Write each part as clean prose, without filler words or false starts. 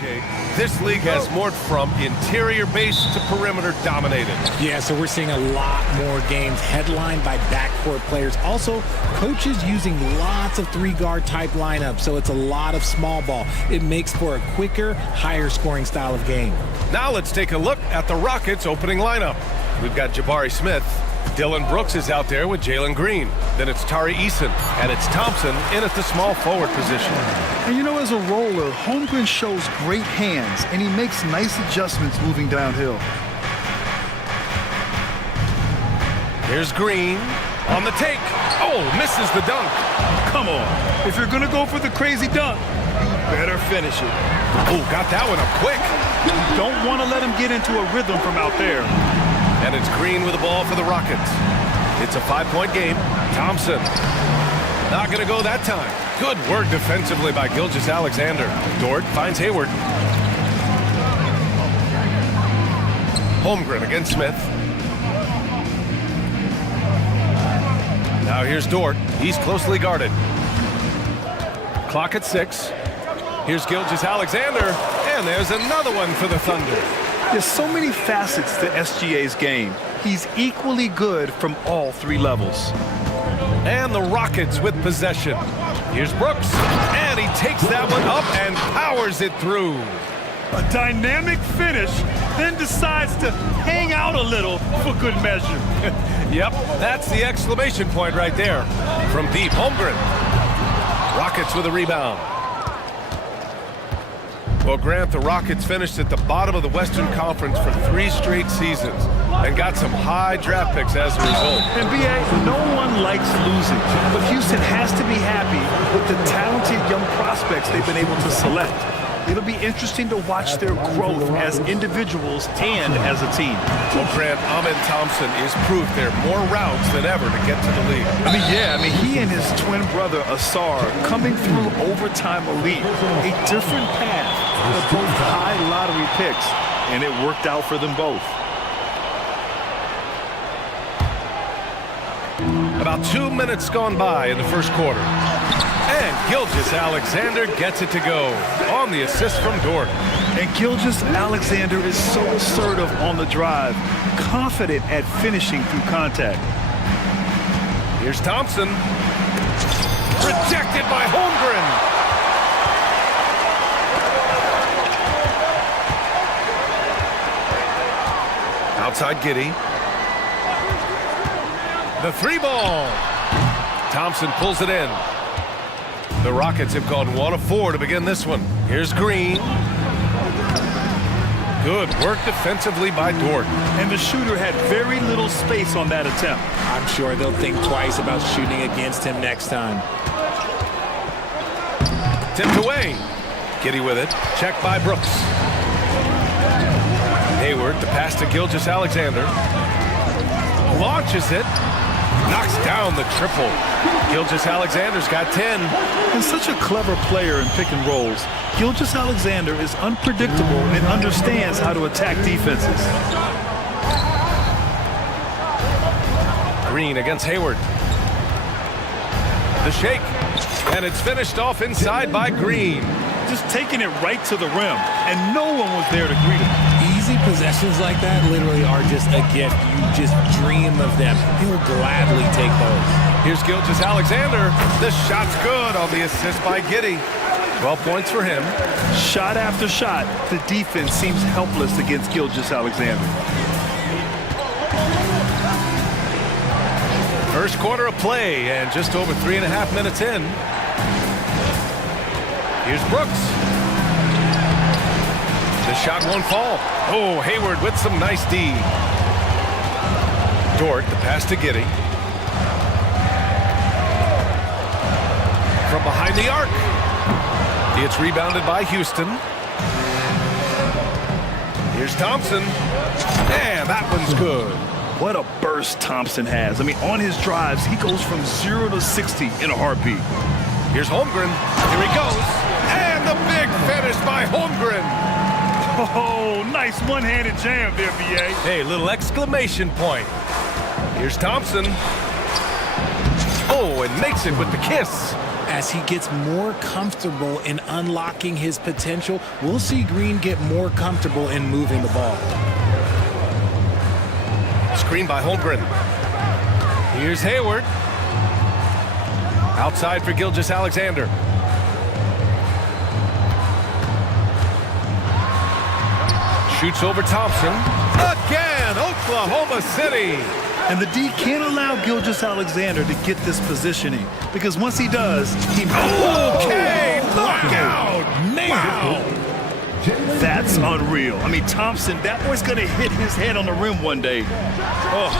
Jay, this league has morphed from interior base to perimeter dominated. Yeah, so we're seeing a lot more games headlined by backcourt players. Also, coaches using lots of three-guard type lineups, so it's a lot of small ball. It makes for a quicker, higher scoring style of game. Now let's take a look at the Rockets' opening lineup. We've got Jabari Smith. Dylan Brooks is out there with Jalen Green. Then it's Tari Eason, and it's Thompson in at the small forward position. And you know, as a roller, Holmgren shows great hands, and he makes nice adjustments moving downhill. Here's Green on the take. Oh, misses the dunk. Come on. If you're going to go for the crazy dunk, you better finish it. Oh, got that one up quick. You don't want to let him get into a rhythm from out there. And it's Green with the ball for the Rockets. It's a 5-point game. Thompson. Not going to go that time. Good work defensively by Gilgeous-Alexander. Dort finds Hayward. Holmgren against Smith. Now here's Dort. He's closely guarded. Clock at 6. Here's Gilgeous-Alexander. And there's another one for the Thunder. There's so many facets to SGA's game. He's equally good from all three levels. And the Rockets with possession. Here's Brooks, and he takes that one up and powers it through. A dynamic finish, then decides to hang out a little for good measure. Yep, that's the exclamation point right there. From deep, Holmgren. Rockets with a rebound. Well, Grant, the Rockets finished at the bottom of the Western Conference for 3 straight seasons and got some high draft picks as a result. And B.A., no one likes losing, but Houston has to be happy with the talented young prospects they've been able to select. It'll be interesting to watch their growth as individuals and as a team. Well, Grant, Ahmed Thompson is proof there are more routes than ever to get to the league. He and his twin brother, Asar, coming through overtime elite. A different path, but both high lottery picks, and it worked out for them both. About 2 minutes gone by in the first quarter. And Gilgeous-Alexander gets it to go on the assist from Dort. And Gilgeous-Alexander is so assertive on the drive, confident at finishing through contact. Here's Thompson. Rejected by Holmgren. Outside Giddey. The 3-ball. Thompson pulls it in. The Rockets have gone 1 of 4 to begin this one. Here's Green. Good work defensively by Dort. And the shooter had very little space on that attempt. I'm sure they'll think twice about shooting against him next time. Tipped away. Giddey with it. Checked by Brooks. Hayward, the pass to Gilgeous-Alexander. Launches it. Knocks down the triple. Gilgeous-Alexander's got 10. And such a clever player in pick and rolls. Gilgeous-Alexander is unpredictable and understands how to attack defenses. Green against Hayward. The shake. And it's finished off inside by Green. Just taking it right to the rim, and no one was there to greet him. Easy possessions like that literally are just a gift. You just dream of them. He'll gladly take those. Here's Gilgeous-Alexander. The shot's good on the assist by Giddey. 12 points for him. Shot after shot, the defense seems helpless against Gilgeous-Alexander. First quarter of play, and just over 3.5 minutes in. Here's Brooks. The shot won't fall. Oh, Hayward with some nice D. Dort, the pass to Giddey. From behind the arc. It's rebounded by Houston. Here's Thompson. And that one's good. What a burst Thompson has. I mean, on his drives, he goes from 0 to 60 in a heartbeat. Here's Holmgren. Here he goes. And the big finish by Holmgren. Oh, nice one-handed jam there, B.A. Hey, little exclamation point. Here's Thompson. Oh, and makes it with the kiss. As he gets more comfortable in unlocking his potential, we'll see Green get more comfortable in moving the ball. Screen by Holmgren. Here's Hayward. Outside for Gilgeous-Alexander. Shoots over Thompson. Again, Oklahoma City. And the D can't allow Gilgeous-Alexander to get this positioning, because once he does, he... Okay, knockout! Wow! That's unreal. I mean, Thompson, that boy's going to hit his head on the rim one day. Oh.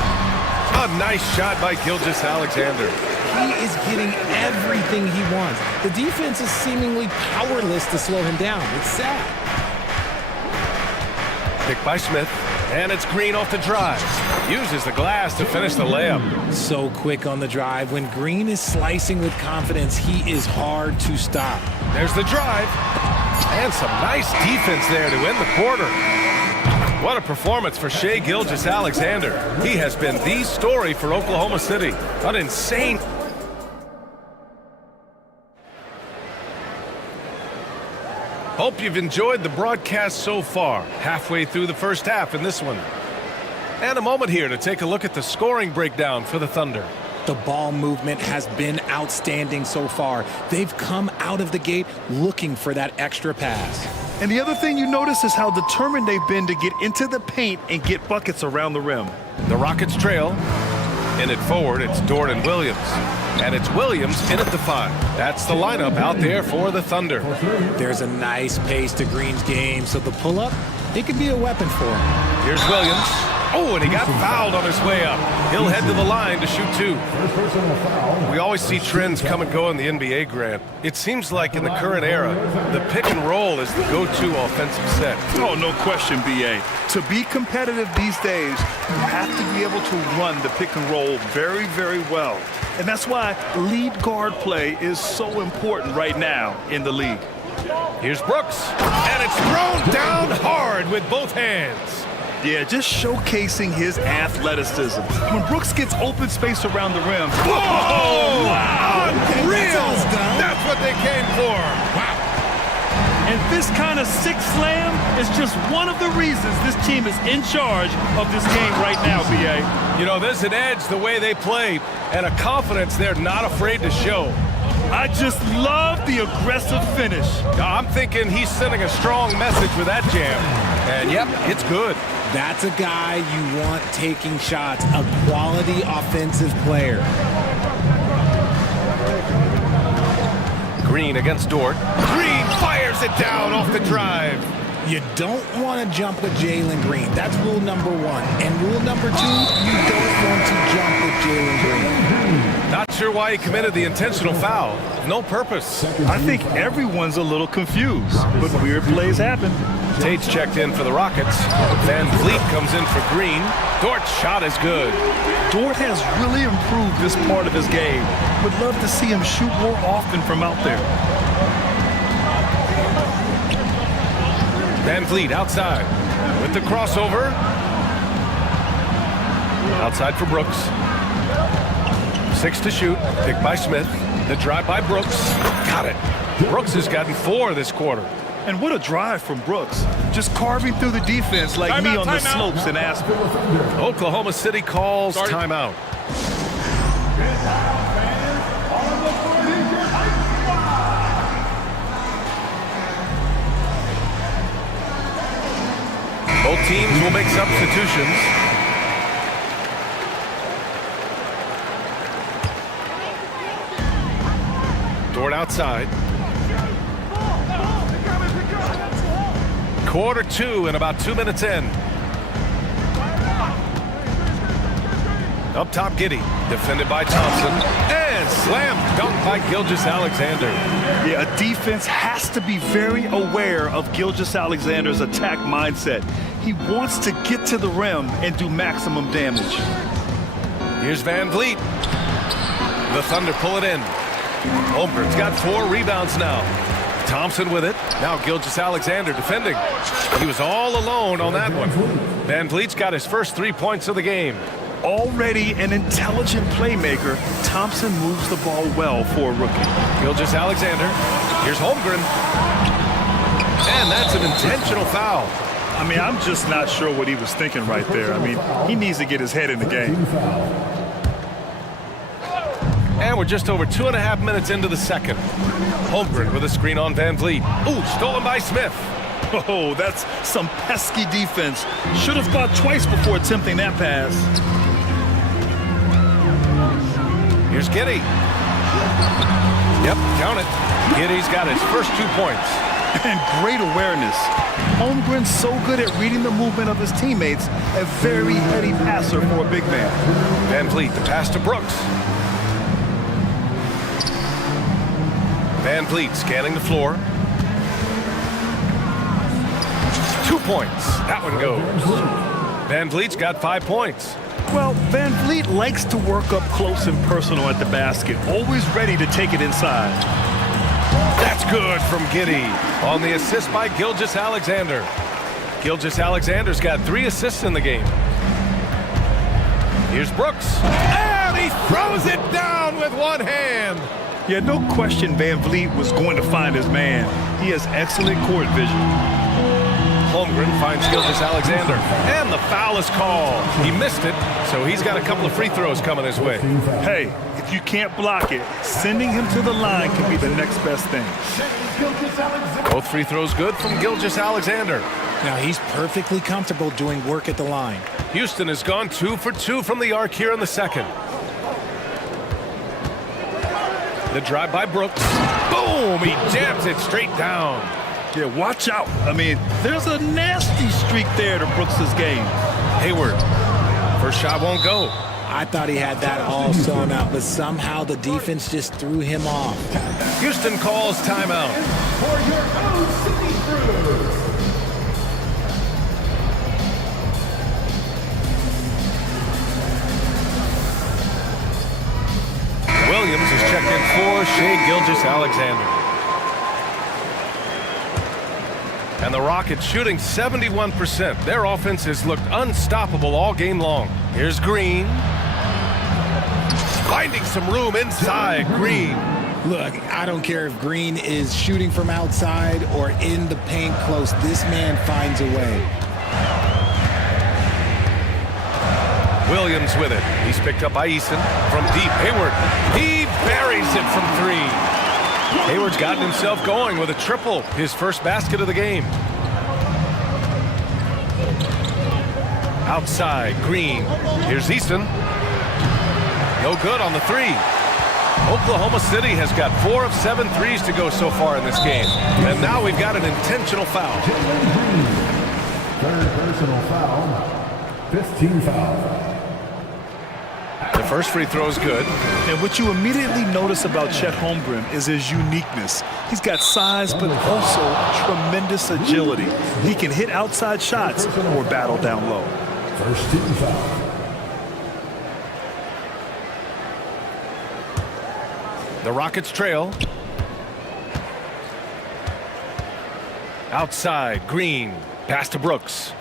A nice shot by Gilgeous-Alexander. He is getting everything he wants. The defense is seemingly powerless to slow him down. It's sad. Pick by Smith, and it's Green off the drive. Uses the glass to finish the layup. So quick on the drive. When Green is slicing with confidence, he is hard to stop. There's the drive, and some nice defense there to end the quarter. What a performance for Shai Gilgeous-Alexander. He has been the story for Oklahoma City. An insane... Hope you've enjoyed the broadcast so far. Halfway through the first half in this one. And a moment here to take a look at the scoring breakdown for the Thunder. The ball movement has been outstanding so far. They've come out of the gate looking for that extra pass. And the other thing you notice is how determined they've been to get into the paint and get buckets around the rim. The Rockets trail. In it forward, it's Dort and Williams. And it's Williams in at the 5. That's the lineup out there for the Thunder. There's a nice pace to Green's game, so the pull-up, it could be a weapon for him. Here's Williams. Oh, and he got fouled on his way up. He'll head to the line to shoot 2. We always see trends come and go in the NBA, Grant. It seems like in the current era, the pick and roll is the go-to offensive set. Oh, no question, B.A. To be competitive these days, you have to be able to run the pick and roll very, very well. And that's why lead guard play is so important right now in the league. Here's Brooks, and it's thrown down hard with both hands. Yeah, just showcasing his athleticism. When Brooks gets open space around the rim. Whoa! Wow! Unreal! That's what they came for. Wow! And this kind of sick slam is just one of the reasons this team is in charge of this game right now, B.A. You know, there's an edge the way they play and a confidence they're not afraid to show. I just love the aggressive finish. I'm thinking he's sending a strong message with that jam. And yep, it's good. That's a guy you want taking shots, a quality offensive player. Green against Dort. Green fires it down off the drive. You don't want to jump with Jalen Green. That's rule number 1. And rule number 2, you don't want to jump with Jalen Green. Not sure why he committed the intentional foul. No purpose. I think everyone's a little confused, but weird plays happen. Tate's checked in for the Rockets. Van Vliet comes in for Green. Dort's shot is good. Dort has really improved this part of his game. Would love to see him shoot more often from out there. Van Vliet outside with the crossover. Outside for Brooks. 6 to shoot. Picked by Smith. The drive by Brooks. Got it. Brooks has gotten 4 this quarter. And what a drive from Brooks. Just carving through the defense like me on the slopes in Aspen. Oklahoma City calls timeout. Both teams will make substitutions. Dort outside. Quarter 2 and about 2 minutes in. Up top, Giddey. Defended by Thompson. And slam dunk by Gilgeous-Alexander. Yeah, a defense has to be very aware of Gilgeous-Alexander's attack mindset. He wants to get to the rim and do maximum damage. Here's Van Vliet. The Thunder pull it in. Holmgren's got 4 rebounds now. Thompson with it. Now Gilgeous-Alexander defending. He was all alone on that one. Van Vliet's got his first 3 points of the game. Already an intelligent playmaker, Thompson moves the ball well for a rookie. Gilgeous-Alexander. Here's Holmgren. And that's an intentional foul. I mean, I'm just not sure what he was thinking right there. I mean, he needs to get his head in the game. And we're just over 2.5 minutes into the second. Holmgren with a screen on Van Vliet. Ooh, stolen by Smith. Oh, that's some pesky defense. Should have thought twice before attempting that pass. Here's Giddey. Yep, count it. Giddey's got his first 2 points. And great awareness. Holmgren's so good at reading the movement of his teammates, a very heady passer for a big man. Van Vliet, the pass to Brooks. Van Vliet scanning the floor. 2 points. That one goes. Van Vliet's got 5 points. Well, Van Vliet likes to work up close and personal at the basket, always ready to take it inside. That's good from Giddey on the assist by Gilgeous-Alexander. Gilgeous-Alexander's got 3 assists in the game. Here's Brooks. And he throws it down with one hand. Yeah, no question Van Vliet was going to find his man. He has excellent court vision. Holmgren finds Gilgeous-Alexander. And the foul is called. He missed it, so he's got a couple of free throws coming his way. Hey, if you can't block it, sending him to the line can be the next best thing. Both free throws good from Gilgeous-Alexander. Now he's perfectly comfortable doing work at the line. Houston has gone 2 for 2 from the arc here in the second. The drive by Brooks. Boom! He jams it straight down. Yeah, watch out. I mean, there's a nasty streak there to Brooks' game. Hayward. First shot won't go. I thought he had that all sewn up, but somehow the defense just threw him off. Houston calls timeout. For your own city crew. Williams is checked in for Shai Gilgeous-Alexander. And the Rockets shooting 71%. Their offense has looked unstoppable all game long. Here's Green. Finding some room inside. Green. Look, I don't care if Green is shooting from outside or in the paint close. This man finds a way. Williams with it. He's picked up by Eason from deep. Hayward. He buries it from 3. Hayward's gotten himself going with a triple. His first basket of the game. Outside, Green. Here's Easton. No good on the 3. Oklahoma City has got 4 of 7 threes to go so far in this game. And now we've got an intentional foul. Third personal foul. 15 foul. The first free throw is good. And what you immediately notice about Chet Holmgren is his uniqueness. He's got size, but also tremendous agility. He can hit outside shots or battle down low. First team foul. The Rockets trail. Outside, Green. Pass to Brooks.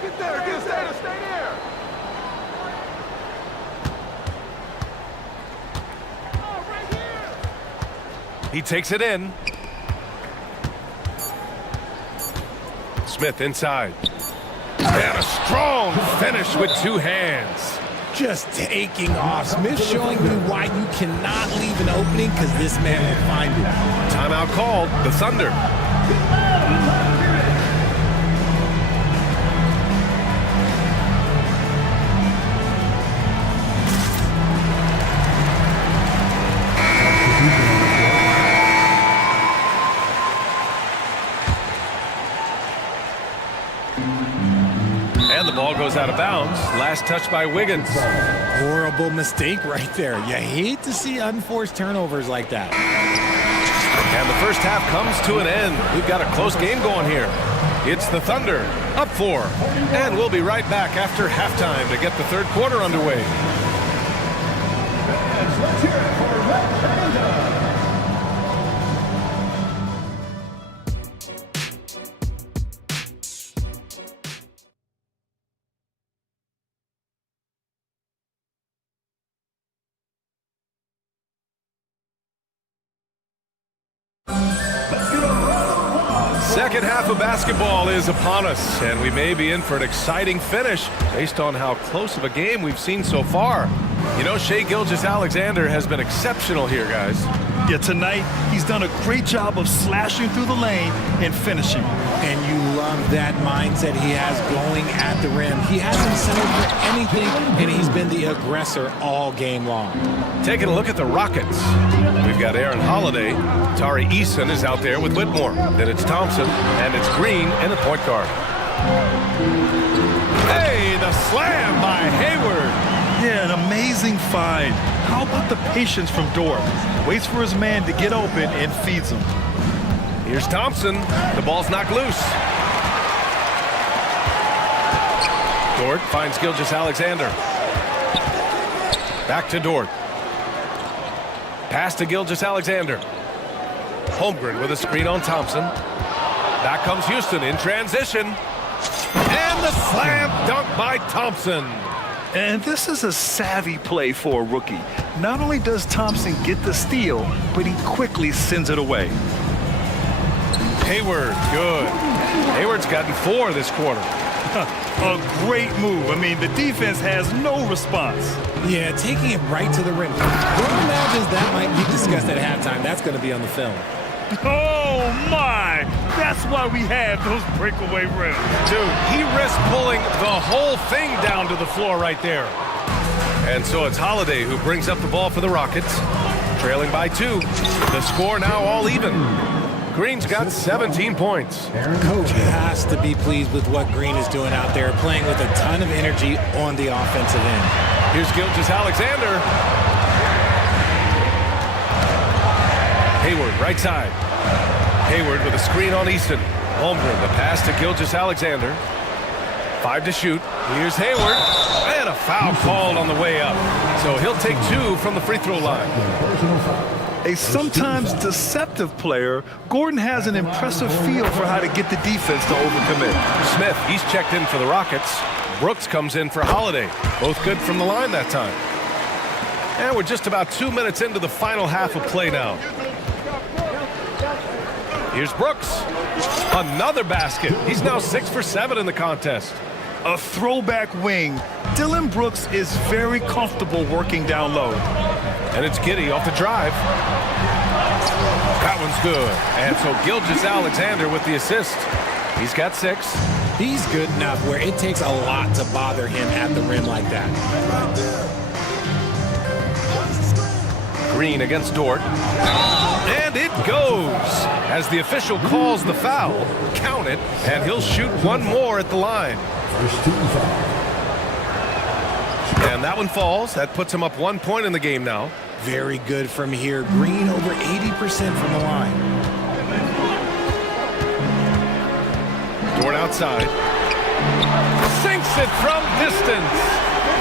Get there, stay there. He takes it in. Smith inside. And a strong finish with 2 hands. Just taking off. Smith showing me why you cannot leave an opening, because this man will find it. Timeout called. The Thunder. And the ball goes out of bounds. Last touch by Wiggins. Horrible mistake right there. You hate to see unforced turnovers like that. And the first half comes to an end. We've got a close game going here. It's the Thunder up 4. And we'll be right back after halftime to get the third quarter underway. Let's hear it for Red Panda. Second half of basketball is upon us, and we may be in for an exciting finish based on how close of a game we've seen so far. You know, Shai Gilgeous-Alexander has been exceptional here, guys. Yeah, tonight, he's done a great job of slashing through the lane and finishing. And you love that mindset he has going at the rim. He hasn't settled for anything, and he's been the aggressor all game long. Taking a look at the Rockets. We've got Aaron Holiday. Tari Eason is out there with Whitmore. Then it's Thompson, and it's Green in the point guard. Hey, the slam by Hayward. Yeah, an amazing find. How about the patience from Dort? Waits for his man to get open and feeds him. Here's Thompson. The ball's knocked loose. Dort finds Gilgeous-Alexander. Back to Dort. Pass to Gilgeous-Alexander. Holmgren with a screen on Thompson. Back comes Houston in transition. And the slam dunk by Thompson. And this is a savvy play for a rookie. Not only does Thompson get the steal, but he quickly sends it away. Hayward, good. Hayward's gotten 4 this quarter. A great move. I mean, the defense has no response. Yeah, taking it right to the rim. Who imagines that might be discussed at halftime? That's going to be on the film. Oh, my! That's why we have those breakaway rims. Dude, he risked pulling the whole thing down to the floor right there. And so it's Holiday who brings up the ball for the Rockets, trailing by 2. The score now all even. Green's got 17 points. Coach has to be pleased with what Green is doing out there, playing with a ton of energy on the offensive end. Here's Gilgeous-Alexander. Hayward, right side. Hayward with a screen on Easton. Holmgren, the pass to Gilgeous-Alexander. 5 to shoot. Here's Hayward. And a foul called on the way up. So he'll take 2 from the free throw line. A sometimes deceptive player, Gordon has an impressive feel for how to get the defense to overcommit. Smith, he's checked in for the Rockets. Brooks comes in for Holiday. Both good from the line that time. And we're just about 2 minutes into the final half of play now. Here's Brooks. Another basket. He's now 6 for 7 in the contest. A throwback wing. Dylan Brooks is very comfortable working down low. And it's Giddey off the drive. That one's good. And so Gilgeous-Alexander with the assist. He's got 6. He's good enough where it takes a lot to bother him at the rim like that. Green against Dort. And it goes. As the official calls the foul, count it, and he'll shoot one more at the line. And that one falls. That puts him up 1 point in the game now. Very good from here. Green over 80% from the line. Dort outside. Sinks it from distance.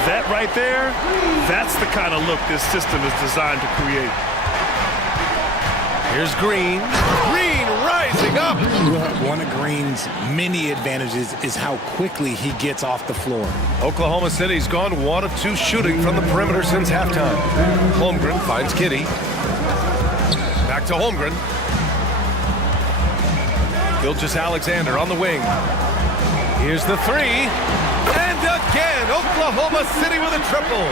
That right there, that's the kind of look this system is designed to create. Here's Green. Green rising up. One of Green's many advantages is how quickly he gets off the floor. Oklahoma City's gone 1 of 2 shooting from the perimeter since halftime. Holmgren finds Giddey. Back to Holmgren. Gilgeous-Alexander on the wing. Here's the 3. And again, Oklahoma City with a triple.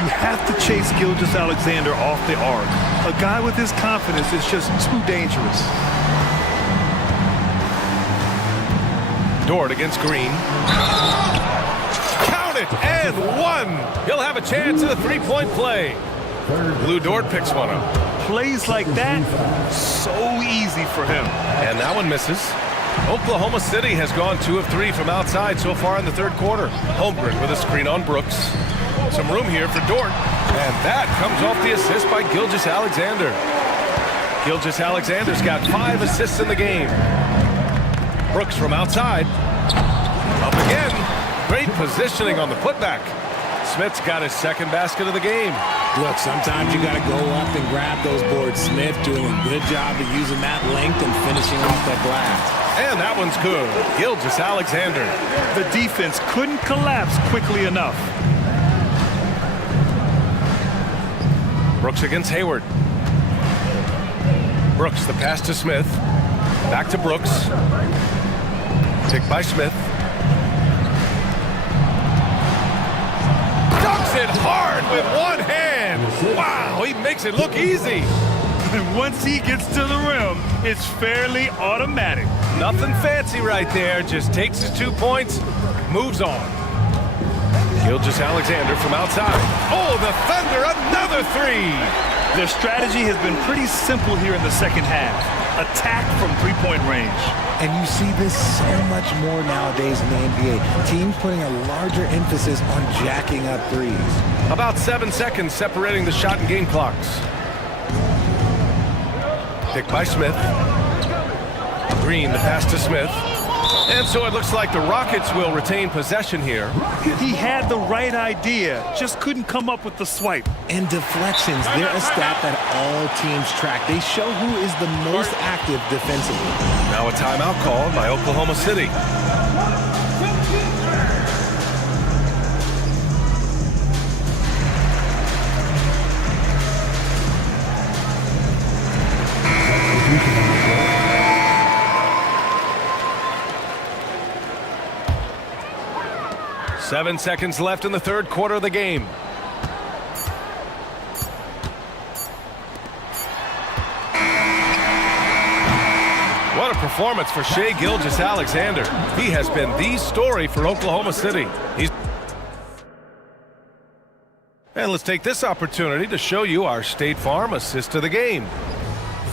You have to chase Gilgeous-Alexander off the arc. A guy with his confidence is just too dangerous. Dort against Green. Count it, and 1. He'll have a chance at a 3-point play. Lou Dort picks one up. Plays like that, so easy for him. And that one misses. Oklahoma City has gone 2 of 3 from outside so far in the third quarter. Holmgren with a screen on Brooks. Some room here for Dort. And that comes off the assist by Gilgeous-Alexander. Gilgeous-Alexander's got 5 assists in the game. Brooks from outside. Up again. Great positioning on the putback. Smith's got his second basket of the game. Look, sometimes you got to go up and grab those boards. Smith doing a good job of using that length and finishing off that glass. And that one's good. Gilgeous-Alexander. The defense couldn't collapse quickly enough. Brooks against Hayward. Brooks, the pass to Smith. Back to Brooks. Picked by Smith. Dunks it hard with one hand. Wow, he makes it look easy. And once he gets to the rim, it's fairly automatic. Nothing fancy right there. Just takes his 2 points, moves on. Gilgeous-Alexander from outside. Oh, the Thunder, another three. Their strategy has been pretty simple here in the second half. Attack from three-point range. And you see this so much more nowadays in the NBA. Teams putting a larger emphasis on jacking up threes. About 7 seconds separating the shot and game clocks. Picked by Smith. Green, the pass to Smith. And so it looks like the Rockets will retain possession here. He had the right idea, just couldn't come up with the swipe. And deflections, they're a stat that all teams track. They show who is the most active defensively. Now a timeout called by Oklahoma City. Seven seconds left in the third quarter of the game. What a performance for Shai Gilgeous-Alexander. He has been the story for Oklahoma City. And let's take this opportunity to show you our State Farm assist of the game.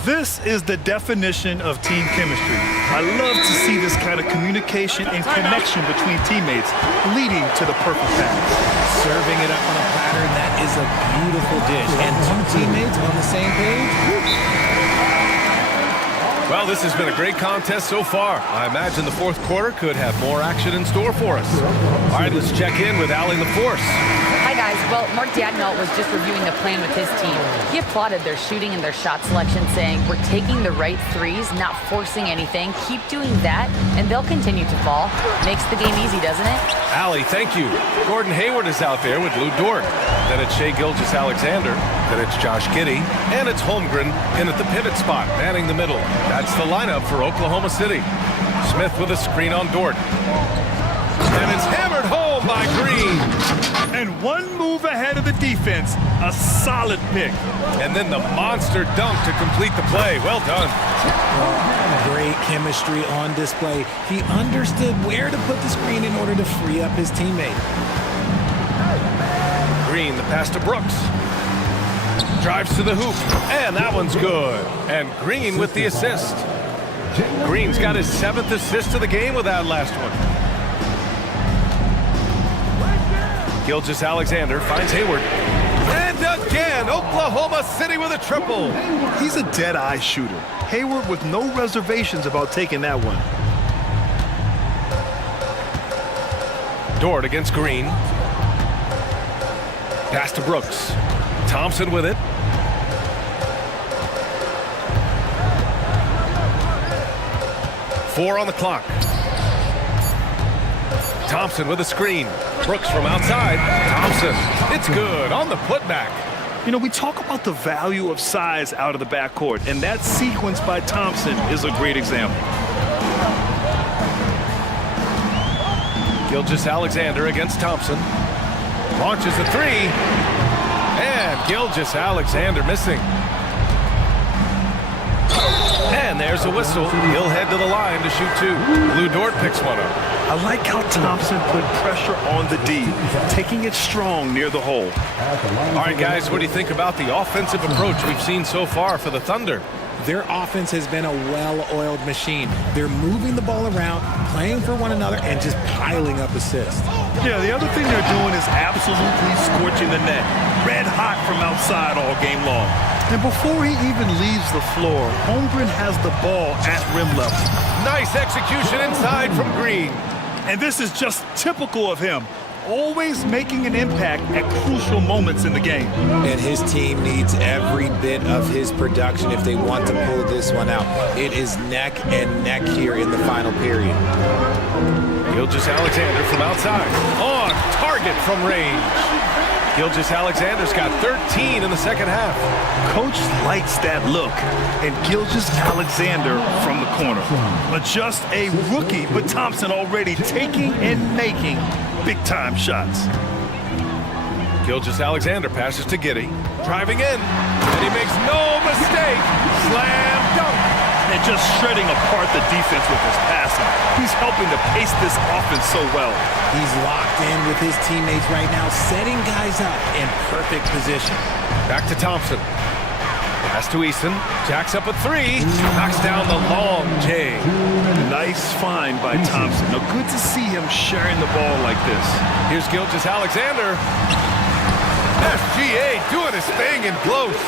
This is the definition of team chemistry. I love to see this kind of communication and connection between teammates leading to the perfect pass. Serving it up on a platter, that is a beautiful dish. And two teammates on the same page. Well, this has been a great contest so far. I imagine the fourth quarter could have more action in store for us. All right, let's check in with Allie LaForce. Hi, guys. Well, Mark Dagnall was just reviewing the plan with his team. He applauded their shooting and their shot selection, saying, we're taking the right threes, not forcing anything. Keep doing that, and they'll continue to fall. Makes the game easy, doesn't it? Allie, thank you. Gordon Hayward is out there with Lou Dort. Then it's Shai Gilgeous-Alexander. Then it's Josh Giddey. And it's Holmgren in at the pivot spot, manning the middle. That's the lineup for Oklahoma City. Smith with a screen on Dort. And it's hammered home by Green. And one move ahead of the defense. A solid pick. And then the monster dunk to complete the play. Well done. Great chemistry on display. He understood where to put the screen in order to free up his teammate. Green, the pass to Brooks. Drives to the hoop. And that one's good. And Green with the assist. Green's got his 7th assist of the game with that last one. Gilgeous-Alexander finds Hayward. And again, Oklahoma City with a triple. He's a dead-eye shooter. Hayward with no reservations about taking that one. Dort against Green. Pass to Brooks. Thompson with it. Four on the clock. Thompson with a screen. Brooks from outside. Thompson. It's good on the putback. You know, we talk about the value of size out of the backcourt, and that sequence by Thompson is a great example. Gilgeous-Alexander against Thompson. Launches a three. And Gilgeous-Alexander missing. And there's a whistle. He'll head to the line to shoot two. Lou Dort picks one up. I like how Thompson put pressure on the D, taking it strong near the hole. All right, guys, what do you think about the offensive approach we've seen so far for the Thunder? Their offense has been a well-oiled machine. They're moving the ball around, playing for one another, and just piling up assists. Yeah, the other thing they're doing is absolutely scorching the net. Red hot from outside all game long. And before he even leaves the floor, Holmgren has the ball at rim level. Nice execution inside from Green. And this is just typical of him. Always making an impact at crucial moments in the game. And his team needs every bit of his production if they want to pull this one out. It is neck and neck here in the final period. Gilgeous-Alexander from outside. On target from range. Gilgeous-Alexander's got 13 in the second half. Coach likes that look, and Gilgeous-Alexander from the corner. But just a rookie, but Thompson already taking and making big-time shots. Gilgeous-Alexander passes to Giddey, driving in, and he makes no mistake. Slam dunk. And just shredding apart the defense with his passing. He's helping to pace this offense so well. He's locked in with his teammates right now, setting guys up in perfect position. Back to Thompson. Pass to Eason. Jacks up a three. Knocks down the long J. Nice find by Thompson. Now, good to see him sharing the ball like this. Here's Gilgeous-Alexander. SGA doing his thing in close.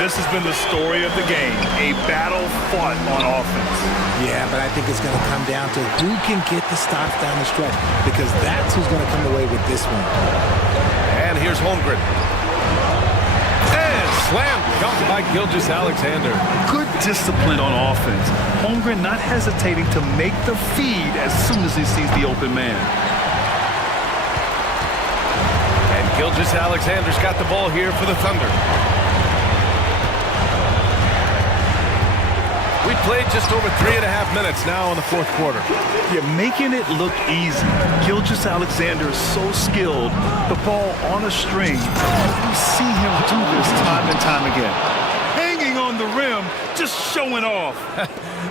This has been the story of the game. A battle fought on offense. Yeah, but I think it's going to come down to who can get the stops down the stretch, because that's who's going to come away with this one. And here's Holmgren. And slam dunk by Gilgeous-Alexander. Good discipline on offense. Holmgren not hesitating to make the feed as soon as he sees the open man. And Gilgeous-Alexander's got the ball here for the Thunder. We played just over 3.5 minutes now in the fourth quarter. You're making it look easy. Gilgeous-Alexander is so skilled. The ball on a string. We see him do this time and time again. Hanging on the rim, just showing off.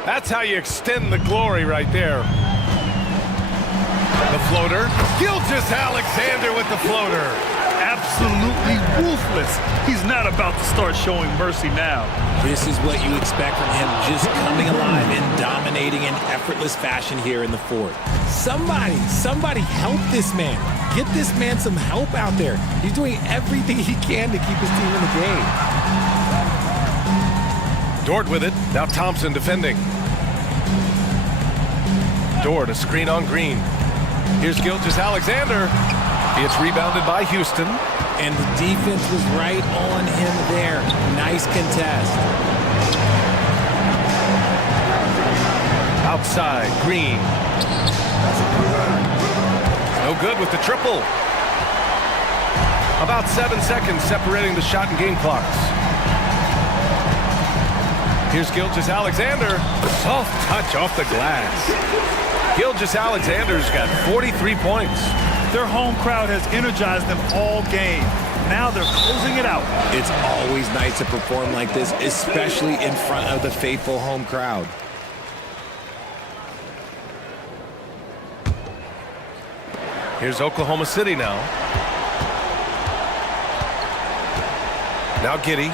That's how you extend the glory right there. The floater. Gilgeous-Alexander with the floater. Absolutely ruthless. He's not about to start showing mercy now. This is what you expect from him, just coming alive and dominating in effortless fashion here in the fourth. Somebody help this man. Get this man some help out there. He's doing everything he can to keep his team in the game. Dort with it. Now Thompson defending. Dort, a screen on Green. Here's Gilgeous-Alexander. It's rebounded by Houston. And the defense was right on him there. Nice contest. Outside, Green. No good with the triple. About 7 seconds separating the shot and game clocks. Here's Gilgeous-Alexander. Soft touch off the glass. Gilgeous-Alexander's got 43 points. Their home crowd has energized them all game. Now they're closing it out. It's always nice to perform like this, especially in front of the faithful home crowd. Here's Oklahoma City now. Now Giddey.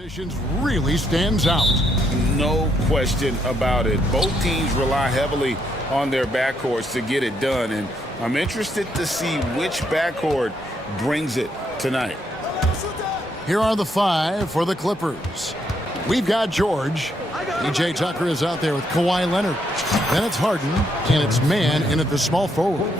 Positions really stands out. No question about it. Both teams rely heavily on their backcourts to get it done, and I'm interested to see which backcourt brings it tonight. Here are the five for the Clippers. We've got George. PJ Tucker is out there with Kawhi Leonard. Then it's Harden, and it's man in at the small forward.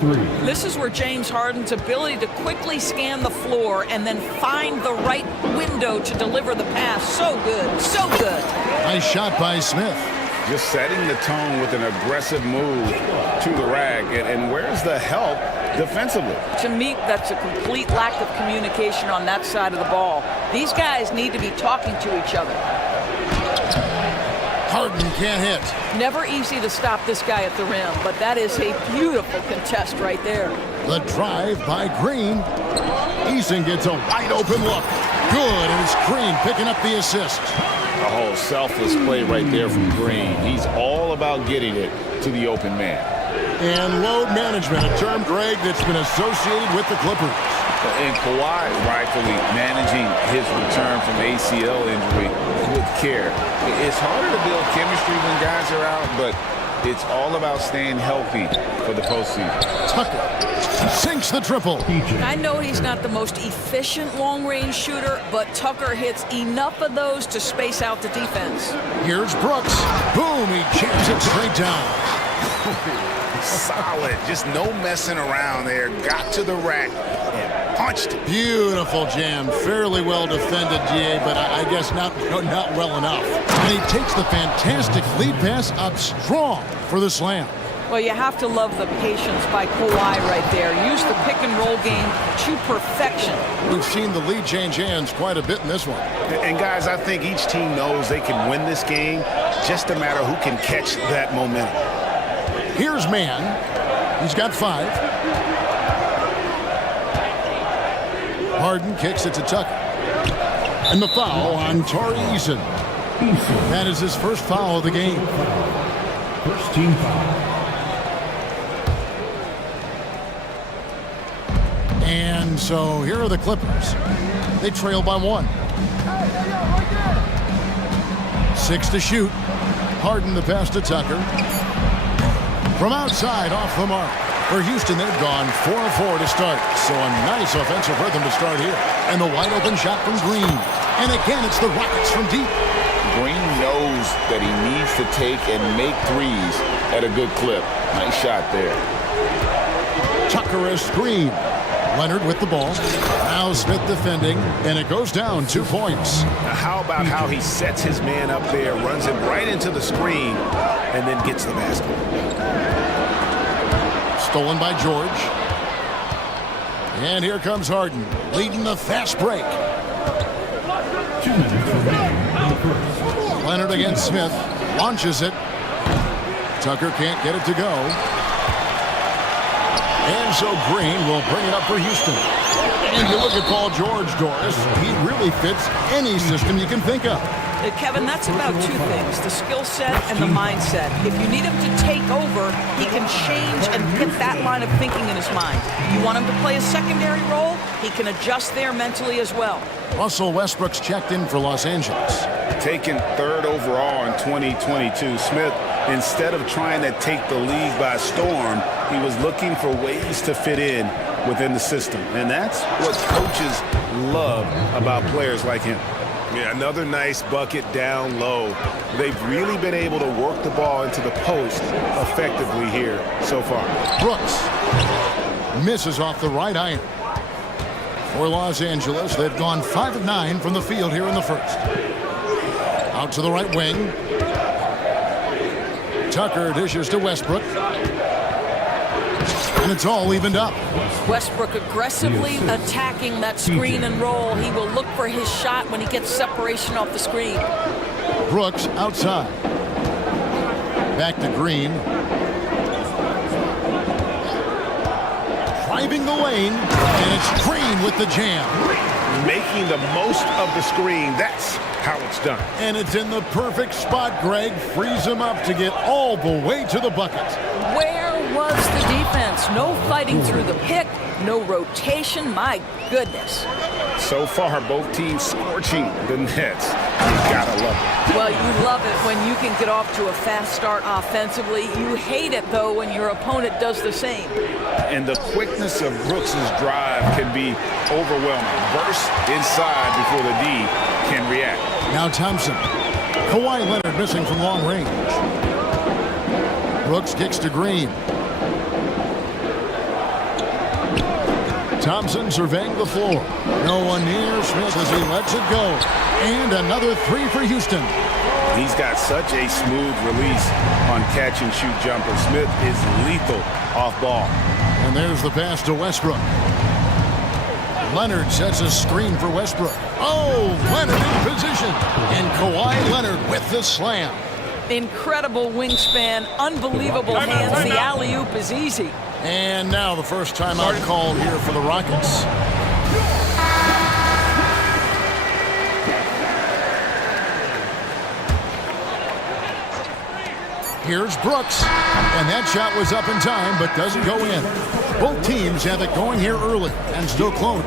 This is where James Harden's ability to quickly scan the floor and then find the right window to deliver the pass. So good, so good. Nice shot by Smith. Just setting the tone with an aggressive move to the rack. And where's the help defensively? To me, that's a complete lack of communication on that side of the ball. These guys need to be talking to each other. Harden can't hit. Never easy to stop this guy at the rim, but that is a beautiful contest right there. The drive by Green. Eason gets a wide open look. Good, and it's Green picking up the assist. Oh, selfless play right there from Green. He's all about getting it to the open man. And load management, a term, Greg, that's been associated with the Clippers. And Kawhi rightfully managing his return from ACL injury with care. It's harder to build chemistry when guys are out, but it's all about staying healthy for the postseason. Tucker sinks the triple. I know he's not the most efficient long-range shooter, but Tucker hits enough of those to space out the defense. Here's Brooks. Boom, he jams it straight down. Solid, just no messing around there. Got to the rack and punched it. Beautiful jam, fairly well defended, GA, but I guess not well enough. And he takes the fantastic lead pass up strong for the slam. Well, you have to love the patience by Kawhi right there. Use the pick and roll game to perfection. We've seen the lead change hands quite a bit in this one. And guys, I think each team knows they can win this game, just a matter who can catch that momentum. Here's Man. He's got 5. Harden kicks it to Tucker. And the foul on Tari Eason. That is his first foul of the game. First team foul. And so here are the Clippers. They trail by 1. 6 to shoot. Harden the pass to Tucker. From outside, off the mark. For Houston, they've gone 4 of 4 to start. So a nice offensive rhythm to start here. And the wide open shot from Green. And again, it's the Rockets from deep. Green knows that he needs to take and make threes at a good clip. Nice shot there. Tucker is screen. Leonard with the ball. Now Smith defending, and it goes down 2 points. Now how about how he sets his man up there, runs him right into the screen, and then gets the basket. Stolen by George. And here comes Harden, leading the fast break. 2 minutes remaining in the first. Leonard against Smith. Launches it. Tucker can't get it to go. And so Green will bring it up for Houston. And you look at Paul George, Doris, he really fits any system you can think of. Kevin, that's about 2 things, the skill set and the mindset. If you need him to take over, he can change and get that line of thinking in his mind. You want him to play a secondary role, he can adjust there mentally as well. Russell Westbrook's checked in for Los Angeles. Taken 3rd overall in 2022, Smith, instead of trying to take the league by storm, he was looking for ways to fit in within the system. And that's what coaches love about players like him. Yeah, another nice bucket down low. They've really been able to work the ball into the post effectively here so far. Brooks misses off the right iron. For Los Angeles, they've gone 5 of 9 from the field here in the first. Out to the right wing. Tucker dishes to Westbrook. And it's all evened up. Westbrook aggressively attacking that screen and roll. He will look for his shot when he gets separation off the screen. Brooks outside. Back to Green. Driving the lane, and it's Green with the jam. Making the most of the screen. That's how it's done. And it's in the perfect spot, Greg. Frees him up to get all the way to the bucket. Where was the defense. No fighting through the pick, no rotation. My goodness. So far, both teams scorching the nets. You gotta love it. Well, you love it when you can get off to a fast start offensively. You hate it, though, when your opponent does the same. And the quickness of Brooks' drive can be overwhelming. Burst inside before the D can react. Now Thompson. Kawhi Leonard missing from long range. Brooks kicks to Green. Thompson surveying the floor. No one near Smith as he lets it go. And another three for Houston. He's got such a smooth release on catch and shoot jumper. Smith is lethal off ball. And there's the pass to Westbrook. Leonard sets a screen for Westbrook. Oh, Leonard in position. And Kawhi Leonard with the slam. Incredible wingspan, unbelievable hands. The alley-oop is easy. And now the first timeout called here for the Rockets. Here's Brooks. And that shot was up in time, but doesn't go in. Both teams have it going here early and still close.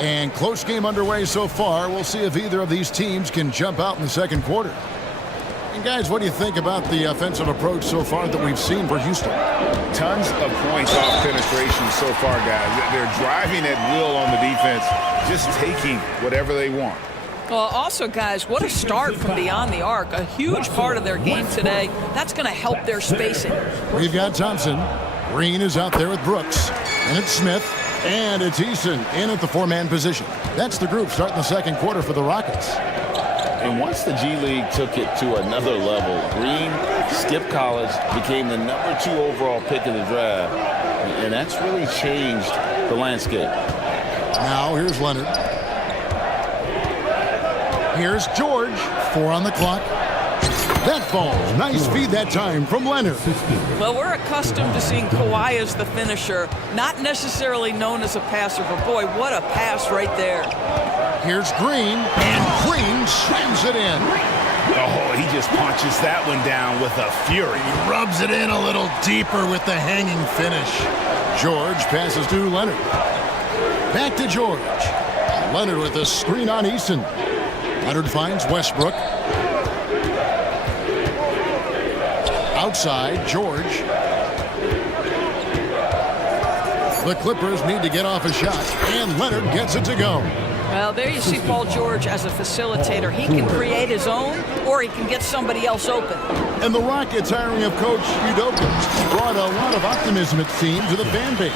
And close game underway so far. We'll see if either of these teams can jump out in the second quarter. And guys, what do you think about the offensive approach so far that we've seen for Houston? Tons of points off penetration so far, guys. They're driving at will on the defense, just taking whatever they want. Well, also, guys, what a start from beyond the arc. A huge part of their game today. That's going to help their spacing. We've got Thompson. Green is out there with Brooks. And it's Smith. And it's Easton in at the four-man position. That's the group starting the second quarter for the Rockets. And once the G League took it to another level, Green skipped college, became the #2 overall pick in the draft. And that's really changed the landscape. Now here's Leonard. Here's George. 4 on the clock. That falls. Nice feed that time from Leonard. Well, we're accustomed to seeing Kawhi as the finisher, not necessarily known as a passer, but boy, what a pass right there. Here's Green, and Green slams it in. Oh, he just punches that one down with a fury. He rubs it in a little deeper with the hanging finish. George passes to Leonard. Back to George. Leonard with a screen on Easton. Leonard finds Westbrook. Outside, George. The Clippers need to get off a shot, and Leonard gets it to go. Well, there you see Paul George as a facilitator. He can create his own, or he can get somebody else open. And the Rockets hiring of Coach Udoka brought a lot of optimism, it seemed, to the fan base.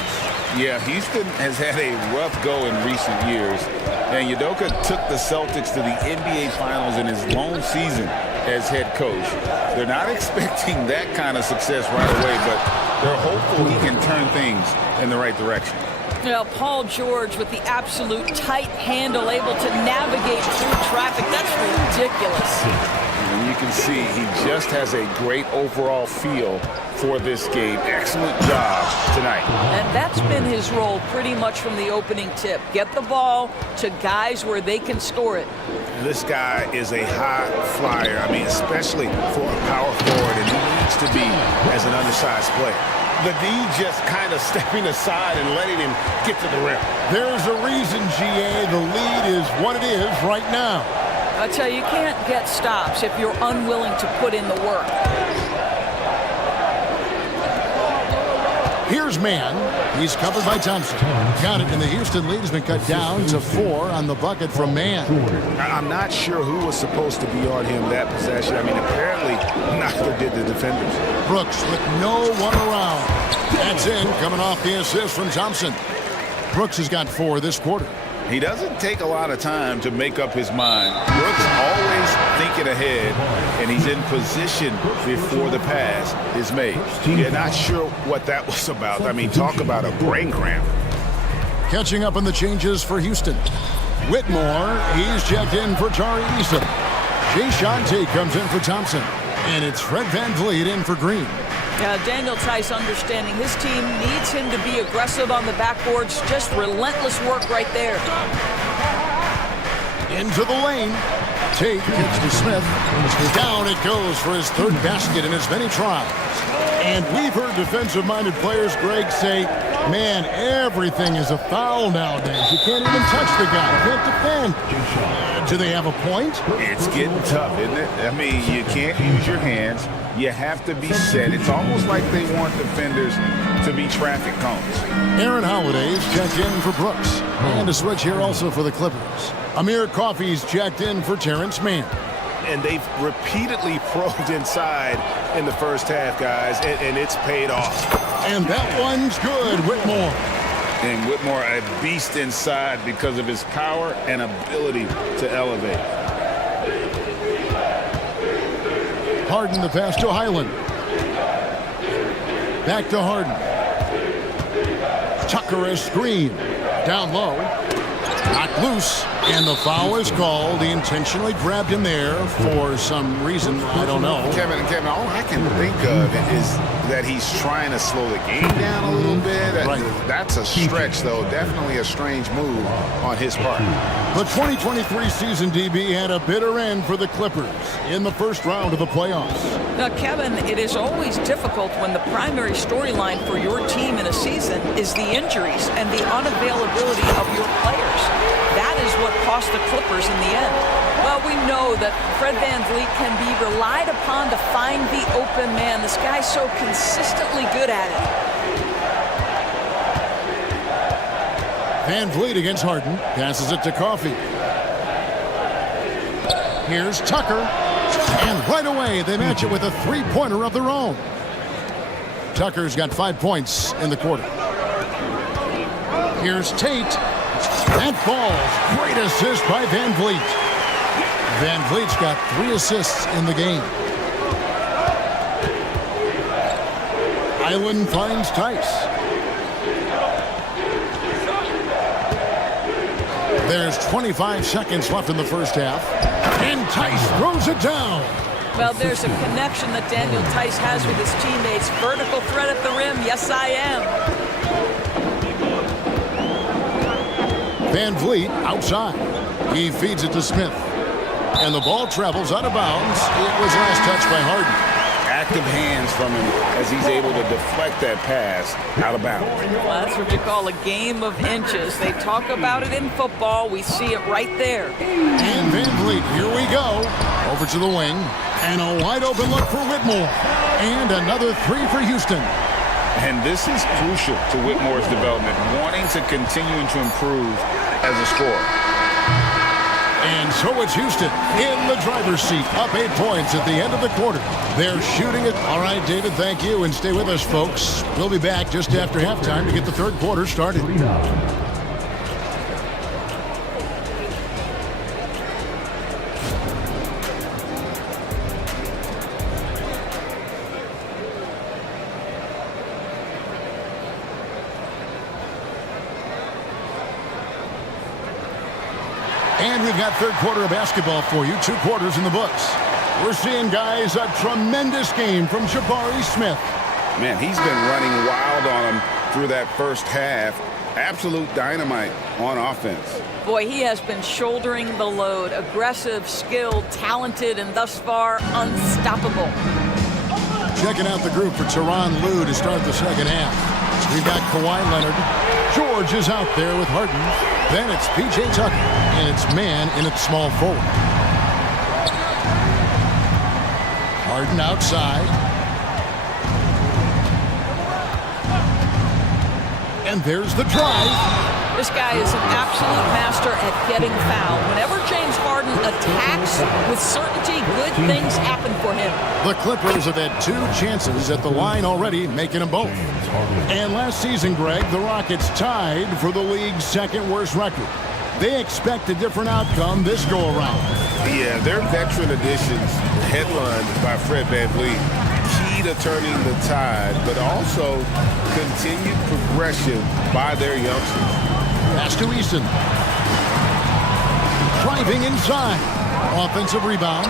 Yeah, Houston has had a rough go in recent years, and Udoka took the Celtics to the NBA Finals in his lone season as head coach. They're not expecting that kind of success right away, but they're hopeful he can turn things in the right direction. Well, Paul George with the absolute tight handle, able to navigate through traffic. That's ridiculous. And you can see he just has a great overall feel for this game. Excellent job tonight. And that's been his role pretty much from the opening tip. Get the ball to guys where they can score it. This guy is a high flyer. I mean, especially for a power forward, and he needs to be as an undersized player. The D just kind of stepping aside and letting him get to the rim. There's a reason, GA, the lead is what it is right now. I tell you, you can't get stops if you're unwilling to put in the work. Here's Mann. He's covered by Thompson. Got it, and the Houston lead has been cut down to 4 on the bucket from Mann. I'm not sure who was supposed to be on him that possession. I mean, apparently neither did the defenders. Brooks with no one around. That's in, coming off the assist from Thompson. Brooks has got 4 this quarter. He doesn't take a lot of time to make up his mind. Brooks always thinking ahead, and he's in position before the pass is made. You're not sure what that was about. I mean, talk about a brain cramp. Catching up on the changes for Houston. Whitmore, he's checked in for Tari Easton. Jay Shante comes in for Thompson. And it's Fred VanVleet in for Green. Daniel Tice understanding his team needs him to be aggressive on the backboards. Just relentless work right there. Into the lane. Tate kicks to Smith. Down it goes for his third basket in as many tries. And we've heard defensive-minded players, Greg, say, man, everything is a foul nowadays. You can't even touch the guy. You can't defend. Do they have a point? It's getting tough, isn't it? I mean, you can't use your hands. You have to be set. It's almost like they want defenders to be traffic cones. Aaron Holiday's checked in for Brooks. And a switch here also for the Clippers. Amir Coffey's checked in for Terrence Mann. And they've repeatedly probed inside in the first half, guys, and it's paid off. And that one's good, Whitmore. And Whitmore, a beast inside because of his power and ability to elevate. Harden the pass to Highland. Back to Harden. Tucker a screen. Down low. Knocked loose. And the foul is called. He intentionally grabbed him there for some reason. I don't know. Kevin, all I can think of is that he's trying to slow the game down a little bit. Right. That's a stretch, though. Definitely a strange move on his part. The 2023 season, DB, had a bitter end for the Clippers in the first round of the playoffs. Now, Kevin, it is always difficult when the primary storyline for your team in a season is the injuries and the unavailability of your players. That is what cost the Clippers in the end. Well, we know that Fred VanVleet can be relied upon to find the open man. This guy's so consistently good at it. VanVleet against Harden. Passes it to Coffey. Here's Tucker. And right away, they match it with a three-pointer of their own. Tucker's got 5 points in the quarter. Here's Tate. That falls. Great assist by VanVleet. VanVleet's got 3 assists in the game. Island finds Tice. There's 25 seconds left in the first half. And Tice throws it down. Well, there's a connection that Daniel Tice has with his teammates. Vertical threat at the rim. Yes, I am. VanVleet outside. He feeds it to Smith. And the ball travels out of bounds. It was last touched by Harden. Active hands from him as he's able to deflect that pass out of bounds. Well, that's what you call a game of inches. They talk about it in football. We see it right there. And VanVleet, here we go. Over to the wing. And a wide open look for Whitmore. And another 3 for Houston. And this is crucial to Whitmore's development, wanting to continue to improve as a scorer. And so it's Houston in the driver's seat, up 8 points at the end of the quarter. They're shooting it. All right, David, thank you, and stay with us, folks. We'll be back just after halftime to get the third quarter started. And we've got third quarter of basketball for you. 2 quarters in the books. We're seeing, guys, a tremendous game from Jabari Smith. Man, he's been running wild on him through that first half. Absolute dynamite on offense. Boy, he has been shouldering the load. Aggressive, skilled, talented, and thus far, unstoppable. Checking out the group for Tyronn Lue to start the second half. We've got Kawhi Leonard. George is out there with Harden. Then it's P.J. Tucker, and it's man in its small forward. Harden outside. And there's the drive. This guy is an absolute master at getting fouled. Whenever James Harden attacks with certainty, good things happen for him. The Clippers have had 2 chances at the line already, making them both. And last season, Greg, the Rockets tied for the league's second worst record. They expect a different outcome this go-around. Yeah, their veteran additions, headlined by Fred VanVleet, key to turning the tide, but also continued progression by their youngsters. Pass to Easton. Driving inside. Offensive rebound.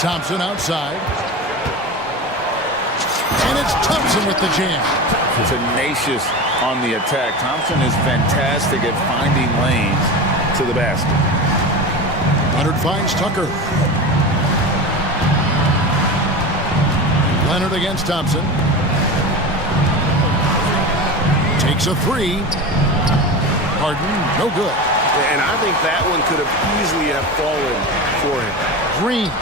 Thompson outside. And it's Thompson with the jam. Tenacious on the attack. Thompson is fantastic at finding lanes to the basket. Leonard finds Tucker. Leonard against Thompson. Takes a three. Harden, no good. And I think that one could have easily have fallen for him. Green,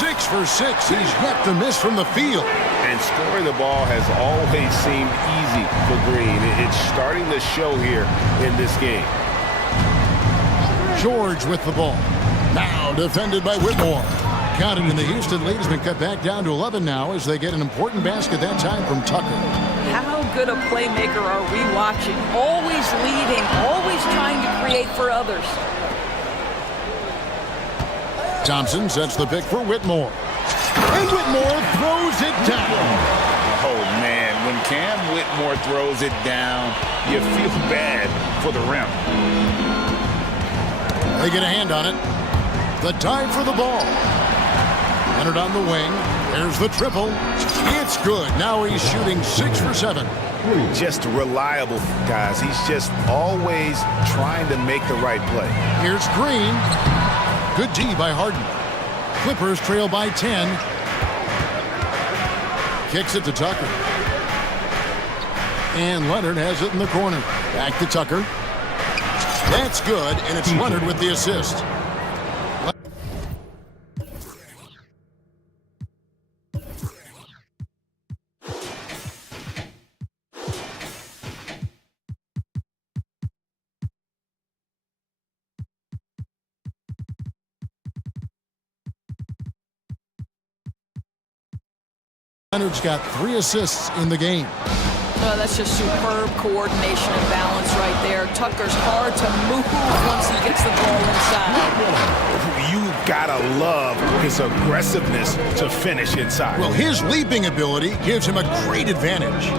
6 for 6. He's yet to miss from the field. And scoring the ball has always seemed easy for Green. It's starting to show here in this game. George with the ball. Now defended by Whitmore. Counted in the Houston lead has been cut back down to 11 now as they get an important basket that time from Tucker. How good a playmaker are we watching? Always leading, always trying to create for others. Thompson sets the pick for Whitmore. And Whitmore throws it down. Oh, man, when Cam Whitmore throws it down, you feel bad for the rim. They get a hand on it. The dive for the ball. Leonard on the wing. There's the triple. It's good. Now he's shooting 6 for 7. Just reliable, guys. He's just always trying to make the right play. Here's Green. Good D by Harden. Clippers trail by 10. Kicks it to Tucker. And Leonard has it in the corner. Back to Tucker. That's good, and it's Leonard with the assist. Leonard's got 3 assists in the game. Oh, that's just superb coordination and balance right there. Tucker's hard to move once he gets the ball inside. You gotta love his aggressiveness to finish inside. Well, his leaping ability gives him a great advantage.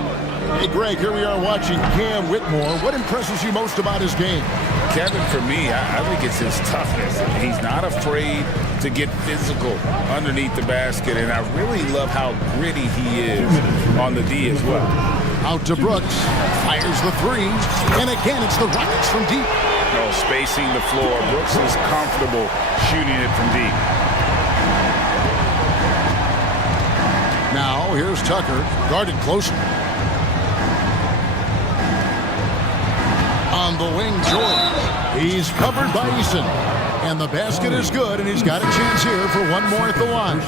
Hey, Greg, here we are watching Cam Whitmore. What impresses you most about his game? Kevin, for me, I think it's his toughness. He's not afraid to get physical underneath the basket, and I really love how gritty he is on the D as well. Out to Brooks, fires the 3, and again it's the Rockets from deep. No, spacing the floor. Brooks is comfortable shooting it from deep. Now here's Tucker, guarded closer. On the wing, George. He's covered by Eason. And the basket is good, and he's got a chance here for one more at the line.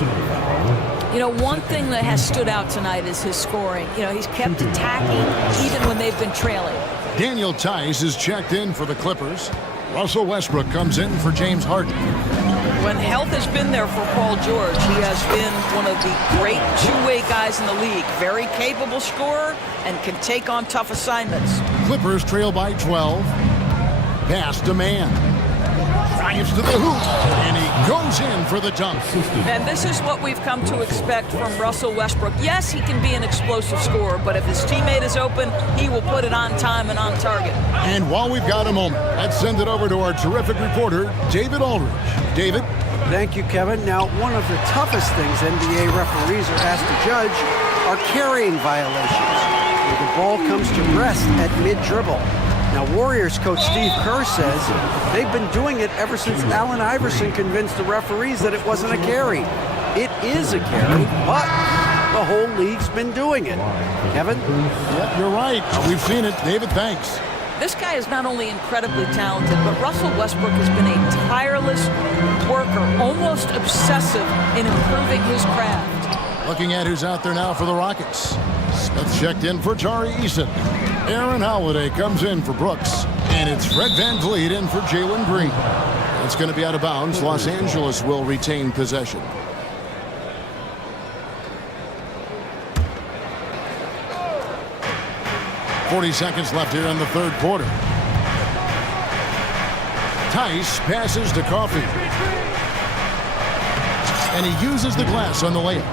You know, one thing that has stood out tonight is his scoring. You know, he's kept attacking even when they've been trailing. Daniel Tice is checked in for the Clippers. Russell Westbrook comes in for James Harden. When health has been there for Paul George, he has been one of the great two-way guys in the league. Very capable scorer and can take on tough assignments. Clippers trail by 12. Pass to man. Drives to the hoop, and he goes in for the dunk. And this is what we've come to expect from Russell Westbrook. Yes, he can be an explosive scorer, but if his teammate is open, he will put it on time and on target. And while we've got a moment, let's send it over to our terrific reporter, David Aldridge. David? Thank you, Kevin. Now, one of the toughest things NBA referees are asked to judge are carrying violations, where the ball comes to rest at mid-dribble. Now, Warriors coach Steve Kerr says they've been doing it ever since Allen Iverson convinced the referees that it wasn't a carry. It is a carry, but the whole league's been doing it. Kevin? Yeah, you're right. We've seen it. David, thanks. This guy is not only incredibly talented, but Russell Westbrook has been a tireless worker, almost obsessive in improving his craft. Looking at who's out there now for the Rockets. Smith checked in for Tari Eason. Aaron Holiday comes in for Brooks. And it's Fred VanVleet in for Jalen Green. It's going to be out of bounds. Los Angeles will retain possession. .40 seconds left here in the third quarter. Tice passes to Coffey. And he uses the glass on the layup.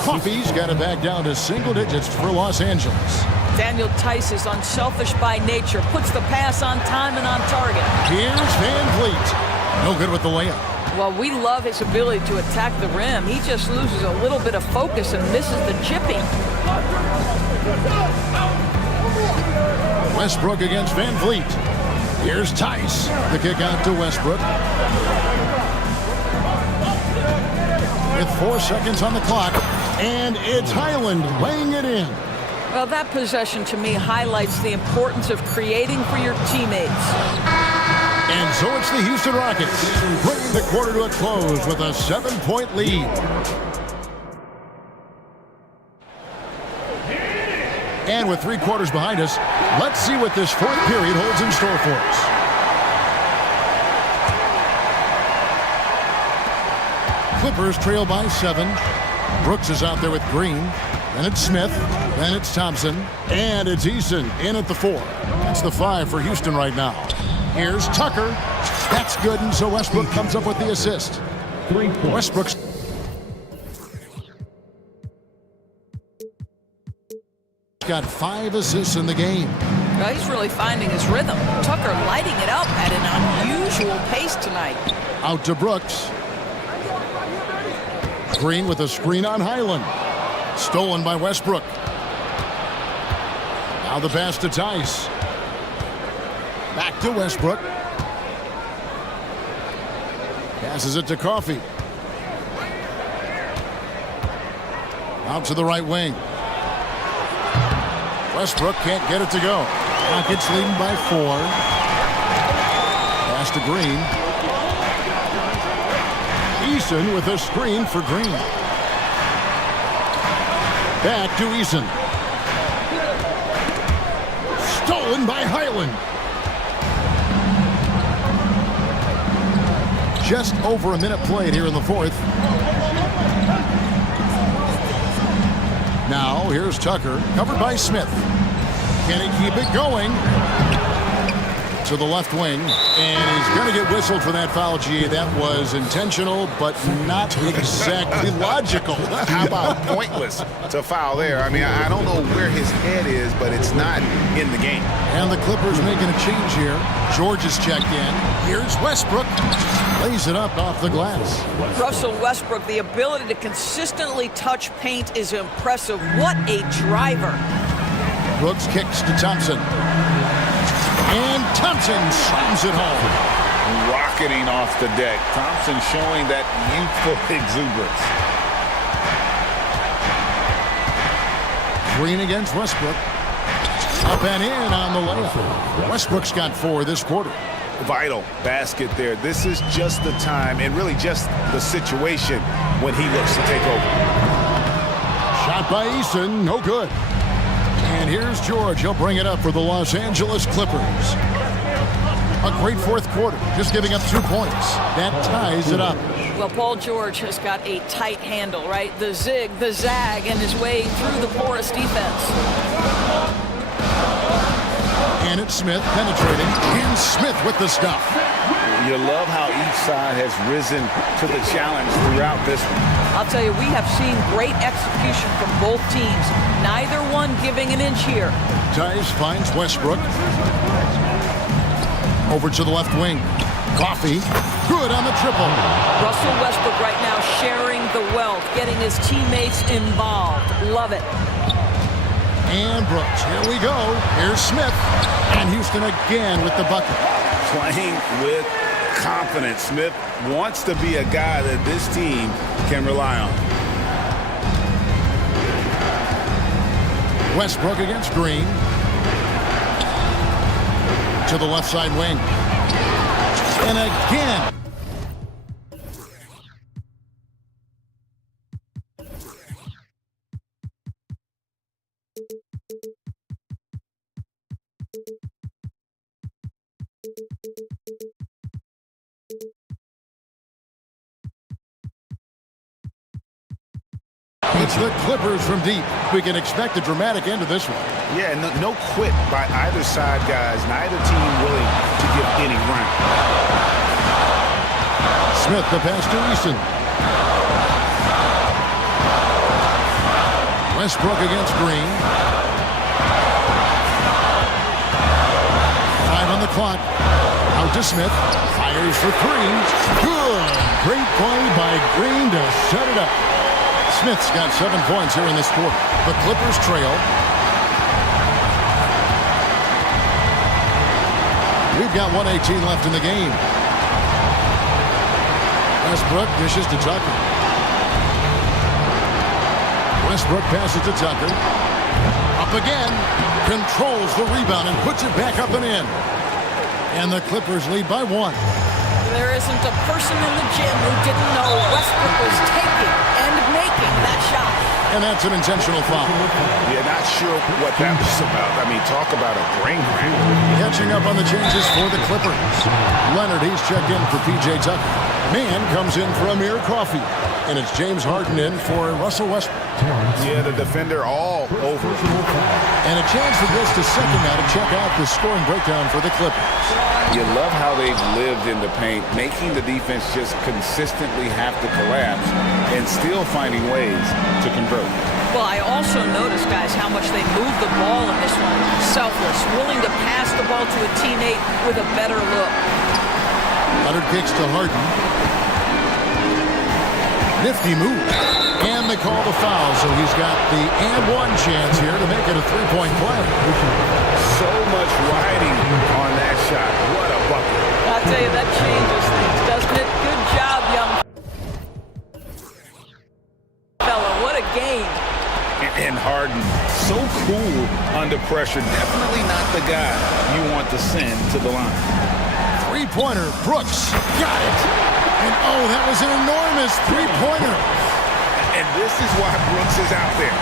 Coffey's got it back down to single digits for Los Angeles. Daniel Tice is unselfish by nature, puts the pass on time and on target. Here's VanVleet. No good with the layup. Well, we love his ability to attack the rim. He just loses a little bit of focus and misses the chipping. Westbrook against Van Vliet. Here's Tice. The kick out to Westbrook. With 4 seconds on the clock. And it's Highland laying it in. Well, that possession to me highlights the importance of creating for your teammates. And so it's the Houston Rockets bringing the quarter to a close with a 7-point lead. And with 3 quarters behind us, let's see what this 4th period holds in store for us. Clippers trail by 7. Brooks is out there with Green. Then it's Smith. Then it's Thompson. And it's Eason in at the 4. That's the 5 for Houston right now. Here's Tucker. That's good, and so Westbrook comes up with the assist. Westbrook's got 5 assists in the game. Well, he's really finding his rhythm. Tucker lighting it up at an unusual pace tonight. Out to Brooks. Green with a screen on Highland. Stolen by Westbrook. Now the pass to Tice. Back to Westbrook. Passes it to Coffey. Out to the right wing. Westbrook can't get it to go. Rockets leading by 4. Pass to Green. Eason with a screen for Green. Back to Eason. Stolen by Highland. Just over a minute played here in the 4th. Now here's Tucker, covered by Smith. Can he keep it going? To the left wing, and he's going to get whistled for that foul. Gee, that was intentional, but not exactly logical. How about pointless to foul there? I mean, I don't know where his head is, but it's not in the game. And the Clippers making a change here. George is checked in. Here's Westbrook. Lays it up off the glass. Russell Westbrook, the ability to consistently touch paint is impressive. What a driver. Brooks kicks to Thompson. And Thompson slams it home. Rocketing off the deck. Thompson showing that youthful exuberance. Green against Westbrook. Up and in on the layup. Westbrook's got 4 this quarter. Vital basket there. This is just the time and really just the situation when he looks to take over. Shot by Eason, no good. And here's George. He'll bring it up for the Los Angeles Clippers. A great 4th quarter, just giving up 2 points. That ties it up. Well, Paul George has got a tight handle, right? The zig, the zag, and his way through the porous defense. And it's Smith penetrating. And Smith with the stuff. You love how each side has risen to the challenge throughout this one. I'll tell you, we have seen great execution from both teams. Neither one giving an inch here. Tice finds Westbrook. Over to the left wing. Coffey. Good on the triple. Russell Westbrook right now sharing the wealth, getting his teammates involved. Love it. And Brooks. Here we go. Here's Smith. And Houston again with the bucket. Playing with confidence. Smith wants to be a guy that this team can rely on. Westbrook against Green. To the left side wing. And again. It's the Clippers from deep. We can expect a dramatic end to this one. Yeah, no quit by either side, guys. Neither team willing to give any ground. Smith, the pass to Eason. Westbrook against Green. 5 on the clock. Out to Smith. Fires for 3. Good. Great play by Green to set it up. Smith's got 7 points here in this quarter. The Clippers trail. We've got 1:18 left in the game. Westbrook dishes to Tucker. Westbrook passes to Tucker. Up again. Controls the rebound and puts it back up and in. And the Clippers lead by 1. There isn't a person in the gym who didn't know Westbrook was taking and making that shot. And that's an intentional foul. Yeah, not sure what that was about. I mean, talk about a brain cramp. Catching up on the changes for the Clippers. Leonard, he's checked in for P.J. Tucker. Mann comes in for Amir Coffey. And it's James Harden in for Russell Westbrook. Yeah, the defender all over. And a chance for this to second now to check out the scoring breakdown for the Clippers. You love how they've lived in the paint, making the defense just consistently have to collapse and still finding ways to convert. Well, I also noticed, guys, how much they moved the ball in this one. Selfless, willing to pass the ball to a teammate with a better look. Leonard kicks to Harden. Nifty move. And they call the foul, so he's got the and one chance here to make it a three-point play. So much riding on that shot. What a bucket. I'll tell you, that changes things, doesn't it? Good job, young fella. What a game. And Harden, so cool under pressure. Definitely not the guy you want to send to the line. Three-pointer, Brooks, got it. And oh, that was an enormous three-pointer. And this is why Brooks is out there.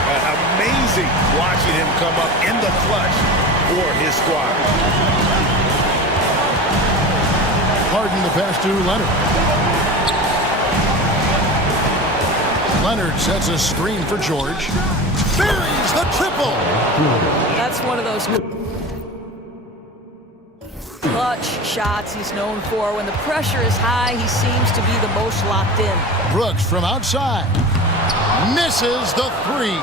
Amazing watching him come up in the clutch for his squad. Harden the pass to Leonard. Leonard sets a screen for George. Buries the triple. That's one of those clutch shots he's known for. When the pressure is high, he seems to be the most locked in. Brooks from outside. Misses the three.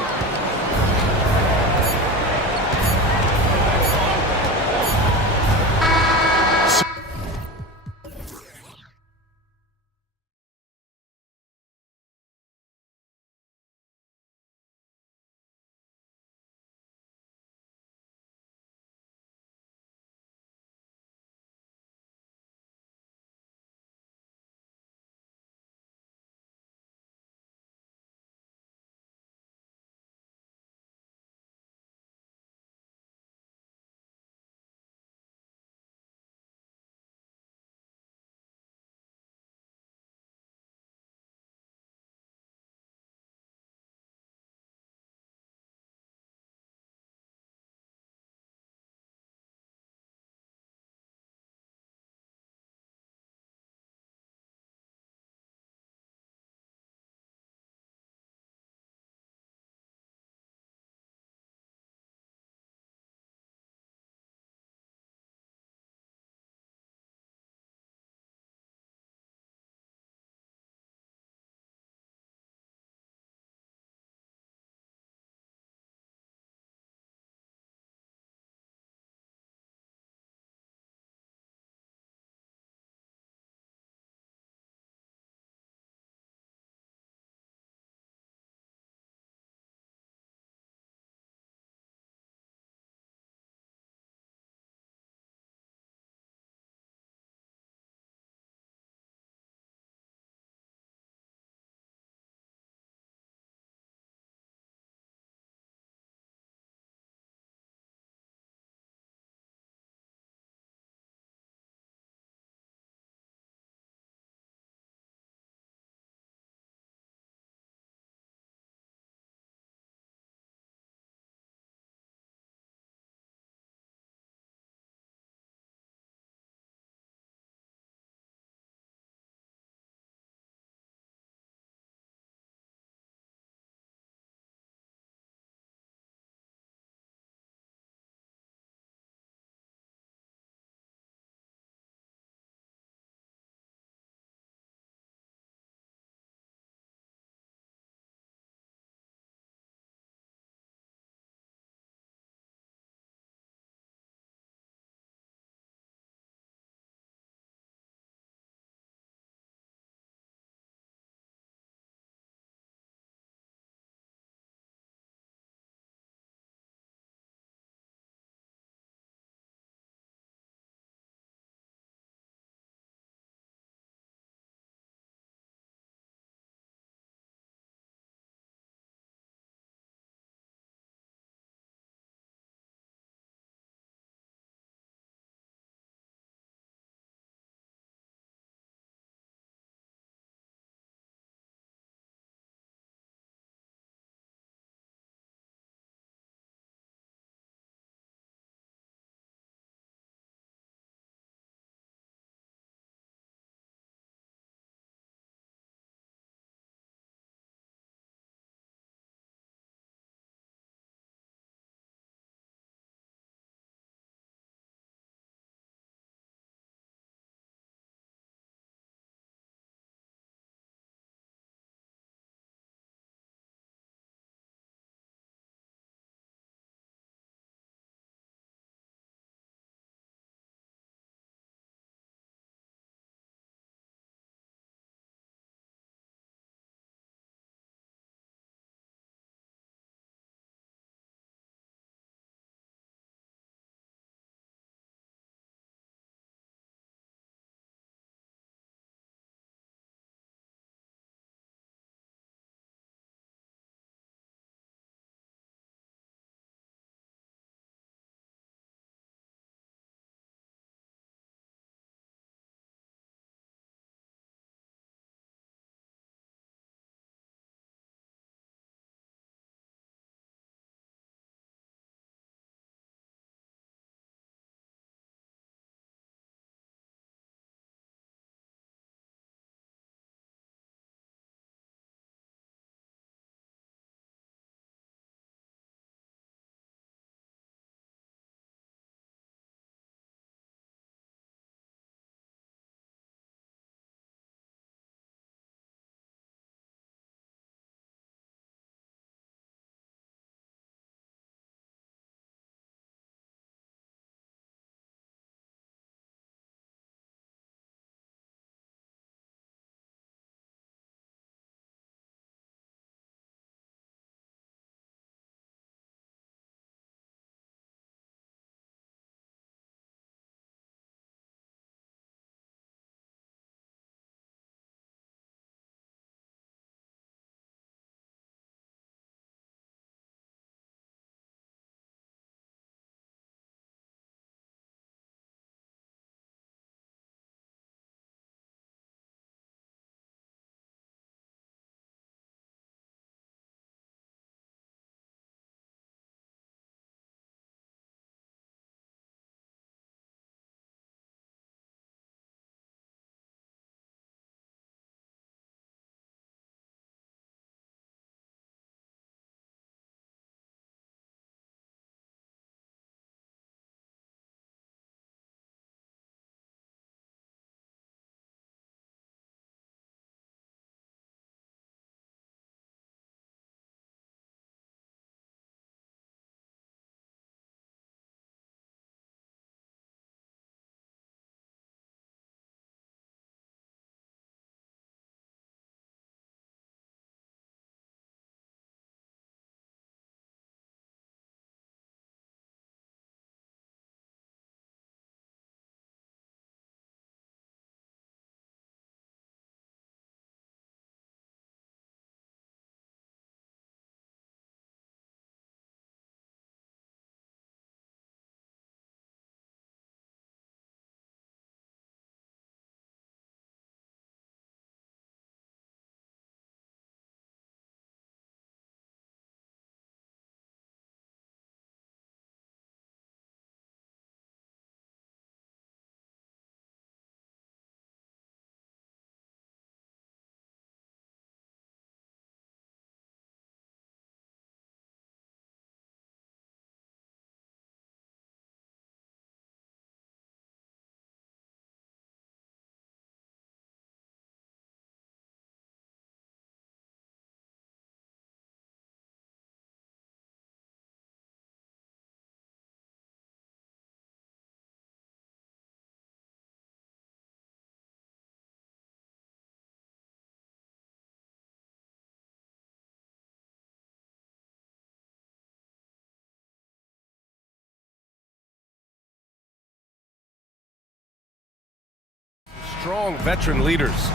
strong veteran leaders.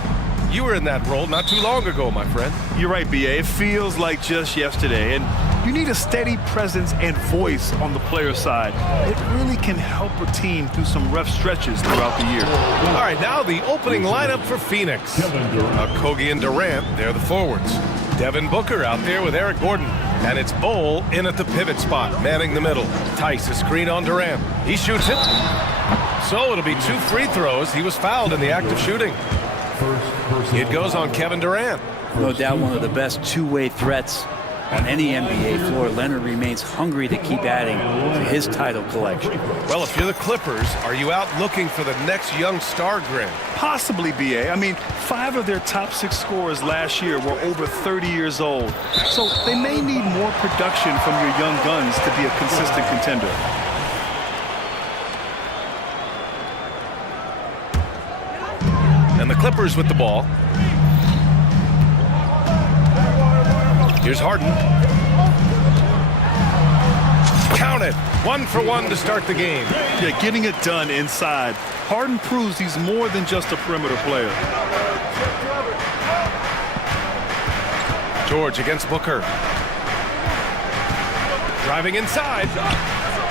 You were in that role not too long ago, my friend. You're right, B.A. It feels like just yesterday. And you need a steady presence and voice on the player side. It really can help a team through some rough stretches throughout the year. All right, now the opening lineup for Phoenix. Kogi and Durant, they're the forwards. Devin Booker out there with Eric Gordon. And it's Bol in at the pivot spot, manning the middle. Tice, a screen on Durant. He shoots it. So it'll be 2 free throws. He was fouled in the act of shooting. It goes on Kevin Durant. No doubt one of the best two-way threats on any NBA floor. Leonard remains hungry to keep adding to his title collection. Well, if you're the Clippers, are you out looking for the next young star, Grant? Possibly, B.A. I mean, 5 of their top 6 scorers last year were over 30 years old. So they may need more production from your young guns to be a consistent contender. And the Clippers with the ball. Here's Harden. Count it. 1 for 1 to start the game. Yeah, getting it done inside. Harden proves he's more than just a perimeter player. George against Booker. Driving inside.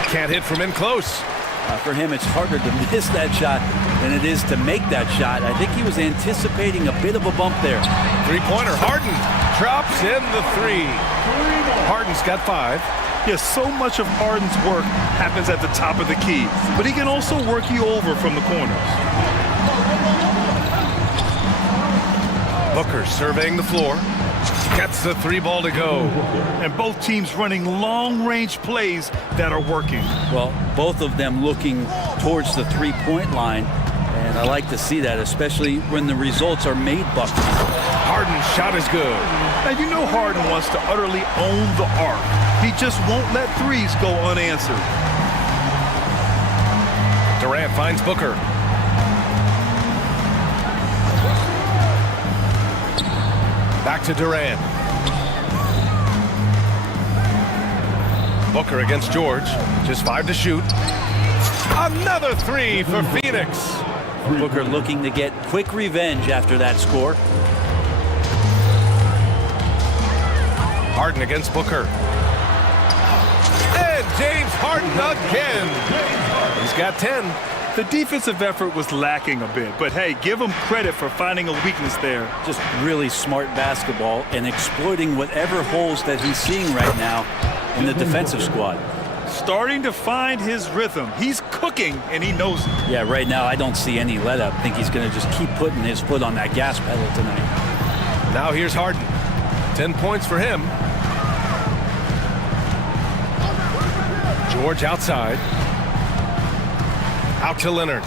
Can't hit from in close. For him, it's harder to miss that shot than it is to make that shot. I think he was anticipating a bit of a bump there. Three-pointer. Harden drops in the 3. Harden's got 5. Yeah, so much of Harden's work happens at the top of the key, but he can also work you over from the corners. Booker surveying the floor. Gets the 3 ball to go. And both teams running long-range plays that are working. Well, both of them looking towards the three-point line, and I like to see that, especially when the results are made buckets. Harden's shot is good. Now, you know Harden wants to utterly own the arc. He just won't let threes go unanswered. Durant finds Booker. Back to Durant. Booker against George. Just 5 to shoot. Another 3 for Phoenix. Booker looking to get quick revenge after that score. Harden against Booker. And James Harden again. He's got 10. The defensive effort was lacking a bit, but hey, give him credit for finding a weakness there. Just really smart basketball and exploiting whatever holes that he's seeing right now in the defensive squad. Starting to find his rhythm. He's cooking, and he knows it. Yeah, right now I don't see any let-up. I think he's going to just keep putting his foot on that gas pedal tonight. Now here's Harden. 10 points for him. George outside. Out to Leonard.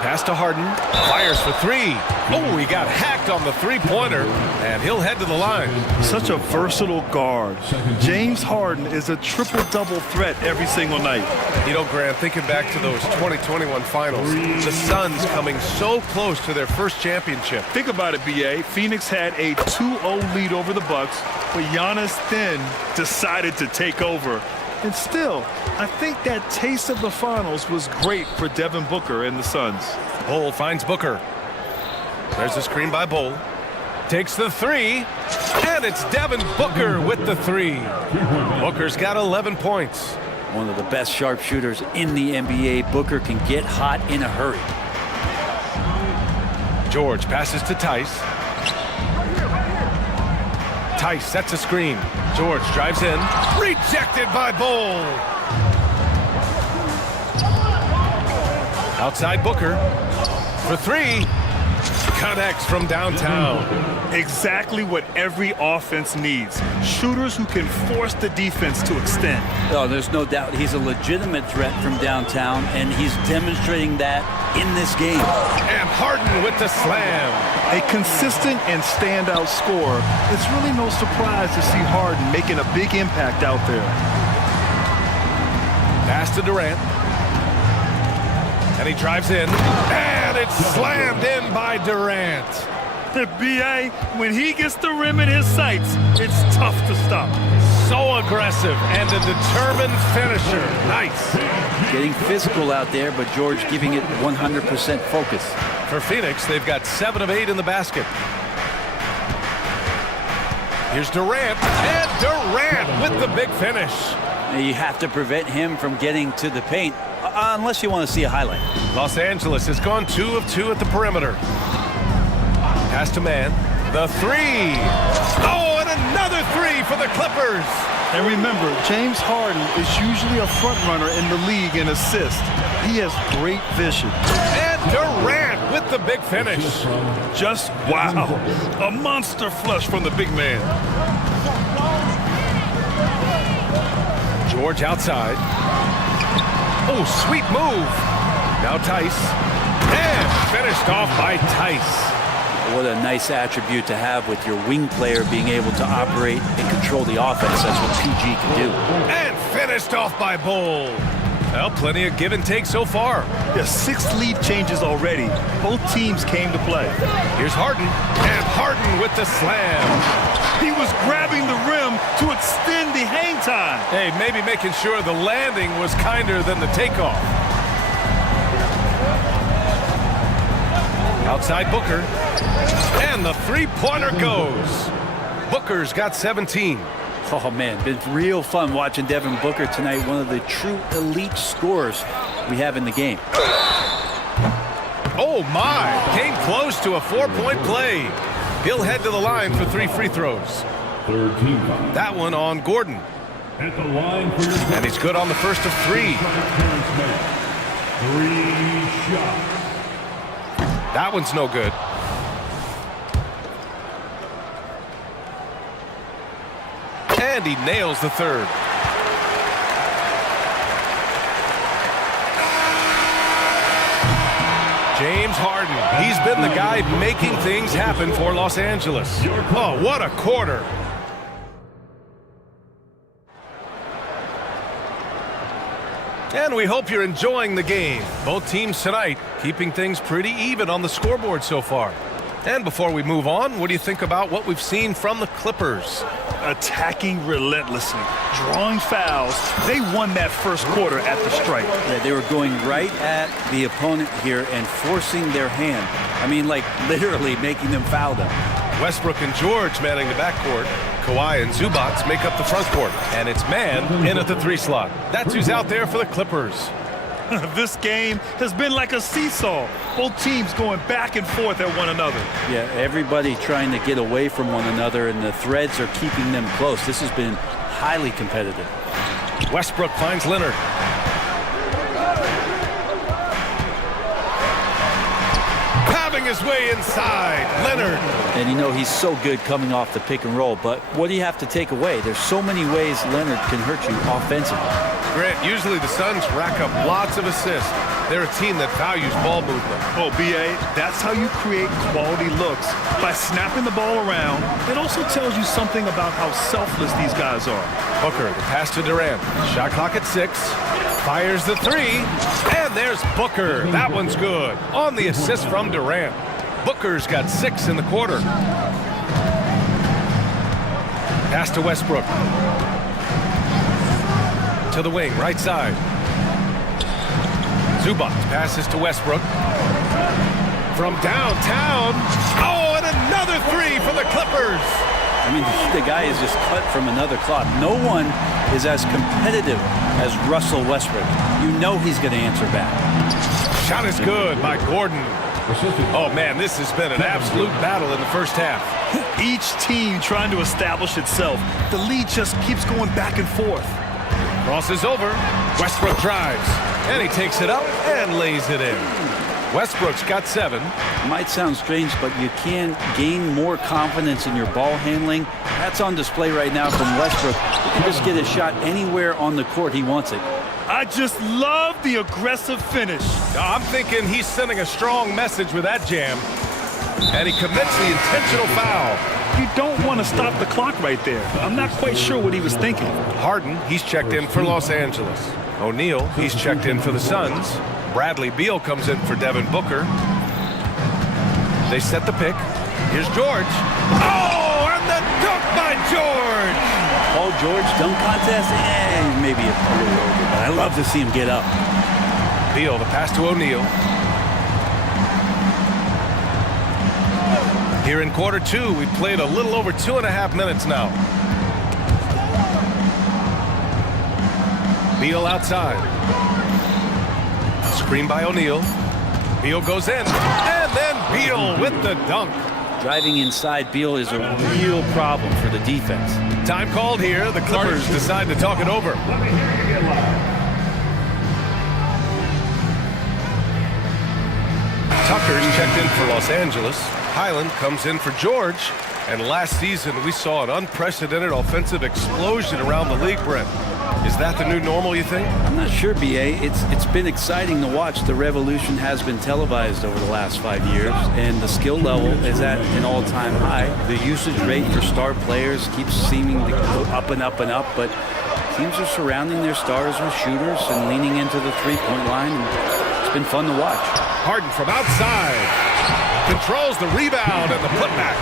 Pass to Harden. Fires for 3. Oh, he got hacked on the 3-pointer, and he'll head to the line. Such a versatile guard. James Harden is a triple-double threat every single night. You know, Grant, thinking back to those 2021 finals, the Suns coming so close to their first championship. Think about it, B.A. Phoenix had a 2-0 lead over the Bucks, but Giannis then decided to take over. And still, I think that taste of the finals was great for Devin Booker and the Suns. Bol finds Booker. There's a screen by Bol. Takes the 3, and it's Devin Booker with the 3. Booker's got 11 points. One of the best sharpshooters in the NBA. Booker can get hot in a hurry. George passes to Tice. Tice sets a screen. George drives in. Rejected by Bol. Outside Booker for 3. Connects from downtown. Exactly what every offense needs. Shooters who can force the defense to extend. Oh, there's no doubt he's a legitimate threat from downtown, and he's demonstrating that in this game. And Harden with the slam. A consistent and standout scorer. It's really no surprise to see Harden making a big impact out there. Pass to Durant. And he drives in. And it's slammed in by Durant. The B.A., when he gets the rim in his sights, it's tough to stop. so aggressive and a determined finisher. Nice. Getting physical out there, but George giving it 100% focus. For Phoenix, they've got 7 of 8 in the basket. Here's Durant, and Durant with the big finish. You have to prevent him from getting to the paint, unless you want to see a highlight. Los Angeles has gone 2 of 2 at the perimeter. Pass to man. The three. Oh, and another three for the Clippers. And remember, James Harden is usually a front runner in the league in assists. He has great vision. And Durant with the big finish. Just wow. A monster flush from the big man. George outside. Oh, sweet move. Now Tice. And finished off by Tice. What a nice attribute to have with your wing player being able to operate and control the offense. That's what PG can do. And finished off by Bull. Well, plenty of give and take so far. Yeah, 6 lead changes already. Both teams came to play. Here's Harden. And Harden with the slam. He was grabbing the rim to extend the hang time. Hey, maybe making sure the landing was kinder than the takeoff. Outside Booker. And the three-pointer goes. Booker's got 17. Oh, man, been real fun watching Devin Booker tonight. One of the true elite scorers we have in the game. Oh, my. Came close to a 4-point play. He'll head to the line for 3 free throws. Third team foul. That one on Gordon. At the line for your And he's good on the first of 3. 3 shots. That one's no good. And he nails the third. James Harden. He's been the guy making things happen for Los Angeles. Oh, what a quarter. And we hope you're enjoying the game. Both teams tonight keeping things pretty even on the scoreboard so far. And before we move on, what do you think about what we've seen from the Clippers? Attacking relentlessly, drawing fouls. They won that first quarter at the stripe. Yeah, they were going right at the opponent here and forcing their hand. I mean, like literally making them foul them. Westbrook and George manning the backcourt. Kawhi and Zubats make up the front court. And it's man in at the 3 slot. That's who's out there for the Clippers. This game has been like a seesaw. Both teams going back and forth at one another. Yeah, everybody trying to get away from one another, and the threads are keeping them close. This has been highly competitive. Westbrook finds Leonard. Having his way inside, Leonard. And you know he's so good coming off the pick and roll, but what do you have to take away? There's so many ways Leonard can hurt you offensively. Grant, usually the Suns rack up lots of assists. They're a team that values ball movement. Oh, B.A., that's how you create quality looks. By snapping the ball around, it also tells you something about how selfless these guys are. Booker, the pass to Durant. Shot clock at 6. Fires the 3. And there's Booker. That one's good. On the assist from Durant. Booker's got 6 in the quarter. Pass to Westbrook. To the wing, right side. Zubats passes to Westbrook. From downtown. Oh, and another 3 for the Clippers. I mean, the guy is just cut from another cloth. No one is as competitive as Russell Westbrook. You know he's going to answer back. Shot is good by Gordon. Oh, man, this has been an absolute battle in the first half. Each team trying to establish itself. The lead just keeps going back and forth. Cross is over. Westbrook drives. And he takes it up and lays it in. Westbrook's got 7. Might sound strange, but you can gain more confidence in your ball handling. That's on display right now from Westbrook. He can just get a shot anywhere on the court he wants it. I just love the aggressive finish. I'm thinking he's sending a strong message with that jam. And he commits the intentional foul. You don't want to stop the clock right there. I'm not quite sure what he was thinking. Harden, he's checked in for Los Angeles. O'Neal, he's checked in for the Suns. Bradley Beal comes in for Devin Booker. They set the pick. Here's George. Oh, and the dunk by George! Paul George dunk contest, maybe a little over, but I love to see him get up. Beal, the pass to O'Neal. Here in quarter two, we've played a little over 2.5 minutes now. Beal outside. Screen by O'Neal. Beal goes in, and then Beal with the dunk. Driving inside Beal is a real problem for the defense. Time called here. The Clippers decide to talk it over. Tucker's checked in for Los Angeles. Highland comes in for George. And last season, we saw an unprecedented offensive explosion around the league, Brent. Is that the new normal, you think? I'm not sure, BA. It's been exciting to watch. The revolution has been televised over the last 5 years, and the skill level is at an all-time high. The usage rate for star players keeps seeming to go up and up and up, but teams are surrounding their stars with shooters and leaning into the three-point line, and it's been fun to watch. Harden from outside. Controls the rebound and the putback.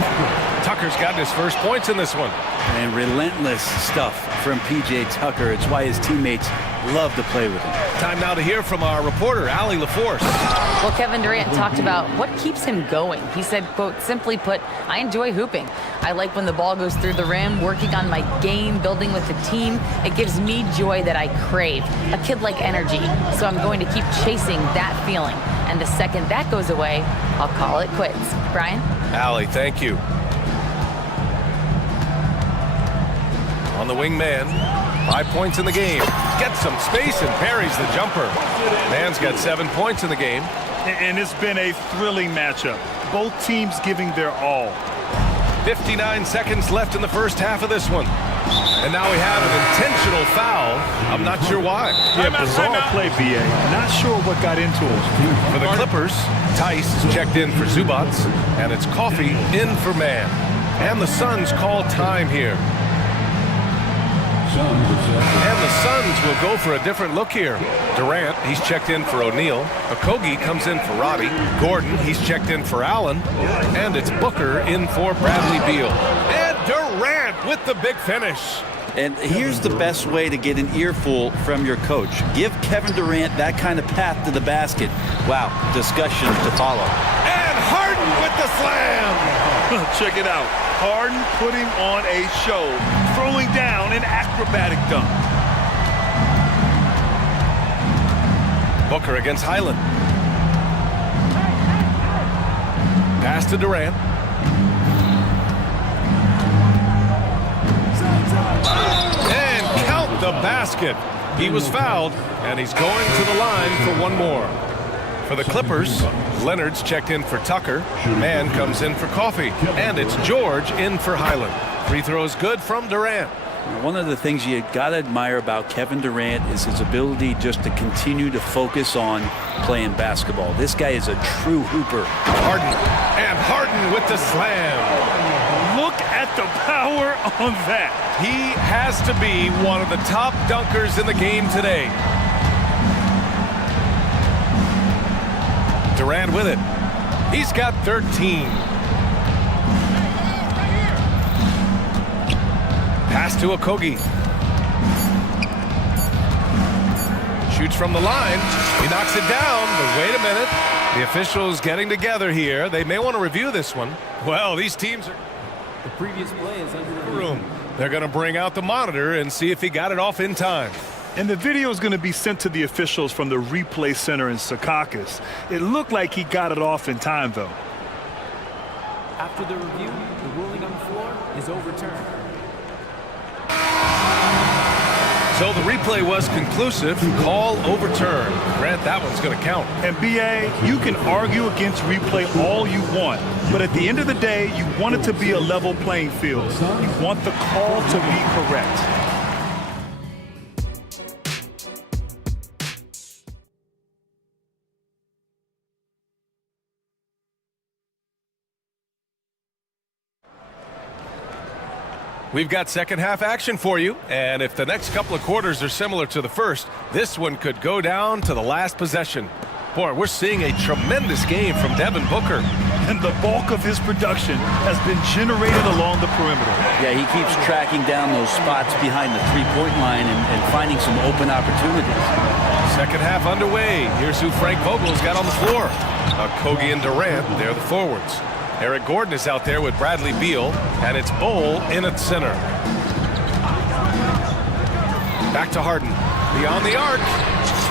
Tucker's gotten his first points in this one. And relentless stuff from P.J. Tucker. It's why his teammates love to play with him. Time now to hear from our reporter, Allie LaForce. Well, Kevin Durant talked about what keeps him going. He said, quote, simply put, I enjoy hooping. I like when the ball goes through the rim, working on my game, building with the team. It gives me joy that I crave, a kid-like energy. So I'm going to keep chasing that feeling. And the second that goes away, I'll call it quits. Brian? Allie, thank you. On the wing man, 5 points in the game. Gets some space and parries the jumper. Man's got 7 points in the game. And it's been a thrilling matchup. Both teams giving their all. 59 seconds left in the first half of this one. And now we have an intentional foul. I'm not sure why. Yeah, bizarre play, BA. Not sure what got into him. For the Clippers, Tice is checked in for Zubats, and it's Coffee in for Man. And the Suns call time here. And the Suns will go for a different look here. Durant, he's checked in for O'Neal. Okogie comes in for Robbie. Gordon, he's checked in for Allen. And it's Booker in for Bradley Beal. And Durant with the big finish. And here's the best way to get an earful from your coach. Give Kevin Durant that kind of path to the basket. Wow, discussion to follow. And Harden with the slam. Check it out. Harden putting on a show, throwing down an acrobatic dunk. Booker against Highland. Pass to Durant. And count the basket. He was fouled, and he's going to the line for one more. For the Clippers, Leonard's checked in for Tucker. Man comes in for Coffee. And it's George in for Highland. Free throws good from Durant. One of the things you got to admire about Kevin Durant is his ability just to continue to focus on playing basketball. This guy is a true hooper. Harden. And Harden with the slam. Look at the power on that. He has to be one of the top dunkers in the game today. Durant with it. He's got 13. Pass to Okogie. Shoots from the line. He knocks it down, but wait a minute. The officials getting together here. They may want to review this one. Well, these teams are... The previous play is under the room. They're going to bring out the monitor and see if he got it off in time. And the video is going to be sent to the officials from the replay center in Secaucus. It looked like he got it off in time, though. After the review, the ruling on the floor is overturned. So the replay was conclusive. Call overturned. Grant, that one's going to count. And BA, you can argue against replay all you want, but at the end of the day, you want it to be a level playing field. You want the call to be correct. We've got second half action for you, and if the next couple of quarters are similar to the first, this one could go down to the last possession. Boy, we're seeing a tremendous game from Devin Booker. and the bulk of his production has been generated along the perimeter. Yeah, he keeps tracking down those spots behind the three-point line and finding some open opportunities. Second half underway. Here's who Frank Vogel's got on the floor. Kogi and Durant, they're the forwards. Eric Gordon is out there with Bradley Beal, and it's Bol in at center. Back to Harden. Beyond the arc.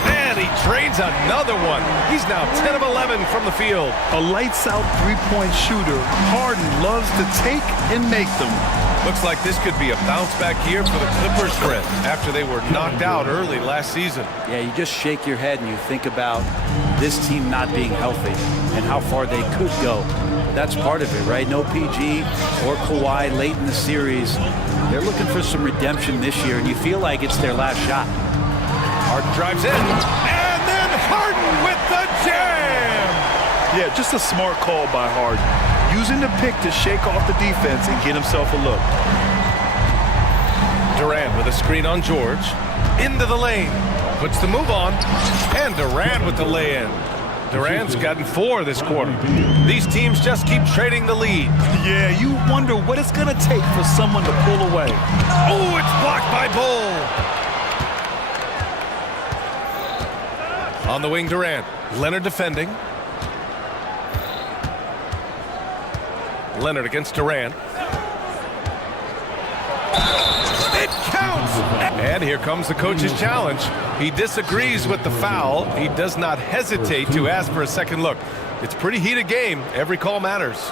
And he drains another one. He's now 10 of 11 from the field. A lights-out three-point shooter. Harden loves to take and make them. Looks like this could be a bounce-back year for the Clippers, Brent, after they were knocked out early last season. Yeah, you just shake your head and you think about this team not being healthy and how far they could go. That's part of it, right? No PG or Kawhi late in the series. They're looking for some redemption this year, and you feel like it's their last shot. Harden drives in, and then Harden with the jam! Yeah, just a smart call by Harden. Using the pick to shake off the defense and get himself a look. Durant with a screen on George. Into the lane. Puts the move on. And Durant with the lay-in. Durant's gotten 4 this quarter. These teams just keep trading the lead. Yeah, you wonder what it's going to take for someone to pull away. Oh, it's blocked by Bol. On the wing, Durant. Leonard defending. Leonard against Durant. It counts! And here comes the coach's challenge. He disagrees with the foul. He does not hesitate to ask for a second look. It's a pretty heated game. Every call matters.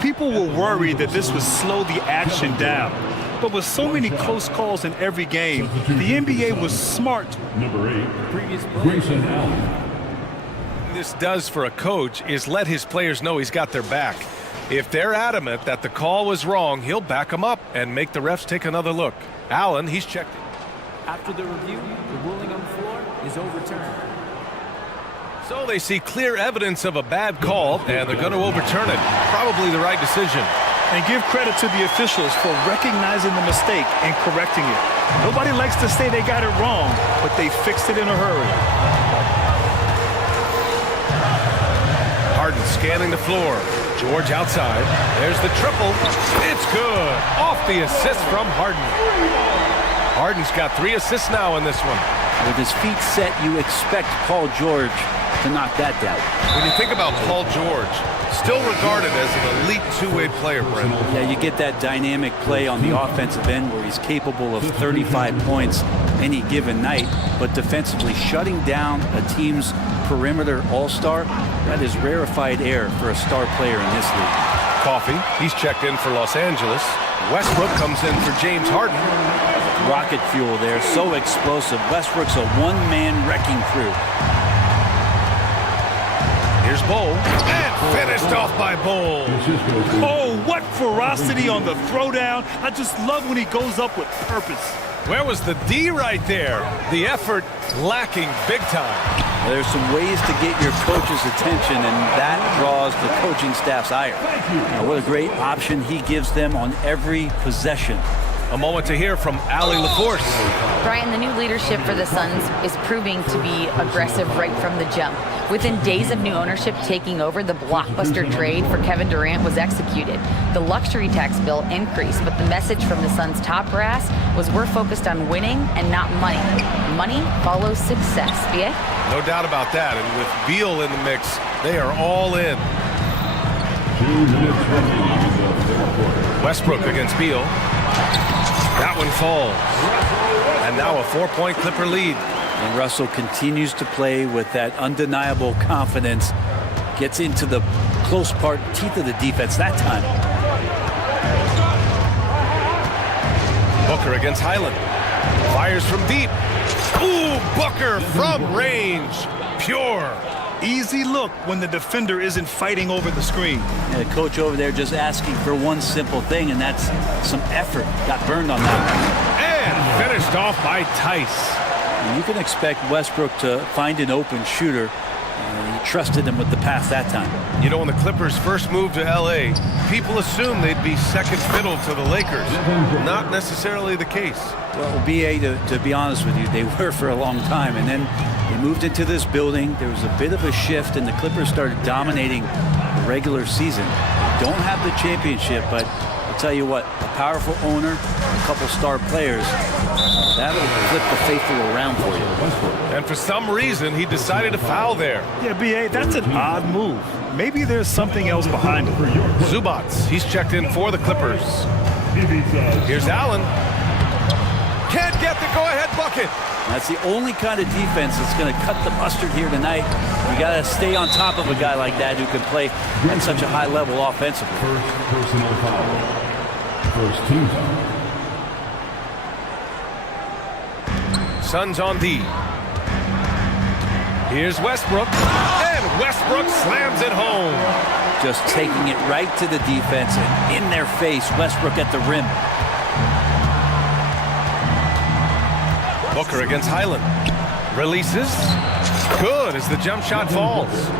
People were worried that this would slow the action down. But with so many close calls in every game, the NBA was smart. Number 8, Grayson Allen. This does for a coach is let his players know he's got their back. If they're adamant that the call was wrong, he'll back them up and make the refs take another look. Allen, he's checked it. After the review, the ruling on the floor is overturned. So they see clear evidence of a bad call, and they're going to overturn it. Probably the right decision. And give credit to the officials for recognizing the mistake and correcting it. Nobody likes to say they got it wrong, but they fixed it in a hurry. Harden scanning the floor. George outside. There's the triple. It's good. Off the assist from Harden. Harden's got 3 assists now in this one. With his feet set, you expect Paul George to knock that down. When you think about Paul George, still regarded as an elite two-way player, Brent. Yeah, you get that dynamic play on the offensive end where he's capable of 35 points any given night, but defensively shutting down a team's perimeter all-star, that is rarefied air for a star player in this league. Coffee, he's checked in for Los Angeles. Westbrook comes in for James Harden. Rocket fuel there, so explosive. Westbrook's a one-man wrecking crew. Here's Bol, and finished off by Bol. Oh, what ferocity on the throwdown. I just love when he goes up with purpose. Where was the D right there? The effort lacking big time. There's some ways to get your coach's attention, and that draws the coaching staff's ire. Now, what a great option he gives them on every possession. A moment to hear from Allie LaForce. Brian, the new leadership for the Suns is proving to be aggressive right from the jump. Within days of new ownership taking over, the blockbuster trade for Kevin Durant was executed. The luxury tax bill increased, but the message from the Suns' top brass was we're focused on winning and not money. Money follows success. Yeah? No doubt about that. And with Beal in the mix, they are all in. 2 minutes remaining. Westbrook against Beal. That one falls. And now a 4-point Clipper lead. And Russell continues to play with that undeniable confidence. Gets into the close part, teeth of the defense that time. Booker against Highland. Fires from deep. Ooh, Booker from range. Pure. Easy look when the defender isn't fighting over the screen. Yeah, the coach over there just asking for one simple thing, and that's some effort. Got burned on that one. And finished off by Tice. And you can expect Westbrook to find an open shooter, And he trusted them with the pass that time. You know, when the Clippers first moved to L.A., people assumed they'd be second fiddle to the Lakers. Not necessarily the case. Well, BA, to be honest with you, they were for a long time. And then they moved into this building. There was a bit of a shift, and the Clippers started dominating the regular season. They don't have the championship, but I'll tell you what, a powerful owner, a couple star players, that'll flip the faithful around for you. And for some reason, he decided to foul there. Yeah, BA, that's an odd move. Maybe there's something else behind it. Zubats, he's checked in for the Clippers. Here's Allen. Can't get the go-ahead bucket. That's the only kind of defense that's going to cut the mustard here tonight. You got to stay on top of a guy like that who can play at such a high level offensively. First personal foul. First team foul. Suns on D. Here's Westbrook. And Westbrook slams it home. Just taking it right to the defense and in their face, Westbrook at the rim. Booker against Highland. Releases. Good as the jump shot falls.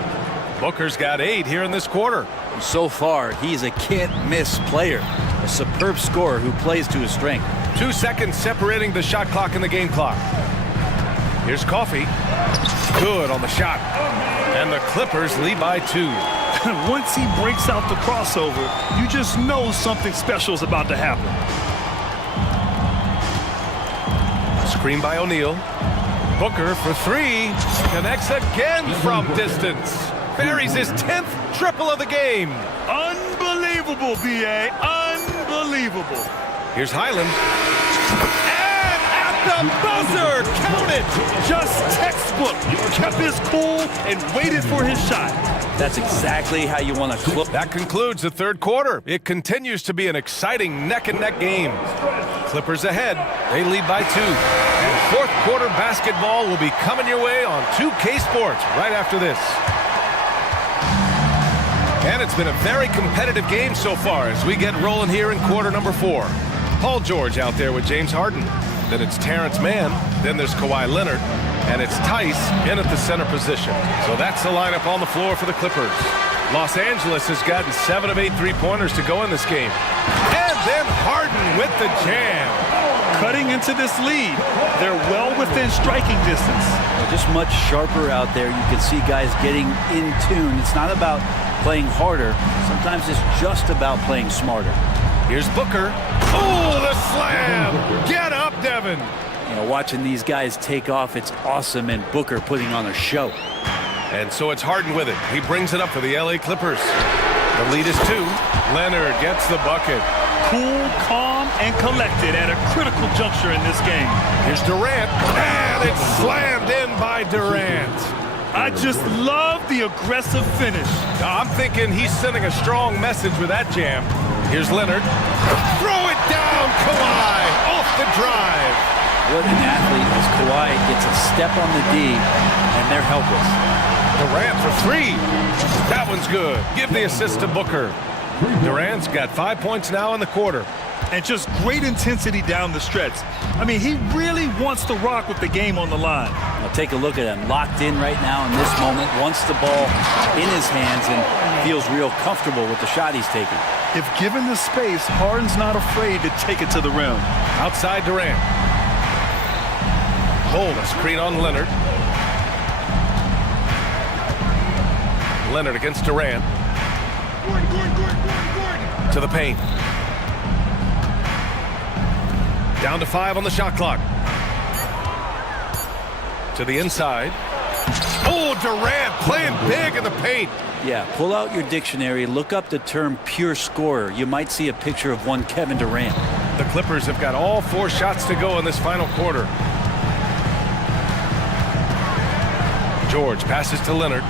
Booker's got 8 here in this quarter. So far, he's a can't-miss player. A superb scorer who plays to his strength. 2 seconds separating the shot clock and the game clock. Here's Coffey. Good on the shot. And the Clippers lead by 2. Once he breaks out the crossover, you just know something special is about to happen. Screen by O'Neal. Booker for 3. Connects again from distance. Buries his 10th triple of the game. Unbelievable, BA. Unbelievable. Here's Highland. And at the buzzer, count it. Just textbook. Kept his cool and waited for his shot. That's exactly how you want to close. That concludes the third quarter. It continues to be an exciting neck-and-neck game. Clippers ahead. They lead by 2. And fourth quarter basketball will be coming your way on 2K Sports right after this. And it's been a very competitive game so far as we get rolling here in quarter number 4. Paul George out there with James Harden. Then it's Terrence Mann. Then there's Kawhi Leonard. And it's Tice in at the center position. So that's the lineup on the floor for the Clippers. Los Angeles has gotten 7 of 8 three-pointers to go in this game. And then Harden with the jam. Cutting into this lead. They're well within striking distance. Just much sharper out there. You can see guys getting in tune. It's not about playing harder. Sometimes it's just about playing smarter. Here's Booker. Oh, the slam! Get up, Devin! You know, watching these guys take off, it's awesome, and Booker putting on a show. And so it's Harden with it. He brings it up for the LA Clippers. The lead is 2. Leonard gets the bucket. Cool, calm, and collected at a critical juncture in this game. Here's Durant, and it's slammed in by Durant. I just love the aggressive finish. I'm thinking he's sending a strong message with that jam. Here's Leonard. Throw it down, Kawhi, off the drive. What an athlete as Kawhi gets a step on the D, and they're helpless. Durant for 3. That one's good. Give the assist to Booker. Durant's got 5 points now in the quarter. And just great intensity down the stretch. I mean, he really wants to rock with the game on the line. Now take a look at him. Locked in right now in this moment. Wants the ball in his hands and feels real comfortable with the shot he's taking. If given the space, Harden's not afraid to take it to the rim. Outside Durant. Hold a screen on Leonard. Leonard against Durant. To the paint. Down to 5 on the shot clock. To the inside. Oh, Durant playing big in the paint. Yeah, pull out your dictionary, look up the term pure scorer. You might see a picture of one Kevin Durant. The Clippers have got all 4 shots to go in this final quarter. George passes to Leonard.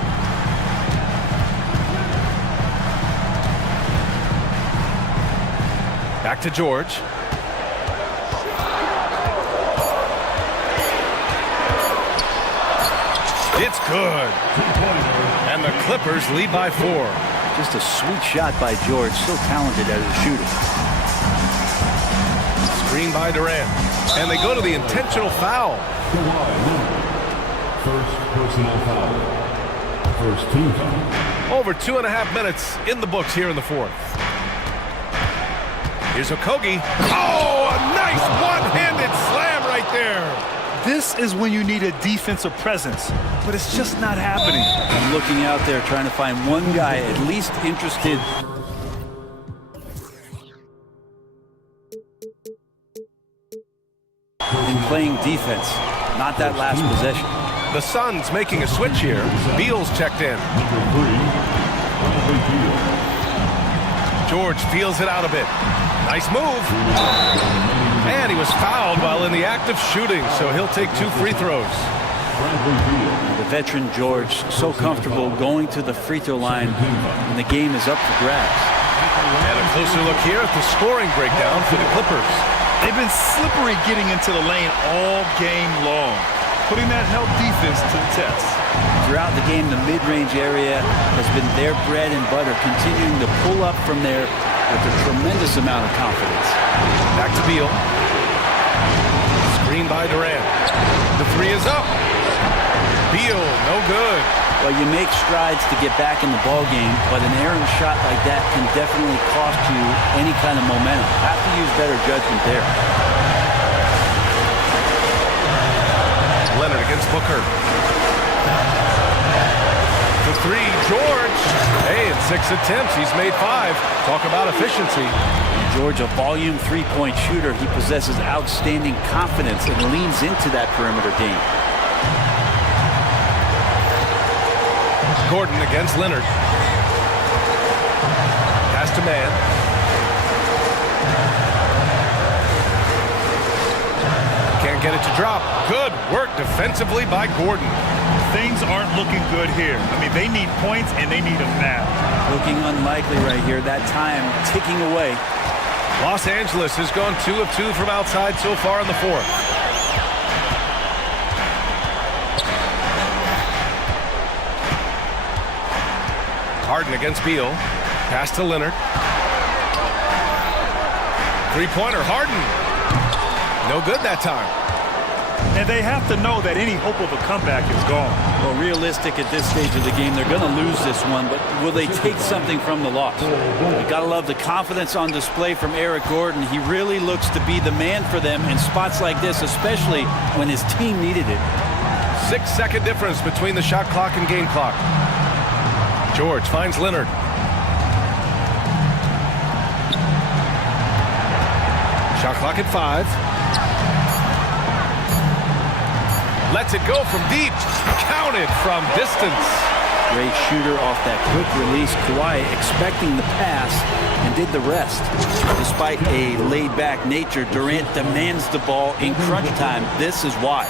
Back to George. It's good. And the Clippers lead by 4. Just a sweet shot by George. So talented as a shooter. Screen by Durant. And they go to the intentional foul. First personal foul. first team time. Over 2.5 minutes in the books here in the fourth. Here's Okogie. Oh, a nice one-handed slam right there. This is when you need a defensive presence, but it's just not happening. I'm looking out there trying to find one guy at least interested in playing defense, not that last possession. The Suns making a switch here. Beal's checked in. George feels it out a bit. Nice move. And he was fouled while in the act of shooting, so he'll take 2 free throws. The veteran George, so comfortable going to the free throw line when the game is up for grabs. And a closer look here at the scoring breakdown for the Clippers. They've been slippery getting into the lane all game long, putting that help defense to the test. Throughout the game, the mid-range area has been their bread and butter, continuing to pull up from there with a tremendous amount of confidence. Back to Beal. Screen by Durant. The three is up. Beal, no good. Well, you make strides to get back in the ball game, but an errant shot like that can definitely cost you any kind of momentum. Have to use better judgment there. Leonard against Booker. The three, George. Hey, in 6 attempts, he's made 5. Talk about efficiency. George, a volume three-point shooter. He possesses outstanding confidence and leans into that perimeter game. Gordon against Leonard. Pass to man. Can't get it to drop. Good work defensively by Gordon. Things aren't looking good here. I mean, they need points, and they need them now. Looking unlikely right here. That time ticking away. Los Angeles has gone 2 of 2 from outside so far in the fourth. Harden against Beal. Pass to Leonard. Three-pointer, Harden. No good that time. And they have to know that any hope of a comeback is gone. Well, realistic at this stage of the game, they're going to lose this one, but will they take something from the loss? You got to love the confidence on display from Eric Gordon. He really looks to be the man for them in spots like this, especially when his team needed it. 6-second difference between the shot clock and game clock. George finds Leonard. Shot clock at 5. Lets it go from deep. Counted from distance. Great shooter off that quick release. Kawhi expecting the pass and did the rest. Despite a laid-back nature, Durant demands the ball in crunch time. This is why.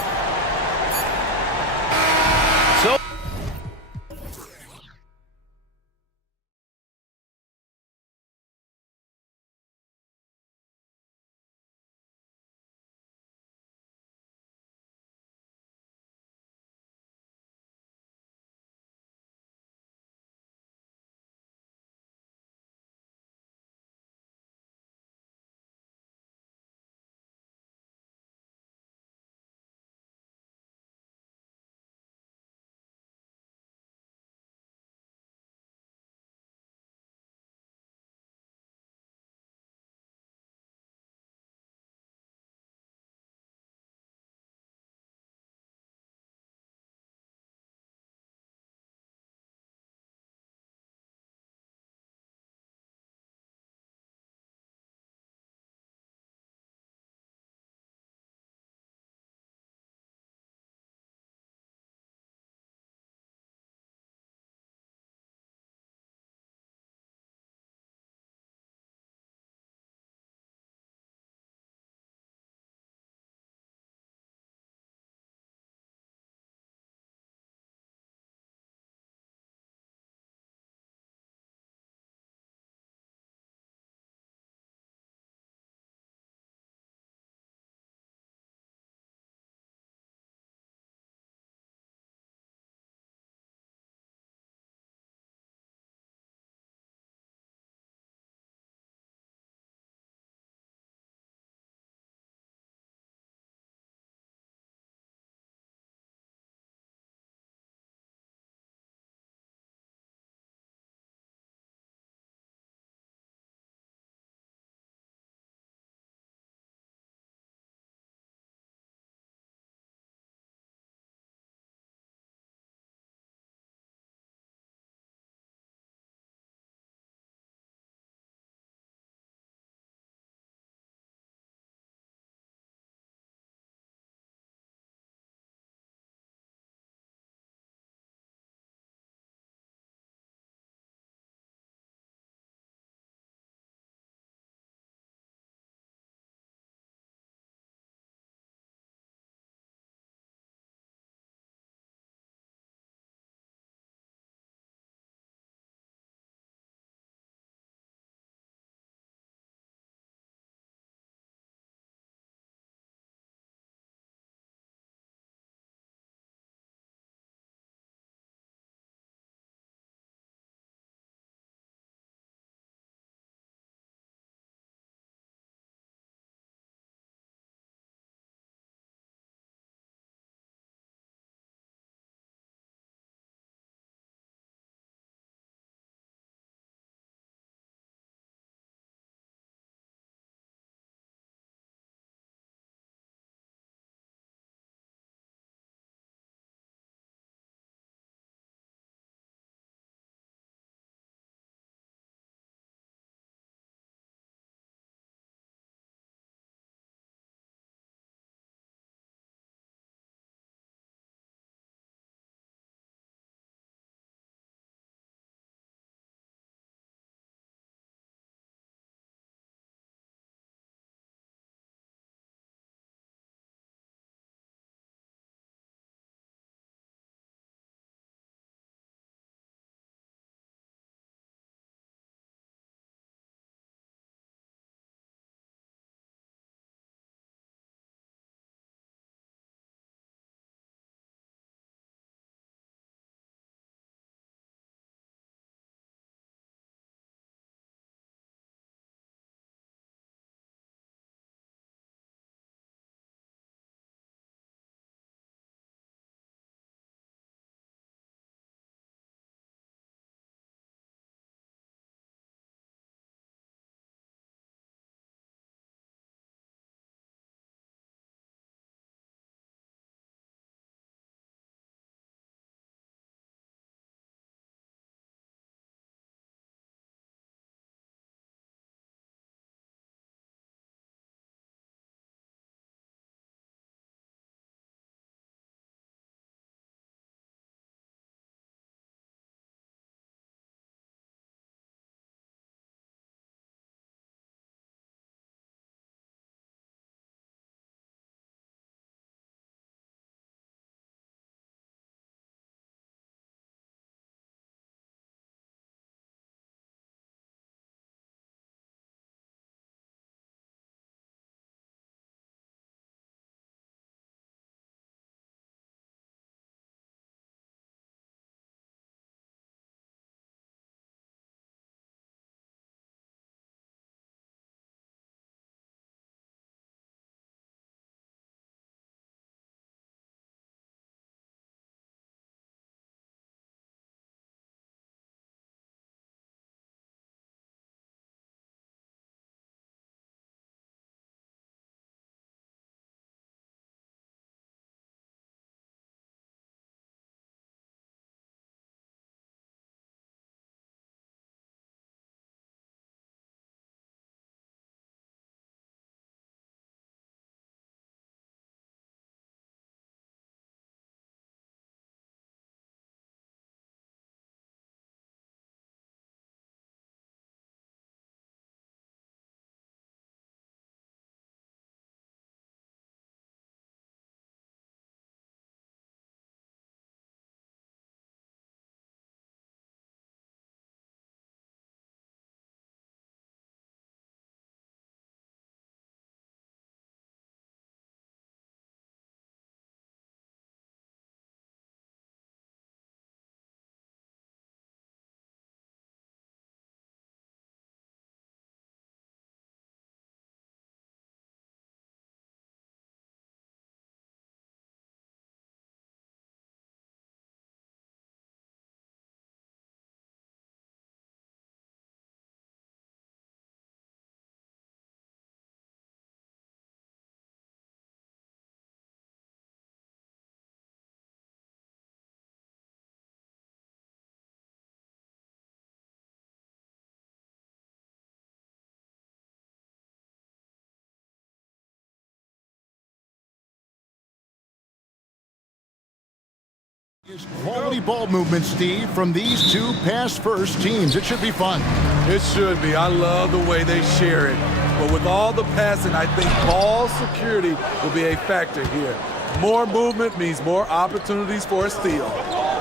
Quality ball movement, Steve, from these two pass-first teams. It should be fun. It should be. I love the way they share it. But with all the passing, I think ball security will be a factor here. More movement means more opportunities for a steal.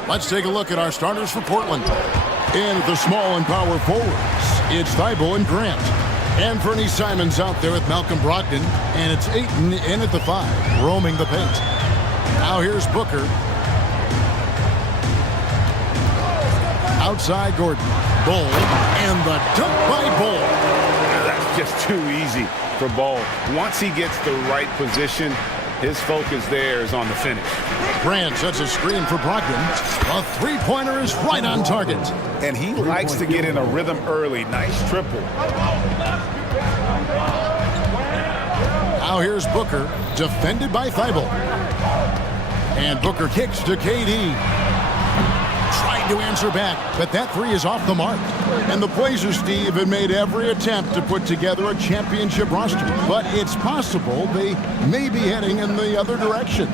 Let's take a look at our starters for Portland. And the small and power forwards, it's Thibault and Grant. And Fernie Simons out there with Malcolm Brogdon. And it's Ayton in at the 5, roaming the paint. Now here's Booker. Outside Gordon. Bull. And the dunk by Bull. That's just too easy for Ball. Once he gets the right position, his focus there is on the finish. Grant sets a screen for Brogdon. A three-pointer is right on target. And he likes to get in a rhythm early. Nice triple. Now here's Booker, defended by Thibault. And Booker kicks to KD. Tried to answer back, but that three is off the mark. And the Blazers, Steve, have made every attempt to put together a championship roster. But it's possible they may be heading in the other direction.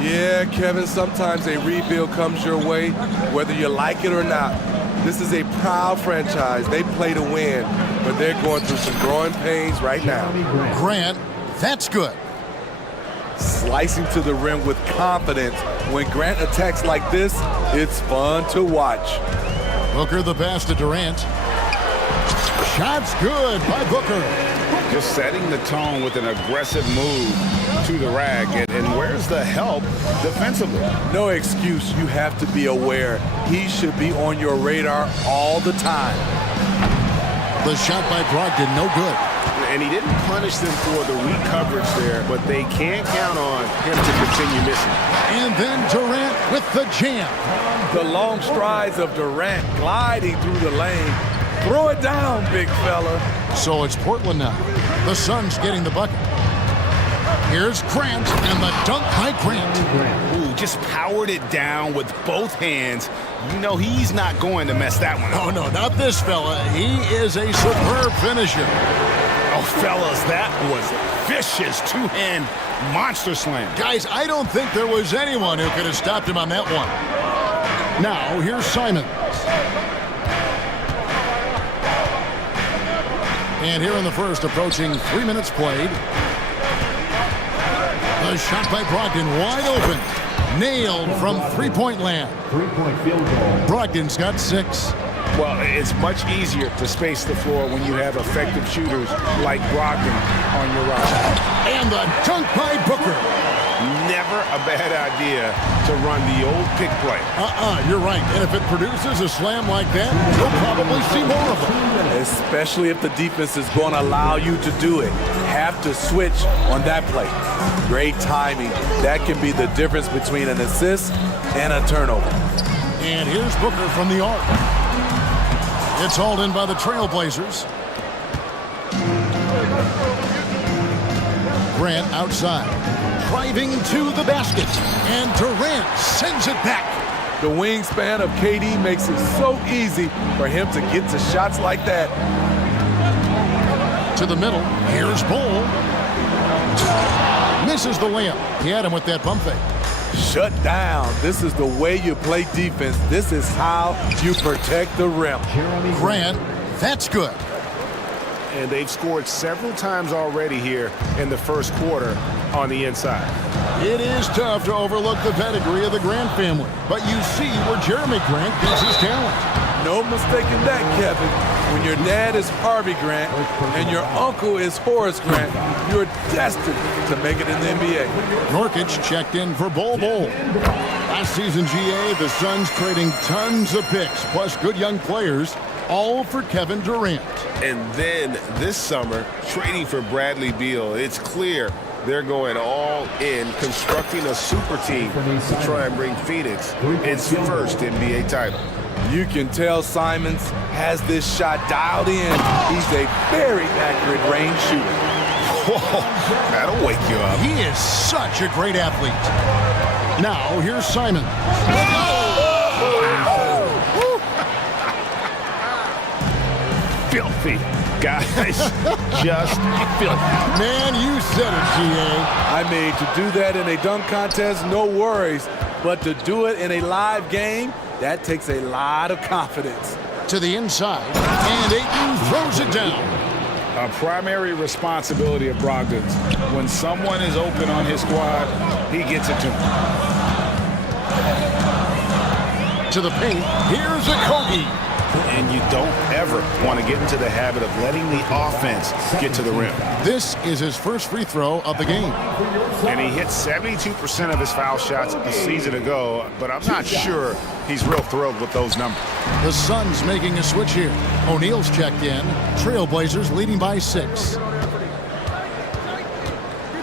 Yeah, Kevin, sometimes a rebuild comes your way, whether you like it or not. This is a proud franchise. They play to win, but they're going through some growing pains right now. Grant, that's good. Slicing to the rim with confidence. When Grant attacks like this, it's fun to watch. Booker the pass to Durant. Shot's good by Booker. Just setting the tone with an aggressive move to the rack. And where's the help defensively? No excuse. You have to be aware. He should be on your radar all the time. The shot by Brogdon, no good. And he didn't punish them for the weak coverage there, but they can't count on him to continue missing. And then Durant with the jam. The long strides of Durant gliding through the lane. Throw it down, big fella. So it's Portland now. The Suns getting the bucket. Here's Grant, and the dunk by Grant. Ooh, just powered it down with both hands. You know he's not going to mess that one up. Oh, no, not this fella. He is a superb finisher. Oh, fellas, that was vicious two-hand monster slam. Guys, I don't think there was anyone who could have stopped him on that one. Now, here's Simons. And here in the first, approaching 3 minutes played. The shot by Brogdon, wide open. Nailed from three-point land. Three-point field goal. Brogdon's got 6. Well, it's much easier to space the floor when you have effective shooters like Brogdon on your roster. And the dunk by Booker. Never a bad idea to run the old pick play. You're right. And if it produces a slam like that, you'll probably see more of them. Especially if the defense is going to allow you to do it. Have to switch on that play. Great timing. That can be the difference between an assist and a turnover. And here's Booker from the arc. It's hauled in by the Trailblazers. Grant outside. Driving to the basket. And Durant sends it back. The wingspan of KD makes it so easy for him to get to shots like that. To the middle. Here's Bull. Misses the layup. He had him with that pump fake. Shut down. This is the way you play defense. This is how you protect the rim. Grant, that's good. And they've scored several times already here in the first quarter on the inside. It is tough to overlook the pedigree of the Grant family, but you see where Jeremy Grant gets his talent. No mistaking that, Kevin. When your dad is Harvey Grant and your uncle is Horace Grant, you're destined to make it in the NBA. Nurkic checked in for Bol Bol. Last season, GA, the Suns trading tons of picks, plus good young players, all for Kevin Durant. And then this summer, trading for Bradley Beal. It's clear they're going all in, constructing a super team to try and bring Phoenix its first NBA title. You can tell Simons has this shot dialed in. He's a very accurate range shooter. Whoa, that'll wake you up. He is such a great athlete. Now, here's Simons. Filthy. Guys, just feel it. Man, you said it, G.A. I mean, to do that in a dunk contest, no worries. But to do it in a live game, that takes a lot of confidence. To the inside, and Ayton throws it down. A primary responsibility of Brogdon's. When someone is open on his squad, he gets it to him. To the paint, here's a Kobe. And you don't ever want to get into the habit of letting the offense get to the rim. This is his first free throw of the game. And he hit 72% of his foul shots a season ago, but I'm not sure he's real thrilled with those numbers. The Suns making a switch here. O'Neal's checked in. Trailblazers leading by 6.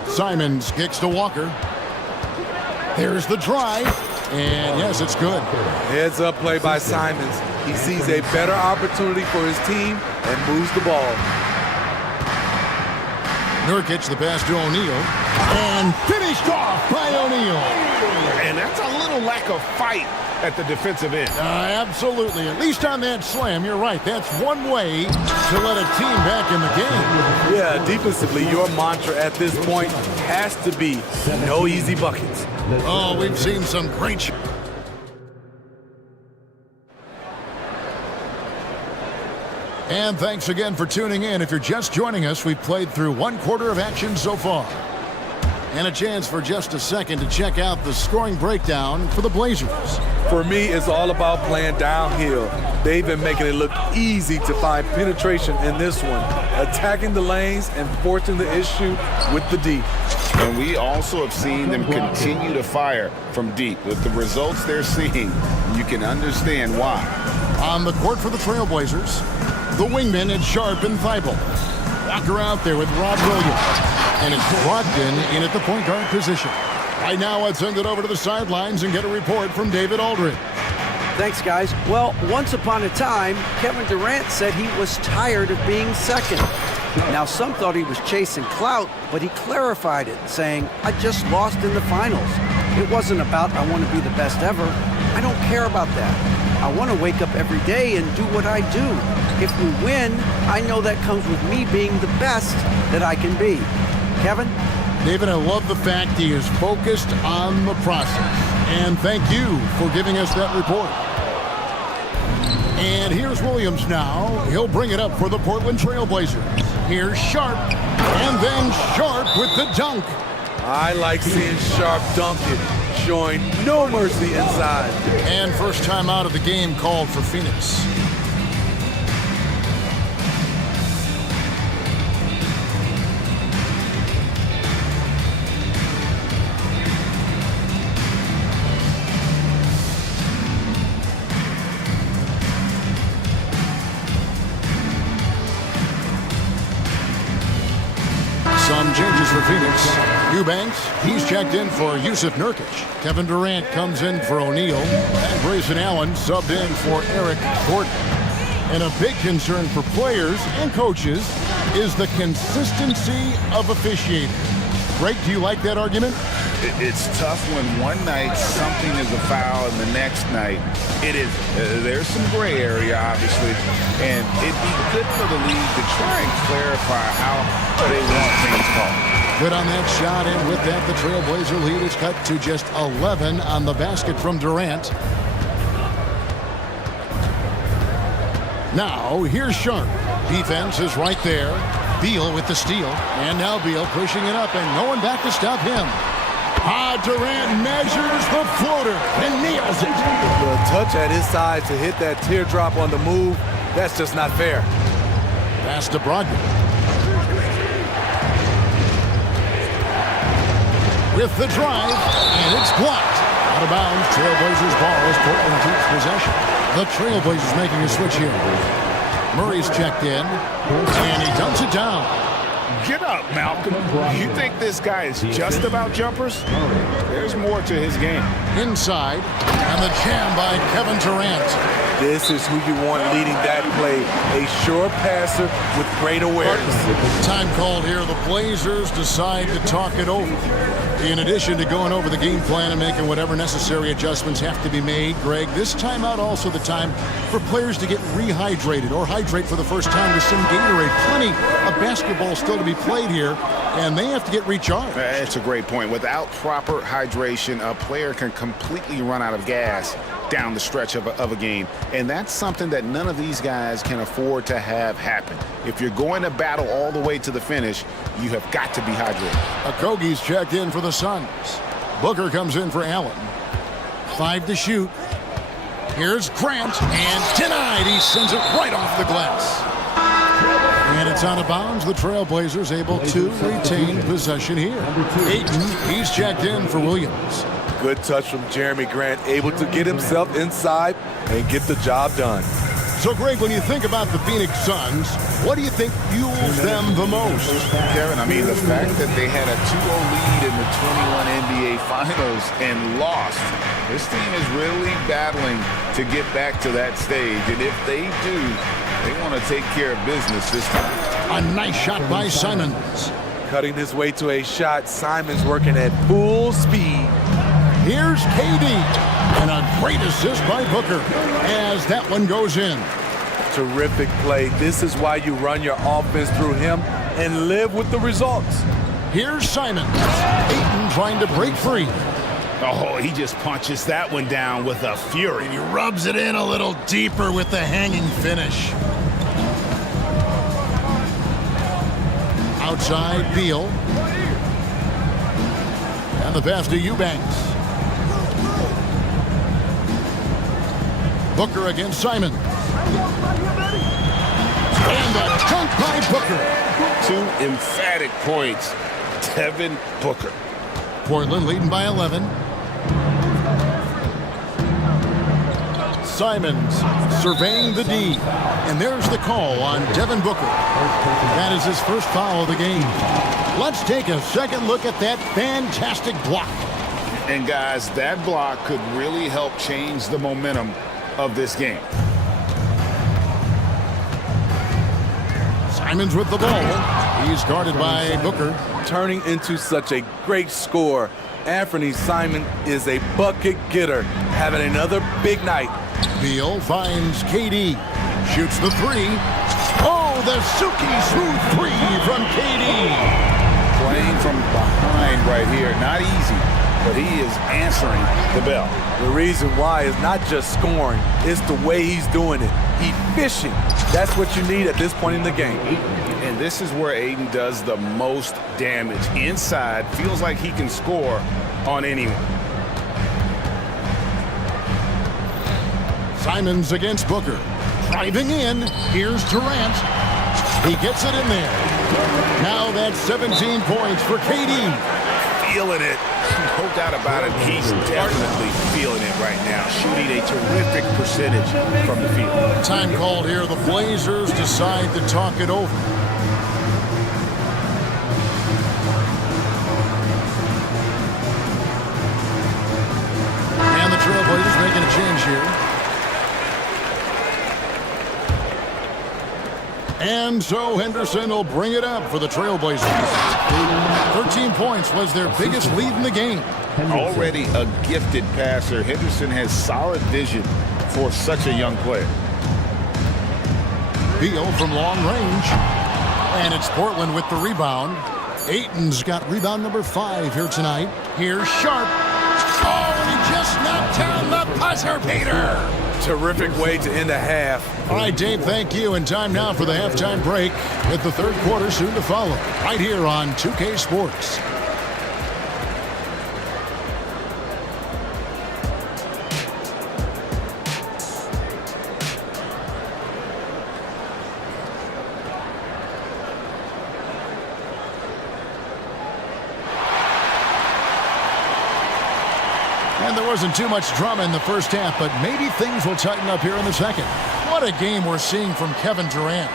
Simons kicks to Walker. There's the drive. And yes, it's good. Heads up play by Simons. He sees a better opportunity for his team and moves the ball. Nurkic, the pass to O'Neal. And finished off by O'Neal. And that's a little lack of fight at the defensive end. Absolutely. At least on that slam, you're right. That's one way to let a team back in the game. Yeah, defensively, your mantra at this point has to be no easy buckets. Oh, we've seen some great. And thanks again for tuning in. If you're just joining us, we've played through 1/4 of action so far. And a chance for just a second to check out the scoring breakdown for the Blazers. For me, it's all about playing downhill. They've been making it look easy to find penetration in this one, attacking the lanes and forcing the issue with the D. And we also have seen them continue to fire from deep. With the results they're seeing, you can understand why. On the court for the Trailblazers, the wingmen is Sharp and Thibault. Walker out there with Rob Williams. And it's Brogdon in at the point guard position. Right now, let's send it over to the sidelines and get a report from David Aldridge. Thanks, guys. Well, once upon a time, Kevin Durant said he was tired of being second. Now, some thought he was chasing clout, but he clarified it, saying, I just lost in the finals. It wasn't about I want to be the best ever. I don't care about that. I want to wake up every day and do what I do. If we win, I know that comes with me being the best that I can be. Kevin? David, I love the fact he is focused on the process. And thank you for giving us that report. And here's Williams now. He'll bring it up for the Portland Trailblazers. Here's Sharp. And then Sharp with the dunk. I like seeing Sharp dunk it, showing no mercy inside. And first time out of the game called for Phoenix. Some changes for Phoenix. Eubanks, he's checked in for Yusuf Nurkic. Kevin Durant comes in for O'Neal. And Grayson Allen subbed in for Eric Gordon. And a big concern for players and coaches is the consistency of officiating. Greg, do you like that argument? It's tough when one night something is a foul and the next night it is. There's some gray area, obviously, and it'd be good for the league to try and clarify how they want things called. Good on that shot, and with that, the Trailblazer lead is cut to just 11 on the basket from Durant. Now, here's Sharp. Defense is right there. Beal with the steal, and now Beal pushing it up, and no one back to stop him. Durant measures the floater and nails it. The touch at his side to hit that teardrop on the move, that's just not fair. Pass to Brogdon. With the drive, and it's blocked. Out of bounds, Trailblazers ball as Portland keeps possession. The Trailblazers making a switch here. Murray's checked in, and he dumps it down. Get up, Malcolm. You think this guy is just about jumpers? There's more to his game. Inside, and the jam by Kevin Durant. This is who you want leading that play. A sure passer with great awareness. Time called here. The Blazers decide to talk it over. In addition to going over the game plan and making whatever necessary adjustments have to be made, Greg, this timeout also the time for players to get rehydrated or hydrate for the first time with some Gatorade. Plenty of basketball still to be played here, and they have to get recharged. It's a great point. Without proper hydration, a player can completely run out of gas down the stretch of a game. And that's something that none of these guys can afford to have happen. If you're going to battle all the way to the finish, you have got to be hydrated. Okogie's checked in for the Suns. Booker comes in for Allen. 5 to shoot. Here's Grant, and denied. He sends it right off the glass. And it's out of bounds. The Trailblazers able to retain possession here. Ayton, he's checked in for Williams. Good touch from Jeremy Grant, able to get himself inside and get the job done. So, Greg, when you think about the Phoenix Suns, what do you think fuels them the most? Kevin, I mean, the fact that they had a 2-0 lead in the 21 NBA Finals and lost. This team is really battling to get back to that stage. And if they do, they want to take care of business this time. A nice shot by Simons. Cutting his way to a shot. Simons working at full speed. Here's KD, and a great assist by Booker as that one goes in. Terrific play. This is why you run your offense through him and live with the results. Here's Simons. Ayton trying to break free. Oh, he just punches that one down with a fury. And he rubs it in a little deeper with the hanging finish. Outside, Beal. And the pass to Eubanks. Booker against Simon. And a dunk by Booker. 2 emphatic points. Devin Booker. Portland leading by 11. Simons surveying the D. And there's the call on Devin Booker. That is his first foul of the game. Let's take a second look at that fantastic block. And guys, that block could really help change the momentum of this game. Simons with the ball. He's guarded by Booker. Turning into such a great scorer. Anthony Simons is a bucket getter, having another big night. Beal finds KD. Shoots the 3. Oh, the silky smooth 3 from KD. Playing from behind right here. Not easy, but he is answering the bell. The reason why is not just scoring, it's the way he's doing it. Efficient. That's what you need at this point in the game. And this is where Ayton does the most damage. Inside, feels like he can score on anyone. Simons against Booker. Driving in. Here's Durant. He gets it in there. Now that's 17 points for KD. Feeling it. No doubt about it. He's definitely feeling it right now. Shooting a terrific percentage from the field. Time called here. The Blazers decide to talk it over. And the Trailblazers making a change here. And so Henderson will bring it up for the Trailblazers. 13 points was their biggest lead in the game. Already a gifted passer, Henderson has solid vision for such a young player. Beal from long range. And it's Portland with the rebound. Ayton's got rebound number 5 here tonight. Here's Sharp. Oh, and he just knocked down the buzzer beater. Terrific way to end the half. All right, Dave, thank you. And time now for the halftime break with the third quarter soon to follow. Right here on 2K Sports. And there wasn't too much drama in the first half, but maybe things will tighten up here in the second. What a game we're seeing from Kevin Durant.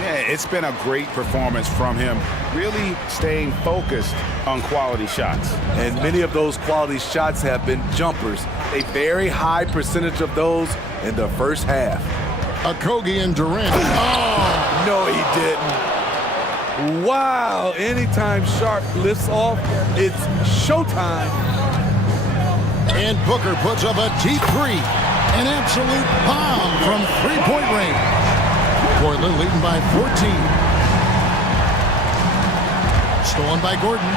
Yeah, it's been a great performance from him, really staying focused on quality shots. And many of those quality shots have been jumpers. A very high percentage of those in the first half. Okogie and Durant. Oh, no, he didn't. Wow, anytime Sharp lifts off, it's showtime. And Booker puts up a deep three. An absolute bomb from three-point range. Portland leading by 14. Stolen by Gordon.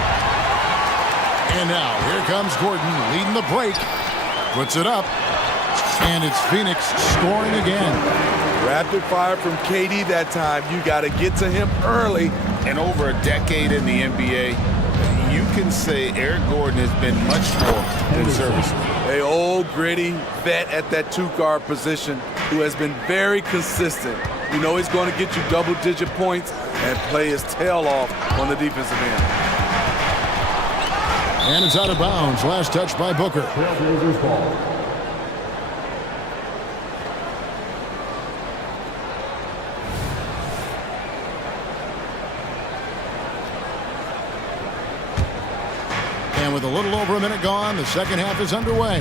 And now here comes Gordon leading the break. Puts it up. And it's Phoenix scoring again. Rapid fire from KD that time. You got to get to him early. And over a decade in the NBA, you can say Eric Gordon has been much more than serviceable. A old gritty vet at that two-guard position who has been very consistent. You know he's going to get you double-digit points and play his tail off on the defensive end. And it's out of bounds. Last touch by Booker. And with a little over a minute gone, the second half is underway.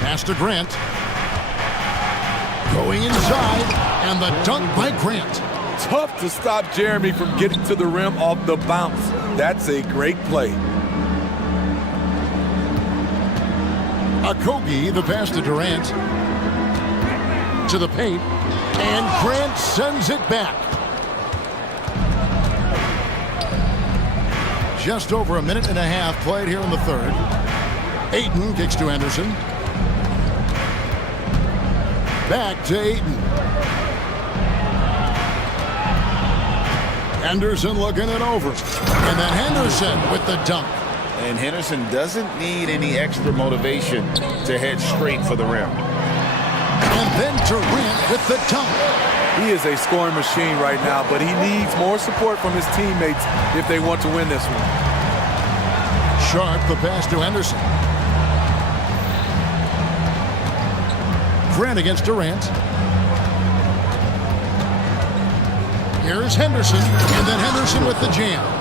Pass to Grant. Going inside, and the dunk by Grant. Tough to stop Jeremy from getting to the rim off the bounce. That's a great play. Okogie, the pass to Durant. To the paint, and Grant sends it back. Just over a minute and a half played here in the third. Ayton kicks to Anderson. Back to Ayton. Henderson looking it over. And then Henderson with the dunk. And Henderson doesn't need any extra motivation to head straight for the rim. And then Durant with the dunk. He is a scoring machine right now, but he needs more support from his teammates if they want to win this one. Sharp, the pass to Henderson. Grant against Durant. Here's Henderson, and then Henderson with the jam.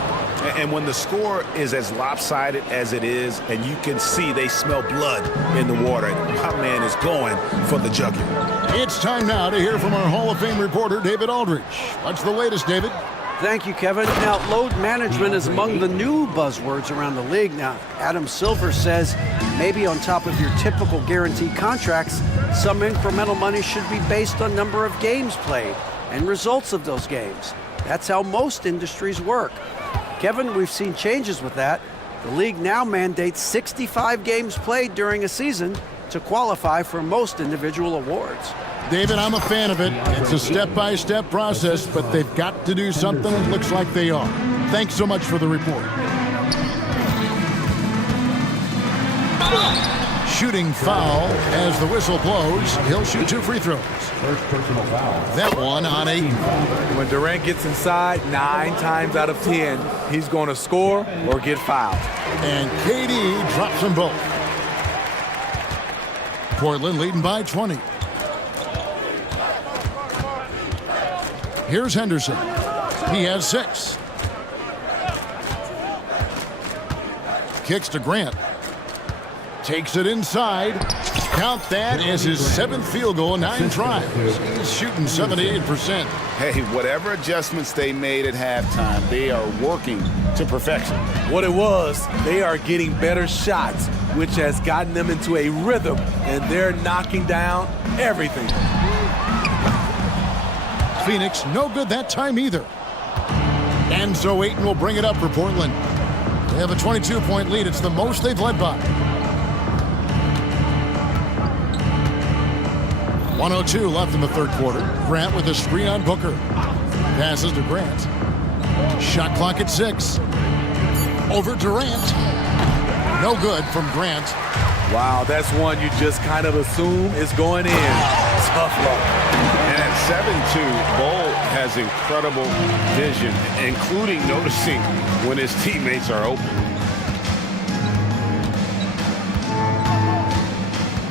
And when the score is as lopsided as it is, and you can see they smell blood in the water, my man is going for the jugular. It's time now to hear from our Hall of Fame reporter, David Aldridge. What's the latest, David? Thank you, Kevin. Now, load management is among the new buzzwords around the league. Now, Adam Silver says maybe on top of your typical guaranteed contracts, some incremental money should be based on number of games played and results of those games. That's how most industries work. Kevin, we've seen changes with that. The league now mandates 65 games played during a season to qualify for most individual awards. David, I'm a fan of it. It's a step-by-step process, but they've got to do something. It looks like they are. Thanks so much for the report. Shooting foul as the whistle blows. He'll shoot 2 free throws. First personal foul. That one on Ayton. When Durant gets inside, 9 times out of 10, he's going to score or get fouled. And KD drops them both. Portland leading by 20. Here's Henderson. He has 6. Kicks to Grant. Takes it inside. Count that as his 7th field goal in 9 tries. He's shooting 78%. Hey, whatever adjustments they made at halftime, they are working to perfection. What it was, they are getting better shots, which has gotten them into a rhythm, and they're knocking down everything. Phoenix, no good that time either. And so Ayton will bring it up for Portland. They have a 22-point lead. It's the most they've led by. 1:02 left in the third quarter. Grant with a screen on Booker. Passes to Grant. Shot clock at 6. Over Durant. No good from Grant. Wow, that's one you just kind of assume is going in. Tough luck. And at 7-2, Bol has incredible vision, including noticing when his teammates are open.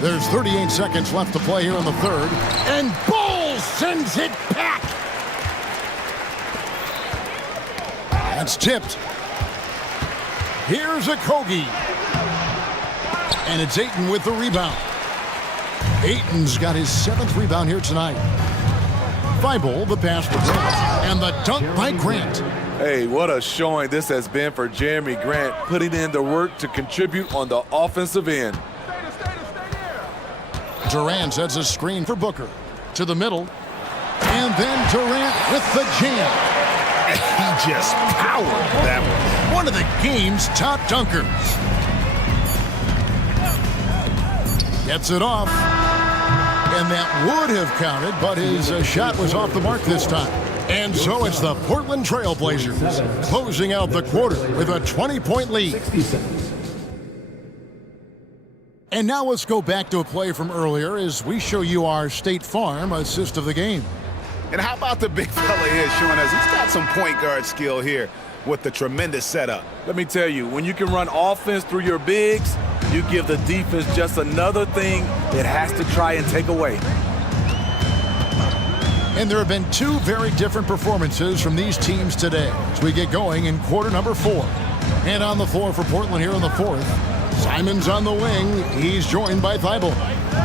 There's 38 seconds left to play here in the third. And Bol sends it back. That's tipped. Here's a Kogi. And it's Ayton with the rebound. Ayton's got his 7th rebound here tonight. Thibault, the pass to Grant, and the dunk by Grant. Hey, what a showing this has been for Jeremy Grant, putting in the work to contribute on the offensive end. Durant sets a screen for Booker. To the middle. And then Durant with the jam. He just powered that one of the game's top dunkers. Gets it off. And that would have counted, but his shot was off the mark this time. And so it's the Portland Trail Blazers closing out the quarter with a 20-point lead. And now let's go back to a play from earlier as we show you our State Farm assist of the game. And how about the big fella here showing us he's got some point guard skill here with the tremendous setup. Let me tell you, when you can run offense through your bigs, you give the defense just another thing it has to try and take away. And there have been 2 very different performances from these teams today as we get going in quarter number 4. And on the floor for Portland here in the 4th, Simon's on the wing. He's joined by Thibault.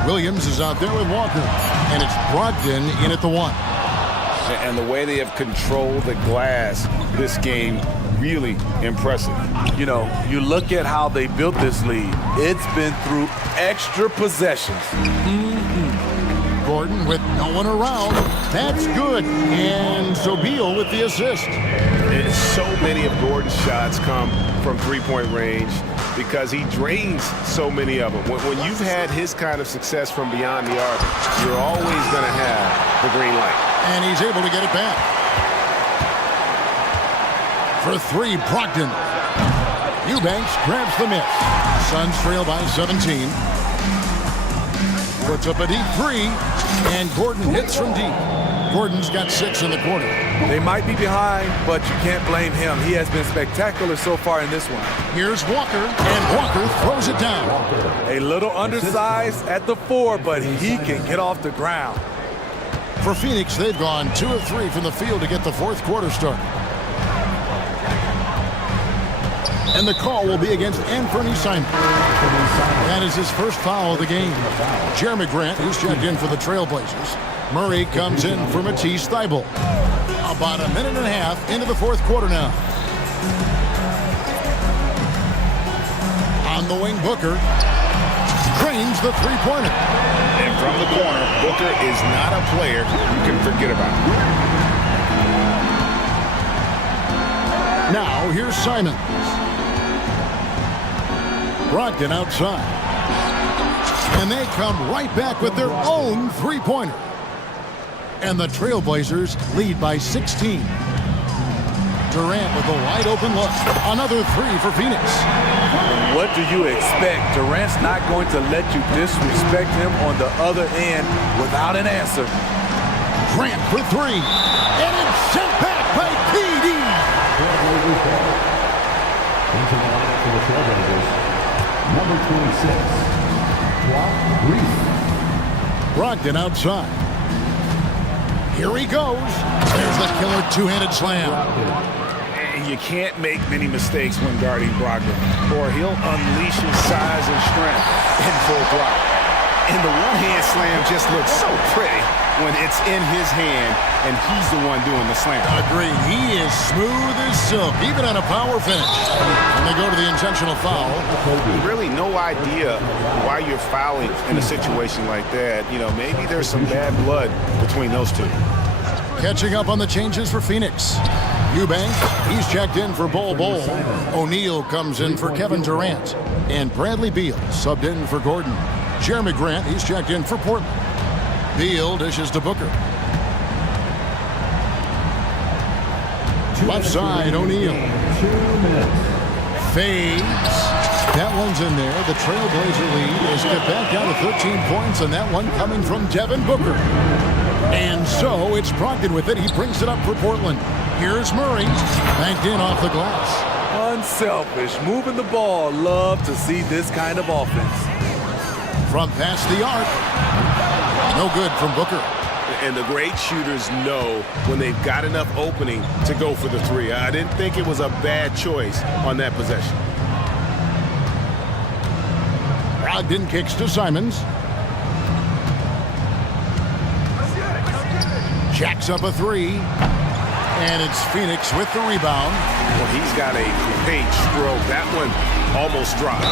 Williams is out there with Walker. And it's Brogdon in at the 1. And the way they have controlled the glass this game, really impressive. You know, you look at how they built this lead. It's been through extra possessions. Gordon with no one around. That's good. And so Beal with the assist. And so many of Gordon's shots come from three-point range because he drains so many of them. When you've had his kind of success from beyond the arc, you're always going to have the green light. And he's able to get it back. For 3, Brogdon. Eubanks grabs the miss. Suns trail by 17. Puts up a deep 3, and Gordon hits from deep. Gordon's got 6 in the quarter. They might be behind, but you can't blame him. He has been spectacular so far in this one. Here's Walker, and Walker throws it down. A little undersized at the 4, but he can get off the ground. For Phoenix, they've gone 2 of 3 from the field to get the 4th quarter started. And the call will be against Anthony Simon. That is his first foul of the game. Jeremy Grant, who's checked in for the Trailblazers. Murray comes in for Matisse Thibault. About a minute and a half into the 4th quarter now. On the wing, Booker drains the 3-pointer. And from the corner, Booker is not a player you can forget about. Now, here's Simons. Brogdon outside. And they come right back with their own 3-pointer. And the Trailblazers lead by 16. Durant with a wide open look. Another 3 for Phoenix. What do you expect? Durant's not going to let you disrespect him on the other end without an answer. Grant for 3. And it's sent back by PD. Into the line for the Trailblazers, number 26, Brogdon outside. Here he goes. There's the killer 2-handed slam. And you can't make many mistakes when guarding Brogdon, or he'll unleash his size and strength in full throttle. And the one-hand slam just looks so pretty when it's in his hand and he's the one doing the slam. Agreed. He is smooth as silk, even on a power finish. And they go to the intentional foul. Really no idea why you're fouling in a situation like that. You know, maybe there's some bad blood between those two. Catching up on the changes for Phoenix. Eubanks, he's checked in for Bol Bol. O'Neal comes in for Kevin Durant. And Bradley Beal subbed in for Gordon. Jeremy Grant, he's checked in for Portland. Beal dishes to Booker. Left side, O'Neal. 2 minutes. Fades. That one's in there. The Trailblazer lead is get back down to 13 points, and that one coming from Devin Booker. And so it's Brogdon with it. He brings it up for Portland. Here's Murray. Banked in off the glass. Unselfish, moving the ball. Love to see this kind of offense. From past the arc. No good from Booker. And the great shooters know when they've got enough opening to go for the three. I didn't think it was a bad choice on that possession. Brogdon kicks to Simons. Jacks up a three. And it's Phoenix with the rebound. Well, he's got a great stroke. That one almost dropped.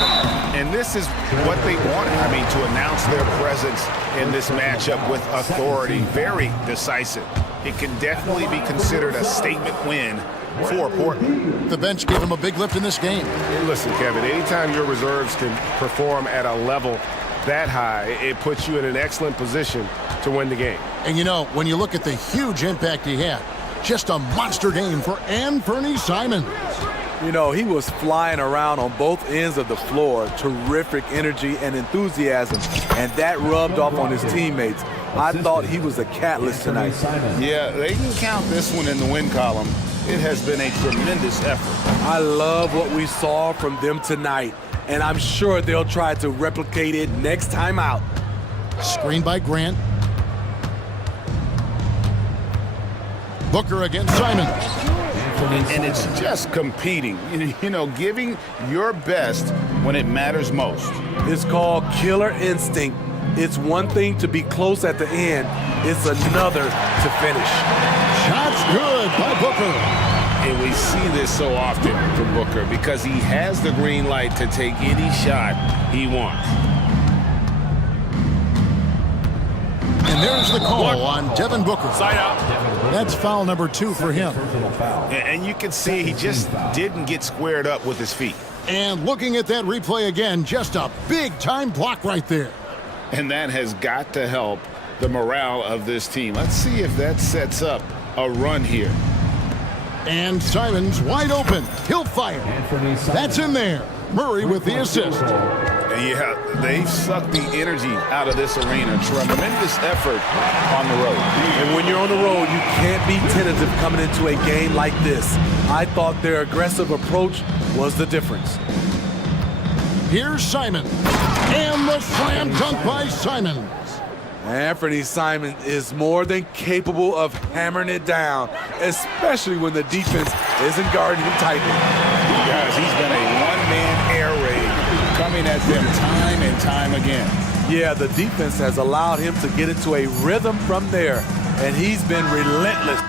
And this is what they wanted. I mean, to announce their presence in this matchup with authority. Very decisive. It can definitely be considered a statement win for Portland. The bench gave him a big lift in this game. Hey, listen, Kevin, anytime your reserves can perform at a level that high, it puts you in an excellent position to win the game. And you know, when you look at the huge impact he had, just a monster game for Anthony Simons. You know, he was flying around on both ends of the floor. Terrific energy and enthusiasm. And that rubbed off on his teammates. I thought he was a catalyst tonight. Yeah, they can count this one in the win column. It has been a tremendous effort. I love what we saw from them tonight. And I'm sure they'll try to replicate it next time out. Screen by Grant. Booker against Simons. And it's just competing, you know, giving your best when it matters most. It's called killer instinct. It's one thing to be close at the end. It's another to finish. Shots good by Booker. And we see this so often from Booker because he has the green light to take any shot he wants. And there's the call on Devin Booker. Side out. That's foul number 2 for him. And you can see he just didn't get squared up with his feet. And looking at that replay again, just a big-time block right there. And that has got to help the morale of this team. Let's see if that sets up a run here. And Simons wide open. He'll fire. That's in there. Murray with the assist. Yeah, they've sucked the energy out of this arena. Tremendous effort on the road. And when you're on the road, you can't be tentative coming into a game like this. I thought their aggressive approach was the difference. Here's Simon. And the slam dunk by Simons. Anthony Simons is more than capable of hammering it down, especially when the defense isn't guarding him tightly. Guys, he's been a one-man air raid coming at them time and time again. Yeah, the defense has allowed him to get into a rhythm from there, and he's been relentless.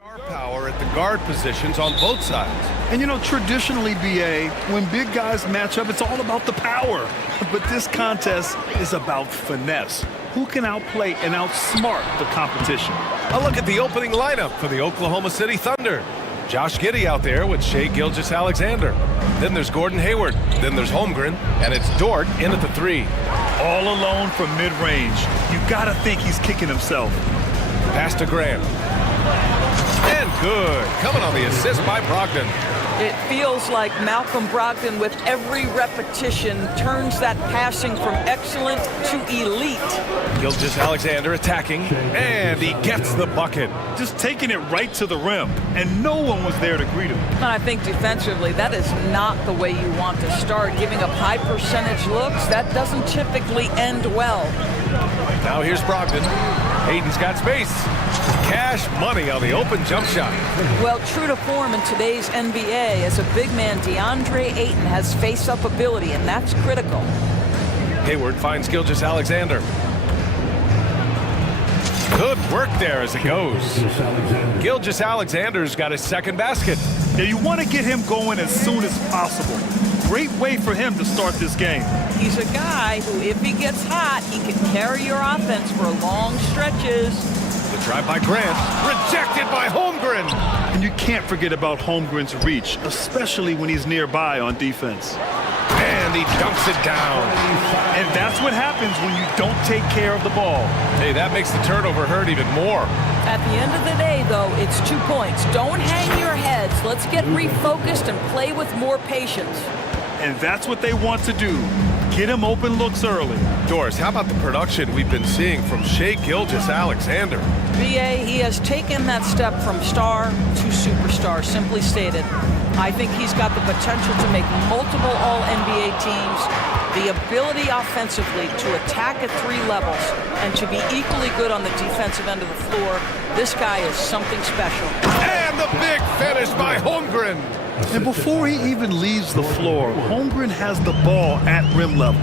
Star power at the guard positions on both sides. And you know, traditionally, BA, when big guys match up, it's all about the power. But this contest is about finesse. Who can outplay and outsmart the competition? A look at the opening lineup for the Oklahoma City Thunder. Josh Giddey out there with Shai Gilgeous-Alexander. Then there's Gordon Hayward. Then there's Holmgren. And it's Dort in at the 3. All alone from mid-range. You gotta think he's kicking himself. Pass to Grant. And good. Coming on the assist by Brogdon. It feels like Malcolm Brogdon, with every repetition, turns that passing from excellent to elite. Gilgeous-Alexander attacking, and he gets the bucket. Just taking it right to the rim, and no one was there to greet him. And I think defensively, that is not the way you want to start. Giving up high percentage looks, that doesn't typically end well. Now here's Brogdon. Hayden's got space. Cash money on the open jump shot. Well, true to form in today's NBA, as a big man, DeAndre Ayton has face-up ability, and that's critical. Hayward finds Gilgeous-Alexander. Good work there as it goes. Gilgeous-Alexander's got his second basket. Now you want to get him going as soon as possible. Great way for him to start this game. He's a guy who, if he gets hot, he can carry your offense for long stretches. The drive by Grant, rejected by Holmgren. And you can't forget about Holmgren's reach, especially when he's nearby on defense. And he dunks it down. And that's what happens when you don't take care of the ball. Hey, that makes the turnover hurt even more. At the end of the day, though, it's 2 points. Don't hang your heads. Let's get refocused and play with more patience. And that's what they want to do. Get him open looks early. Doris, how about the production we've been seeing from Shai Gilgeous-Alexander? BA, he has taken that step from star to superstar, simply stated. I think he's got the potential to make multiple All-NBA teams, the ability offensively to attack at 3 levels, and to be equally good on the defensive end of the floor. This guy is something special. And the big finish by Holmgren. And before he even leaves the floor, Holmgren has the ball at rim level.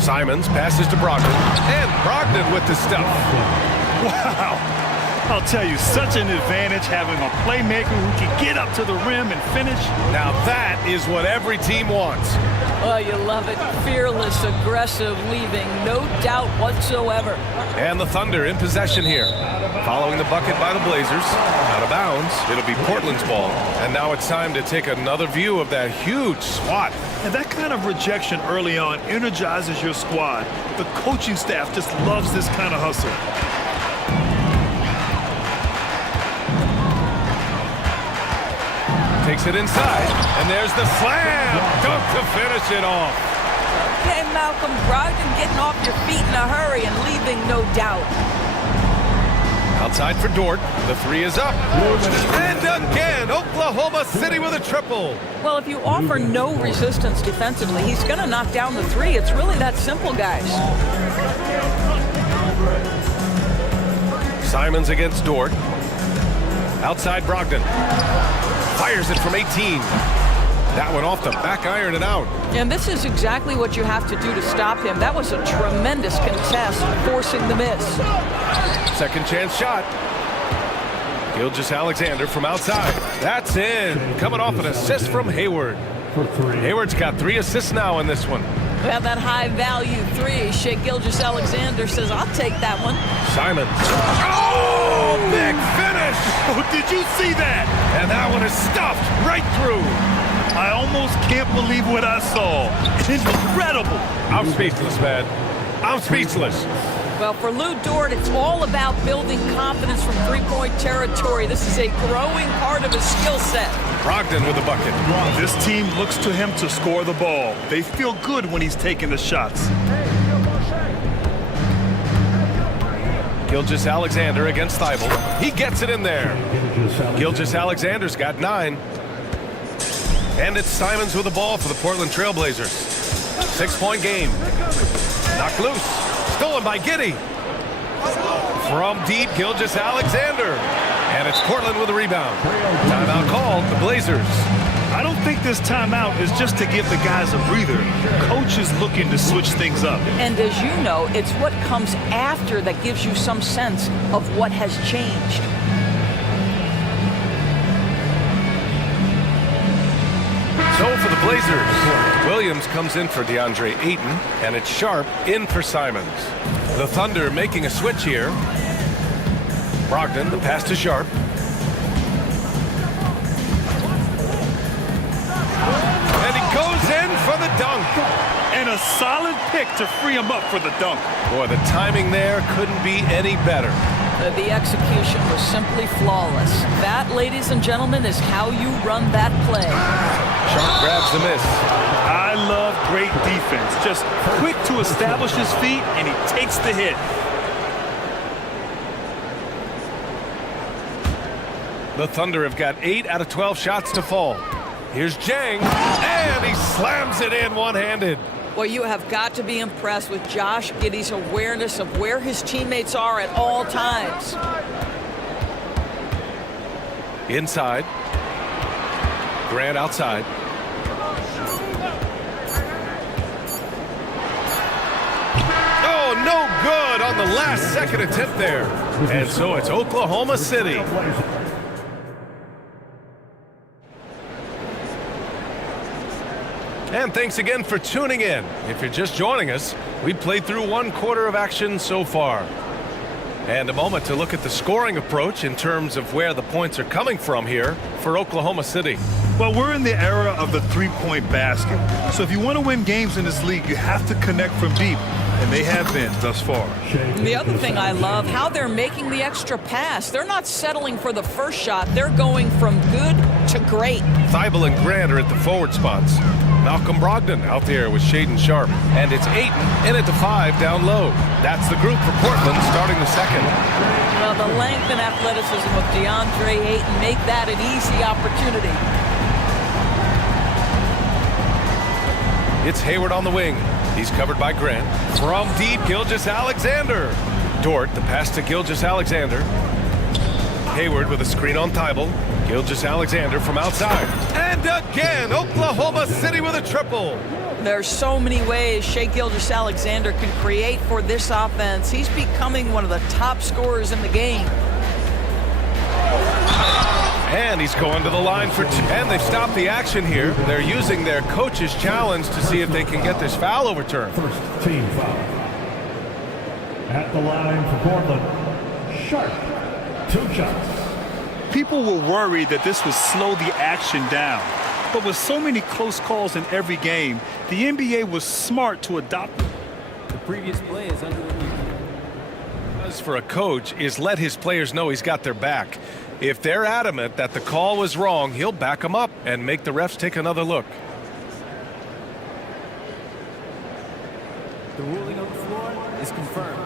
Simons passes to Brogdon, and Brogdon with the stuff. Wow! I'll tell you, such an advantage having a playmaker who can get up to the rim and finish. Now that is what every team wants. Oh, you love it. Fearless, aggressive, leaving no doubt whatsoever. And the Thunder in possession here. Following the bucket by the Blazers. Out of bounds. It'll be Portland's ball. And now it's time to take another view of that huge swat. And that kind of rejection early on energizes your squad. The coaching staff just loves this kind of hustle. Takes it inside, and there's the slam! Dunk to finish it off. Okay, Malcolm Brogdon getting off your feet in a hurry and leaving no doubt. Outside for Dort. The 3 is up. And again, Oklahoma City with a triple. Well, if you offer no resistance defensively, he's going to knock down the 3. It's really that simple, guys. Simons against Dort. Outside Brogdon. Fires it from 18. That one off the back iron and out. And this is exactly what you have to do to stop him. That was a tremendous contest, forcing the miss. Second chance shot. Gilgeous-Alexander from outside. That's in. Coming off an assist from Hayward. Hayward's got 3 assists now in this one. We have that high-value 3. Shai Gilgeous-Alexander says, I'll take that one. Simons. Oh, big finish! Oh, did you see that? And that one is stuffed right through. I almost can't believe what I saw. Incredible. I'm speechless, man. I'm speechless. Well, for Lou Dort, it's all about building confidence from three-point territory. This is a growing part of his skill set. Brogdon with the bucket. This team looks to him to score the ball. They feel good when he's taking the shots. Gilgeous-Alexander against Thibault. He gets it in there. Gilgeous-Alexander's got 9. And it's Simons with the ball for the Portland Trailblazers. 6-point game. Knocked loose. Stolen by Giddey. From deep, Gilgeous-Alexander. And it's Portland with a rebound. Timeout called, the Blazers. I don't think this timeout is just to give the guys a breather. Coach is looking to switch things up. And as you know, it's what comes after that gives you some sense of what has changed. So for the Blazers, Williams comes in for DeAndre Ayton, and it's Sharp in for Simons. The Thunder making a switch here. Brogdon, the pass to Sharp. And he goes in for the dunk. And a solid pick to free him up for the dunk. Boy, the timing there couldn't be any better. The execution was simply flawless. That, ladies and gentlemen, is how you run that play. Sharp grabs the miss. I love great defense. Just quick to establish his feet, and he takes the hit. The Thunder have got 8 out of 12 shots to fall. Here's Jang, and he slams it in one-handed. Well, you have got to be impressed with Josh Giddey's awareness of where his teammates are at all times. Inside. Grant outside. Oh, no good on the last second attempt there. And so it's Oklahoma City. And thanks again for tuning in. If you're just joining us, we played through 1 quarter of action so far. And a moment to look at the scoring approach in terms of where the points are coming from here for Oklahoma City. Well, we're in the era of the three-point basket. So if you want to win games in this league, you have to connect from deep. And they have been thus far. And the other thing I love, how they're making the extra pass. They're not settling for the first shot. They're going from good to great. Thybulle and Grant are at the forward spots. Malcolm Brogdon out there with Shaedon Sharp. And it's Ayton in at the 5 down low. That's the group for Portland starting the second. Well, the length and athleticism of DeAndre Ayton make that an easy opportunity. It's Hayward on the wing. He's covered by Grant. From deep, Gilgeous-Alexander. Dort, the pass to Gilgeous-Alexander. Hayward with a screen on Thybulle. Gilgeous-Alexander from outside. And again, Oklahoma City with a triple. There's so many ways Shai Gilgeous-Alexander can create for this offense. He's becoming one of the top scorers in the game. And he's going to the line for 2. And they've stopped the action here. They're using their coach's challenge to see if they can get this foul overturned. First team foul. At the line for Portland, Sharp. 2 shots. People were worried that this would slow the action down. But with so many close calls in every game, the NBA was smart to adopt them. The previous play is under review. For a coach is let his players know he's got their back. If they're adamant that the call was wrong, he'll back them up and make the refs take another look. The ruling on the floor is confirmed.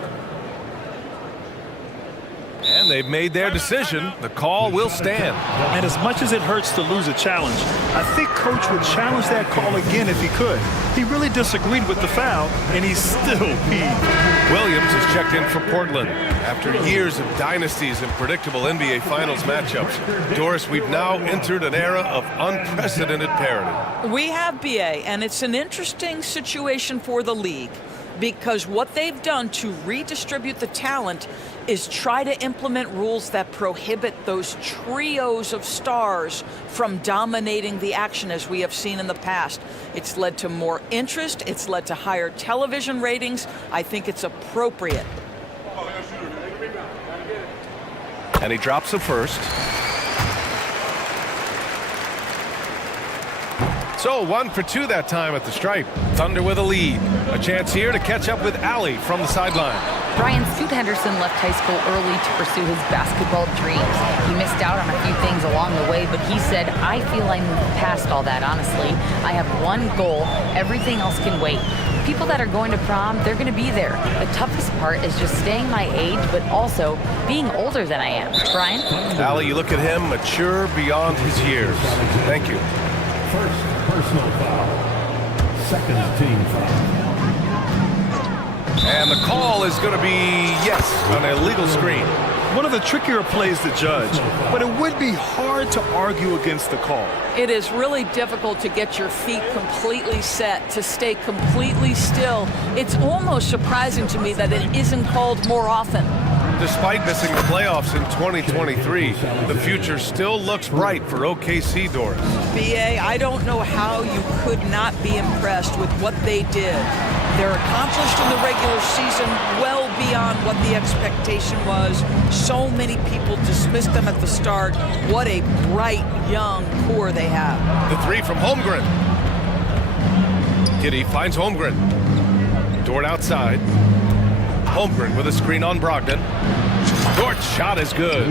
And they've made their decision. The call will stand. And as much as it hurts to lose a challenge, I think Coach would challenge that call again if he could. He really disagreed with the foul, and he's still peeved. Williams has checked in for Portland. After years of dynasties and predictable NBA Finals matchups, Doris, we've now entered an era of unprecedented parity. We have, BA, and it's an interesting situation for the league because what they've done to redistribute the talent is try to implement rules that prohibit those trios of stars from dominating the action as we have seen in the past. It's led to more interest. It's led to higher television ratings. I think it's appropriate. And he drops the first. So 1 for 2 that time at the stripe. Thunder with a lead. A chance here to catch up with Allie from the sideline. Brian, Scoot Henderson left high school early to pursue his basketball dreams. He missed out on a few things along the way, but he said, I feel I moved past all that, honestly. I have one goal. Everything else can wait. People that are going to prom, they're going to be there. The toughest part is just staying my age, but also being older than I am. Brian? Allie, you look at him, mature beyond his years. Thank you. First personal foul. Second team foul. And the call is going to be, yes, an illegal screen. One of the trickier plays to judge, but it would be hard to argue against the call. It is really difficult to get your feet completely set, to stay completely still. It's almost surprising to me that it isn't called more often. Despite missing the playoffs in 2023, the future still looks bright for OKC, Doris. BA, I don't know how you could not be impressed with what they did. They're accomplished in the regular season well beyond what the expectation was. So many people dismissed them at the start. What a bright, young core they have. The three from Holmgren. Giddy finds Holmgren. Dort outside. Holmgren with a screen on Brogdon. Dort's shot is good.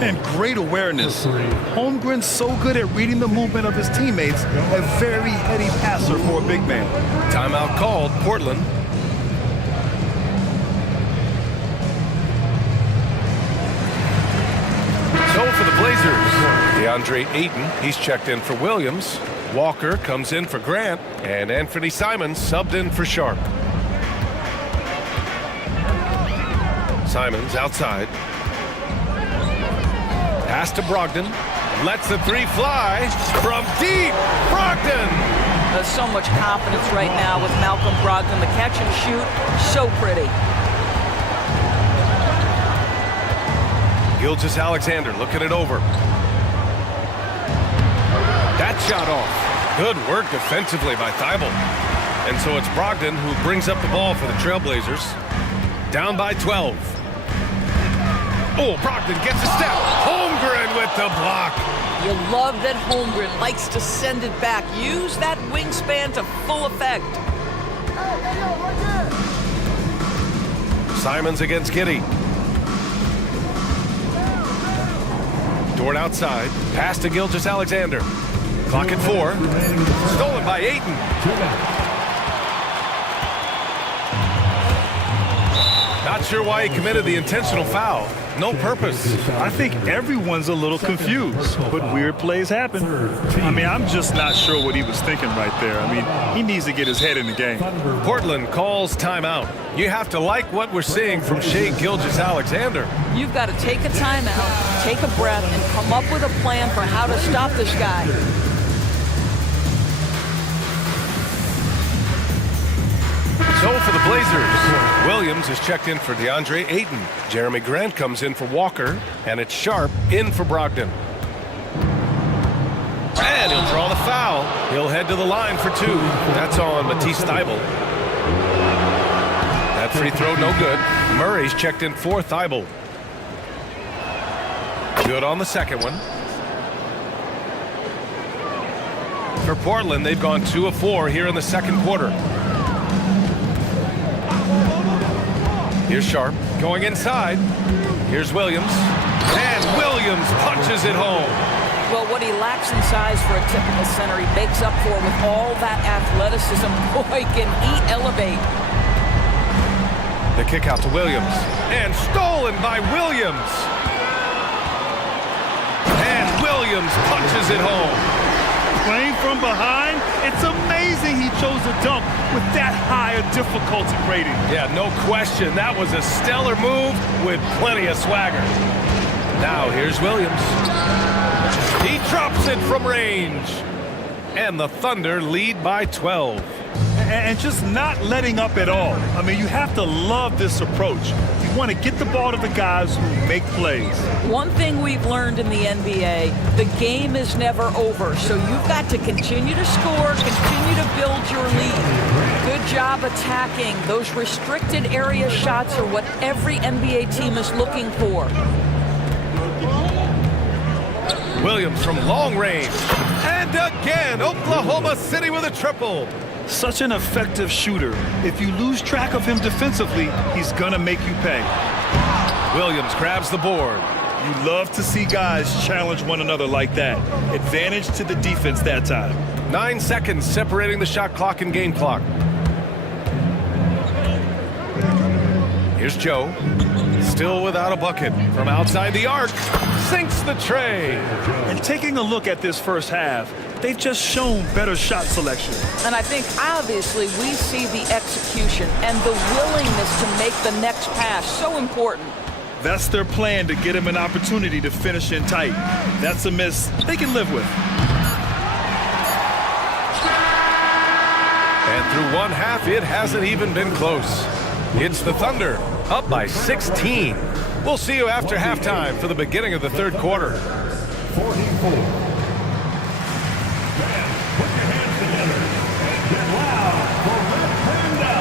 And great awareness. Holmgren's so good at reading the movement of his teammates, a very heady passer for a big man. Timeout called, Portland. So for the Blazers, DeAndre Ayton, he's checked in for Williams. Walker comes in for Grant, and Anthony Simons subbed in for Sharp. Simons outside. Pass to Brogdon. Lets the three fly from deep. Brogdon! There's so much confidence right now with Malcolm Brogdon. The catch and shoot, so pretty. Gilgeous-Alexander looking it over. That shot off. Good work defensively by Thibault. And so it's Brogdon who brings up the ball for the Trailblazers. Down by 12. Oh, Brogdon gets a step. Holmgren with the block. You love that Holmgren likes to send it back. Use that wingspan to full effect. Simons against Giddy. Dort outside. Pass to Gilgeous-Alexander. Clock at 4. Stolen by Ayton. Not sure why he committed the intentional foul. No purpose. I think everyone's a little confused, but weird plays happen. I mean, I'm just not sure what he was thinking right there. I mean, he needs to get his head in the game. Portland calls timeout. You have to like what we're seeing from Shai Gilgeous-Alexander. You've got to take a timeout, take a breath, and come up with a plan for how to stop this guy. So for the Blazers, Williams is checked in for DeAndre Ayton. Jeremy Grant comes in for Walker, and it's Sharp in for Brogdon. And he'll draw the foul. He'll head to the line for 2. That's on Matisse Thybulle. That free throw no good. Murray's checked in for Thybulle. Good on the second one. For Portland, they've gone 2 of 4 here in the second quarter. Here's Sharp going inside. Here's Williams. And Williams punches it home. Well, what he lacks in size for a typical center, he makes up for with all that athleticism. Boy, can he elevate. The kick out to Williams. And stolen by Williams. And Williams punches it home. Playing from behind, it's amazing he chose a dunk with that higher difficulty rating. Yeah, no question. That was a stellar move with plenty of swagger. Now here's Williams. He drops it from range. And the Thunder lead by 12. And just not letting up at all. I mean, you have to love this approach. You want to get the ball to the guys who make plays. One thing we've learned in the NBA, the game is never over. So you've got to continue to score, continue to build your lead. Good job attacking. Those restricted area shots are what every NBA team is looking for. Williams from long range. And again, Oklahoma City with a triple. Such an effective shooter. If you lose track of him defensively, he's gonna make you pay. Williams grabs the board. You love to see guys challenge one another like that. Advantage to the defense that time. 9 seconds separating the shot clock and game clock. Here's Joe. Still without a bucket. From outside the arc. Sinks the tray. And taking a look at this first half, they've just shown better shot selection. And I think obviously we see the execution and the willingness to make the next pass so important. That's their plan, to get him an opportunity to finish in tight. That's a miss they can live with. And through one half, it hasn't even been close. It's the Thunder up by 16. We'll see you after halftime for the beginning of the third quarter. 44. Put your hands together and get loud for Red Panda.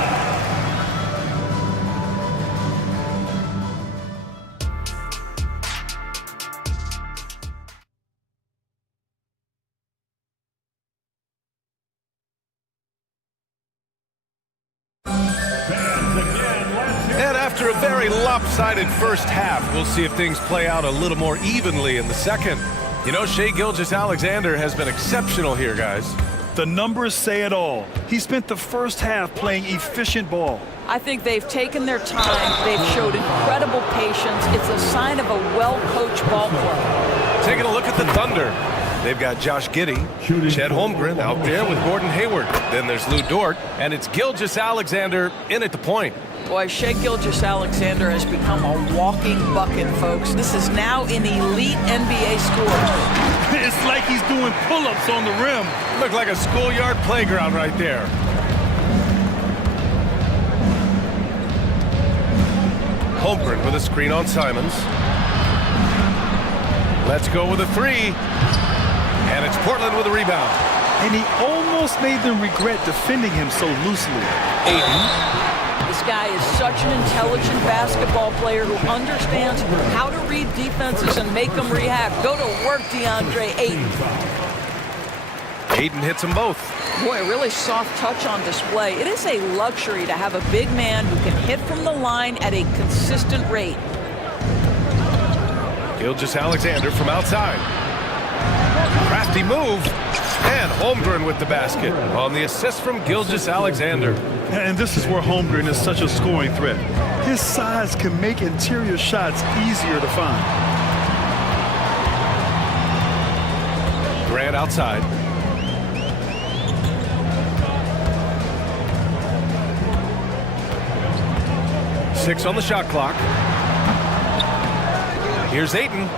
And after a very lopsided first half, we'll see if things play out a little more evenly in the second. You know, Shai Gilgeous-Alexander has been exceptional here, guys. The numbers say it all. He spent the first half playing efficient ball. I think they've taken their time. They've showed incredible patience. It's a sign of a well-coached ball club. Taking a look at the Thunder. They've got Josh Giddey, Chet Holmgren out there with Gordon Hayward. Then there's Lou Dort, and it's Gilgeous-Alexander in at the point. Boy, Shai Gilgeous-Alexander has become a walking bucket, folks. This is now an elite NBA scorer. It's like he's doing pull-ups on the rim. Looked like a schoolyard playground right there. Holmgren with a screen on Simons. Let's go with a three. And it's Portland with a rebound. And he almost made them regret defending him so loosely. Ayton. This guy is such an intelligent basketball player who understands how to read defenses and make them react. Go to work, DeAndre Ayton. Ayton hits them both. Boy, a really soft touch on display. It is a luxury to have a big man who can hit from the line at a consistent rate. Gilgeous-Alexander from outside. Crafty move. And Holmgren with the basket on the assist from Gilgeous-Alexander. And this is where Holmgren is such a scoring threat. His size can make interior shots easier to find. Grant outside. Six on the shot clock. Here's Ayton.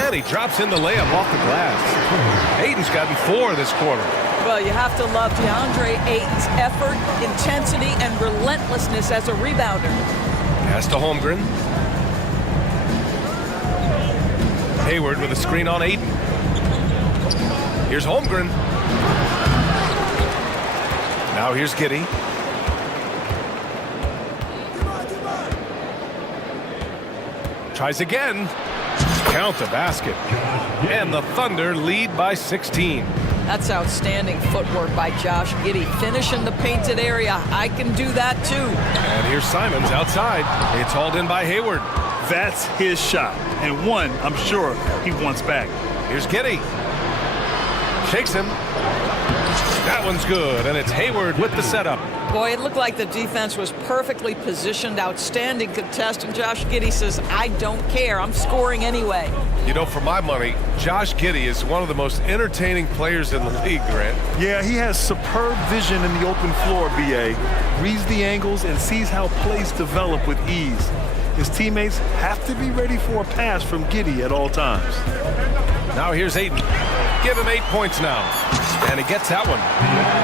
And he drops in the layup off the glass. Ayton's gotten 4 this quarter. Well, you have to love DeAndre Ayton's effort, intensity, and relentlessness as a rebounder. Pass to Holmgren. Hayward with a screen on Ayton. Here's Holmgren. Now here's Giddey. Tries again. Count the basket. And the Thunder lead by 16. That's outstanding footwork by Josh Giddey. Finishing the painted area. I can do that too. And here's Simons outside. It's hauled in by Hayward. That's his shot. And one, I'm sure, he wants back. Here's Giddey. Shakes him. That one's good. And it's Hayward with the setup. Boy, it looked like the defense was perfectly positioned. Outstanding contest. And Josh Giddey says, I don't care. I'm scoring anyway. You know, for my money, Josh Giddey is one of the most entertaining players in the league, Grant. Yeah, he has superb vision in the open floor, B.A. Reads the angles and sees how plays develop with ease. His teammates have to be ready for a pass from Giddey at all times. Now here's Ayton. Give him 8 points now. And he gets that one.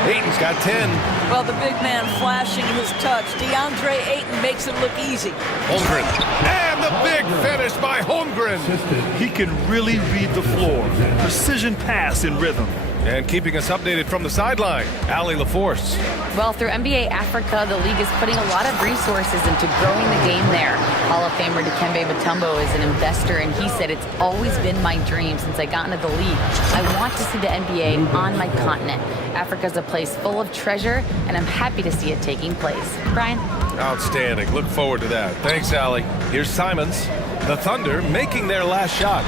Ayton's got 10. Well, the big man flashing his touch. DeAndre Ayton makes it look easy. Holmgren. And the big finish by Holmgren. He can really read the floor. Precision pass in rhythm. And keeping us updated from the sideline, Allie LaForce. Well, through NBA Africa, the league is putting a lot of resources into growing the game there. Hall of Famer Dikembe Mutombo is an investor, and he said, it's always been my dream since I got into the league. I want to see the NBA on my continent. Africa's a place full of treasure, and I'm happy to see it taking place. Brian? Outstanding. Look forward to that. Thanks, Allie. Here's Simons. The Thunder making their last shot.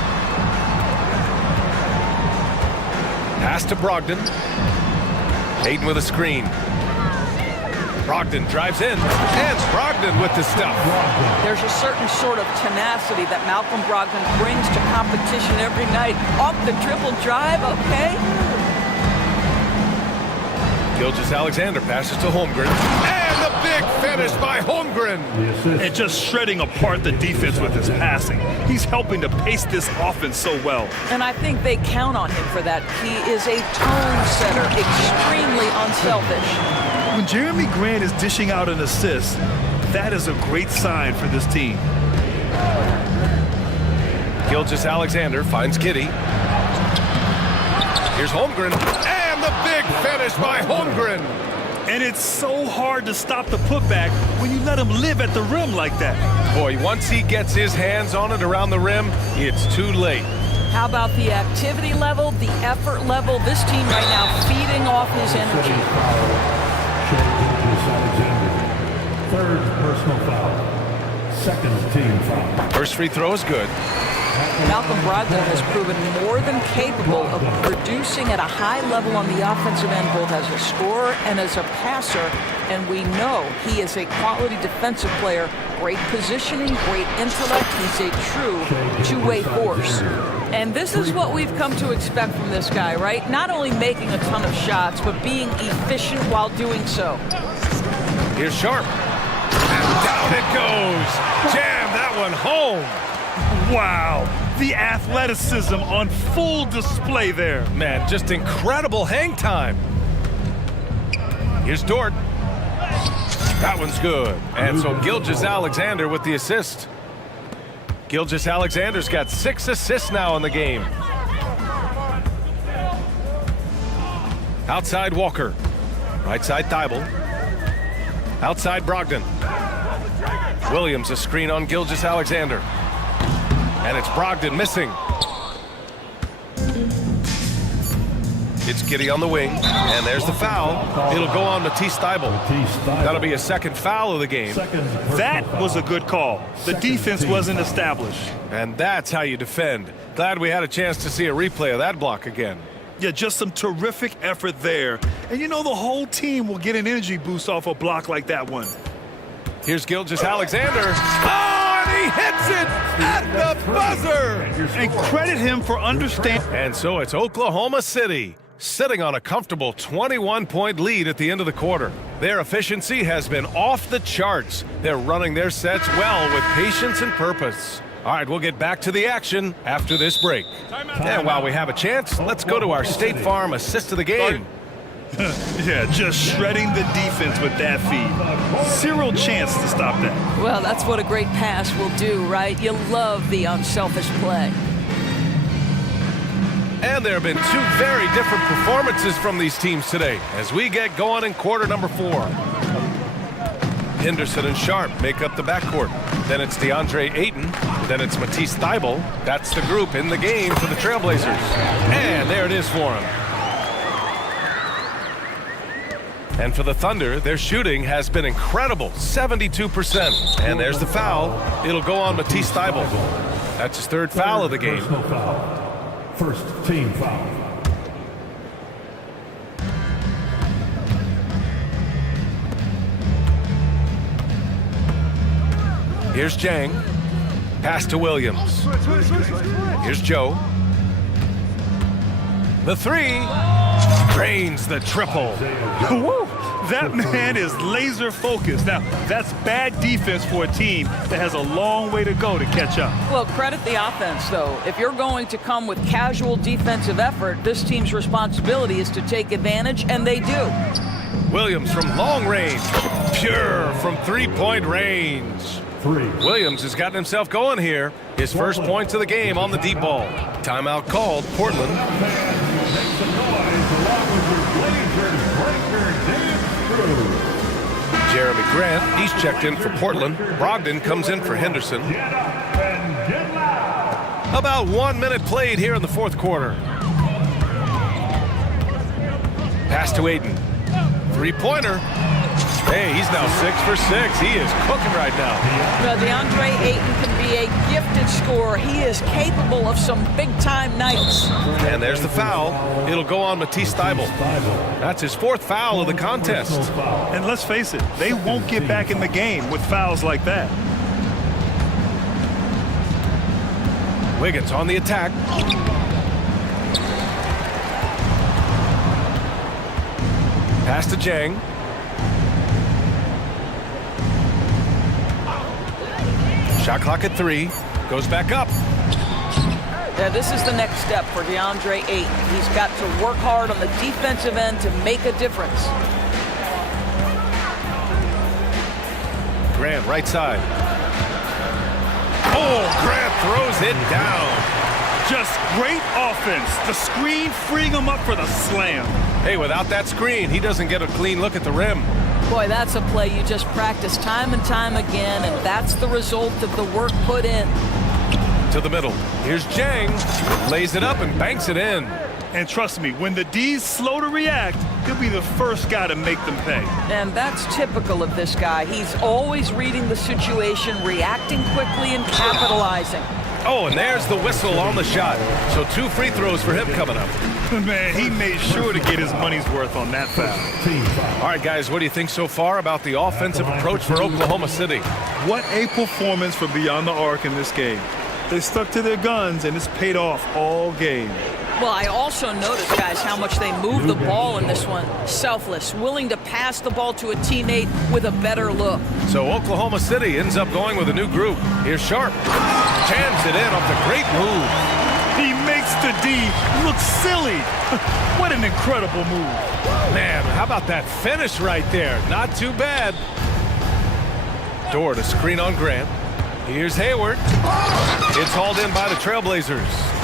Pass to Brogdon. Ayton with a screen. Brogdon drives in. And Brogdon with the stuff. There's a certain sort of tenacity that Malcolm Brogdon brings to competition every night. Off the dribble drive, okay? Gilgeous-Alexander passes to Holmgren. And the big finish by Holmgren. And just shredding apart the defense with his passing. He's helping to pace this offense so well. And I think they count on him for that. He is a tone setter, extremely unselfish. When Jeremy Grant is dishing out an assist, That is a great sign for this team. Gilgeous-Alexander finds Kitty. Here's Holmgren, and the big finish by Holmgren. And it's so hard to stop the putback when you let him live at the rim like that. Boy, once he gets his hands on it around the rim, it's too late. How about the activity level, the effort level? This team right now feeding off his energy. Third personal foul. Second team foul. First free throw is good. Malcolm Brogdon has proven more than capable of producing at a high level on the offensive end, both as a scorer and as a passer. And we know he is a quality defensive player, great positioning, great intellect. He's a true two-way force. And this is what we've come to expect from this guy, right? Not only making a ton of shots, but being efficient while doing so. Here's Sharp. And down it goes. Jam that one home. Wow, the athleticism on full display there. Man, just incredible hang time. Here's Dort. That one's good. And so Gilgeous-Alexander with the assist. Gilgeous-Alexander's got 6 assists now in the game. Outside Walker. Right side Thibault. Outside Brogdon. Williams a screen on Gilgeous-Alexander. And it's Brogdon missing. It's Giddy on the wing, and there's the foul. It'll go on Matisse Thibault. That'll be a second foul of the game. That was a good call. The defense wasn't established. And that's how you defend. Glad we had a chance to see a replay of that block again. Yeah, just some terrific effort there. And you know the whole team will get an energy boost off a block like that one. Here's Gilgeous-Alexander. Oh, and he hits it at the buzzer! And credit him for understanding. And so it's Oklahoma City, sitting on a comfortable 21-point lead at the end of the quarter. Their efficiency has been off the charts. They're running their sets well with patience and purpose. All right, we'll get back to the action after this break. And while we have a chance, let's go to our State Farm assist of the game. Yeah, just shredding the defense with that feed. Zero chance to stop that. Well, that's what a great pass will do, right? You love the unselfish play. And there have been 2 very different performances from these teams today as we get going in quarter number 4. Henderson and Sharp make up the backcourt. Then it's DeAndre Ayton. Then it's Matisse Thibault. That's the group in the game for the Trailblazers. And there it is for him. And for the Thunder, their shooting has been incredible, 72%. And there's the foul. It'll go on Matisse Thibault. That's his 3rd foul of the game. First team foul. Here's Jang. Pass to Williams. Here's Joe. The 3. Drains the triple. Woo! That man is laser focused. Now, that's bad defense for a team that has a long way to go to catch up. Well, credit the offense, though. If you're going to come with casual defensive effort, this team's responsibility is to take advantage, and they do. Williams from long range. Pure from 3-point range. 3. Williams has gotten himself going here. His first points of the game on the deep ball. Timeout called, Portland. Jeremy Grant, he's checked in for Portland. Brogdon comes in for Henderson. About 1 minute played here in the 4th quarter. Pass to Ayton. 3-pointer. Hey, he's now 6 for 6. He is cooking right now. Well, DeAndre Ayton can be a gifted scorer. He is capable of some big-time nights. And there's the foul. It'll go on Matisse Thibault. That's his 4th foul of the contest. And let's face it, they won't get back in the game with fouls like that. Wiggins on the attack. Pass to Jang. Shot clock at 3. Goes back up. Yeah, this is the next step for DeAndre Ayton. He's got to work hard on the defensive end to make a difference. Grant, right side. Oh, Grant throws it down. Just great offense. The screen freeing him up for the slam. Hey, without that screen, he doesn't get a clean look at the rim. Boy, that's a play you just practice time and time again, and that's the result of the work put in. To the middle. Here's Jang. Lays it up and banks it in. And trust me, when the D's slow to react, he'll be the first guy to make them pay. And that's typical of this guy. He's always reading the situation, reacting quickly, and capitalizing. Oh, and there's the whistle on the shot. So 2 free throws for him coming up. Man, he made sure to get his money's worth on that foul. All right, guys, what do you think so far about the offensive approach for Oklahoma City? What a performance from beyond the arc in this game. They stuck to their guns, and it's paid off all game. Well, I also noticed, guys, how much they move the ball in this one. Selfless, willing to pass the ball to a teammate with a better look. So Oklahoma City ends up going with a new group. Here's Sharp. Jams it in off the great move. He makes the D look silly. What an incredible move. Man, how about that finish right there? Not too bad. Dort, a screen on Grant. Here's Hayward. It's hauled in by the Trailblazers.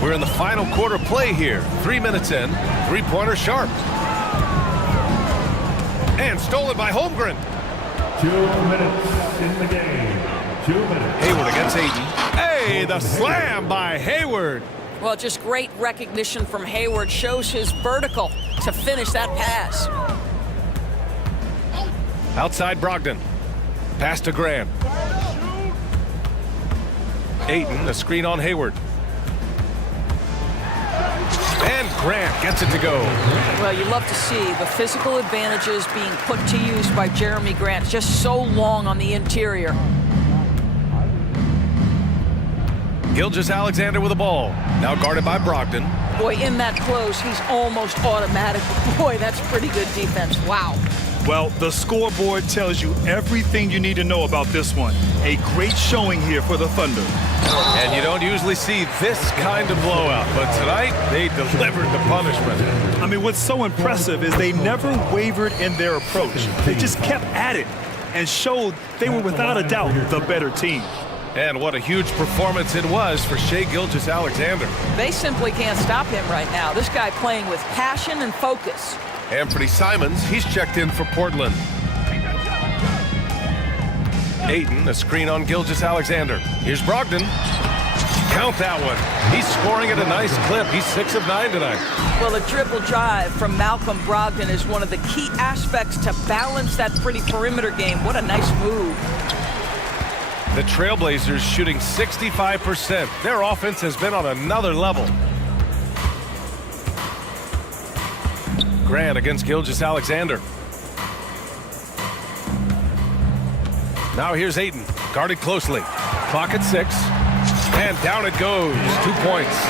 We're in the final quarter play here. 3 minutes in. Three-pointer Sharp. And stolen by Holmgren. 2 minutes in the game. 2 minutes. Hayward against Ayton. Hey, the slam by Hayward. Well, just great recognition from Hayward. Shows his vertical to finish that pass. Outside Brogdon. Pass to Grant. Ayton, a screen on Hayward. And Grant gets it to go. Well, you love to see the physical advantages being put to use by Jeremy Grant. Just so long on the interior. Gilgeous-Alexander with the ball. Now guarded by Brogdon. Boy, in that close, he's almost automatic. Boy, that's pretty good defense. Wow. Well, the scoreboard tells you everything you need to know about this one. A great showing here for the Thunder. And you don't usually see this kind of blowout, but tonight they delivered the punishment. I mean, what's so impressive is they never wavered in their approach. They just kept at it and showed they were without a doubt the better team. And what a huge performance it was for Shai Gilgeous-Alexander. They simply can't stop him right now. This guy playing with passion and focus. Anthony Simons, he's checked in for Portland. Ayton, a screen on Gilgeous-Alexander. Here's Brogdon. Count that one. He's scoring at a nice clip. He's 6 of 9 tonight. Well, a dribble drive from Malcolm Brogdon is one of the key aspects to balance that pretty perimeter game. What a nice move. The Trailblazers shooting 65%. Their offense has been on another level. Grant against Gilgeous-Alexander. Now here's Ayton, guarded closely. Clock at 6, and down it goes. 2 points.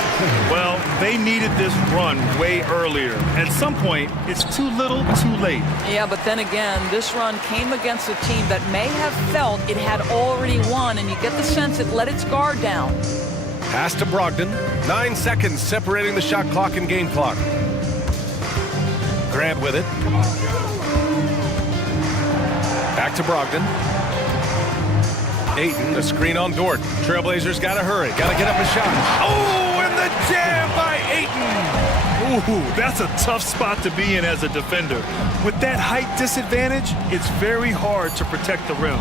Well, they needed this run way earlier. At some point, it's too little, too late. Yeah, but then again, this run came against a team that may have felt it had already won, and you get the sense it let its guard down. Pass to Brogdon. 9 seconds separating the shot clock and game clock. Grant with it. Back to Brogdon. Ayton, a screen on Dort. Trailblazers got to hurry. Got to get up a shot. Oh, and the jam by Ayton. Ooh, that's a tough spot to be in as a defender. With that height disadvantage, it's very hard to protect the rim.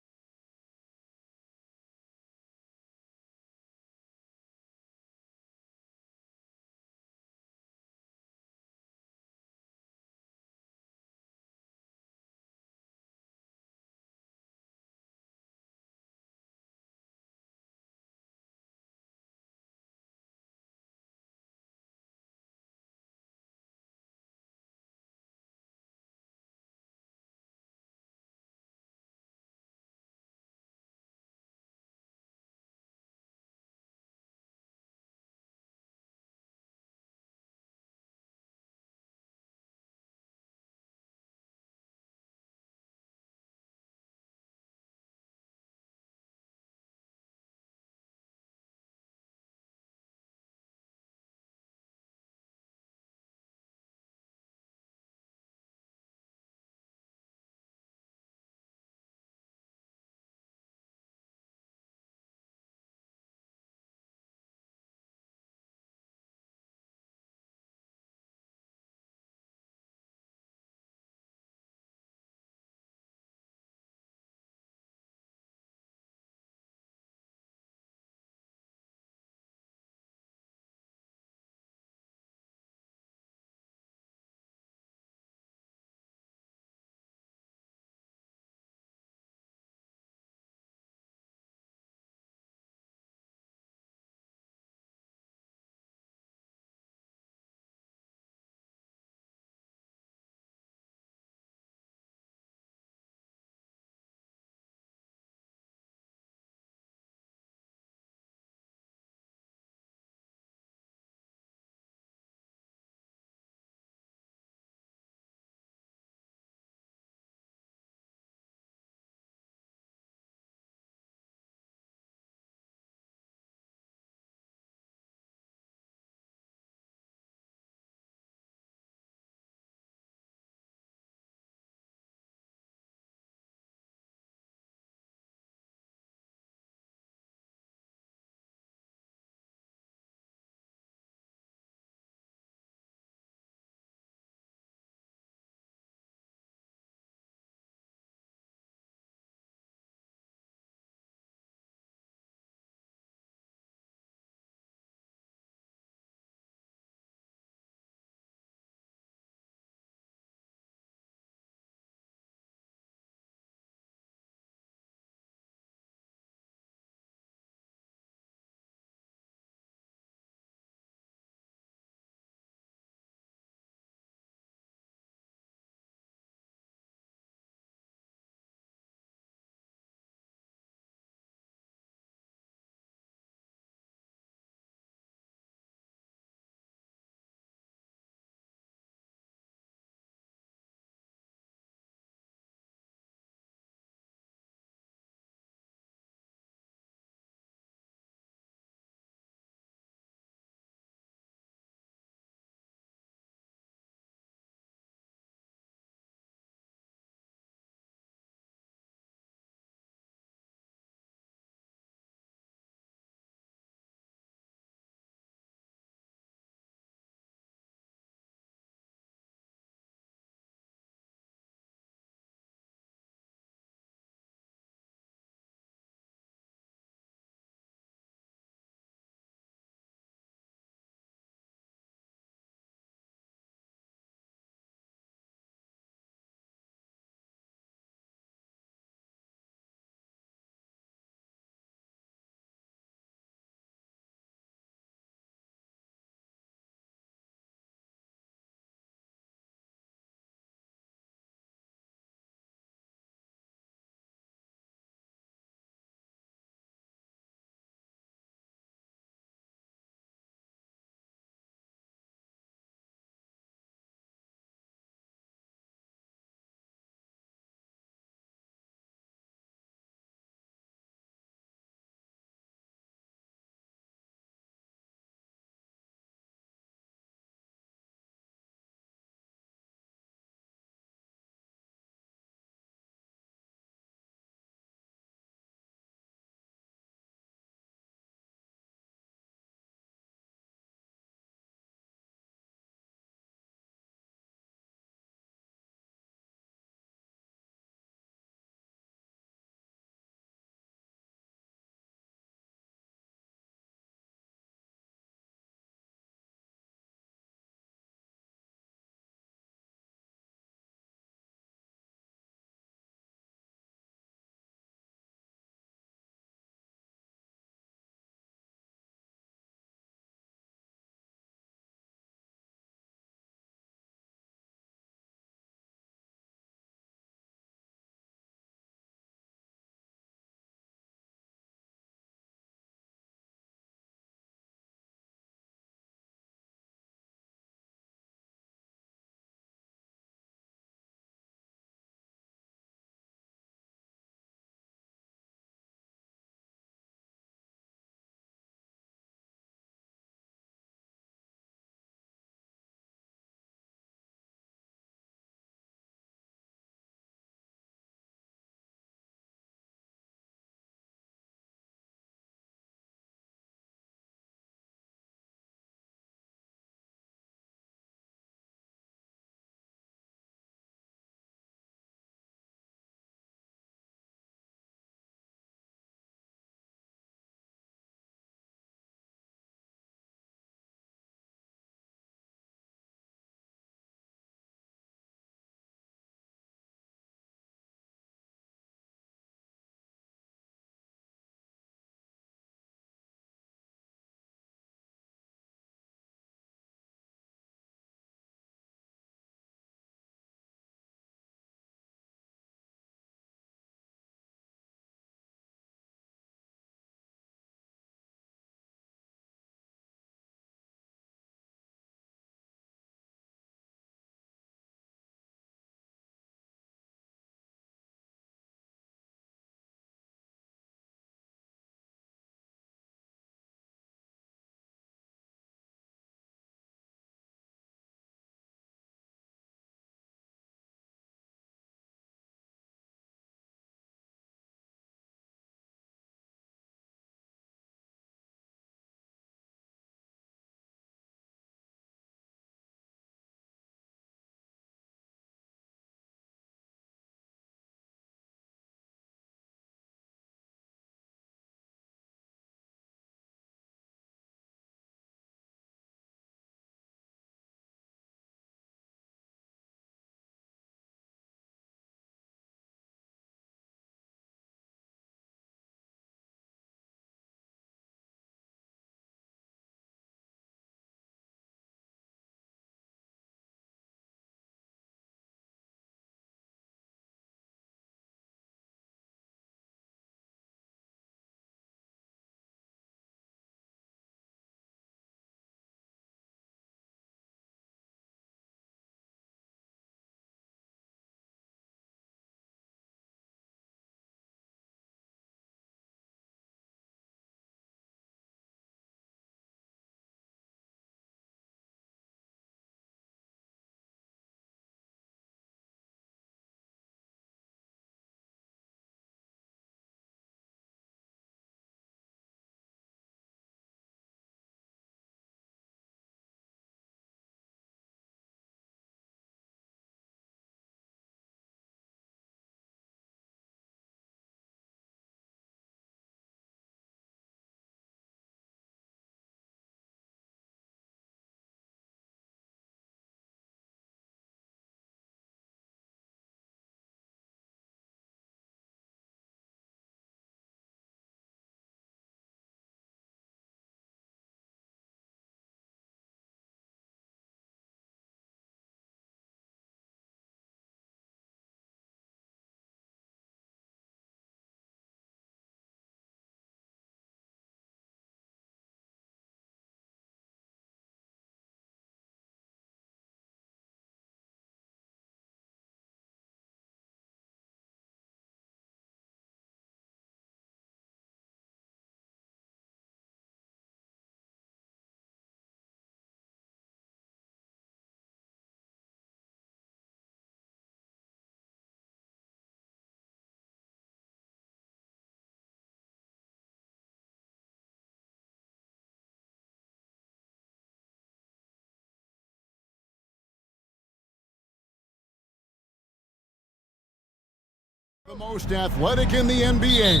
The most athletic in the NBA.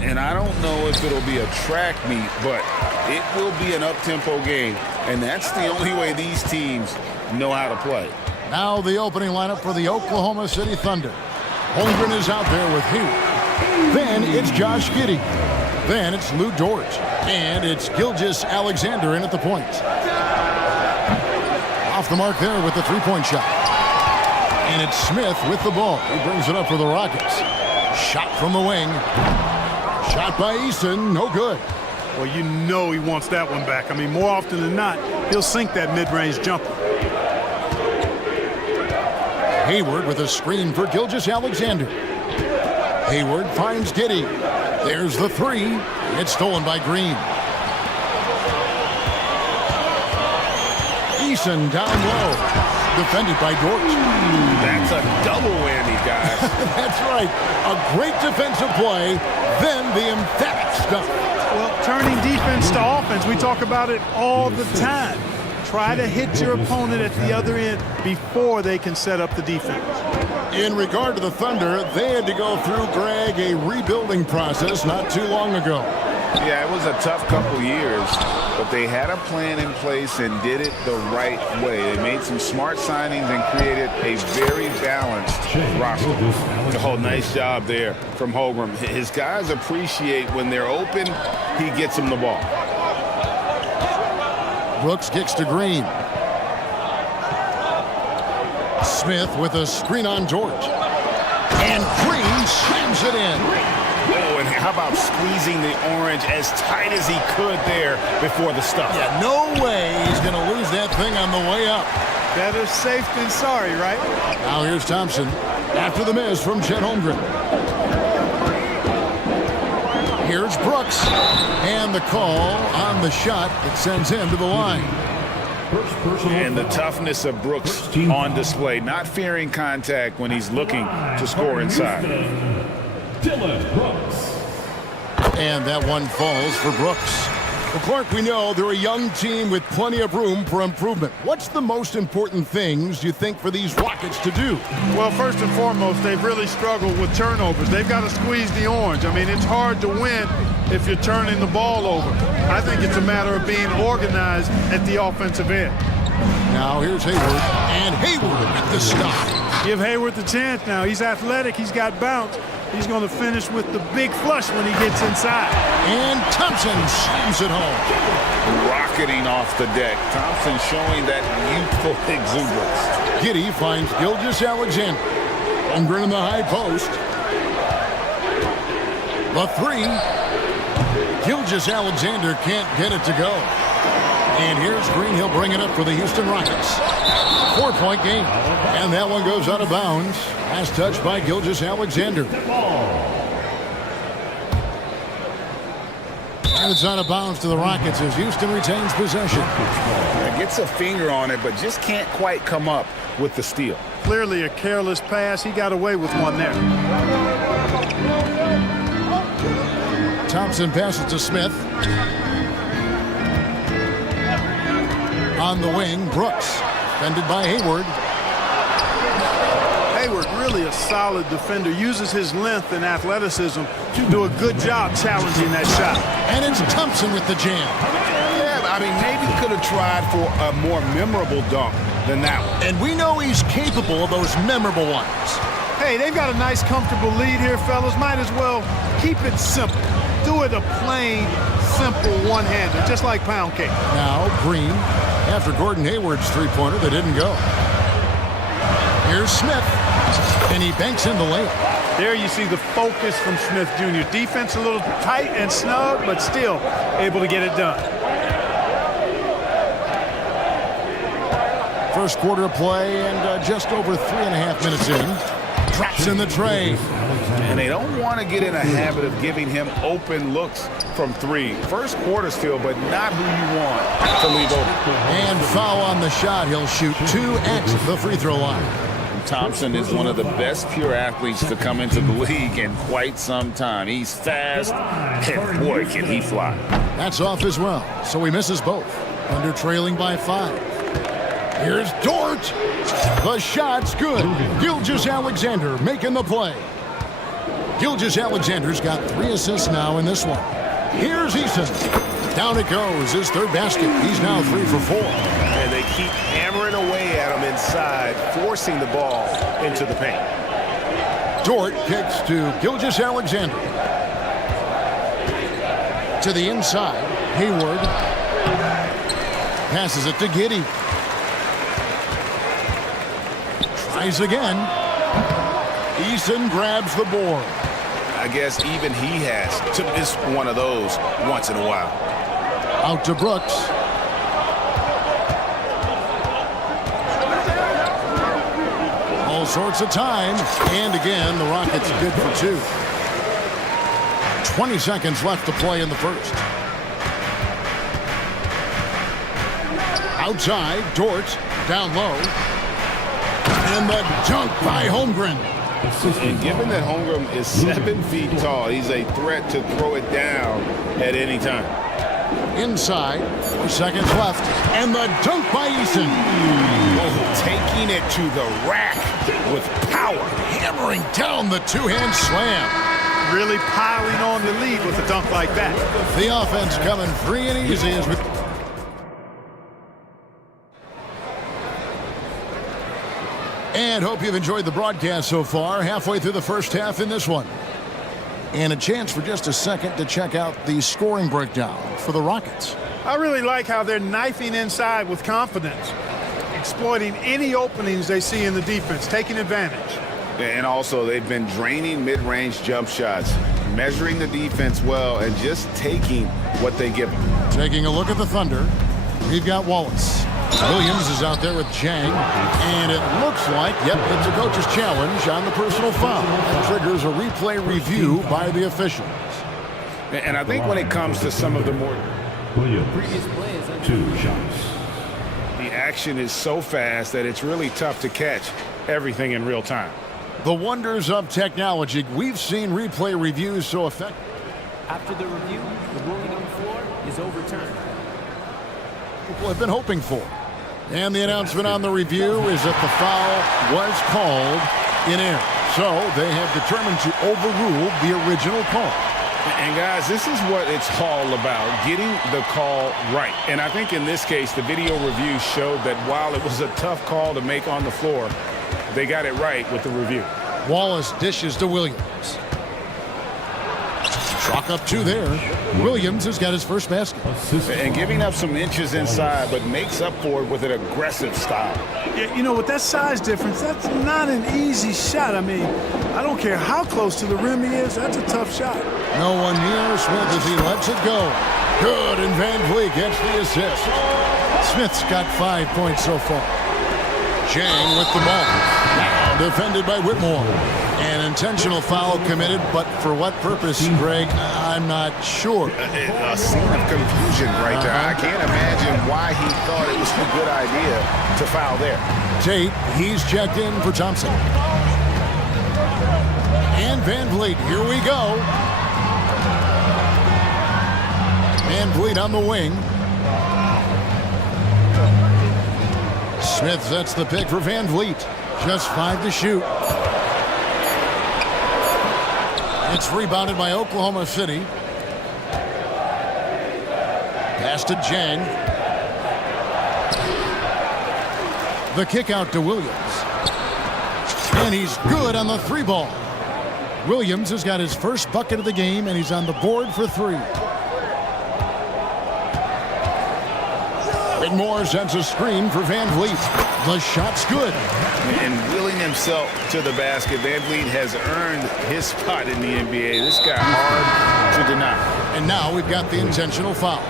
And I don't know if it'll be a track meet, but it will be an up-tempo game. And that's the only way these teams know how to play. Now the opening lineup for the Oklahoma City Thunder. Holmgren is out there with Hayward. Then it's Josh Giddey. Then it's Lou Dort. And it's Gilgeous Alexander in at the point. Off the mark there with the three-point shot. And it's Smith with the ball. He brings it up for the Rockets. Shot from the wing. Shot by Easton, no good. Well, you know he wants that one back. I mean, more often than not, he'll sink that mid-range jumper. Hayward with a screen for Gilgeous Alexander. Hayward finds Giddey. There's the three. It's stolen by Green. Eason down low. Defended by Dort. That's a double whammy, guys. That's right. A great defensive play, then the emphatic stuff. Well, turning defense to offense, we talk about it all the time. Try to hit your opponent at the other end before they can set up the defense. In regard to the Thunder, they had to go through, Greg, a rebuilding process not too long ago. Yeah, it was a tough couple years, but they had a plan in place and did it the right way. They made some smart signings and created a very balanced roster. Oh, nice job there from Holmgren. His guys appreciate when they're open, he gets them the ball. Brooks kicks to Green. Smith with a screen on George. And Green slams it in. Oh, and how about squeezing the orange as tight as he could there before the stuff? Yeah, no way he's going to lose that thing on the way up. Better safe than sorry, right? Now here's Thompson after the miss from Chet Holmgren. Here's Brooks. And the call on the shot that sends him to the line. And the toughness of Brooks on display, not fearing contact when he's looking to score inside. And that one falls for Brooks. Well, Clark, we know they're a young team with plenty of room for improvement. What's the most important things you think for these Rockets to do? Well, first and foremost, they've really struggled with turnovers. They've got to squeeze the orange. I mean, it's hard to win if you're turning the ball over. I think it's a matter of being organized at the offensive end. Now here's Hayward, and Hayward with the stop. Give Hayward the chance now. He's athletic. He's got bounce. He's going to finish with the big flush when he gets inside. And Thompson slams it home. Rocketing off the deck. Thompson showing that youthful exuberance. Giddey finds Gilgeous Alexander. Holmgren in the high post. The three. Gilgeous Alexander can't get it to go. And here's Green. He'll bring it up for the Houston Rockets. 4-point game. And that one goes out of bounds. Last touch by Gilgeous Alexander. And it's out of bounds to the Rockets as Houston retains possession. Gets a finger on it, but just can't quite come up with the steal. Clearly a careless pass. He got away with one there. Thompson passes to Smith. On the wing, Brooks. Defended by Hayward. Hayward, really a solid defender, uses his length and athleticism to do a good job challenging that shot. And it's Thompson with the jam. Yeah, I mean, maybe could have tried for a more memorable dunk than that one. And we know he's capable of those memorable ones. Hey, they've got a nice, comfortable lead here, fellas. Might as well keep it simple. Do it a plain, simple one-hander, just like pound cake. Now, Green, after Gordon Hayward's three-pointer that didn't go. Here's Smith, and he banks in the layup. There you see the focus from Smith Jr. Defense a little tight and snug, but still able to get it done. First quarter of play and just over 3.5 minutes in. Drops in the tray. And they don't want to get in a habit of giving him open looks from three. First quarter still, but not who you want to leave open. And foul on the shot. He'll shoot 2 at the free throw line. Thompson is one of the best pure athletes to come into the league in quite some time. He's fast, and boy, can he fly. That's off as well, so he misses both. Under trailing by 5. Here's Dort. The shot's good. Gilgeous Alexander making the play. Gilgeous-Alexander's got 3 assists now in this one. Here's Eason. Down it goes, his 3rd basket. He's now 3 for 4. And they keep hammering away at him inside, forcing the ball into the paint. Dort kicks to Gilgeous-Alexander. To the inside, Hayward. Passes it to Giddey. Tries again. Eason grabs the board. I guess even he has to miss one of those once in a while. Out to Brooks. All sorts of time. And again, the Rockets good for 2. 20 seconds left to play in the first. Outside, Dort, down low. And the dunk by Holmgren. And given that Holmgren is 7 feet tall, he's a threat to throw it down at any time. Inside, 4 seconds left. And the dunk by Eason. Oh, taking it to the rack with power. Hammering down the 2-hand slam. Really piling on the lead with a dunk like that. The offense coming free and easy as we... And hope you've enjoyed the broadcast so far. Halfway through the first half in this one. And a chance for just a second to check out the scoring breakdown for the Rockets. I really like how they're knifing inside with confidence, exploiting any openings they see in the defense, taking advantage. And also, they've been draining mid-range jump shots, measuring the defense well, and just taking what they give them. Taking a look at the Thunder, we've got Wallace. Williams is out there with Chang, and it looks like, yep, it's a coach's challenge on the personal foul. That triggers a replay review by the officials. And I think when it comes to some of the more Williams, 2 shots. the action is so fast that it's really tough to catch everything in real time. The wonders of technology. We've seen replay reviews so effective. After the review, the ruling on the floor is overturned. People have been hoping for. And the announcement on the review is that the foul was called in error. So they have determined to overrule the original call. And guys, this is what it's all about, getting the call right. And I think in this case, the video review showed that while it was a tough call to make on the floor, they got it right with the review. Wallace dishes to Williams. Chalk up 2 there. Williams has got his first basket. And giving up some inches inside, but makes up for it with an aggressive style. Yeah, you know, with that size difference, that's not an easy shot. I mean, I don't care how close to the rim he is, that's a tough shot. No one near Smith as he lets it go. Good, and Van Vliet gets the assist. Smith's got 5 points so far. Chang with the ball. Now defended by Whitmore. An intentional foul committed, but for what purpose, Greg, I'm not sure. A scene of confusion right there. I can't imagine why he thought it was a good idea to foul there. Tate, he's checked in for Thompson. And Van Vliet, here we go. Van Vliet on the wing. Smith sets the pick for Van Vliet. Just 5 to shoot. It's rebounded by Oklahoma City. Pass to Jang. The kick out to Williams. And he's good on the 3 ball. Williams has got his first bucket of the game, and he's on the board for 3. Whitmore sends a screen for Van Vliet. The shot's good. And wheeling himself to the basket, Van Vliet has earned his spot in the NBA. This guy hard to deny. And now we've got the intentional foul.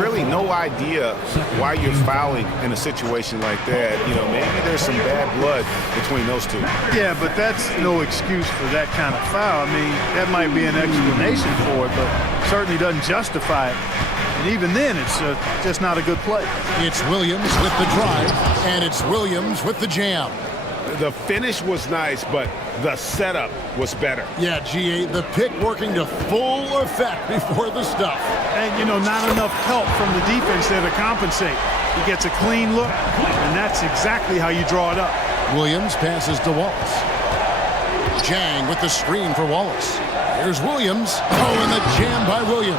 Really no idea why you're fouling in a situation like that. You know, maybe there's some bad blood between those two. Yeah, but that's no excuse for that kind of foul. I mean, that might be an explanation for it, but certainly doesn't justify it. And even then, it's just not a good play. It's Williams with the drive, and it's Williams with the jam. The finish was nice, but the setup was better. Yeah, GA, the pick working to full effect before the stuff. And, you know, not enough help from the defense there to compensate. He gets a clean look, and that's exactly how you draw it up. Williams passes to Wallace. Jang with the screen for Wallace. Here's Williams. Oh, and the jam by Williams.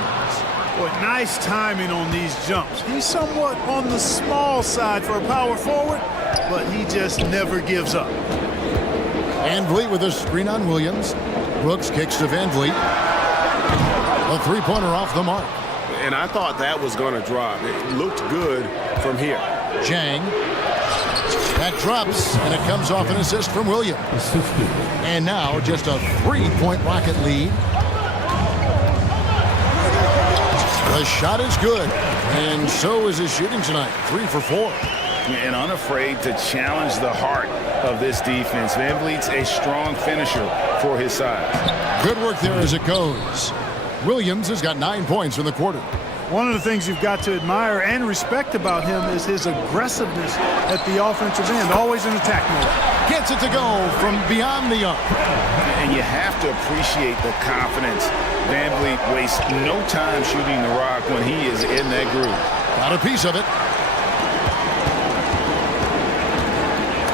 Boy, nice timing on these jumps. He's somewhat on the small side for a power forward, but he just never gives up. Van Vliet with a screen on Williams. Brooks kicks to Van Vliet. A three-pointer off the mark. And I thought that was going to drop. It looked good from here. Jang. That drops, and it comes off an assist from Williams. And now just a three-point Rocket lead. The shot is good, and so is his shooting tonight. 3 for 4. And unafraid to challenge the heart of this defense. Van Vliet's a strong finisher for his size. Good work there as it goes. Williams has got 9 points in the quarter. One of the things you've got to admire and respect about him is his aggressiveness at the offensive end, always in attack mode. Gets it to go from beyond the arc. And you have to appreciate the confidence. Van Vliet wastes no time shooting the rock when he is in that groove. Got a piece of it.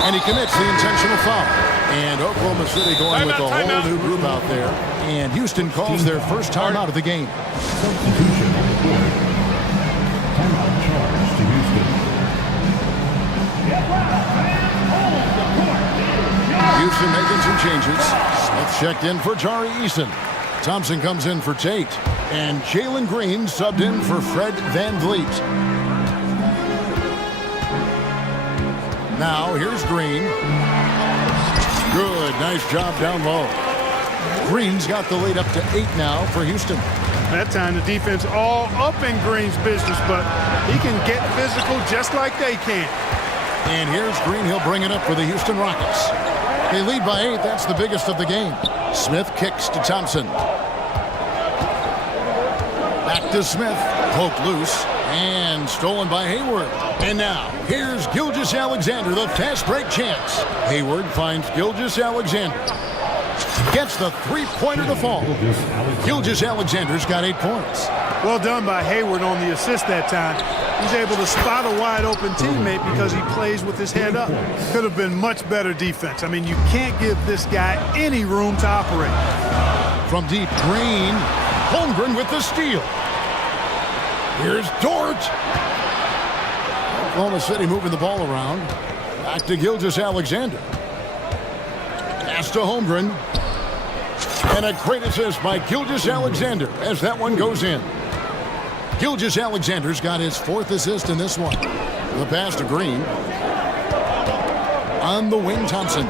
And he commits the intentional foul. And Oklahoma City going with a whole new group out there. And Houston calls their first time out of the game. Substitution reported. Timeout charge to Houston. Houston making some changes. Smith checked in for Jari Eason. Thompson comes in for Tate. And Jalen Green subbed in for Fred Van Vliet. Now here's Green. Good, nice job down low. Green's got the lead up to 8 now for Houston. That time the defense all up in Green's business, but he can get physical just like they can. And here's Green. He'll bring it up for the Houston Rockets. They lead by 8. That's the biggest of the game. Smith kicks to Thompson. Back to Smith. Poked loose and stolen by Hayward. And now here's Gilgeous-Alexander, the fast break chance. Hayward finds Gilgeous-Alexander. Gets the three-pointer to fall. Gilgeous-Alexander's got 8 points. Well done by Hayward on the assist that time. He's able to spot a wide-open teammate because he plays with his head up. Could have been much better defense. I mean, you can't give this guy any room to operate. From deep, Green. Holmgren with the steal. Here's Dort. Oklahoma City moving the ball around. Back to Gilgeous-Alexander. Pass to Holmgren. And a great assist by Gilgeous-Alexander as that one goes in. Gilgeous-Alexander's got his 4th assist in this one. The pass to Green. On the wing, Thompson.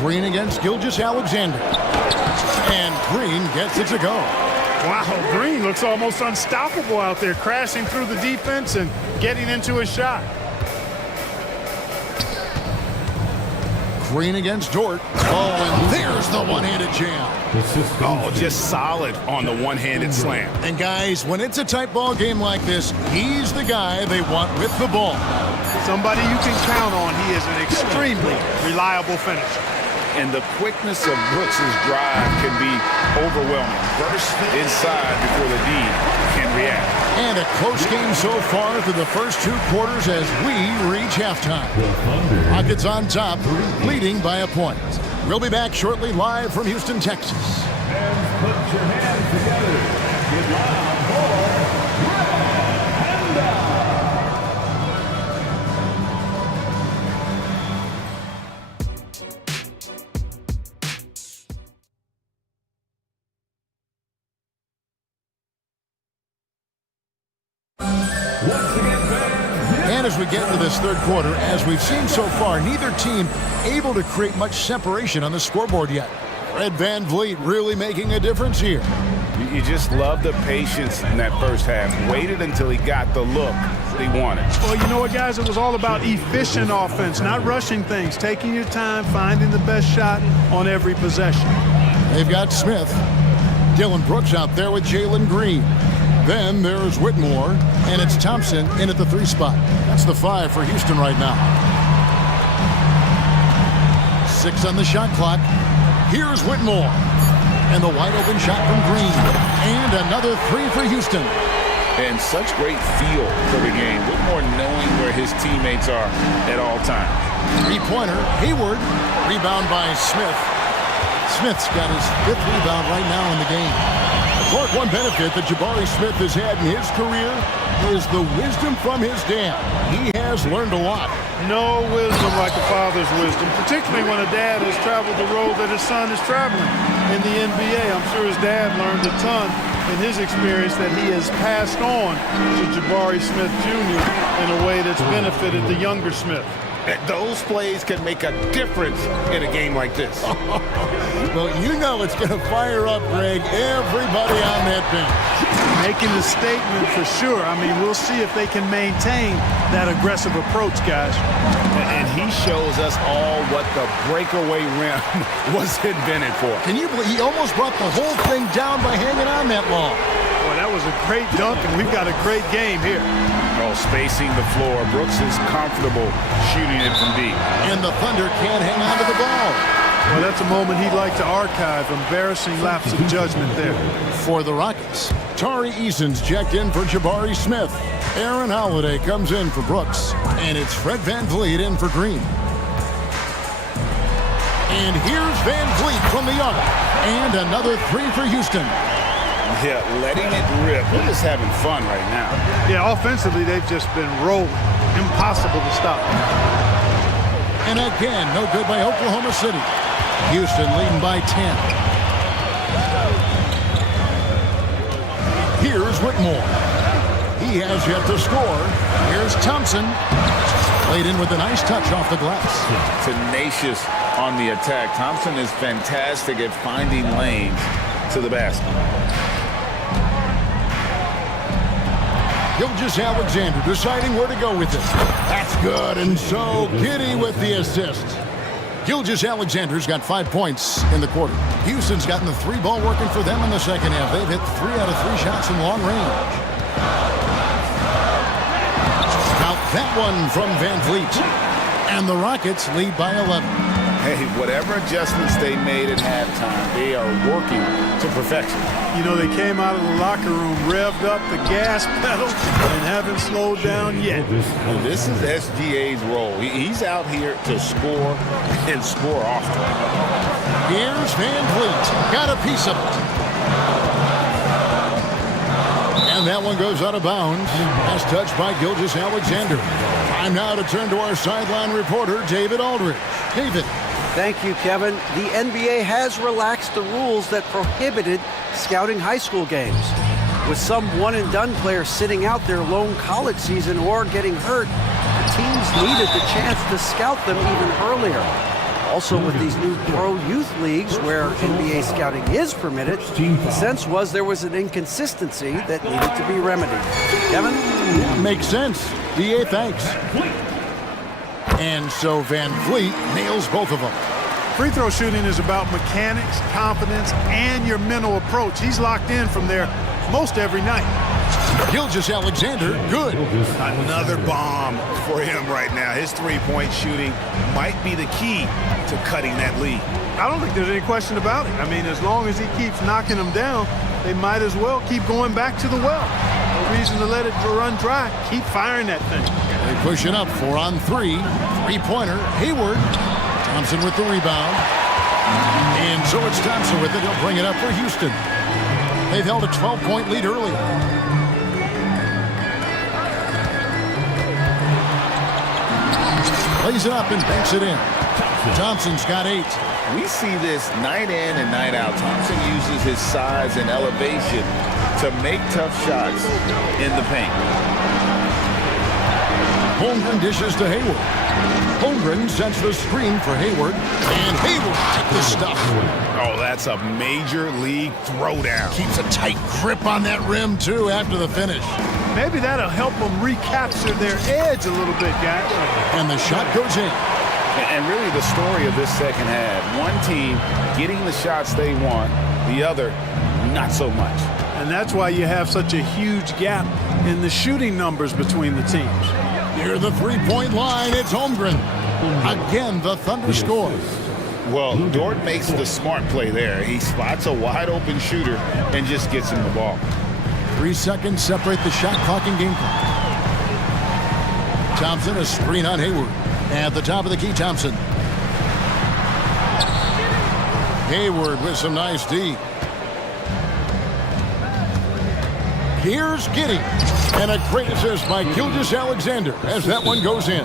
Green against Gilgeous-Alexander. And Green gets it to go. Wow, Green looks almost unstoppable out there, crashing through the defense and getting into his shot. Green against Dort. Oh, and there's the one-handed jam. Oh, just solid on the one-handed slam. And guys, when it's a tight ball game like this, he's the guy they want with the ball. Somebody you can count on. He is an extremely reliable finisher. And the quickness of Brooks' drive can be overwhelming. Burst inside before the D can react. And a close game so far through the first 2 quarters as we reach halftime. Rockets on top, leading by a point. We'll be back shortly live from Houston, Texas. And put your hands together. Get loud for Red Panda. And as we get into this 3rd quarter, as we've seen so far, neither team able to create much separation on the scoreboard yet. Fred Van Vliet really making a difference here. You just love the patience in that first half. Waited until he got the look he wanted. Well, you know what, guys? It was all about efficient offense, not rushing things, taking your time, finding the best shot on every possession. They've got Smith. Dylan Brooks out there with Jalen Green. Then there's Whitmore, and it's Thompson in at the 3 spot. That's the 5 for Houston right now. 6 on the shot clock. Here's Whitmore. And the wide open shot from Green. And another 3 for Houston. and such great feel for the game. A little more knowing where his teammates are at all times. Three-pointer, Hayward. Rebound by Smith. Smith's got his 5th rebound right now in the game. Clark, one benefit that Jabari Smith has had in his career is the wisdom from his dad. He has learned a lot. No wisdom like a father's wisdom, particularly when a dad has traveled the road that his son is traveling in the NBA. I'm sure his dad learned a ton in his experience that he has passed on to Jabari Smith Jr. in a way that's benefited the younger Smith. Those plays can make a difference in a game like this. Well, you know it's going to fire up, Greg, everybody on that bench. Making the statement for sure. I mean, we'll see if they can maintain that aggressive approach, guys. And he shows us all what the breakaway rim was invented for. Can you believe he almost brought the whole thing down by hanging on that long? Boy, that was a great dunk, and we've got a great game here. Oh, spacing the floor. Brooks is comfortable shooting it from deep. And the Thunder can't hang on to the ball. Well, that's a moment he'd like to archive. Embarrassing lapse of judgment there. For the Rockets, Tari Eason's checked in for Jabari Smith. Aaron Holiday comes in for Brooks. And it's Fred VanVleet in for Green. And here's VanVleet from the arc. And another 3 for Houston. Yeah, letting it rip. We're just having fun right now. Yeah, offensively, they've just been rolling. Impossible to stop. And again, no good by Oklahoma City. Houston leading by 10. Here's Whitmore. He has yet to score. Here's Thompson. Played in with a nice touch off the glass. Tenacious on the attack. Thompson is fantastic at finding lanes to the basket. Gilgeous-Alexander deciding where to go with it. That's good, and so Giddey with the assist. Gilgeous-Alexander's got 5 points in the quarter. Houston's gotten the 3 ball working for them in the second half. They've hit 3 out of 3 shots in long range. Out that one from VanVleet. And the Rockets lead by 11. Hey, whatever adjustments they made at halftime, they are working to perfection. You know, they came out of the locker room, revved up the gas pedal, and haven't slowed down yet. Well, this is SGA's role. He's out here to score and score often. Here's VanVleet. Got a piece of it. And that one goes out of bounds. As touched by Gilgeous-Alexander. Time now to turn to our sideline reporter, David Aldridge. David. Thank you, Kevin. The NBA has relaxed the rules that prohibited scouting high school games. With some one-and-done players sitting out their lone college season or getting hurt, the teams needed the chance to scout them even earlier. Also, with these new pro youth leagues where NBA scouting is permitted, the sense was there was an inconsistency that needed to be remedied. Kevin? Makes sense. DA, thanks. And so VanVleet nails both of them. Free throw shooting is about mechanics, confidence, and your mental approach. He's locked in from there most every night. Gilgeous-Alexander, good. Another bomb for him right now. His three-point shooting might be the key to cutting that lead. I don't think there's any question about it. I mean, as long as he keeps knocking them down, they might as well keep going back to the well. No reason to let it run dry. Keep firing that thing. They push it up 4 on 3. Three-pointer, Hayward. Thompson with the rebound. And so it's Thompson with it. He'll bring it up for Houston. They've held a 12-point lead earlier. Plays it up and banks it in. Thompson's got 8. We see this night in and night out. Thompson uses his size and elevation to make tough shots in the paint. Holmgren dishes to Hayward. Holmgren sets the screen for Hayward. And Hayward at the stuff. Oh, that's a major league throwdown. Keeps a tight grip on that rim, too, after the finish. Maybe that'll help them recapture their edge a little bit, guys. And the shot goes in. And really the story of this second half, one team getting the shots they want, the other not so much. And that's why you have such a huge gap in the shooting numbers between the teams. Near the three-point line, it's Holmgren. Again, the Thunder score. Well, Dort makes the smart play there. He spots a wide-open shooter and just gets him the ball. 3 seconds separate the shot clock and game clock. Thompson, a screen on Hayward. At the top of the key, Thompson. Hayward with some nice D. Here's Giddey. And a great assist by Gilgeous-Alexander as that one goes in.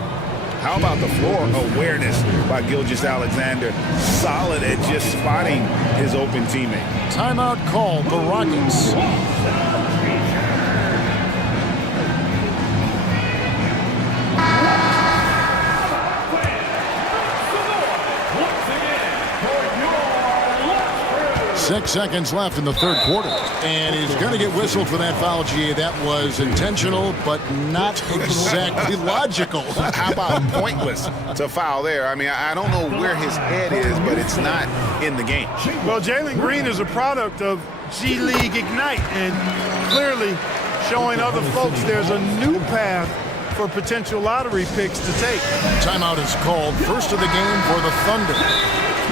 How about the floor awareness by Gilgeous-Alexander? Solid at just spotting his open teammate. Timeout called the Rockets. Six seconds left in the third quarter. And he's going to get whistled for that foul, GA. That was intentional, but not exactly logical. How about pointless to foul there? I mean, I don't know where his head is, but it's not in the game. Well, Jalen Green is a product of G League Ignite, and clearly showing other folks there's a new path for potential lottery picks to take. Timeout is called. First of the game for the Thunder.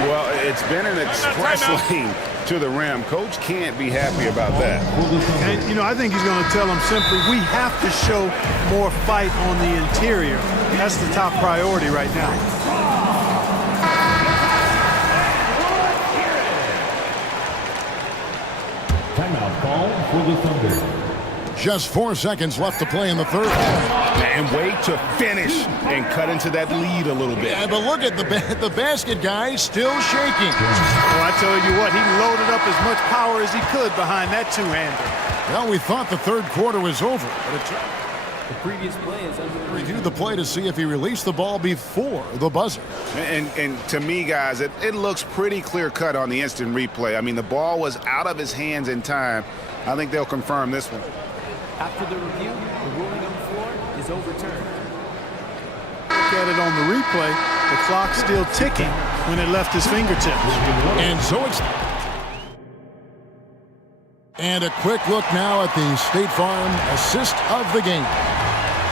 Well, it's been an express lane to the rim. Coach can't be happy about that. And, you know, I think he's going to tell them simply, we have to show more fight on the interior. That's the top priority right now. Timeout call for the Thunder. Just 4 seconds left to play in the third. And wait to finish and cut into that lead a little bit. Yeah, but look at the basket guy still shaking. Well, I tell you what, he loaded up as much power as he could behind that two-hander. Well, we thought the third quarter was over, but the previous play is under review the play to see if he released the ball before the buzzer. And to me, guys, it looks pretty clear-cut on the instant replay. I mean, the ball was out of his hands in time. I think they'll confirm this one. After the review, the ruling on the floor is overturned. Look at it on the replay. The clock's still ticking when it left his fingertips. And so it's... And a quick look now at the State Farm assist of the game.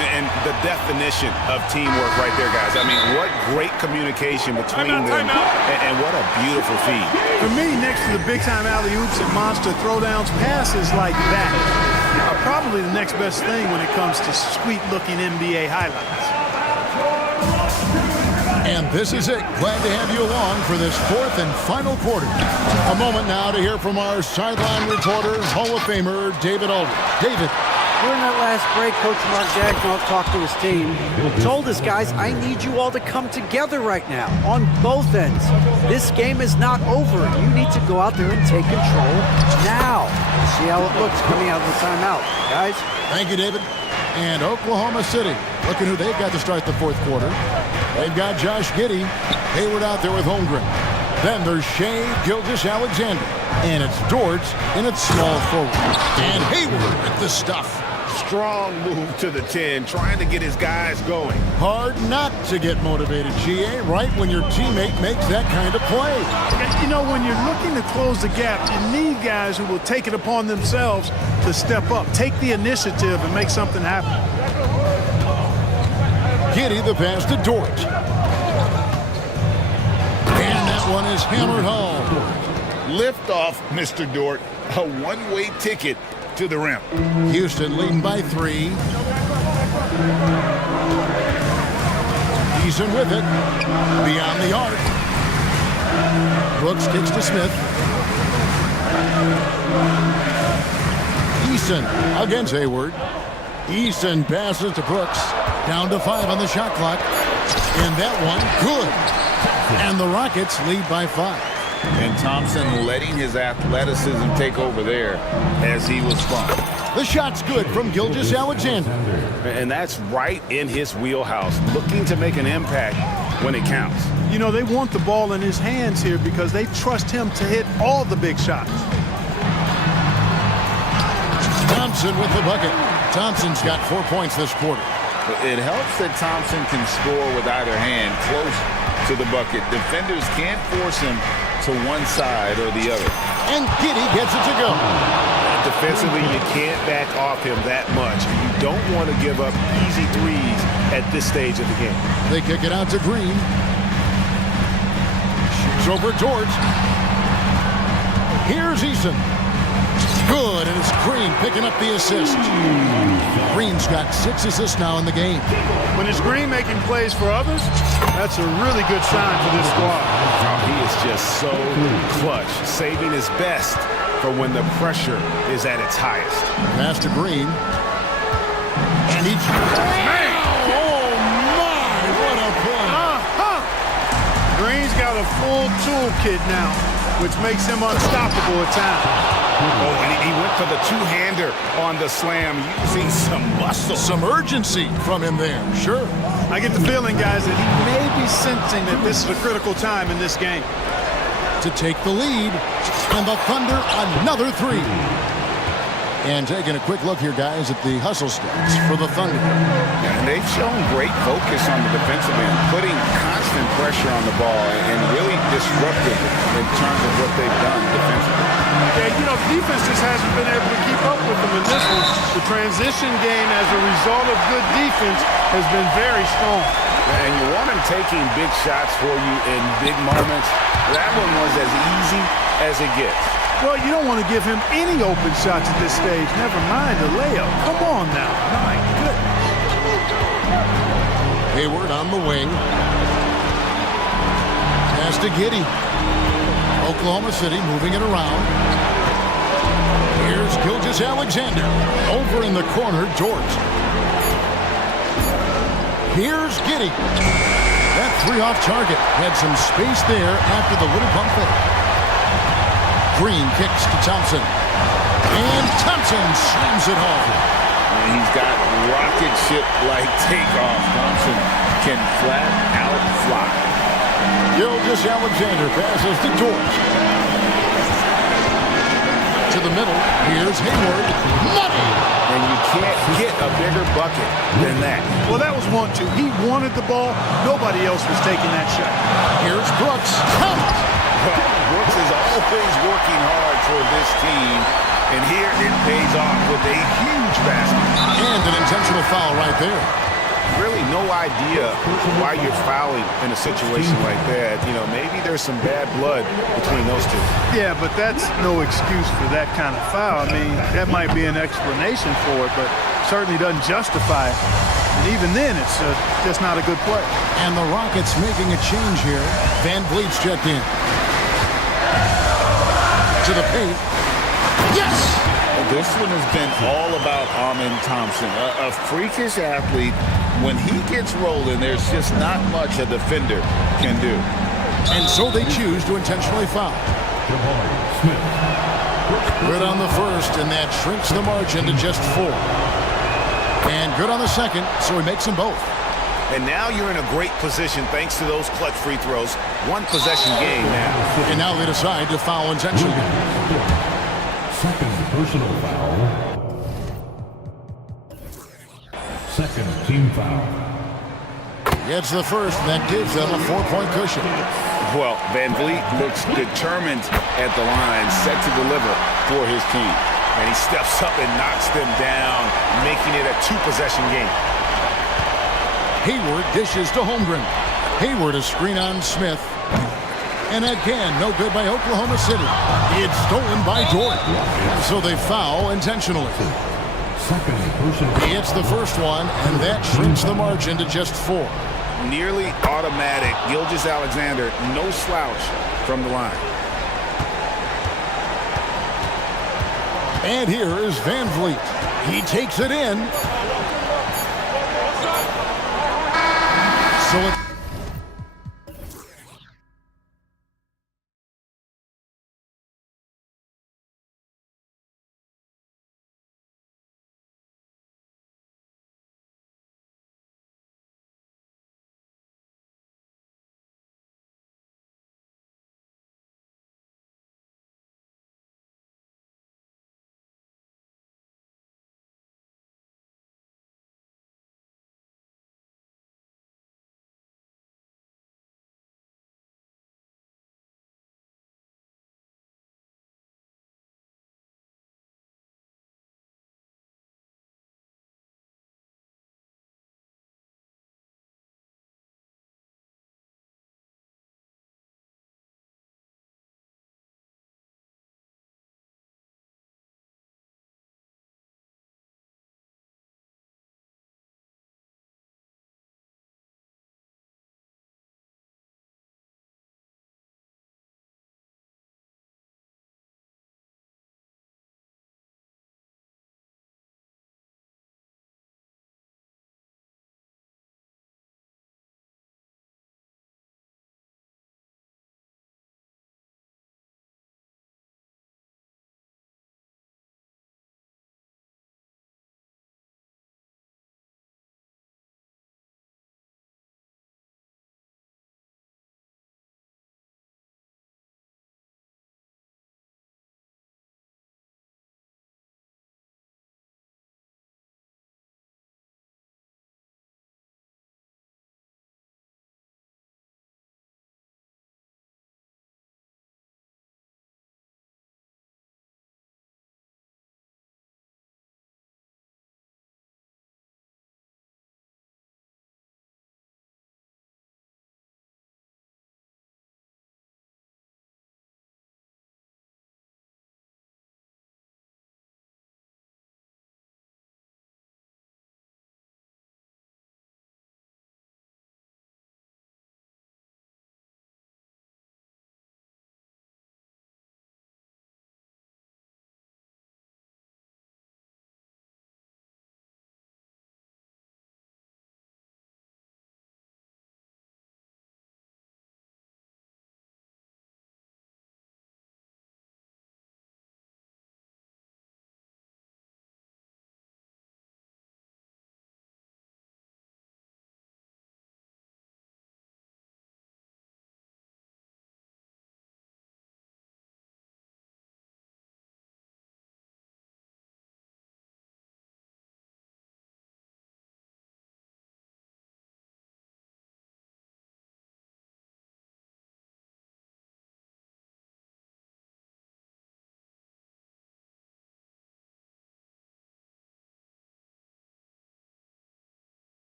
And the definition of teamwork right there, guys. I mean, what great communication between them. And what a beautiful feed. For me, next to the big-time alley-oops and monster throwdowns, passes like that are probably the next best thing when it comes to sweet-looking NBA highlights. And this is it. Glad to have you along for this fourth and final quarter. A moment now to hear from our sideline reporter, Hall of Famer, David Aldridge. David. During that last break, Coach Mark Daigneault talked to his team, told his guys, I need you all to come together right now on both ends. This game is not over. You need to go out there and take control now. See how it looks coming out of the timeout, guys. Thank you, David. And Oklahoma City, looking who they've got to start the fourth quarter. They've got Josh Giddey, Hayward out there with Holmgren. Then there's Shea Gilgeous-Alexander. And it's Dort in its small forward. And Hayward with the stuff. Strong move to the 10, trying to get his guys going. Hard not to get motivated, GA, right when your teammate makes that kind of play. You know, when you're looking to close the gap, you need guys who will take it upon themselves to step up, take the initiative, and make something happen. Giddey the pass to Dort. And that one is hammered home. Lift off, Mr. Dort. A one-way ticket to the rim. Houston leading by 3. Eason with it. Beyond the arc. Brooks kicks to Smith. Eason against Hayward. Eason passes to Brooks. Down to 5 on the shot clock. And that one, good. And the Rockets lead by 5. And Thompson letting his athleticism take over there as he was spun. The shot's good from Gilgeous-Alexander. And that's right in his wheelhouse, looking to make an impact when it counts. You know, they want the ball in his hands here because they trust him to hit all the big shots. Thompson with the bucket. Thompson's got 4 points this quarter. It helps that Thompson can score with either hand close to the bucket. Defenders can't force him to one side or the other. And Giddey gets it to go. Defensively, you can't back off him that much. You don't want to give up easy threes at this stage of the game. They kick it out to Green. Shoots over Dort. Here's Eason. Good, and it's Green picking up the assist. Green's got 6 assists now in the game. When it's Green making plays for others, that's a really good sign for this squad. He is just so clutch, saving his best for when the pressure is at its highest. Pass to Green. And he... Man! Oh, my! What a play! Green's got a full toolkit now, which makes him unstoppable at times. Oh, and he went for the two-hander on the slam, using some muscle. Some urgency from him there, sure. I get the feeling, guys, that he may be sensing that this is a critical time in this game. To take the lead, and the Thunder another 3. And taking a quick look here, guys, at the hustle stats for the Thunder. And they've shown great focus on the defensive end, putting constant pressure on the ball and really disruptive in terms of what they've done defensively. Yeah, you know, defense just hasn't been able to keep up with them in this one. The transition game as a result of good defense has been very strong. And you want him taking big shots for you in big moments. That one was as easy as it gets. Well, you don't want to give him any open shots at this stage. Never mind a layup. Come on now. My goodness. Hayward on the wing. Pass to Giddey. Oklahoma City moving it around. Here's Gilgeous-Alexander. Over in the corner, George. Here's Giddey. That 3 off target. Had some space there after the little bump fake. Green kicks to Thompson. And Thompson slams it home. And he's got rocket ship-like takeoff. Thompson can flat out fly. Gilgeous-Alexander passes to George. To the middle. Here's Hayward. Money! And you can't get a bigger bucket than that. Well, that was 1-2. He wanted the ball. Nobody else was taking that shot. Here's Brooks. Count! Brooks is always working hard for this team, and here it pays off with a huge basket. And an intentional foul right there. Really no idea why you're fouling in a situation like that. You know, maybe there's some bad blood between those two. Yeah, but that's no excuse for that kind of foul. I mean, that might be an explanation for it, but certainly doesn't justify it. And even then, it's just not a good play. And the Rockets making a change here. Van Vliet's checked in. To the paint. Yes! This one has been all about Amen Thompson, a freakish athlete. When he gets rolling, there's just not much a defender can do. And so they choose to intentionally foul. Good on the first, and that shrinks the margin to just 4. And good on the second, so he makes them both. And now you're in a great position thanks to those clutch free throws. 1 possession game now. And now they decide to foul intentionally. Second personal foul. Second team foul. Gets the first, and that gives them a 4-point cushion. Well, Van Vliet looks determined at the line, set to deliver for his team. And he steps up and knocks them down, making it a 2-possession game. Hayward dishes to Holmgren. Hayward a screen on Smith. And again, no good by Oklahoma City. It's stolen by Jordan. So they foul intentionally. He hits the first one, and that shrinks the margin to just 4. Nearly automatic. Gilgeous-Alexander, no slouch from the line. And here is Van Vliet. He takes it in. So it's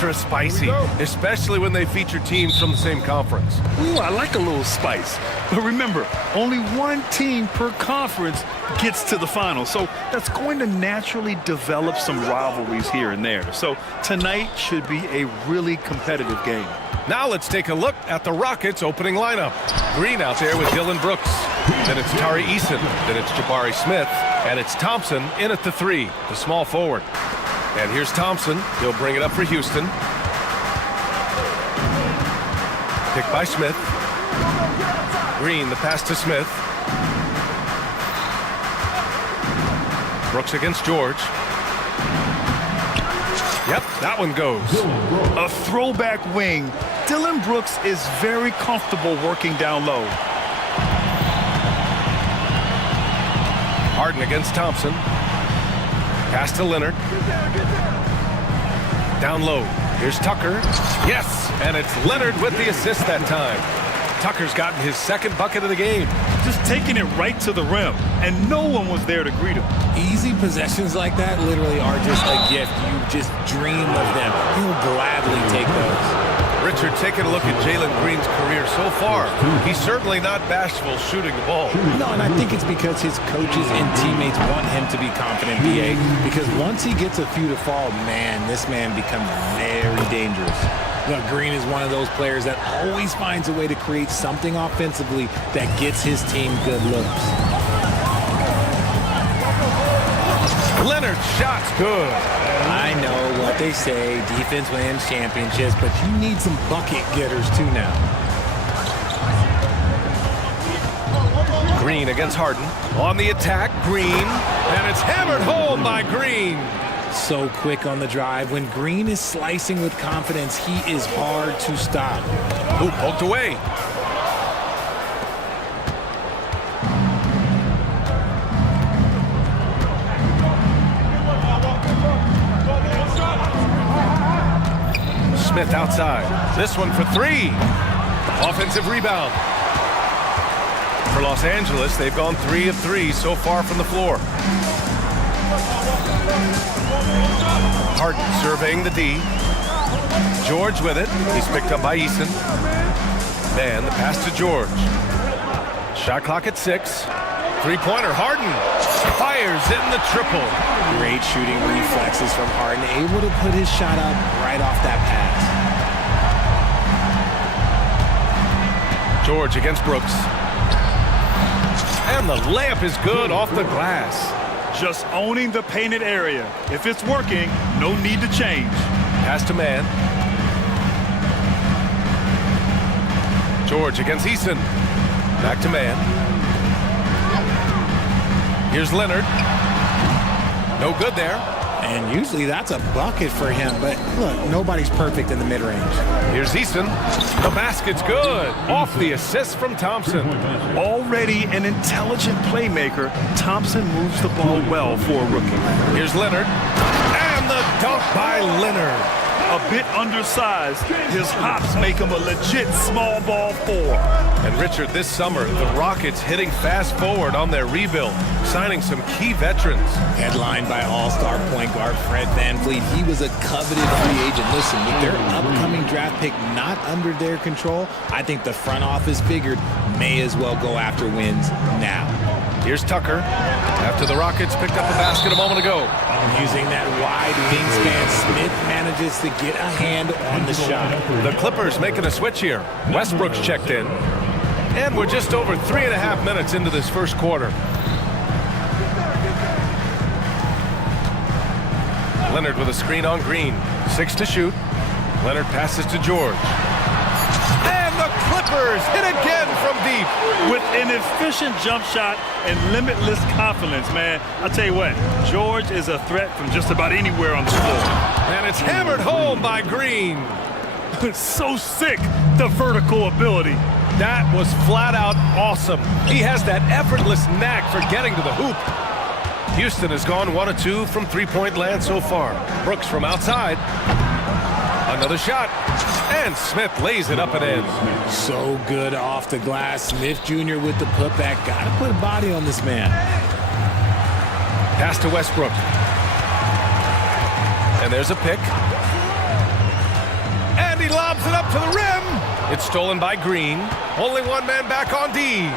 extra spicy, especially when they feature teams from the same conference. Ooh, I like a little spice. But remember, only one team per conference gets to the final. So that's going to naturally develop some rivalries here and there. So tonight should be a really competitive game. Now let's take a look at the Rockets' opening lineup. Green out there with Dylan Brooks. Then it's Tari Eason. Then it's Jabari Smith. And it's Thompson in at the 3, the small forward. And here's Thompson. He'll bring it up for Houston. Picked by Smith. Green, the pass to Smith. Brooks against George. Yep, that one goes. A throwback wing. Dylan Brooks is very comfortable working down low. Harden against Thompson. Pass to Leonard. Down low. Here's Tucker. Yes, and it's Leonard with the assist that time. Tucker's gotten his second bucket of the game. Just taking it right to the rim, and no one was there to greet him. Easy possessions like that literally are just a gift. You just dream of them. He'll gladly take those. Richard, taking a look at Jalen Green's career so far, he's certainly not bashful shooting the ball. No, and I think it's because his coaches and teammates want him to be confident, BA, because once he gets a few to fall, man, this man becomes very dangerous. Look, Green is one of those players that always finds a way to create something offensively that gets his team good looks. Leonard's shot's good. I know what they say, defense wins championships, but you need some bucket getters too now. Green against Harden. On the attack, Green. And it's hammered home by Green. So quick on the drive. When Green is slicing with confidence, he is hard to stop. Ooh, poked away. Smith outside. This one for 3. Offensive rebound. For Los Angeles, they've gone 3 of 3 so far from the floor. Harden surveying the D. George with it. He's picked up by Eason. Then the pass to George. Shot clock at 6. Three-pointer. Harden fires in the triple. Great shooting reflexes from Harden. Able to put his shot up right off that pass. George against Brooks. And the layup is good off the glass. Just owning the painted area. If it's working, no need to change. Pass to man. George against Eason. Back to man. Here's Leonard. No good there. And usually that's a bucket for him, but look, nobody's perfect in the mid-range. Here's Eason. The basket's good. Off the assist from Thompson. Already an intelligent playmaker, Thompson moves the ball well for a rookie. Here's Leonard. And the dunk by Leonard. A bit undersized, his hops make him a legit small ball 4. And Richard, this summer, the Rockets hitting fast forward on their rebuild, signing some key veterans. Headlined by all-star point guard Fred VanVleet. He was a coveted free agent. Listen, with their upcoming draft pick not under their control, I think the front office figured may as well go after wins now. Here's Tucker. After the Rockets picked up the basket a moment ago. Using that wide wingspan, Smith manages to get a hand on the shot. The Clippers making a switch here. Westbrook's checked in. And we're just over 3.5 minutes into this first quarter. Leonard with a screen on Green. 6 to shoot. Leonard passes to George. And the Clippers hit again from deep. With an efficient jump shot and limitless confidence, man. I'll tell you what, George is a threat from just about anywhere on the floor. And it's hammered home by Green. So sick, the vertical ability. That was flat out awesome. He has that effortless knack for getting to the hoop. Houston has gone 1 of 2 from three-point land so far. Brooks from outside. Another shot. And Smith lays it up and in. So good off the glass. Smith Jr. with the putback. Got to put a body on this man. Pass to Westbrook. And there's a pick. lobs it up to the rim. It's stolen by Green. Only one man back on D.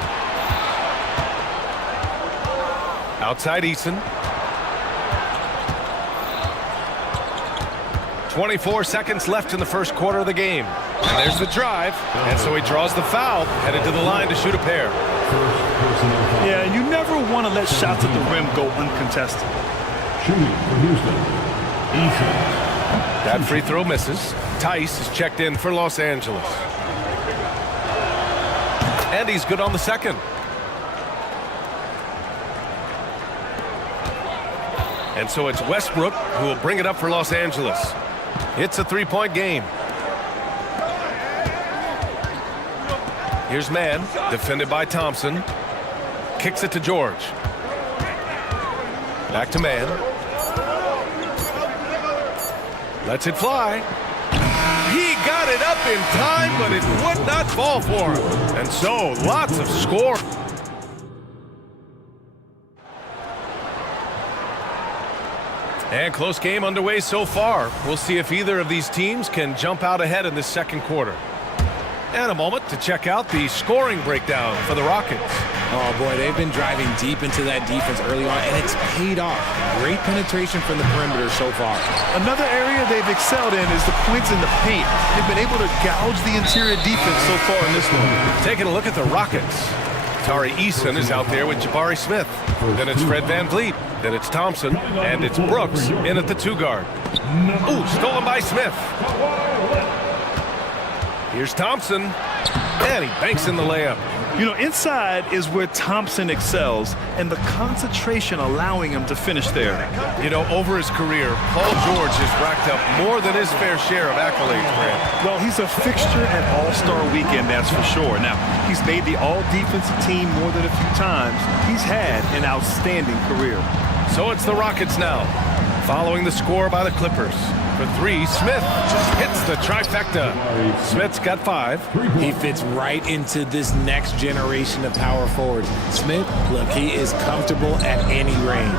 Outside Eason. 24 seconds left in the first quarter of the game. And there's the drive. And so he draws the foul, headed to the line to shoot a pair. Yeah, you never want to let shots at the rim go uncontested. Shooting for Houston, Eason. That free throw misses. Tice is checked in for Los Angeles. And he's good on the second. And so it's Westbrook who will bring it up for Los Angeles. It's a three-point game. Here's Mann, defended by Thompson. Kicks it to George. Back to Mann. Lets it fly. He got it up in time, but it would not fall for him. And so, lots of score. And close game underway so far. We'll see if either of these teams can jump out ahead in this second quarter. And a moment to check out the scoring breakdown for the Rockets. Oh boy, they've been driving deep into that defense early on, and it's paid off. Great penetration from the perimeter so far. Another area they've excelled in is the points in the paint. They've been able to gouge the interior defense so far in this one. Taking a look at the Rockets. Tari Eason is out there with Jabari Smith. Then it's Fred VanVleet. Then it's Thompson. And it's Brooks in at the two guard. Ooh, stolen by Smith. Here's Thompson. And he banks in the layup. You know, inside is where Thompson excels, and the concentration allowing him to finish there. You know, over his career, Paul George has racked up more than his fair share of accolades, Brad. Well, he's a fixture at All-Star Weekend, that's for sure. Now, he's made the All-Defensive team more than a few times. He's had an outstanding career. So it's the Rockets now, following the score by the Clippers. For three, Smith hits the trifecta. Smith's got 5. He fits right into this next generation of power forwards. Smith, look, he is comfortable at any range.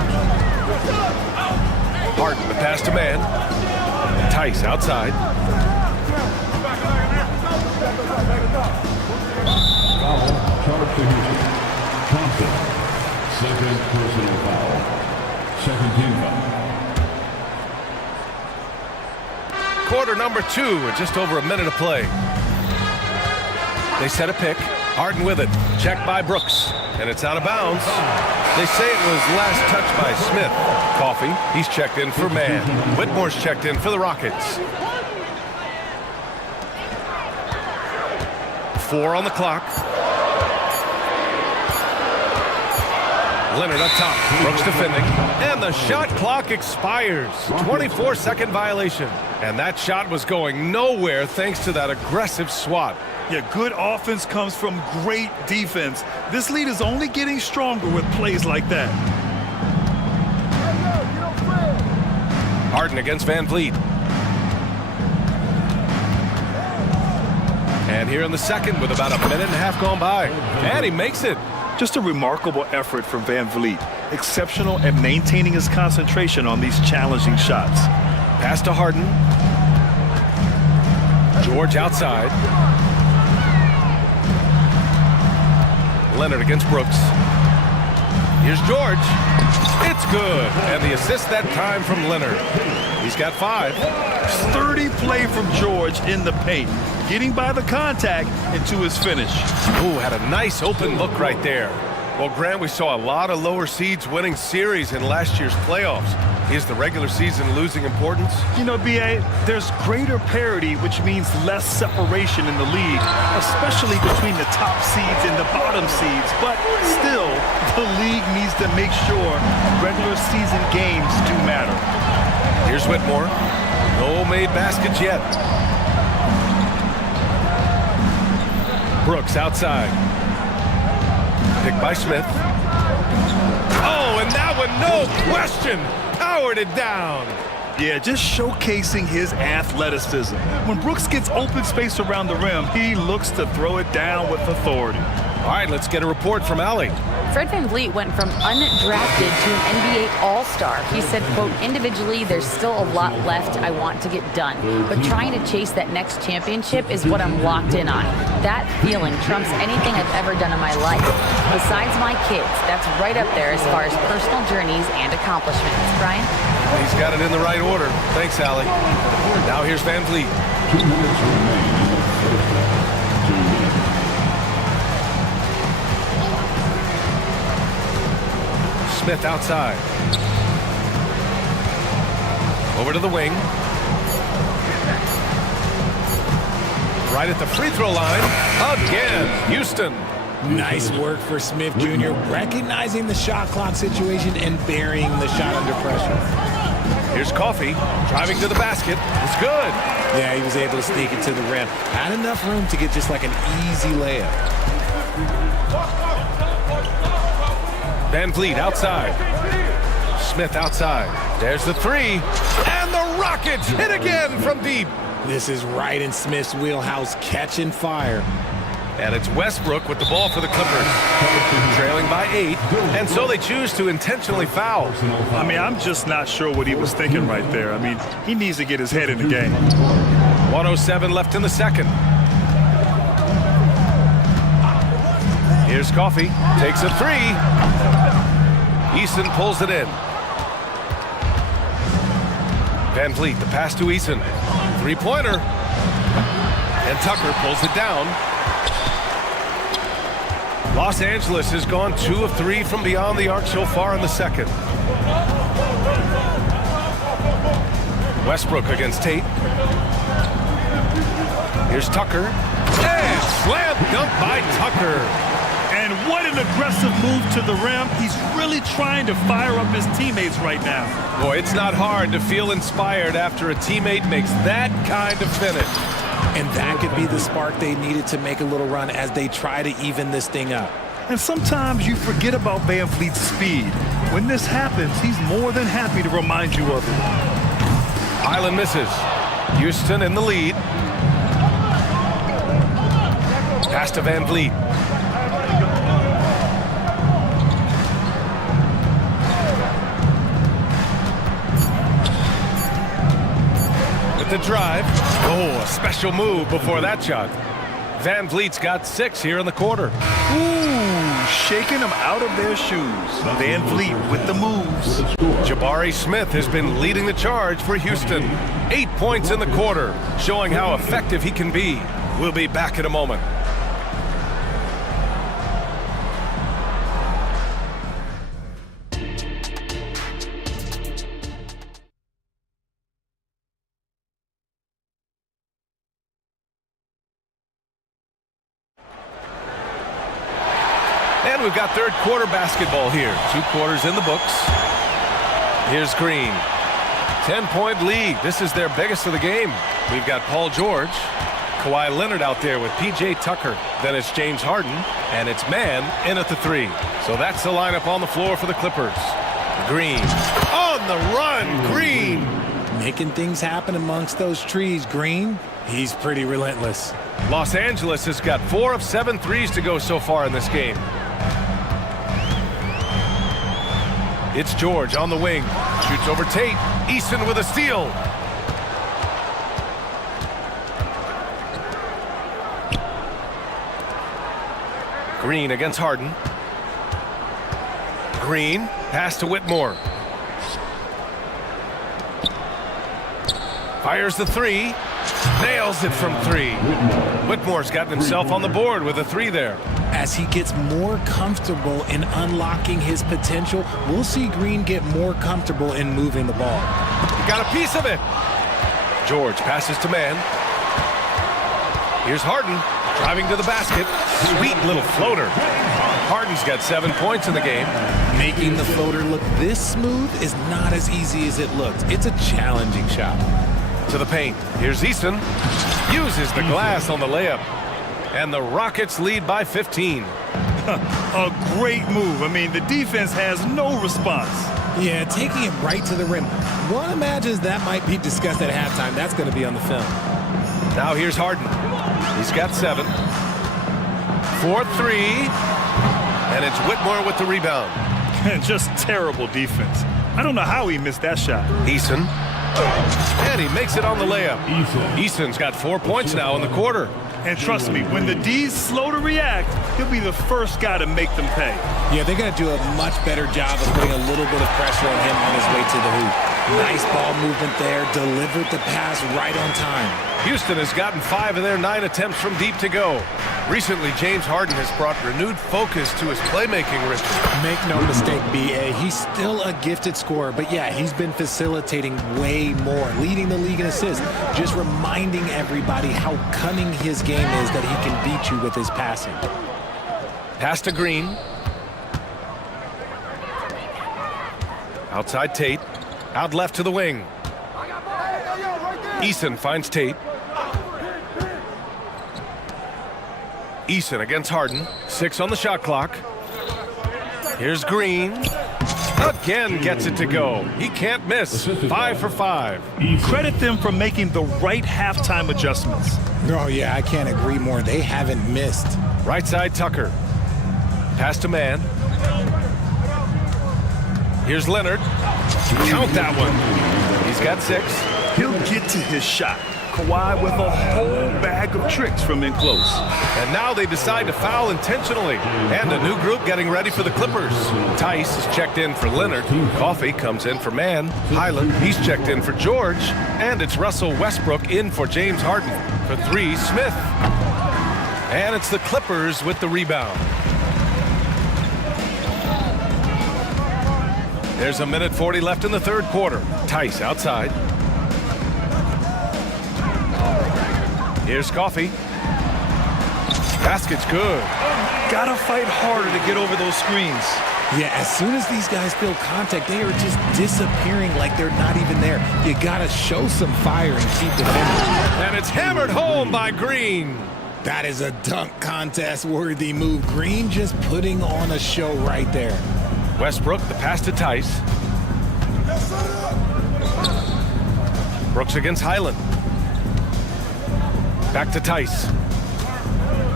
Harden, the pass to Mann. Tice outside. Foul, charged to Houston. Thompson, second personal foul. Second team foul. Quarter number 2 with just over a minute of play. They set a pick. Harden with it. Checked by Brooks. And it's out of bounds. They say it was last touched by Smith. Coffey, he's checked in for Mann. Whitmore's checked in for the Rockets. 4 on the clock. Leonard up top. Brooks defending. And the shot clock expires. 24-second violation. And that shot was going nowhere thanks to that aggressive swat. Yeah, good offense comes from great defense. This lead is only getting stronger with plays like that. Harden against VanVleet. And here in the second with about a minute and a half gone by. And he makes it. Just a remarkable effort from VanVleet. Exceptional at maintaining his concentration on these challenging shots. Pass to Harden. George outside. Leonard against Brooks. Here's George. It's good. And the assist that time from Leonard. He's got 5. Sturdy play from George in the paint. Getting by the contact into his finish. Ooh, had a nice open look right there. Well, Grant, we saw a lot of lower seeds winning series in last year's playoffs. Is the regular season losing importance? You know, B.A., there's greater parity, which means less separation in the league, especially between the top seeds and the bottom seeds. But still, the league needs to make sure regular season games do matter. Here's Whitmore. No made baskets yet. Brooks outside. Picked by Smith. Oh, and that one, no question, powered it down. Yeah, just showcasing his athleticism. When Brooks gets open space around the rim, he looks to throw it down with authority. All right, let's get a report from Allie. Fred VanVleet went from undrafted to an NBA All-Star. He said, quote, individually, there's still a lot left I want to get done, but trying to chase that next championship is what I'm locked in on. That feeling trumps anything I've ever done in my life. Besides my kids, that's right up there as far as personal journeys and accomplishments. Brian? He's got it in the right order. Thanks, Allie. Now here's VanVleet. 2 minutes remaining. Smith outside. Over to the wing. Right at the free throw line. Again, Houston. Nice work for Smith Jr., recognizing the shot clock situation and burying the shot under pressure. Here's Coffee, driving to the basket. It's good. Yeah, he was able to sneak it to the rim. Had enough room to get just like an easy layup. VanVleet outside. Smith outside. There's the three. And the Rockets hit again from deep. This is right in Smith's wheelhouse, catching fire. And it's Westbrook with the ball for the Clippers. Trailing by 8, and so they choose to intentionally foul. I mean, I'm just not sure what he was thinking right there. I mean, he needs to get his head in the game. 1:07 left in the second. Here's Coffee, takes a three. Eason pulls it in. VanVleet, the pass to Eason. Three-pointer. And Tucker pulls it down. Los Angeles has gone 2 of 3 from beyond the arc so far in the second. Westbrook against Tate. Here's Tucker. And slam dunk by Tucker. And what an aggressive move to the rim. He's really trying to fire up his teammates right now. Boy, it's not hard to feel inspired after a teammate makes that kind of finish. And that could be the spark they needed to make a little run as they try to even this thing up. And sometimes you forget about VanVleet's speed. When this happens, he's more than happy to remind you of it. Island misses. Houston in the lead. Pass to VanVleet. With the drive. Oh, a special move before that shot. VanVleet's got 6 here in the quarter. Ooh, shaking them out of their shoes. VanVleet with the moves. Jabari Smith has been leading the charge for Houston. 8 points in the quarter, showing how effective he can be. We'll be back in a moment. And we've got third quarter basketball here. 2 quarters in the books. Here's Green. 10-point lead. This is their biggest of the game. We've got Paul George. Kawhi Leonard out there with P.J. Tucker. Then it's James Harden. And it's Mann in at the 3. So that's the lineup on the floor for the Clippers. Green. On the run, Green. Making things happen amongst those trees, Green. He's pretty relentless. Los Angeles has got 4 of 7 threes to go so far in this game. It's George on the wing. Shoots over Tate. Easton with a steal. Green against Harden. Green. Pass to Whitmore. Fires the 3. Nails it from 3. Whitmore's gotten himself on the board with a 3 there. As he gets more comfortable in unlocking his potential, we'll see Green get more comfortable in moving the ball. He got a piece of it. George passes to Mann. Here's Harden driving to the basket. Sweet little floater. Harden's got 7 points in the game. Making the floater look this smooth is not as easy as it looks. It's a challenging shot. To the paint. Here's Easton. Uses the glass on the layup. And the Rockets lead by 15. A great move. I mean, the defense has no response. Yeah, taking it right to the rim. One imagines that might be discussed at halftime. That's going to be on the film. Now here's Harden. He's got 7. for three. And it's Whitmore with the rebound. Just terrible defense. I don't know how he missed that shot. Eason. And he makes it on the layup. Eason's got 4 points now in the quarter. And trust me, when the D's slow to react, he'll be the first guy to make them pay. Yeah, they're going to do a much better job of putting a little bit of pressure on him on his way to the hoop. Nice ball movement there, delivered the pass right on time. Houston has gotten 5 of their 9 attempts from deep to go. Recently, James Harden has brought renewed focus to his playmaking, Richard. Make no mistake, B.A., he's still a gifted scorer, but yeah, he's been facilitating way more, leading the league in assists, just reminding everybody how cunning his game is that he can beat you with his passing. Pass to Green. Outside Tate. Out left to the wing. Eason finds Tate. Eason against Harden. 6 on the shot clock. Here's Green. Again gets it to go. He can't miss. 5 for 5. Credit them for making the right halftime adjustments. Oh, yeah, I can't agree more. They haven't missed. Right side Tucker. Pass to Man. Here's Leonard. Count that one. He's got 6. He'll get to his shot. Kawhi with a whole bag of tricks from in close. And now they decide to foul intentionally. And a new group getting ready for the Clippers. Tice is checked in for Leonard. Coffey comes in for Man. Highland, he's checked in for George. And it's Russell Westbrook in for James Harden. For 3, Smith. And it's the Clippers with the rebound. There's a minute 40 left in the third quarter. Tice outside. Here's Coffey. Basket's good. Gotta fight harder to get over those screens. Yeah, as soon as these guys feel contact, they are just disappearing like they're not even there. You gotta show some fire and keep defending. And it's hammered home by Green. That is a dunk contest worthy move. Green just putting on a show right there. Westbrook, the pass to Tice. Brooks against Highland. Back to Tice.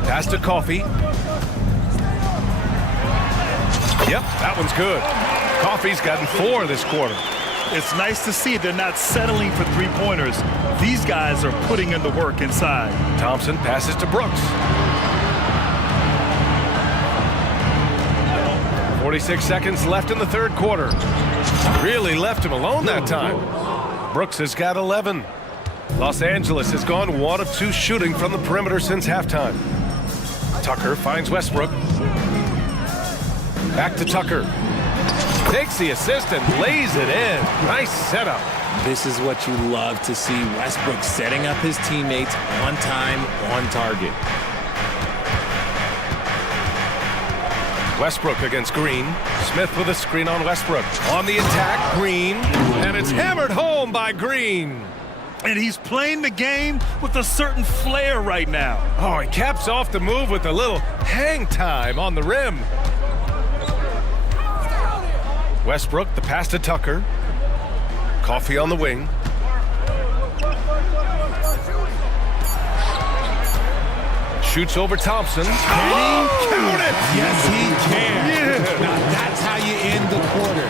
Pass to Coffey. Yep, that one's good. Coffey's gotten 4 this quarter. It's nice to see they're not settling for three-pointers. These guys are putting in the work inside. Thompson passes to Brooks. 46 seconds left in the third quarter. Really left him alone that time. Brooks has got 11. Los Angeles has gone 1 of 2 shooting from the perimeter since halftime. Tucker finds Westbrook. Back to Tucker. Takes the assist and lays it in. Nice setup. This is what you love to see. Westbrook setting up his teammates on time, on target. Westbrook against Green. Smith with a screen on Westbrook. On the attack, Green. And it's hammered home by Green. And he's playing the game with a certain flair right now. Oh, he caps off the move with a little hang time on the rim. Westbrook, the pass to Tucker. Coffey on the wing. Shoots over Thompson. Can he count it? Yes, he can. Yeah. Now that's how you end the quarter.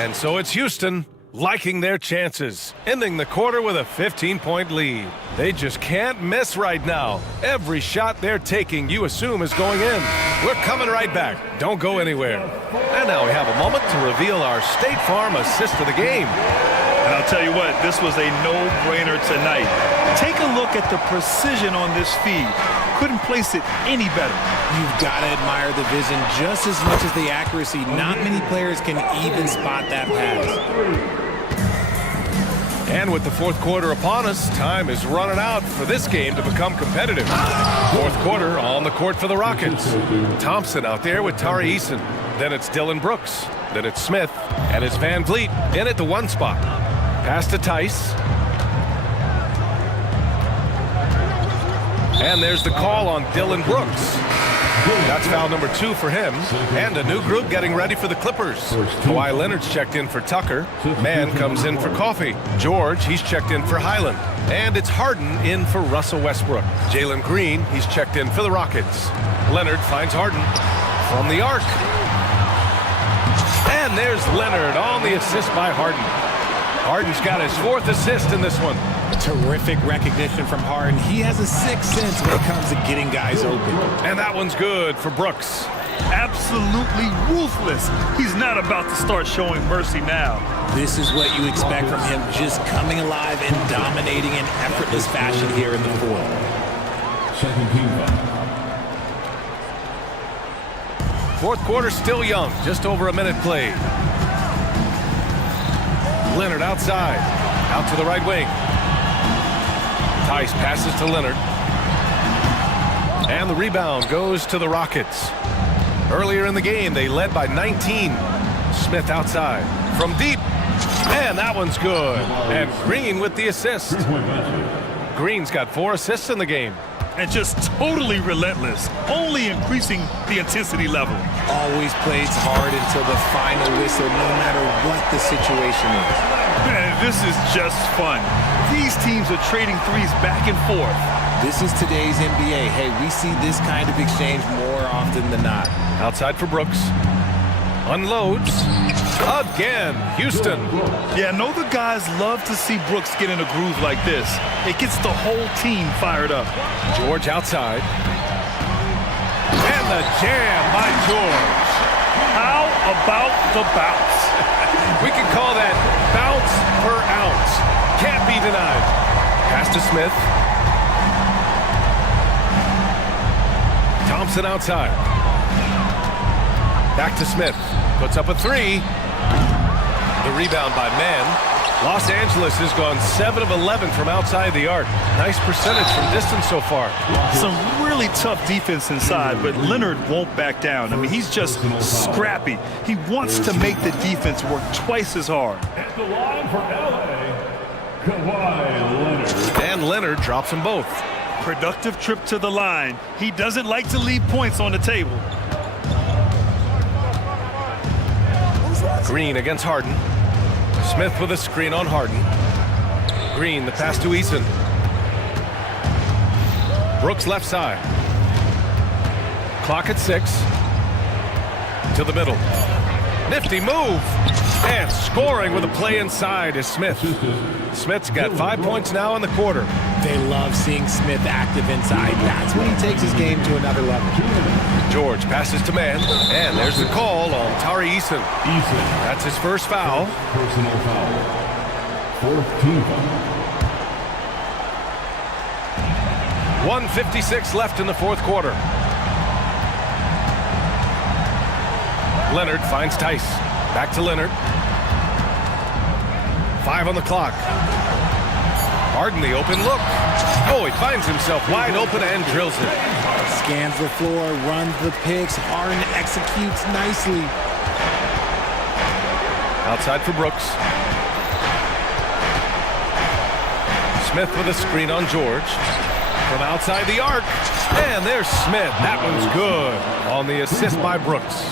And so it's Houston liking their chances, ending the quarter with a 15-point lead. They just can't miss right now. Every shot they're taking, you assume, is going in. We're coming right back. Don't go anywhere. And now we have a moment to reveal our State Farm assist of the game. And I'll tell you what, this was a no-brainer tonight. Take a look at the precision on this feed. Couldn't place it any better. You've got to admire the vision just as much as the accuracy. Not many players can even spot that pass. And with the fourth quarter upon us, time is running out for this game to become competitive. Fourth quarter on the court for the Rockets. Thompson out there with Tari Eason. Then it's Dylan Brooks. Then it's Smith. And it's Van Vliet in at the 1 spot. Pass to Tice. And there's the call on Dylan Brooks. That's foul number 2 for him. And a new group getting ready for the Clippers. Kawhi Leonard's checked in for Tucker. Mann comes in for Coffey. George, he's checked in for Highland. And it's Harden in for Russell Westbrook. Jalen Green, he's checked in for the Rockets. Leonard finds Harden from the arc. And there's Leonard on the assist by Harden. Harden's got his 4th assist in this one. Terrific recognition from Harden. He has a 6th sense when it comes to getting guys open. And that one's good for Brooks. Absolutely ruthless. He's not about to start showing mercy now. This is what you expect from him, just coming alive and dominating in effortless fashion here in the 4th. Second team foul. 4th quarter still young, just over a minute played. Leonard outside, out to the right wing. Tice passes to Leonard. And the rebound goes to the Rockets. Earlier in the game, they led by 19. Smith outside from deep. And that one's good. And Green with the assist. Green's got 4 assists in the game. And just totally relentless, only increasing the intensity level. Always plays hard until the final whistle, no matter what the situation is. Man, this is just fun. These teams are trading threes back and forth. This is today's NBA. Hey, we see this kind of exchange more often than not. Outside for Brooks. Unloads. Again, Houston. Yeah, I know the guys love to see Brooks get in a groove like this. It gets the whole team fired up. George outside. And the jam by George. How about the bounce? We can call that bounce per ounce. Can't be denied. Pass to Smith. Thompson outside. Back to Smith. Puts up a 3. The rebound by Mann. Los Angeles has gone 7 of 11 from outside the arc. Nice percentage from distance so far. Some really tough defense inside, but Leonard won't back down. I mean, he's just scrappy. He wants to make the defense work twice as hard. At the line for LA, Kawhi Leonard. And Leonard drops them both. Productive trip to the line. He doesn't like to leave points on the table. Green against Harden. Smith with a screen on Harden. Green, the pass to Eason. Brooks left side. Clock at 6. To the middle. Nifty move. And scoring with a play inside is Smith. Smith's got 5 points now in the quarter. They love seeing Smith active inside. That's when he takes his game to another level. George passes to Mann, and there's the call on Tari Eason. That's his first foul. Personal foul. 4th team foul. 1:56 left in the 4th quarter. Leonard finds Tice. Back to Leonard. 5 on the clock. Harden the open look. Oh, he finds himself wide open and drills it. Scans the floor, runs the picks. Harden executes nicely. Outside for Brooks. Smith with a screen on George. From outside the arc. And there's Smith. That one's good on the assist by Brooks.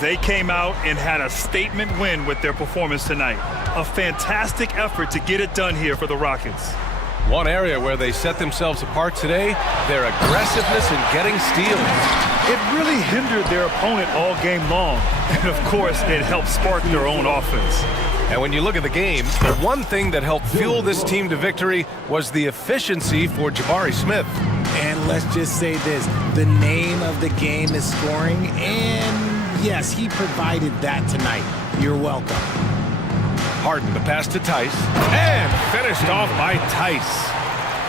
They came out and had a statement win with their performance tonight. A fantastic effort to get it done here for the Rockets. One area where they set themselves apart today, their aggressiveness in getting steals. It really hindered their opponent all game long. And of course, it helped spark their own offense. And when you look at the game, the one thing that helped fuel this team to victory was the efficiency for Jabari Smith. And let's just say this, the name of the game is scoring, and yes, he provided that tonight. You're welcome. Harden, the pass to Tice, and finished off by Tice.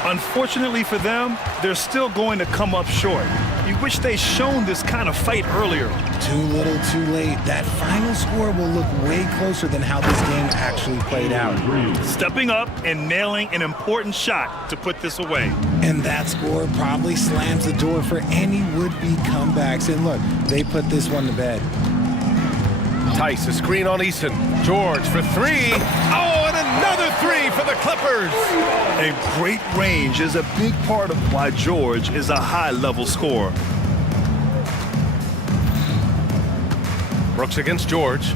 Unfortunately for them, they're still going to come up short. You wish they'd shown this kind of fight earlier. Too little, too late. That final score will look way closer than how this game actually played out. Stepping up and nailing an important shot to put this away. And that score probably slams the door for any would-be comebacks. And look, they put this one to bed. Tice, a screen on Eason. George for 3. Oh, and another 3 for the Clippers. A great range is a big part of why George is a high-level scorer. Brooks against George.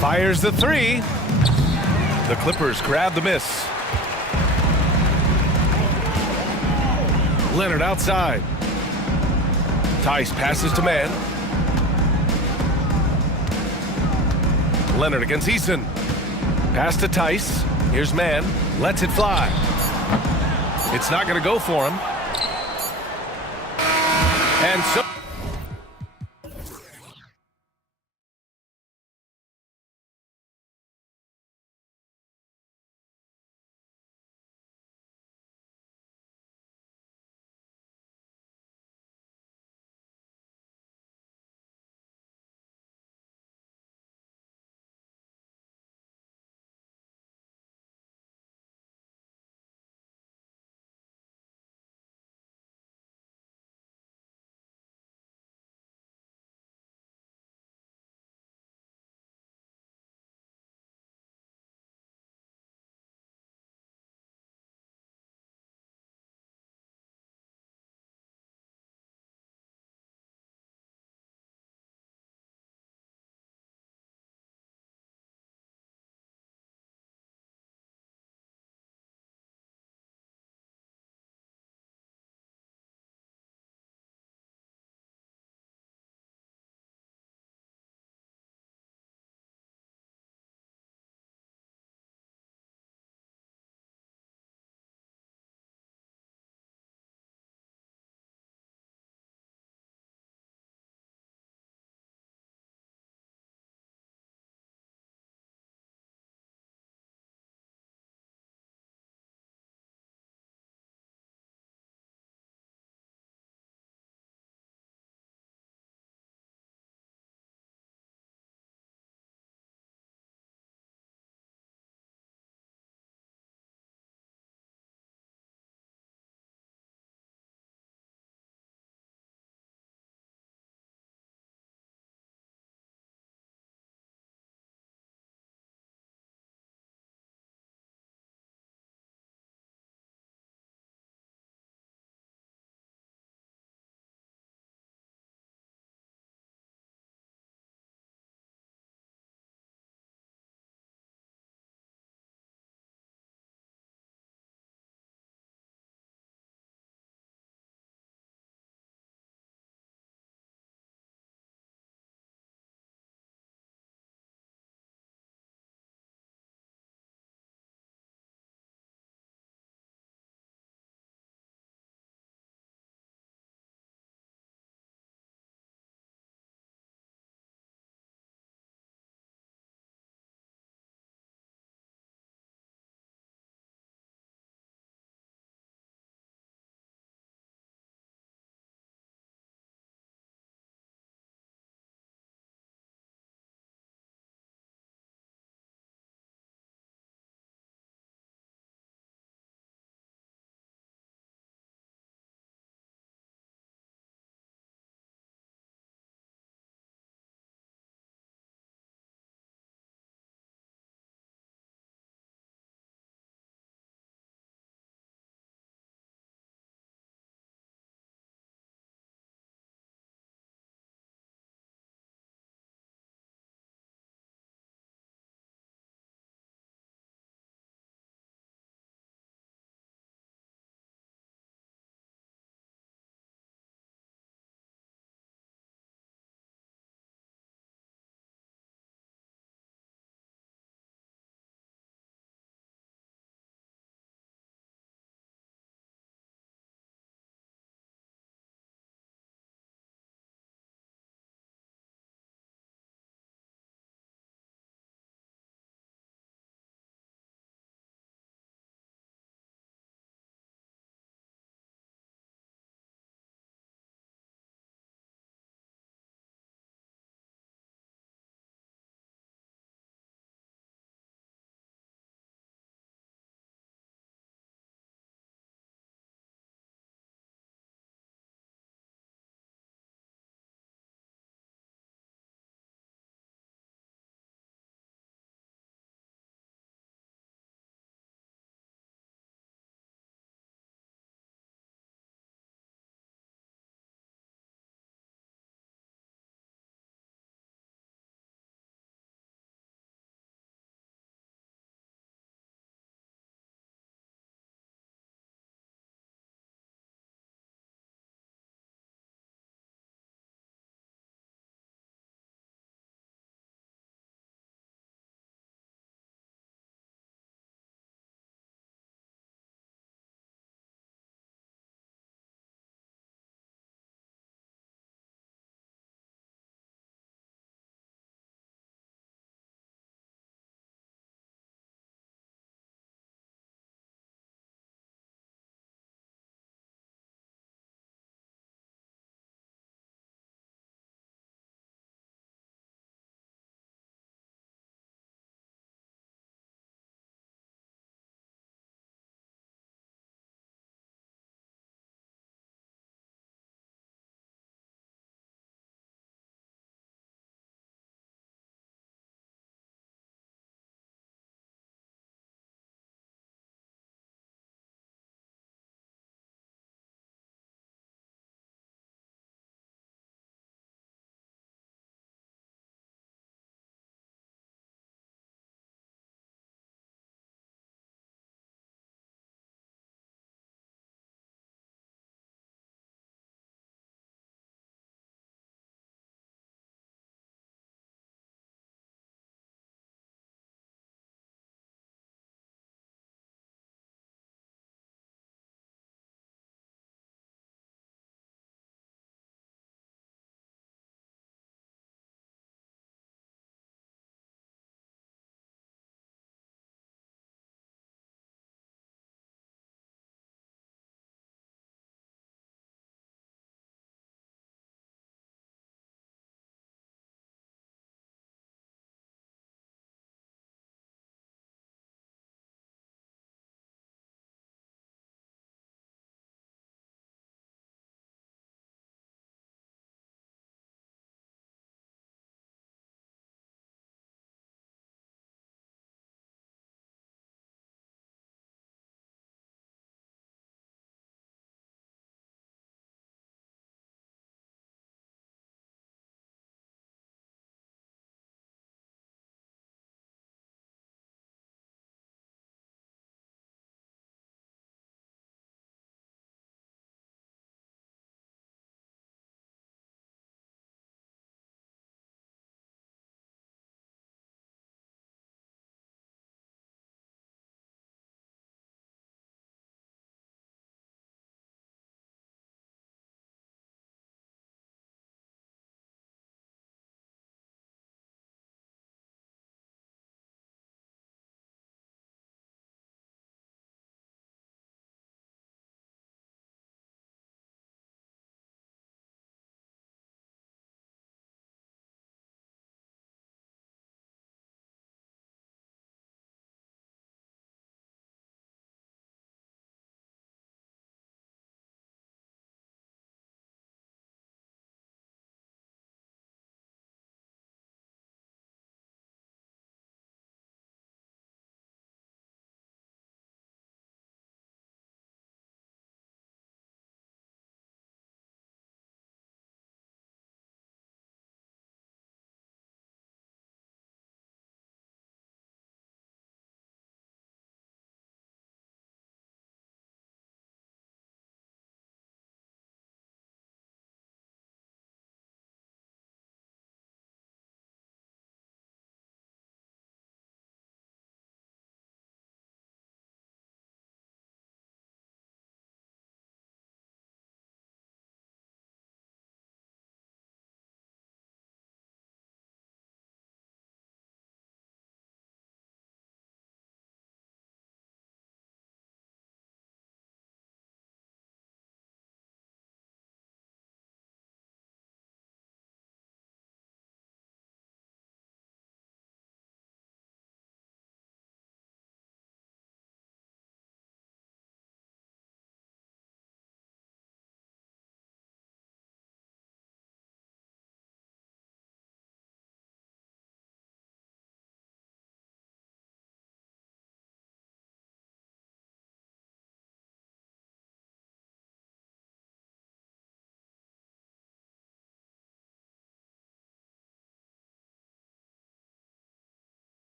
Fires the three. The Clippers grab the miss. Leonard outside. Tice passes to man. Leonard against Eason. Pass to Tice. Here's man. Lets it fly. It's not going to go for him. And so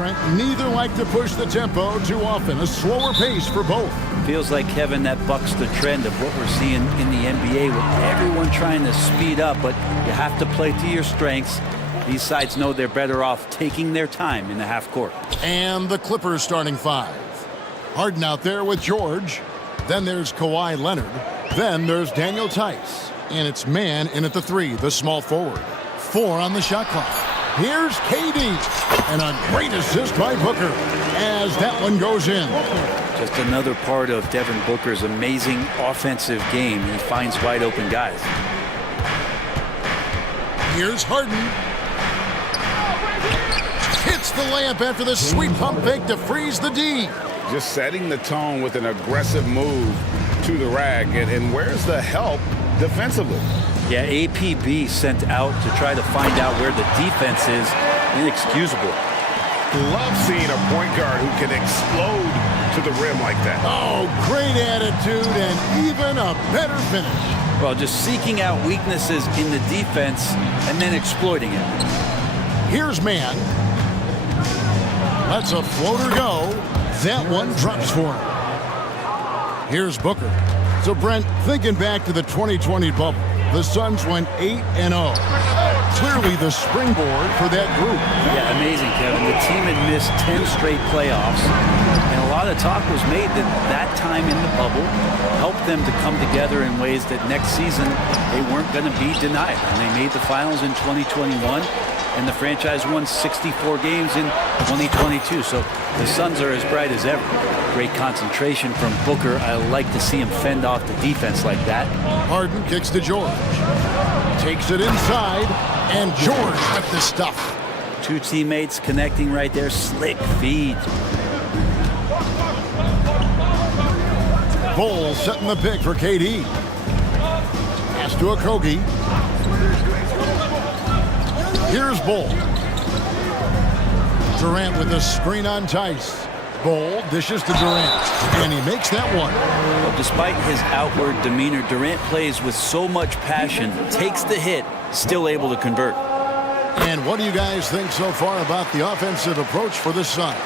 Brent, neither like to push the tempo too often. A slower pace for both. Feels like, Kevin, that bucks the trend of what we're seeing in the NBA with everyone trying to speed up, but you have to play to your strengths. These sides know they're better off taking their time in the half court. And the Clippers starting five. Harden out there with George. Then there's Kawhi Leonard. Then there's Daniel Tice. And it's man in at the three, the small forward. 4 on the shot clock. Here's KD. And a great assist by Booker as that one goes in. Just another part of Devin Booker's amazing offensive game. He finds wide open guys. Here's Harden. Hits the layup after the sweet pump fake to freeze the D. Just setting the tone with an aggressive move to the rack. And where's the help defensively? Yeah, APB sent out to try to find out where the defense is. Inexcusable. Love seeing a point guard who can explode to the rim like that. Oh, great attitude and even a better finish. Well, just seeking out weaknesses in the defense and then exploiting it. Here's man. Lets a floater go. That one drops for him. Here's Booker. So, Brent, thinking back to the 2020 bubble, the Suns went 8-0. Clearly the springboard for that group. Yeah, amazing, Kevin. The team had missed 10 straight playoffs, and a lot of talk was made that that time in the bubble helped them to come together in ways that next season they weren't going to be denied. And they made the finals in 2021, and the franchise won 64 games in 2022. So the Suns are as bright as ever. Great concentration from Booker. I like to see him fend off the defense like that. Harden kicks to George. Takes it inside, and George with the stuff. 2 teammates connecting right there. Slick feed. Bull setting the pick for KD. Pass to Okogie. Here's Bull. Durant with the screen on Tice. Bull dishes to Durant, and he makes that one. Well, despite his outward demeanor, Durant plays with so much passion, takes the hit, still able to convert. And what do you guys think so far about the offensive approach for the Suns?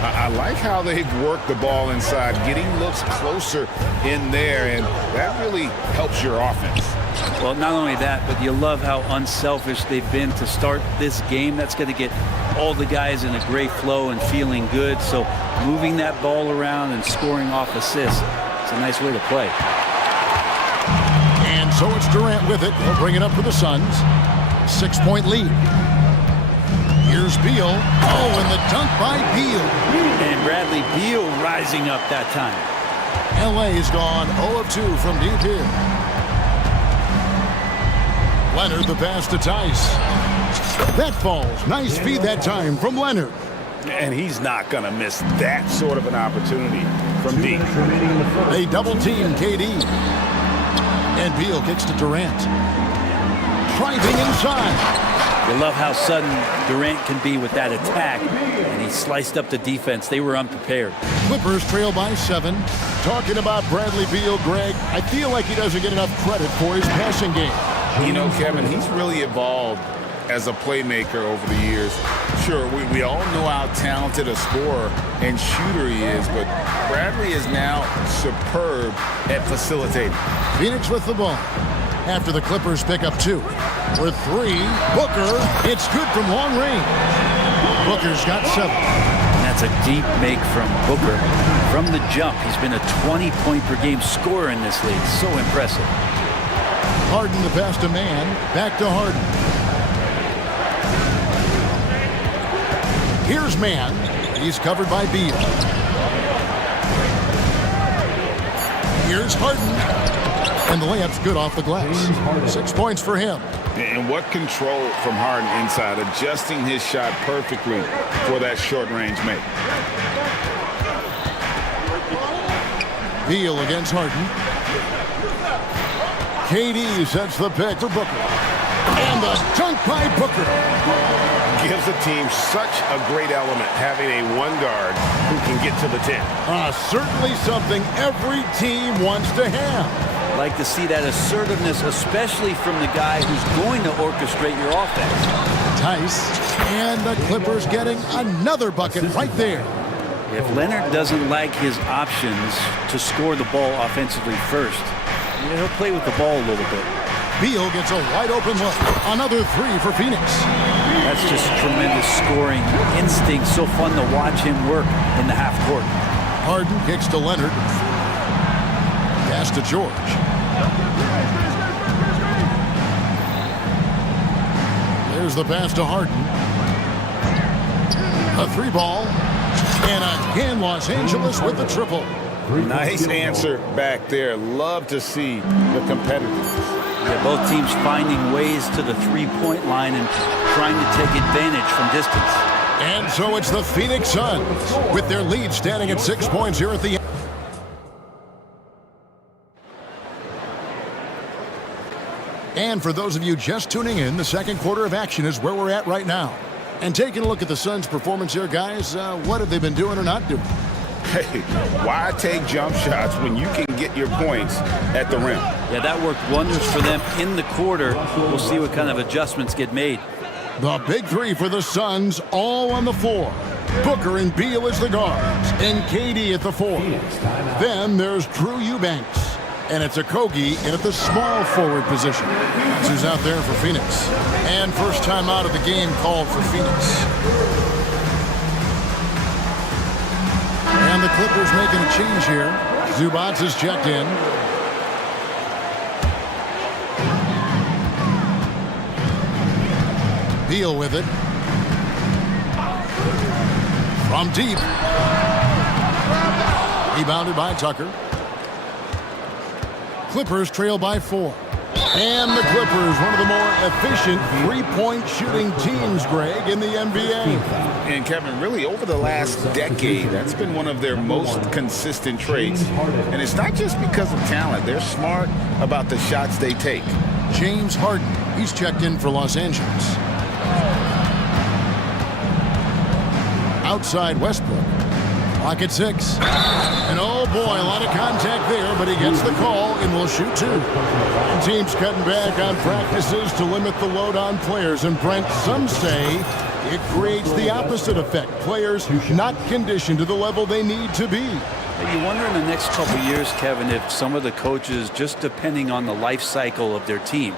I like how they've worked the ball inside, getting looks closer in there, and that really helps your offense. Well, not only that, but you love how unselfish they've been to start this game. That's going to get all the guys in a great flow and feeling good. So moving that ball around and scoring off assists, it's a nice way to play. And so it's Durant with it. He'll bring it up for the Suns. 6-point lead. Here's Beal. Oh, and the dunk by Beal. And Bradley Beal rising up that time. LA's gone 0 of 2 from deep here. Leonard the pass to Tice. That falls. Nice feed that time from Leonard. And he's not going to miss that sort of an opportunity from deep. They double team KD. And Beal kicks to Durant. Driving inside. You love how sudden Durant can be with that attack. And he sliced up the defense. They were unprepared. Clippers trail by 7. Talking about Bradley Beal, Greg, I feel like he doesn't get enough credit for his passing game. You know, Kevin, he's really evolved as a playmaker over the years. Sure, we all know how talented a scorer and shooter he is, but Bradley is now superb at facilitating. Phoenix with the ball. After the Clippers pick up 2. For 3, Booker. It's good from long range. Booker's got 7. That's a deep make from Booker. From the jump, he's been a 20-point-per-game scorer in this league. So impressive. Harden the pass to man. Back to Harden. Here's man. He's covered by Beal. Here's Harden. And the layup's good off the glass. 6 points for him. And what control from Harden inside, adjusting his shot perfectly for that short-range make. Beal against Harden. KD sets the pick for Booker. And a dunk by Booker. Gives the team such a great element, having a one guard who can get to the 10. Certainly something every team wants to have. Like to see that assertiveness, especially from the guy who's going to orchestrate your offense. Tice, and the Clippers getting another bucket right there. If Leonard doesn't like his options to score the ball offensively first, he'll play with the ball a little bit. Beal gets a wide open look. Another three for Phoenix. That's just tremendous scoring instinct. So fun to watch him work in the half court. Harden kicks to Leonard. Pass to George. There's the pass to Harden. A three ball. And again, Los Angeles with the triple. Nice answer back there. Love to see the competitors. Yeah, both teams finding ways to the three-point line and trying to take advantage from distance. And so it's the Phoenix Suns with their lead standing at 6 points here at the end. And for those of you just tuning in, the second quarter of action is where we're at right now. And taking a look at the Suns' performance here, guys, what have they been doing or not doing? Hey, why take jump shots when you can get your points at the rim? Yeah, that worked wonders for them in the quarter. We'll see what kind of adjustments get made. The big three for the Suns, all on the floor. Booker and Beal as the guards, and KD at the four. Then there's Drew Eubanks, and it's Okogie in at the small forward position. That's who's out there for Phoenix. And first time out of the game called for Phoenix. And the Clippers making a change here. Zubac is checked in. Beal with it. From deep. Rebounded by Tucker. Clippers trail by 4. And the Clippers, one of the more efficient three-point shooting teams, Greg, in the NBA. And Kevin, really over the last decade, that's been one of their most consistent traits. And it's not just because of talent. They're smart about the shots they take. James Harden, he's checked in for Los Angeles. Outside Westbrook. Clock at 6. And oh boy, a lot of contact there, but he gets the call and will shoot 2. Teams cutting back on practices to limit the load on players. And Brent, some say it creates the opposite effect. Players not conditioned to the level they need to be. You wonder in the next couple years, Kevin, if some of the coaches, just depending on the life cycle of their team,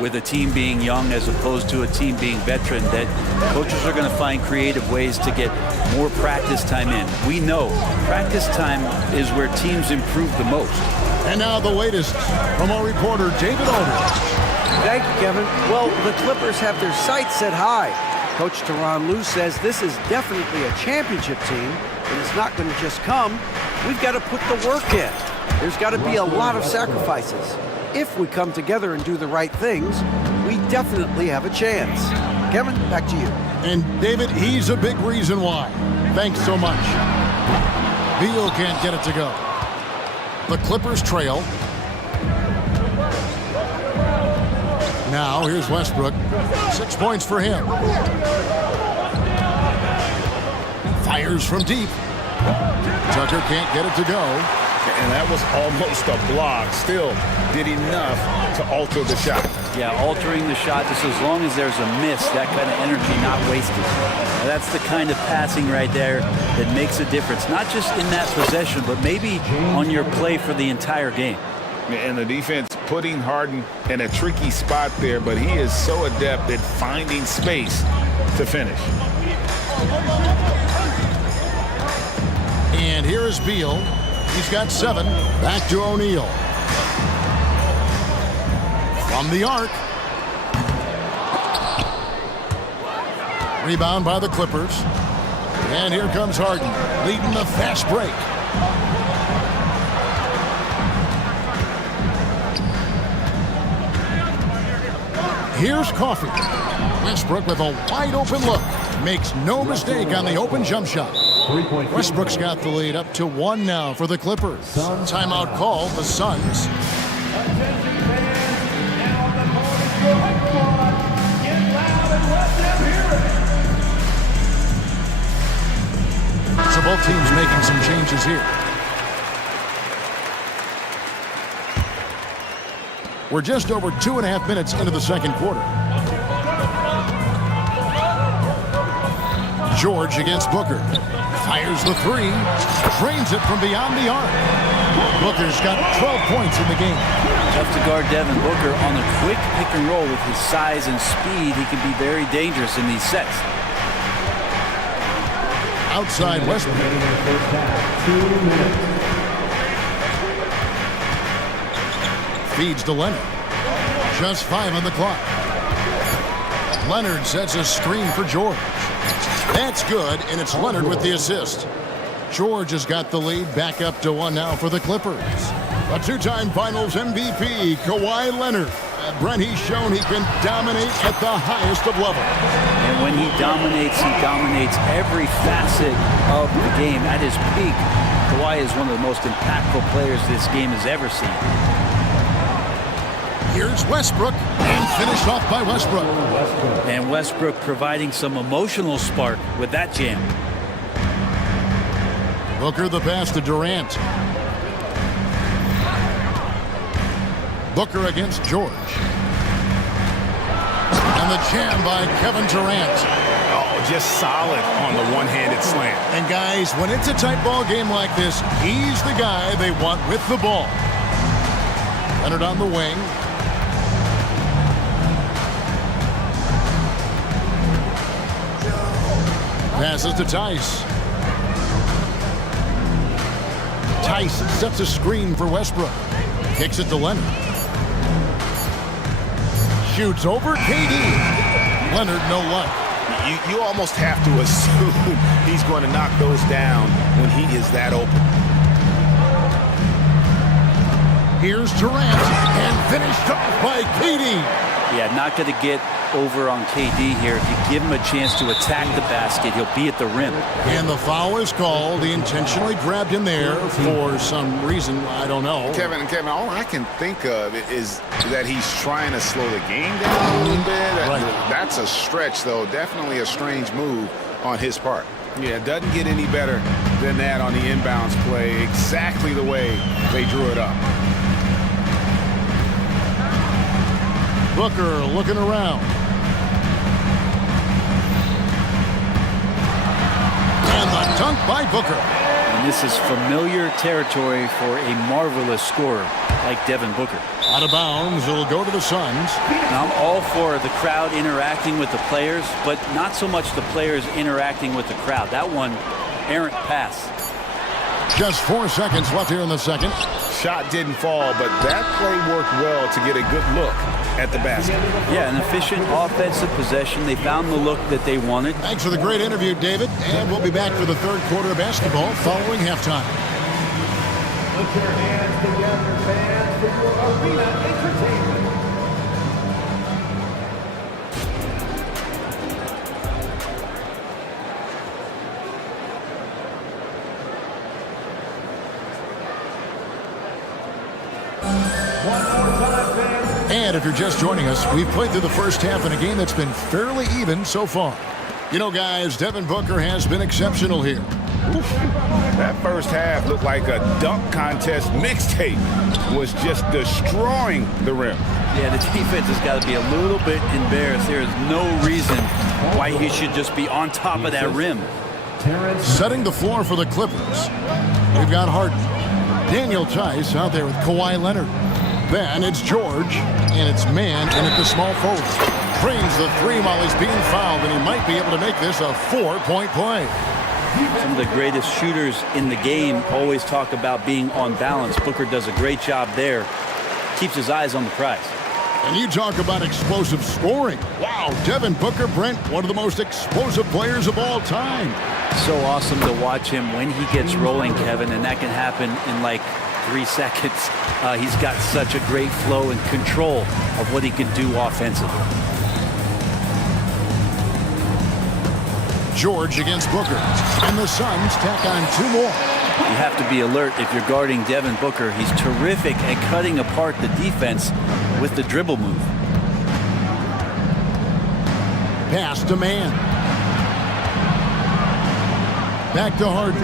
with a team being young as opposed to a team being veteran, that coaches are going to find creative ways to get more practice time in. We know practice time is where teams improve the most. And now the latest from our reporter, David Aldridge. Thank you, Kevin. Well, the Clippers have their sights set high. Coach Tyronn Lue says this is definitely a championship team, and it's not going to just come. We've got to put the work in. There's got to be a lot of sacrifices. If we come together and do the right things, we definitely have a chance. Kevin, back to you. And David, he's a big reason why. Thanks so much. Beal can't get it to go. The Clippers trail. Now here's Westbrook. 6 points for him. Fires from deep. Tucker can't get it to go. And that was almost a block. Still did enough to alter the shot. Yeah, altering the shot, just as long as there's a miss, that kind of energy not wasted. Now, that's the kind of passing right there that makes a difference, not just in that possession, but maybe on your play for the entire game. And the defense putting Harden in a tricky spot there, but he is so adept at finding space to finish. And here is Beal. He's got 7. Back to O'Neal. From the arc. Rebound by the Clippers. And here comes Harden, leading the fast break. Here's Coffey. Westbrook with a wide open look. Makes no mistake on the open jump shot. Westbrook's got the lead up to 1 now for the Clippers. Timeout call, the Suns. So both teams making some changes here. We're just over 2.5 minutes into the second quarter. George against Booker. Fires the three. Drains it from beyond the arc. Booker's got 12 points in the game. Tough to guard Devin Booker on a quick pick and roll with his size and speed. He can be very dangerous in these sets. Outside Westbrook. Feeds to Leonard. Just 5 on the clock. Leonard sets a screen for George. That's good, and it's Leonard with the assist. George has got the lead back up to 1 now for the Clippers. A two-time Finals MVP, Kawhi Leonard. Brent, he's shown he can dominate at the highest of levels. And when he dominates every facet of the game. At his peak, Kawhi is one of the most impactful players this game has ever seen. Here's Westbrook, and finished off by Westbrook. And Westbrook providing some emotional spark with that jam. Booker the pass to Durant. Booker against George. And the jam by Kevin Durant. Oh, just solid on the one-handed slam. And guys, when it's a tight ball game like this, he's the guy they want with the ball. Leonard on the wing. Passes to Tice. Tice sets a screen for Westbrook. Kicks it to Leonard. Shoots over KD. Leonard, no luck. You almost have to assume he's going to knock those down when he is that open. Here's Durant, and finished off by KD. Yeah, not going to get over on KD here. If you give him a chance to attack the basket, he'll be at the rim. And the foul is called. He intentionally grabbed him there for some reason. I don't know. Kevin, all I can think of is that he's trying to slow the game down a little bit. Right. That's a stretch, though. Definitely a strange move on his part. Yeah, it doesn't get any better than that on the inbounds play. Exactly the way they drew it up. Booker looking around. And the dunk by Booker. And this is familiar territory for a marvelous scorer like Devin Booker. Out of bounds, it'll go to the Suns. Now, I'm all for the crowd interacting with the players, but not so much the players interacting with the crowd. That one, errant pass. Just 4 seconds left here in the second. Shot didn't fall, but that play worked well to get a good look at the basket. Yeah, an efficient offensive possession. They found the look that they wanted. Thanks for the great interview, David. And we'll be back for the third quarter of basketball following halftime. Put your hands together, fans, for your arena entertainment. And if you're just joining us, we've played through the first half in a game that's been fairly even so far. You know, guys, Devin Booker has been exceptional here. That first half looked like a dunk contest mixtape. Was just destroying the rim. Yeah, the defense has got to be a little bit embarrassed. There is no reason why he should just be on top of that rim. Setting the floor for the Clippers. We've got Harden. Daniel Tice out there with Kawhi Leonard. Then it's George, and it's man in at the small forward. Drains the three while he's being fouled, and he might be able to make this a 4-point play. Some of the greatest shooters in the game always talk about being on balance. Booker does a great job there. Keeps his eyes on the prize. And you talk about explosive scoring. Wow, Devin Booker, Brent, one of the most explosive players of all time. So awesome to watch him when he gets rolling, Kevin, and that can happen in like 3 seconds. He's got such a great flow and control of what he can do offensively. George against Booker, and the Suns tack on 2 more. You have to be alert if you're guarding Devin Booker. He's terrific at cutting apart the defense with the dribble move. Pass to man. Back to Harden.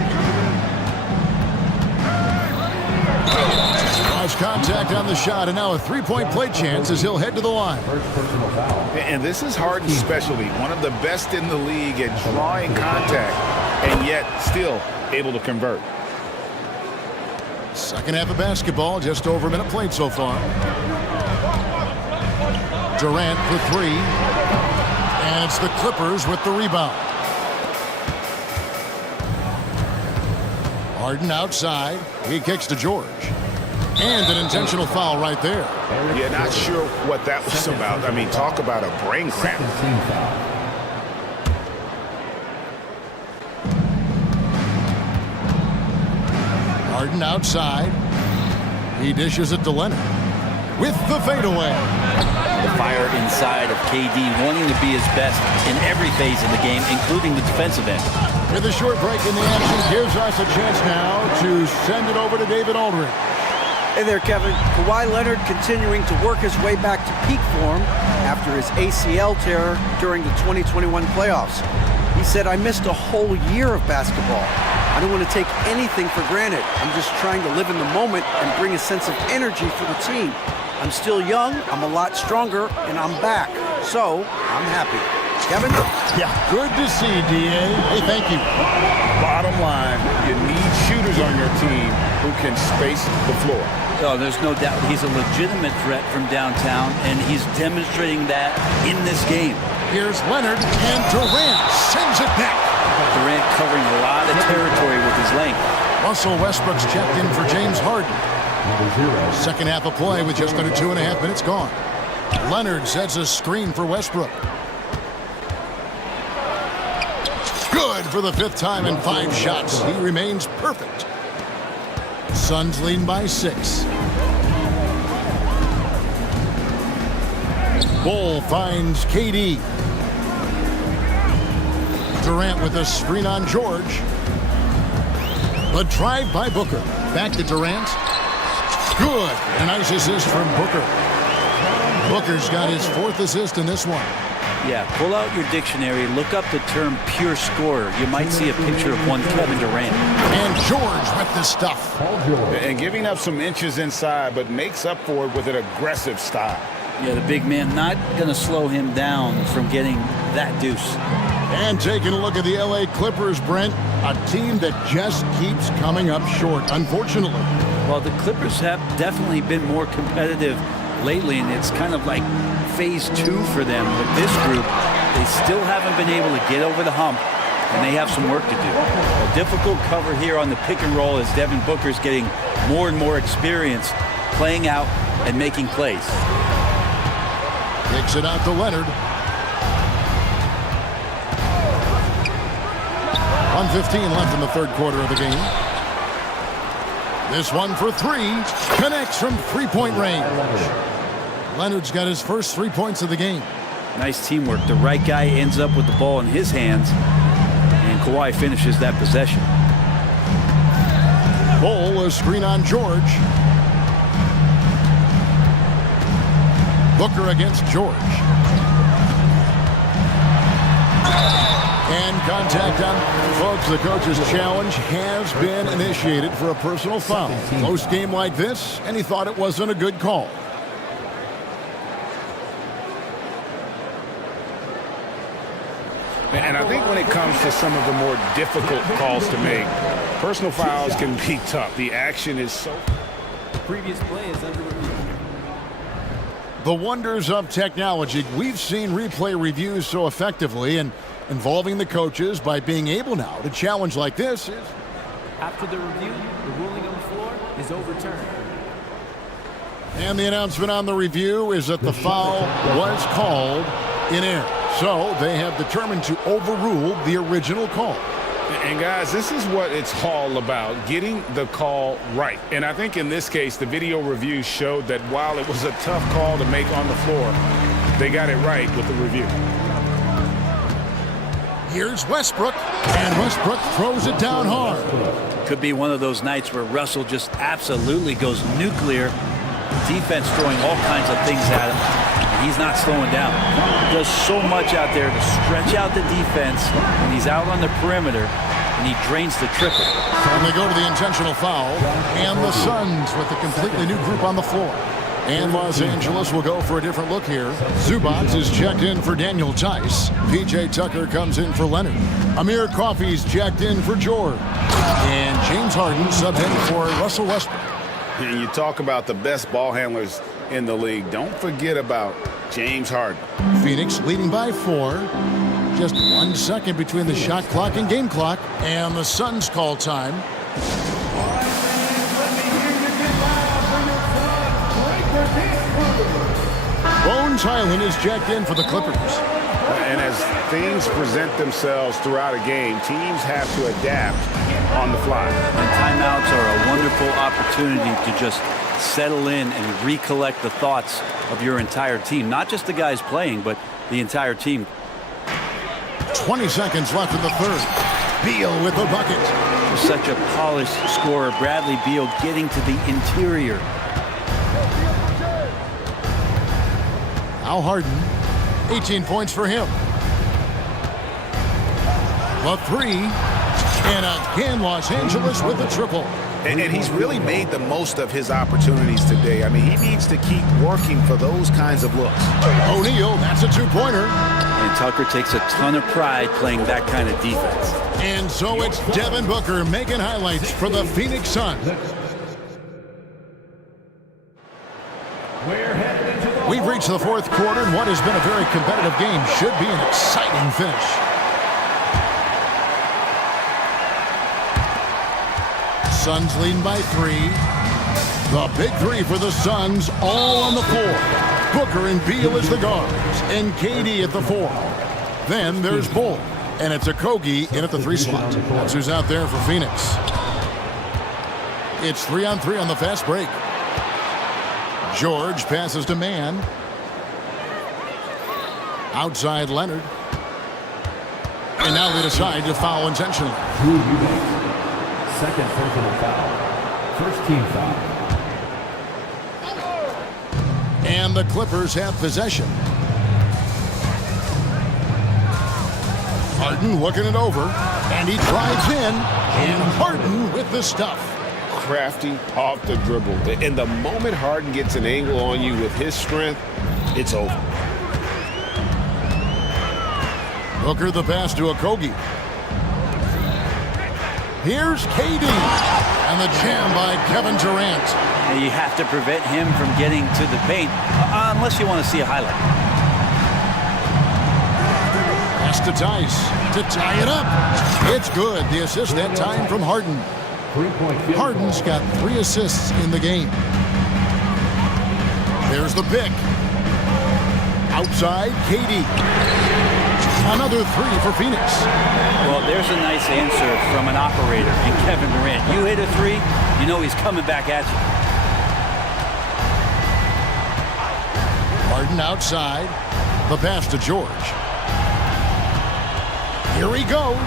Draws contact on the shot, and now a three-point play chance as he'll head to the line. And this is Harden's specialty, one of the best in the league at drawing contact, and yet still able to convert. Second half of basketball, just over a minute played so far. Durant for three, and it's the Clippers with the rebound. Harden outside, he kicks to George. And an intentional foul right there. Yeah, not sure what that was about. I mean, talk about a brain cramp. Harden outside. He dishes it to Leonard with the fadeaway. The fire inside of KD, wanting to be his best in every phase of the game, including the defensive end. With a short break in the action, gives us a chance now to send it over to David Aldridge. Hey there, Kevin. Kawhi Leonard continuing to work his way back to peak form after his ACL tear during the 2021 playoffs. He said, I missed a whole year of basketball. I don't want to take anything for granted. I'm just trying to live in the moment and bring a sense of energy for the team. I'm still young, I'm a lot stronger, and I'm back. So, I'm happy. Kevin? Yeah, good to see, D.A. Hey, thank you. Bottom line, you need shooters on your team who can space the floor. Oh, there's no doubt he's a legitimate threat from downtown, and he's demonstrating that in this game. Here's Leonard, and Durant sends it back. Durant covering a lot of territory with his length. Russell Westbrook's checked in for James Harden. Second half of play with just under 2.5 minutes gone. Leonard sets a screen for Westbrook. Good for the fifth time in 5 shots. He remains perfect. Suns lead by 6. Bull finds KD. Durant with a screen on George. The drive by Booker. Back to Durant. Good. A nice assist from Booker. Booker's got his 4th assist in this one. Yeah, pull out your dictionary, look up the term pure scorer. You might see a picture of one Kevin Durant. And George with the stuff. And giving up some inches inside, but makes up for it with an aggressive style. Yeah, the big man not going to slow him down from getting that deuce. And taking a look at the LA Clippers, Brent, a team that just keeps coming up short, unfortunately. Well, the Clippers have definitely been more competitive lately, and it's kind of like phase 2 for them with this group. They still haven't been able to get over the hump, and they have some work to do. A difficult cover here on the pick and roll as Devin Booker's getting more and more experience playing out and making plays. Kicks it out to Leonard. 1:15 left in the third quarter of the game. This one for 3. Connects from three-point range. Leonard's got his first 3 points of the game. Nice teamwork. The right guy ends up with the ball in his hands, and Kawhi finishes that possession. Bull, a screen on George. Booker against George. And contact on. Folks, the coach's challenge has been initiated for a personal foul. Close game like this, and he thought it wasn't a good call. And I think when it comes to some of the more difficult calls to make, personal fouls can be tough. The action is so... The previous play is under review. The wonders of technology. We've seen replay reviews so effectively, and involving the coaches by being able now to challenge like this is... After the review, the ruling on the floor is overturned. And the announcement on the review is that the foul was called in air. So they have determined to overrule the original call. And guys, this is what it's all about, getting the call right. And I think in this case, the video review showed that while it was a tough call to make on the floor, they got it right with the review. Here's Westbrook, and Westbrook throws it down hard. Could be one of those nights where Russell just absolutely goes nuclear. Defense throwing all kinds of things at him. He's not slowing down. He does so much out there to stretch out the defense when he's out on the perimeter. And and he drains the triple. And they go to the intentional foul, and the Suns with a completely new group on the floor. And Los Angeles will go for a different look here. Zubats is checked in for Daniel Tice. P.J. Tucker comes in for Leonard. Amir Coffey's checked in for George. And James Harden subbed in for Russell Westbrook. And you talk about the best ball handlers in the league. Don't forget about James Harden. Phoenix leading by 4. Just 1 second between the shot clock and game clock. And the Suns call time. Bones Highland is checked in for the Clippers. And as things present themselves throughout a game, teams have to adapt on the fly. And timeouts are a wonderful opportunity to just settle in and recollect the thoughts of your entire team. Not just the guys playing, but the entire team. 20 seconds left in the third. Beal with the bucket. Such a polished scorer. Bradley Beal getting to the interior. Al Harden, 18 points for him. The 3, and again Los Angeles with the triple. And he's really made the most of his opportunities today. I mean, he needs to keep working for those kinds of looks. O'Neal, that's a 2-pointer. And Tucker takes a ton of pride playing that kind of defense. And so it's Devin Booker making highlights for the Phoenix Suns. We've reached the fourth quarter, and what has been a very competitive game should be an exciting finish. Suns leading by 3. The big 3 for the Suns, all on the floor. Booker and Beal as the guards, and KD at the 4. Then there's Bull, and it's Okogie in at the 3 slot. That's who's out there for Phoenix. It's 3-on-3 on the fast break. George passes to Mann. Outside Leonard. And now they decide to foul intentionally. Second personal foul. First team foul. And the Clippers have possession. Harden looking it over. And he drives in. And Harden with the stuff. Crafty off the dribble. And the moment Harden gets an angle on you with his strength, it's over. Booker the pass to Okogie. Here's KD. And the jam by Kevin Durant. And you have to prevent him from getting to the paint, unless you want to see a highlight. Pass to Tice to tie it up. It's good. The assist that time from Harden. Harden's got 3 assists in the game. There's the pick. Outside, KD. Another 3 for Phoenix. Well, there's a nice answer from an operator in Kevin Durant. You hit a 3, you know he's coming back at you. Harden outside. The pass to George. Here he goes.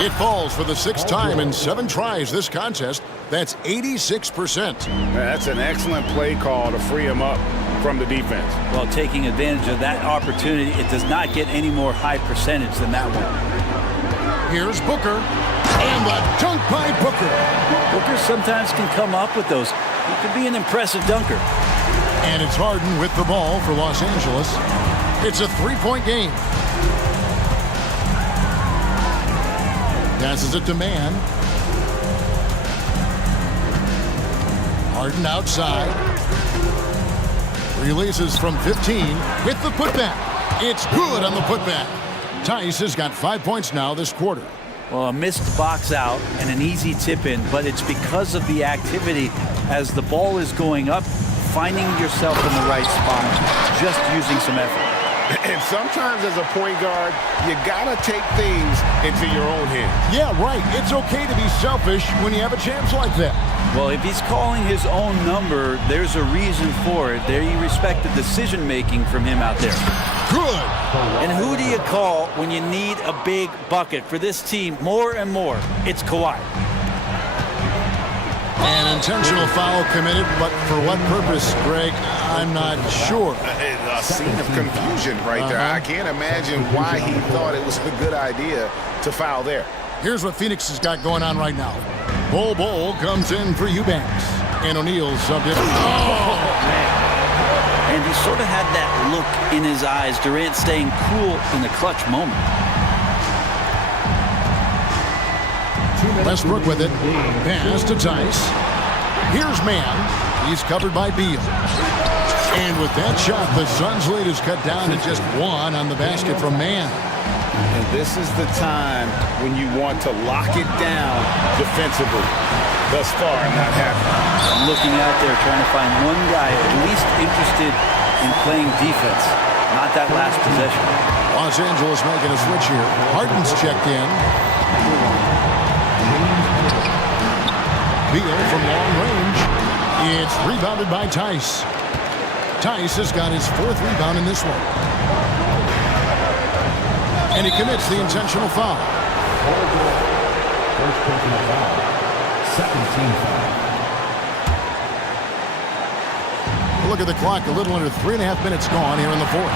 It falls for the 6th time in 7 tries this contest. That's 86%. That's an excellent play call to free him up from the defense. Well, taking advantage of that opportunity, it does not get any more high percentage than that one. Here's Booker. And the dunk by Booker. Booker sometimes can come up with those. He could be an impressive dunker. And it's Harden with the ball for Los Angeles. It's a 3-point game. Passes it to Mann. Harden outside. Releases from 15 with the putback. It's good on the putback. Tice has got 5 points now this quarter. Well, a missed box out and an easy tip in, but it's because of the activity as the ball is going up, finding yourself in the right spot, just using some effort. And sometimes as a point guard, you gotta take things into your own hands. Yeah, right. It's okay to be selfish when you have a chance like that. Well, if he's calling his own number, there's a reason for it. There you respect the decision-making from him out there. Good. And who do you call when you need a big bucket? For this team, more and more, it's Kawhi. An intentional foul committed, but for what purpose, Greg? I'm not sure. A scene of confusion right there. I can't imagine why he thought it was a good idea to foul there. Here's what Phoenix has got going on right now. Bol comes in for Eubanks. And O'Neal subbed in. Oh, man. And he sort of had that look in his eyes. Durant staying cool in the clutch moment. Westbrook with it. Pass to Tice. Here's Mann. He's covered by Beal. And with that shot, the Suns' lead is cut down to just one on the basket from Mann. And this is the time when you want to lock it down defensively. Thus far, not happening. I'm looking out there trying to find one guy at least interested in playing defense, not that last possession. Los Angeles making a switch here. Harden's checked in. Beal from long range. It's rebounded by Tice. Tice has got his 4th rebound in this one. And he commits the intentional foul. First personal foul. Second team foul. Look at the clock. A little under 3.5 minutes gone here in the 4th.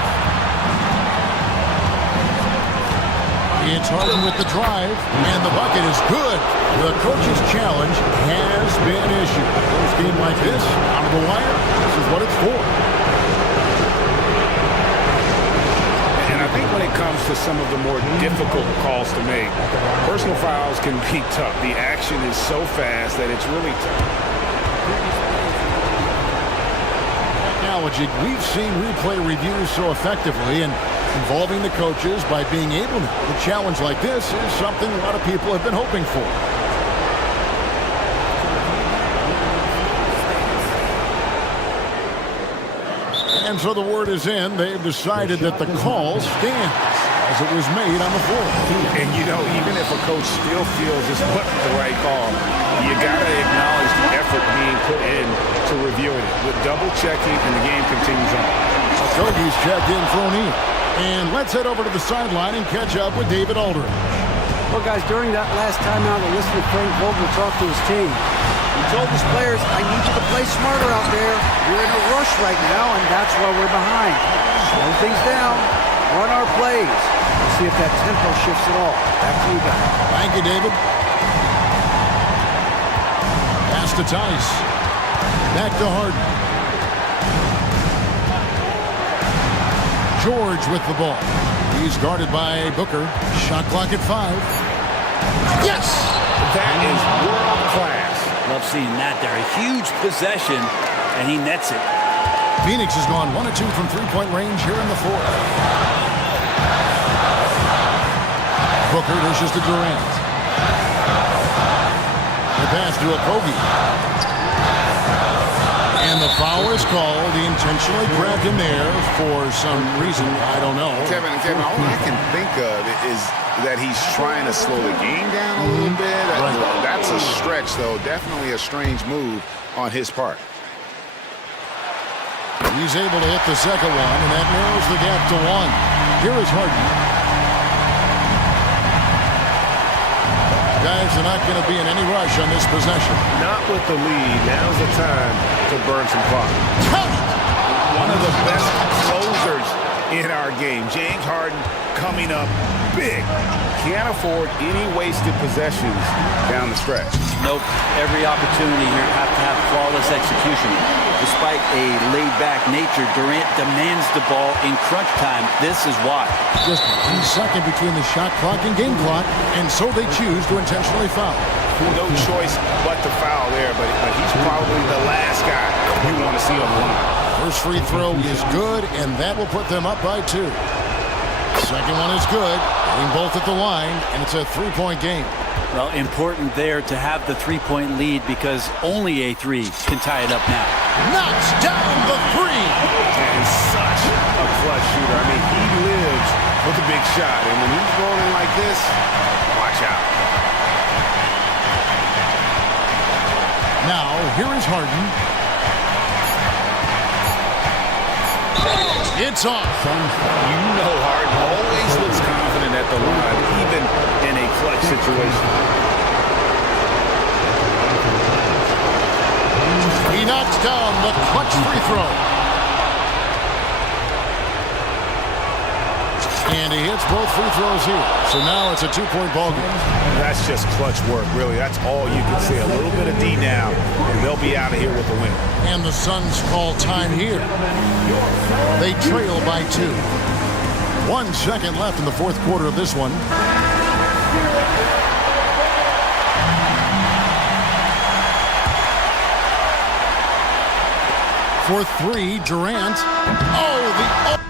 It's Harden with the drive, and the bucket is good. The coach's challenge has been issued. This game like this, out of the wire, this is what it's for. And I think when it comes to some of the more difficult calls to make, personal fouls can be tough. The action is so fast that it's really tough. Technology, we've seen replay reviews so effectively and involving the coaches by being able to. A challenge like this is something a lot of people have been hoping for. And so the word is in. They've decided that the call stands as it was made on the floor. And, you know, even if a coach still feels this wasn't the right call, you got to acknowledge the effort being put in to reviewing it. With double-checking, and the game continues on. Kogi's checked in for O'Neal. And let's head over to the sideline and catch up with David Aldridge. Well, guys, during that last timeout, I listened to Frank Vogel talk to his team. He told his players, I need you to play smarter out there. We're in a rush right now, and that's why we're behind. Slow things down, run our plays. We'll see if that tempo shifts at all. Back to you guys. Thank you, David. Pass to Tice. Back to Harden. George with the ball. He's guarded by Booker. Shot clock at 5. Yes! That is world class. Love seeing that there. A huge possession, and he nets it. Phoenix has gone 1 of 2 from three-point range here in the 4th. Booker dishes to Durant. The pass to Okogie. And the foul is called. He intentionally grabbed him there for some reason. I don't know. Kevin, all I can think of is that he's trying to slow the game down a little bit. Right. That's a stretch, though. Definitely a strange move on his part. He's able to hit the second one, and that narrows the gap to 1. Here is Harden. Guys are not going to be in any rush on this possession. Not with the lead. Now's the time to burn some clock. One of the best closers in our game. James Harden coming up big. Can't afford any wasted possessions down the stretch. Nope. Every opportunity here have to have flawless execution. Despite a laid-back nature, Durant demands the ball in crunch time. This is why. Just 1 second between the shot clock and game clock, and so they choose to intentionally foul. No choice but to foul there, but he's probably the last guy you want to see on the line. First free throw is good, and that will put them up by 2. Second one is good, getting both at the line, and it's a 3-point game. Well, important there to have the 3-point lead because only a 3 can tie it up now. Knocks down the 3. And such a clutch shooter. I mean, he lives with a big shot, and when he's rolling like this, watch out. Now, here is Harden. It's off. You know Harden always looks confident at the line, even in a clutch situation. He knocks down the clutch free throw. And he hits both free throws here. So now it's a 2-point ball game. That's just clutch work, really. That's all you can say. A little bit of D now, and they'll be out of here with the win. And the Suns call time here. They trail by 2. 1 second left in the fourth quarter of this one. For 3, Durant. Oh, the...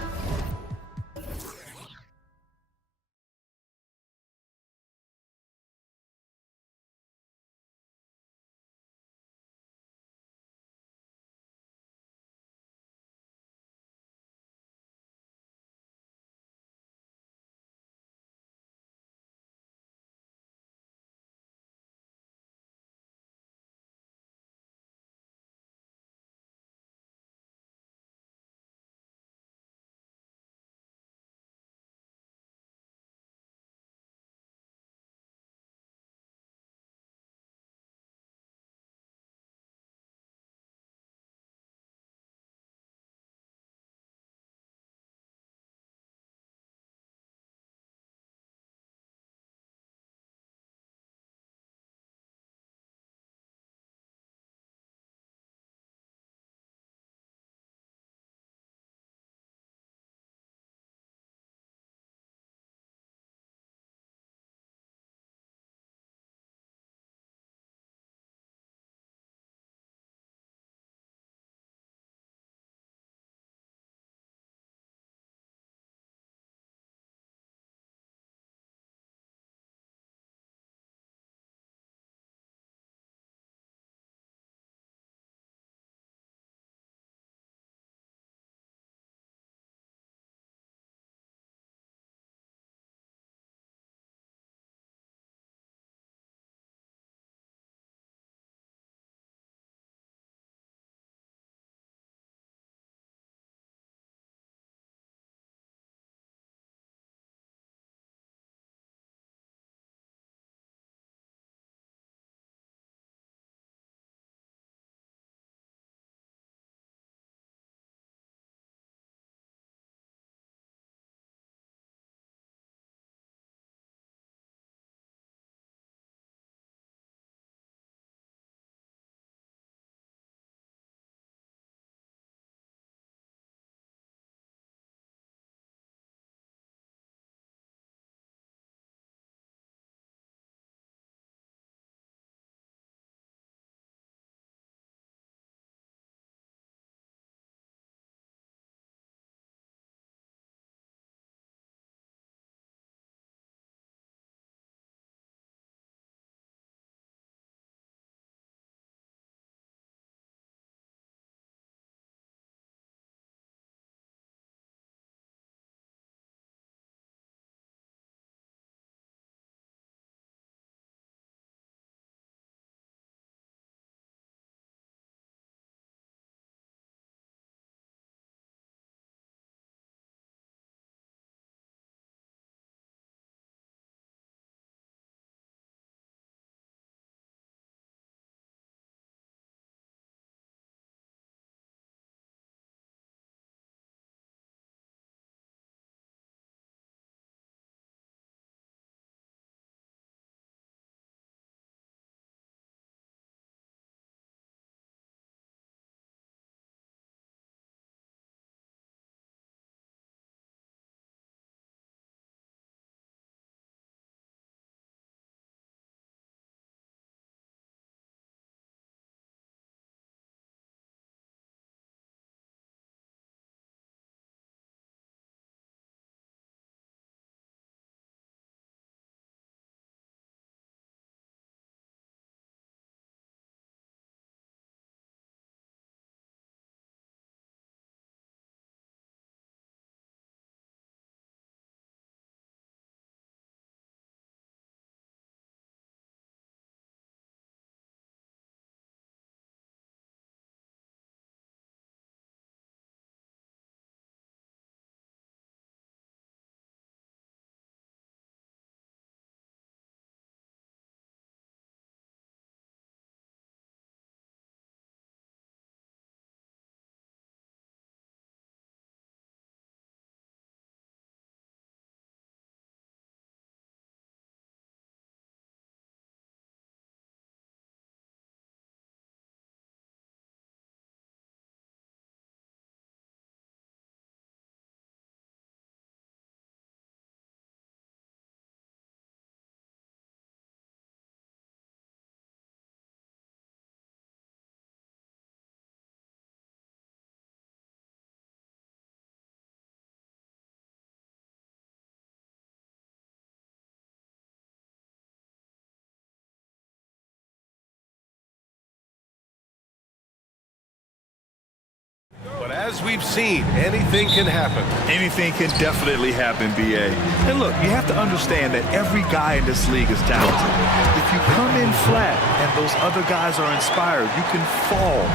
we've seen, anything can happen. Anything can definitely happen, BA. And look, you have to understand that every guy in this league is talented. If you come in flat and those other guys are inspired, you can fall.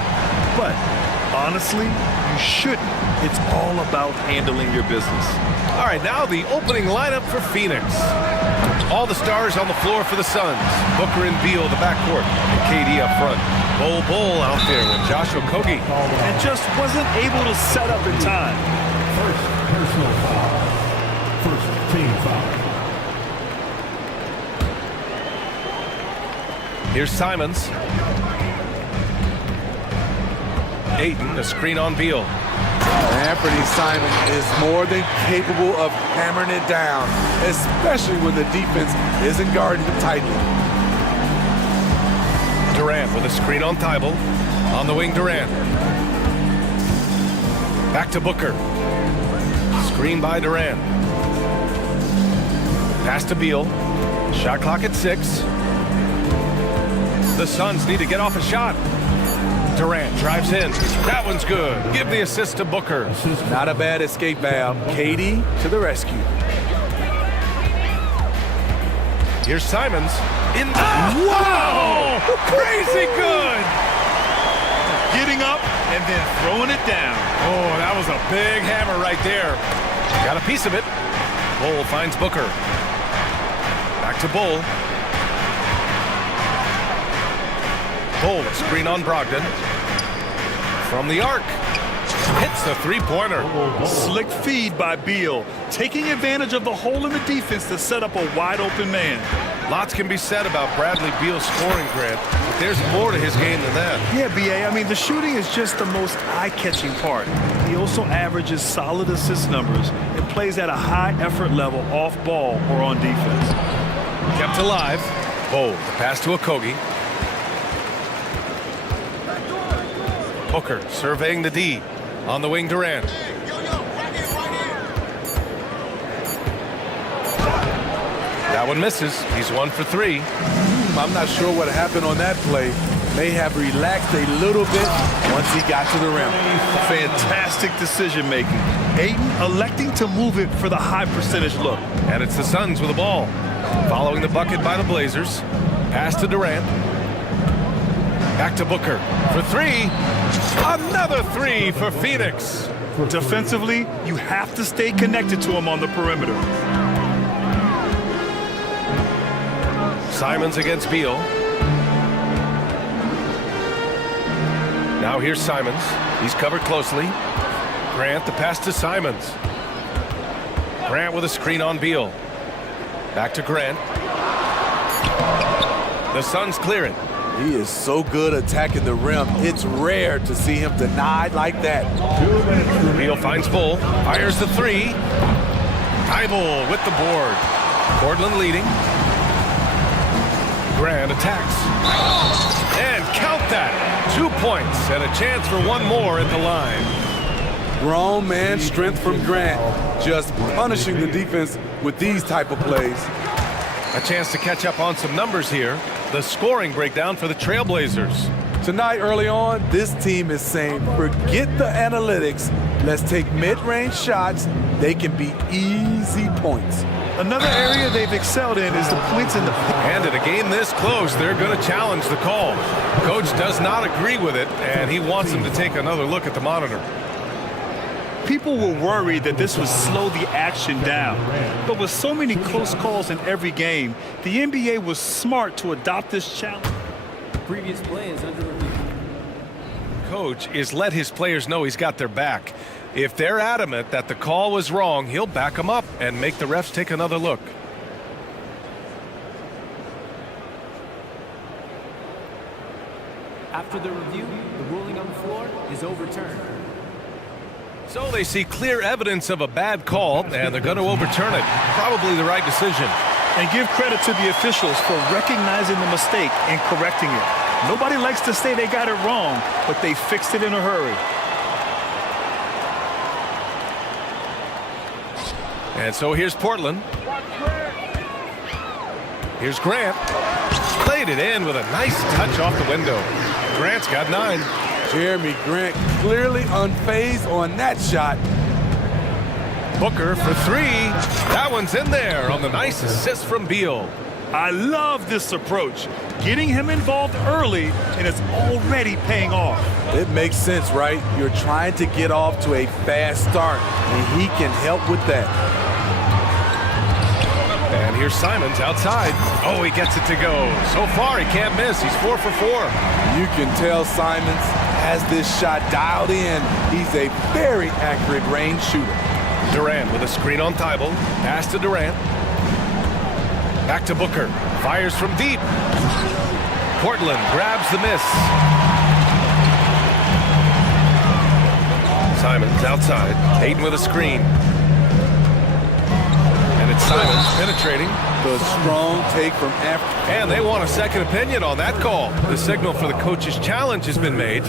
But honestly, you shouldn't. It's all about handling your business. All right, now the opening lineup for Phoenix. All the stars on the floor for the Suns. Booker and Beal, the backcourt. And KD up front. Bol out there with Josh Okogie. And just wasn't able to set up in time. First personal foul. First team foul. Here's Simons. Ayton, a screen on Beal. Anthony Simon is more than capable of hammering it down, especially when the defense isn't guarding him tightly. Durant with a screen on Thibault. On the wing, Durant. Back to Booker. Screen by Durant. Pass to Beal. Shot clock at 6. The Suns need to get off a shot. Durant drives in. That one's good. Give the assist to Booker. Not a bad escape valve. KD to the rescue. Here's Simons. Wow! Crazy good! Getting up and then throwing it down. Oh, that was a big hammer right there. Got a piece of it. Bol finds Booker. Back to Bol. Bol, a screen on Brogdon. From the arc. Hits the three-pointer. Slick feed by Beal, taking advantage of the hole in the defense to set up a wide-open man. Lots can be said about Bradley Beal's scoring, Grant, but there's more to his game than that. Yeah, BA, I mean, the shooting is just the most eye-catching part. He also averages solid assist numbers and plays at a high effort level off ball or on defense. Kept alive. Bol, the pass to Okogie. Booker surveying the D. On the wing, Durant. That one misses. He's 1 for 3. I'm not sure what happened on that play. May have relaxed a little bit once he got to the rim. Fantastic decision making. Ayton electing to move it for the high percentage look. And it's the Suns with the ball. Following the bucket by the Blazers. Pass to Durant. Back to Booker for 3. Another 3 for Phoenix. Defensively, you have to stay connected to him on the perimeter. Simons against Beal. Now here's Simons. He's covered closely. Grant, the pass to Simons. Grant with a screen on Beal. Back to Grant. The Suns clear it. He is so good attacking the rim. It's rare to see him denied like that. Beal finds Bol. Fires the 3. Thibault with the board. Portland leading. Grant attacks. And count that. 2 points and a chance for one more at the line. Grown man strength from Grant. Just punishing the defense with these type of plays. A chance to catch up on some numbers here. The scoring breakdown for the Trailblazers. Tonight, early on, this team is saying, forget the analytics. Let's take mid-range shots. They can be easy points. Another area they've excelled in is the points in the... And in a game this close, they're going to challenge the call. Coach does not agree with it, and he wants them to take another look at the monitor. People were worried that this would slow the action down. But with so many close calls in every game, the NBA was smart to adopt this challenge. Previous play is under review. Coach is let his players know he's got their back. If they're adamant that the call was wrong, he'll back them up and make the refs take another look. After the review, the ruling on the floor is overturned. So they see clear evidence of a bad call, and they're going to overturn it. Probably the right decision. And give credit to the officials for recognizing the mistake and correcting it. Nobody likes to say they got it wrong, but they fixed it in a hurry. And so here's Portland. Here's Grant. Played it in with a nice touch off the window. Grant's got 9. Jeremy Grant clearly unfazed on that shot. Booker for three. That one's in there on the nice assist from Beal. I love this approach. Getting him involved early, and it's already paying off. It makes sense, right? You're trying to get off to a fast start, and he can help with that. And here's Simons outside. Oh, he gets it to go. So far, he can't miss. He's 4 for 4. You can tell Simons has this shot dialed in. He's a very accurate range shooter. Durant with a screen on Thibault. Pass to Durant. Back to Booker. Fires from deep. Portland grabs the miss. Simons outside. Hayden with a screen. And it's Simons penetrating. The strong take from Africa. And they want a second opinion on that call. The signal for the coach's challenge has been made.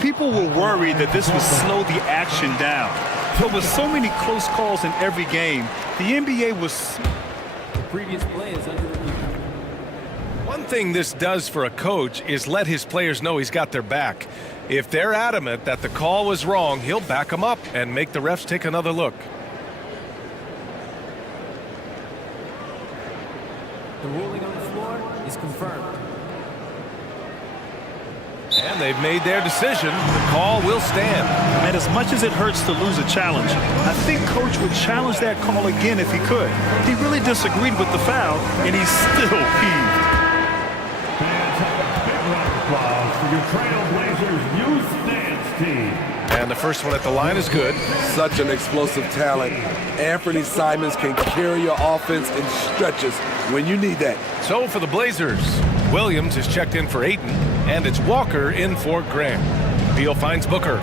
People were worried that this would slow the action down. But with so many close calls in every game, the NBA was... The previous play is under review. One thing this does for a coach is let his players know he's got their back. If they're adamant that the call was wrong, he'll back them up and make the refs take another look. The ruling on the floor is confirmed. And they've made their decision. The call will stand. And as much as it hurts to lose a challenge, I think Coach would challenge that call again if he could. He really disagreed with the foul, and he's still peeved. Fans have a big round of applause for your Trailblazers youth dance team. And the first one at the line is good. Such an explosive talent. Anthony Simons can carry your offense in stretches when you need that. So for the Blazers, Williams is checked in for Ayton, and it's Walker in for Grant. Beal finds Booker.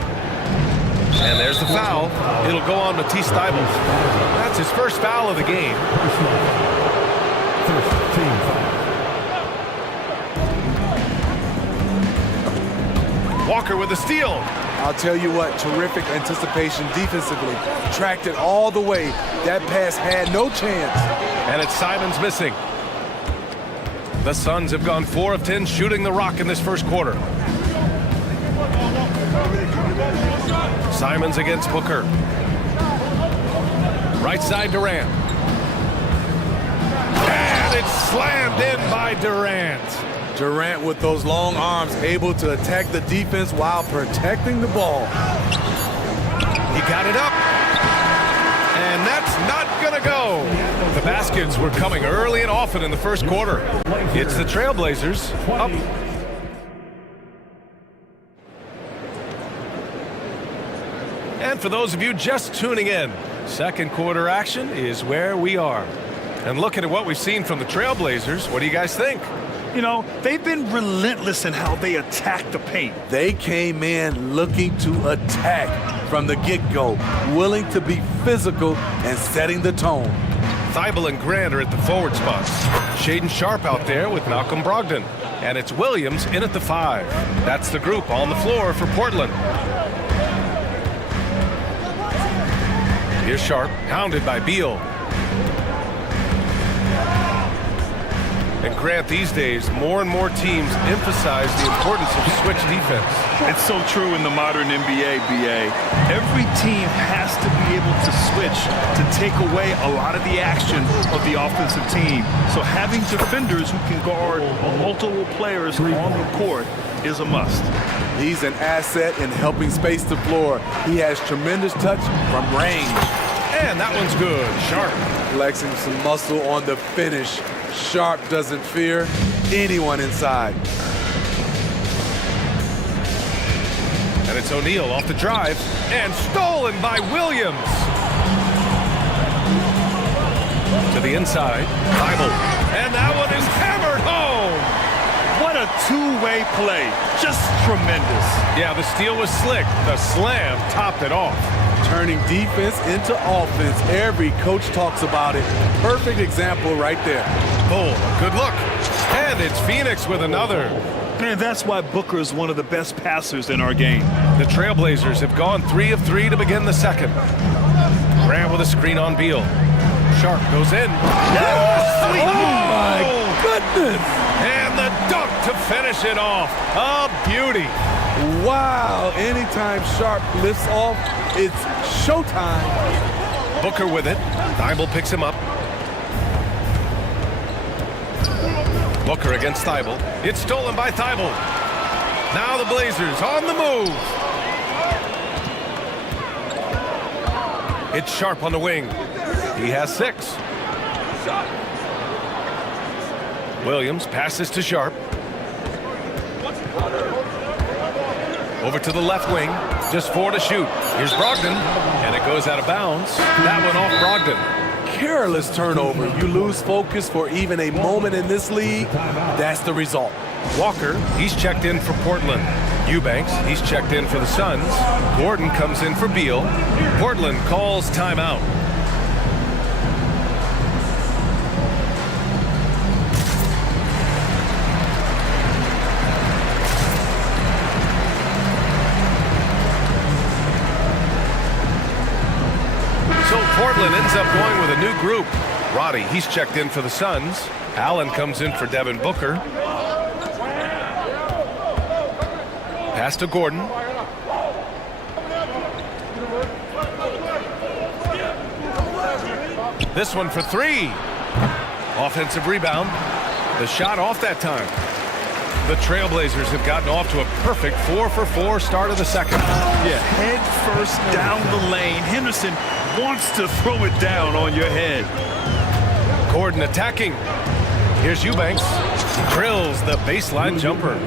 And there's the foul. It'll go on Matisse Thybulle. That's his first foul of the game. First team foul. Walker with a steal. I'll tell you what, terrific anticipation defensively. Tracked it all the way. That pass had no chance. And it's Simons missing. The Suns have gone 4 of 10 shooting the rock in this first quarter. Simons against Booker. Right side Durant. And it's slammed in by Durant. Durant with those long arms able to attack the defense while protecting the ball. He got it up. And that's not gonna go. The baskets were coming early and often in the first quarter. It's the Trailblazers up. And for those of you just tuning in, second quarter action is where we are. And looking at what we've seen from the Trailblazers, what do you guys think? You know, they've been relentless in how they attack the paint. They came in looking to attack from the get-go, willing to be physical and setting the tone. Thybulle and Grant are at the forward spots. Shaedon Sharpe out there with Malcolm Brogdon. And it's Williams in at the 5. That's the group on the floor for Portland. Here's Sharpe, hounded by Beal. And Grant, these days, more and more teams emphasize the importance of switch defense. It's so true in the modern NBA, BA. Every team has to be able to switch to take away a lot of the action of the offensive team. So having defenders who can guard multiple players on the court is a must. He's an asset in helping space the floor. He has tremendous touch from range. And that one's good. Sharpe. Flexing some muscle on the finish. Sharpe doesn't fear anyone inside. And it's O'Neal off the drive and stolen by Williams. To the inside, Thybulle. And that one is hammered home. What a two-way play. Just tremendous. Yeah, the steal was slick. The slam topped it off. Turning defense into offense. Every coach talks about it. Perfect example right there. Oh, good look. And it's Phoenix with another. And that's why Booker is one of the best passers in our game. The Trailblazers have gone 3 of 3 to begin the second. Grant with a screen on Beal. Sharpe goes in. Oh, my goodness. And the dunk Look to finish it off. A beauty. Wow, anytime Sharp lifts off, it's showtime. Booker with it. Thibault picks him up. Booker against Thibault. It's stolen by Thibault. Now the Blazers on the move. It's Sharp on the wing. He has 6. Williams passes to Sharp. Over to the left wing. Just 4 to shoot. Here's Brogdon, and it goes out of bounds. That went off Brogdon. Careless turnover. You lose focus for even a moment in this league. That's the result. Walker, he's checked in for Portland. Eubanks, he's checked in for the Suns. Gordon comes in for Beal. Portland calls timeout. So Portland ends up going with a new group. Roddy, he's checked in for the Suns. Allen comes in for Devin Booker. Pass to Gordon. This one for 3. Offensive rebound. The shot off that time. The Trailblazers have gotten off to a perfect 4-for-4 start of the second. Yeah, head first down the lane. Henderson wants to throw it down on your head. Gordon attacking. Here's Eubanks. Drills the baseline jumper.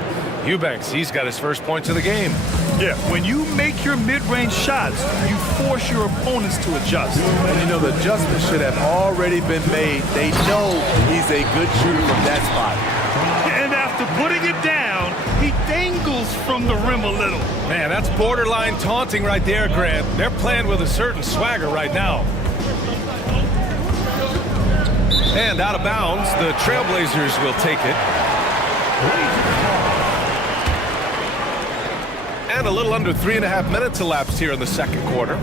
Eubanks, he's got his first points of the game. Yeah, when you make your mid-range shots, you force your opponents to adjust. And you know, the adjustment should have already been made. They know he's a good shooter from that spot. And after putting it down, he dangles from the rim a little. Man, that's borderline taunting right there, Grant. They're playing with a certain swagger right now. And out of bounds, the Trailblazers will take it. And a little under 3.5 minutes elapsed here in the second quarter.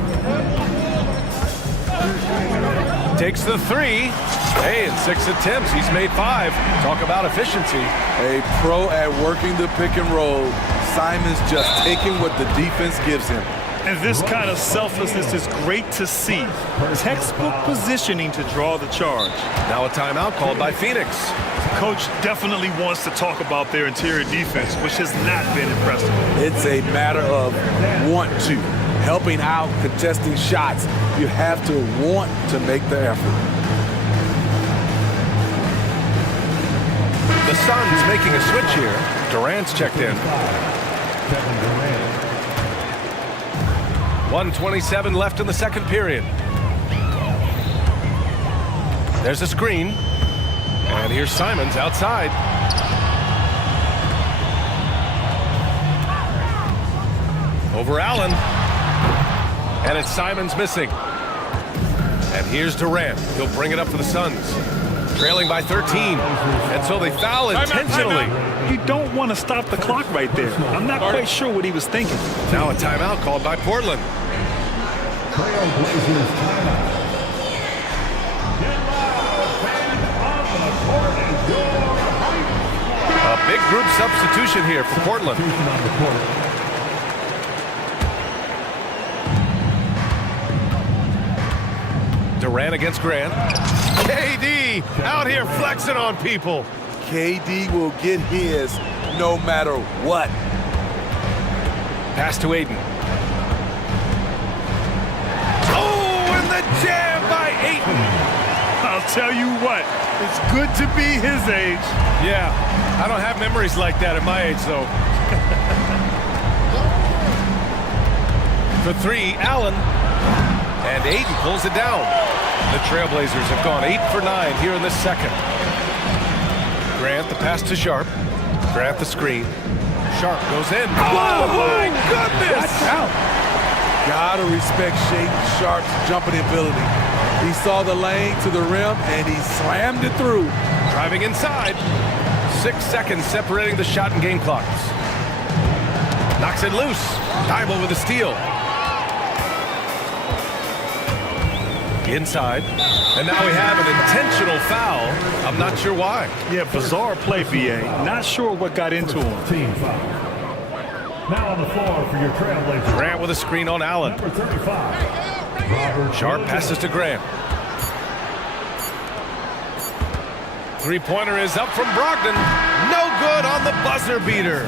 Takes the 3. Hey, in 6 attempts, he's made 5. Talk about efficiency. A pro at working the pick and roll. Simon's just taking what the defense gives him. And this kind of selflessness is great to see. Textbook positioning to draw the charge. Now a timeout called by Phoenix. Coach definitely wants to talk about their interior defense, which has not been impressive. It's a matter of want to. Helping out, contesting shots. You have to want to make the effort. The Suns making a switch here. Durant's checked in. 1:27 left in the second period. There's a screen. And here's Simons outside. Over Allen. And it's Simons missing. And here's Durant. He'll bring it up for the Suns. Trailing by 13. And so they foul intentionally. You don't want to stop the clock right there. I'm not quite sure what he was thinking. Now a timeout called by Portland. Trailblazers timeout. A big group substitution here for Portland. Durant against Grant. KD out here flexing on people. KD will get his no matter what. Pass to Aiden. Oh, and the jam by Aiden. I'll tell you what, it's good to be his age. Yeah, I don't have memories like that at my age, though. For 3, Allen. And Aiden pulls it down. The Trailblazers have gone 8 for 9 here in this second. Grant the pass to Sharp. Grant the screen. Sharp goes in. Oh, my goodness! Watch out. Gotta respect Shaden Sharp's jumping ability. He saw the lane to the rim, and he slammed it through. Driving inside. 6 seconds separating the shot and game clocks. Knocks it loose. Thibault with a steal. Inside. And now we have an intentional foul. I'm not sure why. Yeah, bizarre play, BA. Not sure what got into him. Team foul. Now on the floor for your Trailblazers. Grant with a screen on Allen. Number 35. Robert Sharp Williams. passes to Grant. Three-pointer is up from Brogdon. No good on the buzzer beater.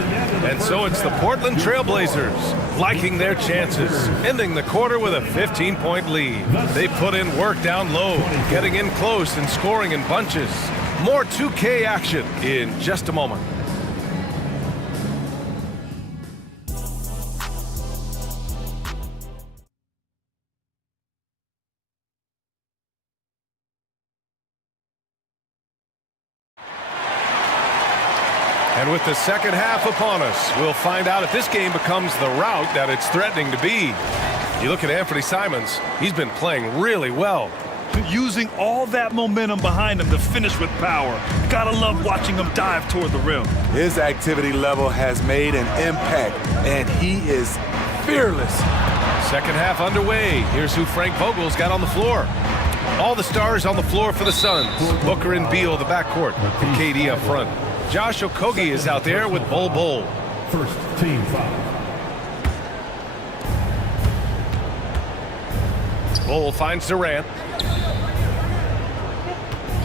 And so it's the Portland Trailblazers liking their chances, ending the quarter with a 15-point lead. They put in work down low, getting in close and scoring in bunches. More 2K action in just a moment. And with the second half upon us, we'll find out if this game becomes the route that it's threatening to be. You look at Anthony Simons, he's been playing really well. Using all that momentum behind him to finish with power. Gotta love watching him dive toward the rim. His activity level has made an impact, and he is fearless. Second half underway. Here's who Frank Vogel's got on the floor. All the stars on the floor for the Suns. Booker and Beal, the backcourt, and KD up front. Josh Okogie is out there with Bol. First team foul. Bol finds Durant.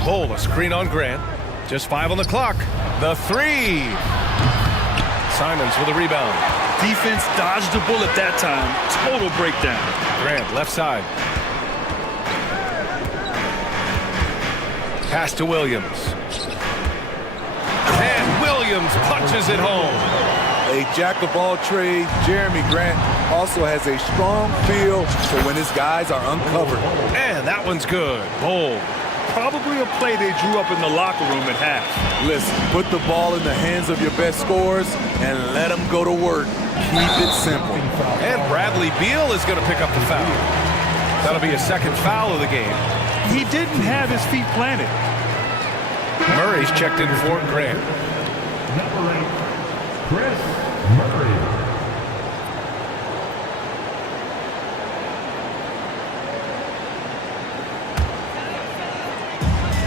Bol, a screen on Grant. Just 5 on the clock. The three. Simons with a rebound. Defense dodged the bullet that time. Total breakdown. Grant, left side. Pass to Williams. And Williams punches it home. A jack-of-all trades, Jeremy Grant also has a strong feel for when his guys are uncovered. And that one's good. Bol. Probably a play they drew up in the locker room at half. Listen, put the ball in the hands of your best scorers and let them go to work. Keep it simple. And Bradley Beal is going to pick up the foul. That'll be a second foul of the game. He didn't have his feet planted. Murray's checked in for Grant. Number 8, Chris Murray.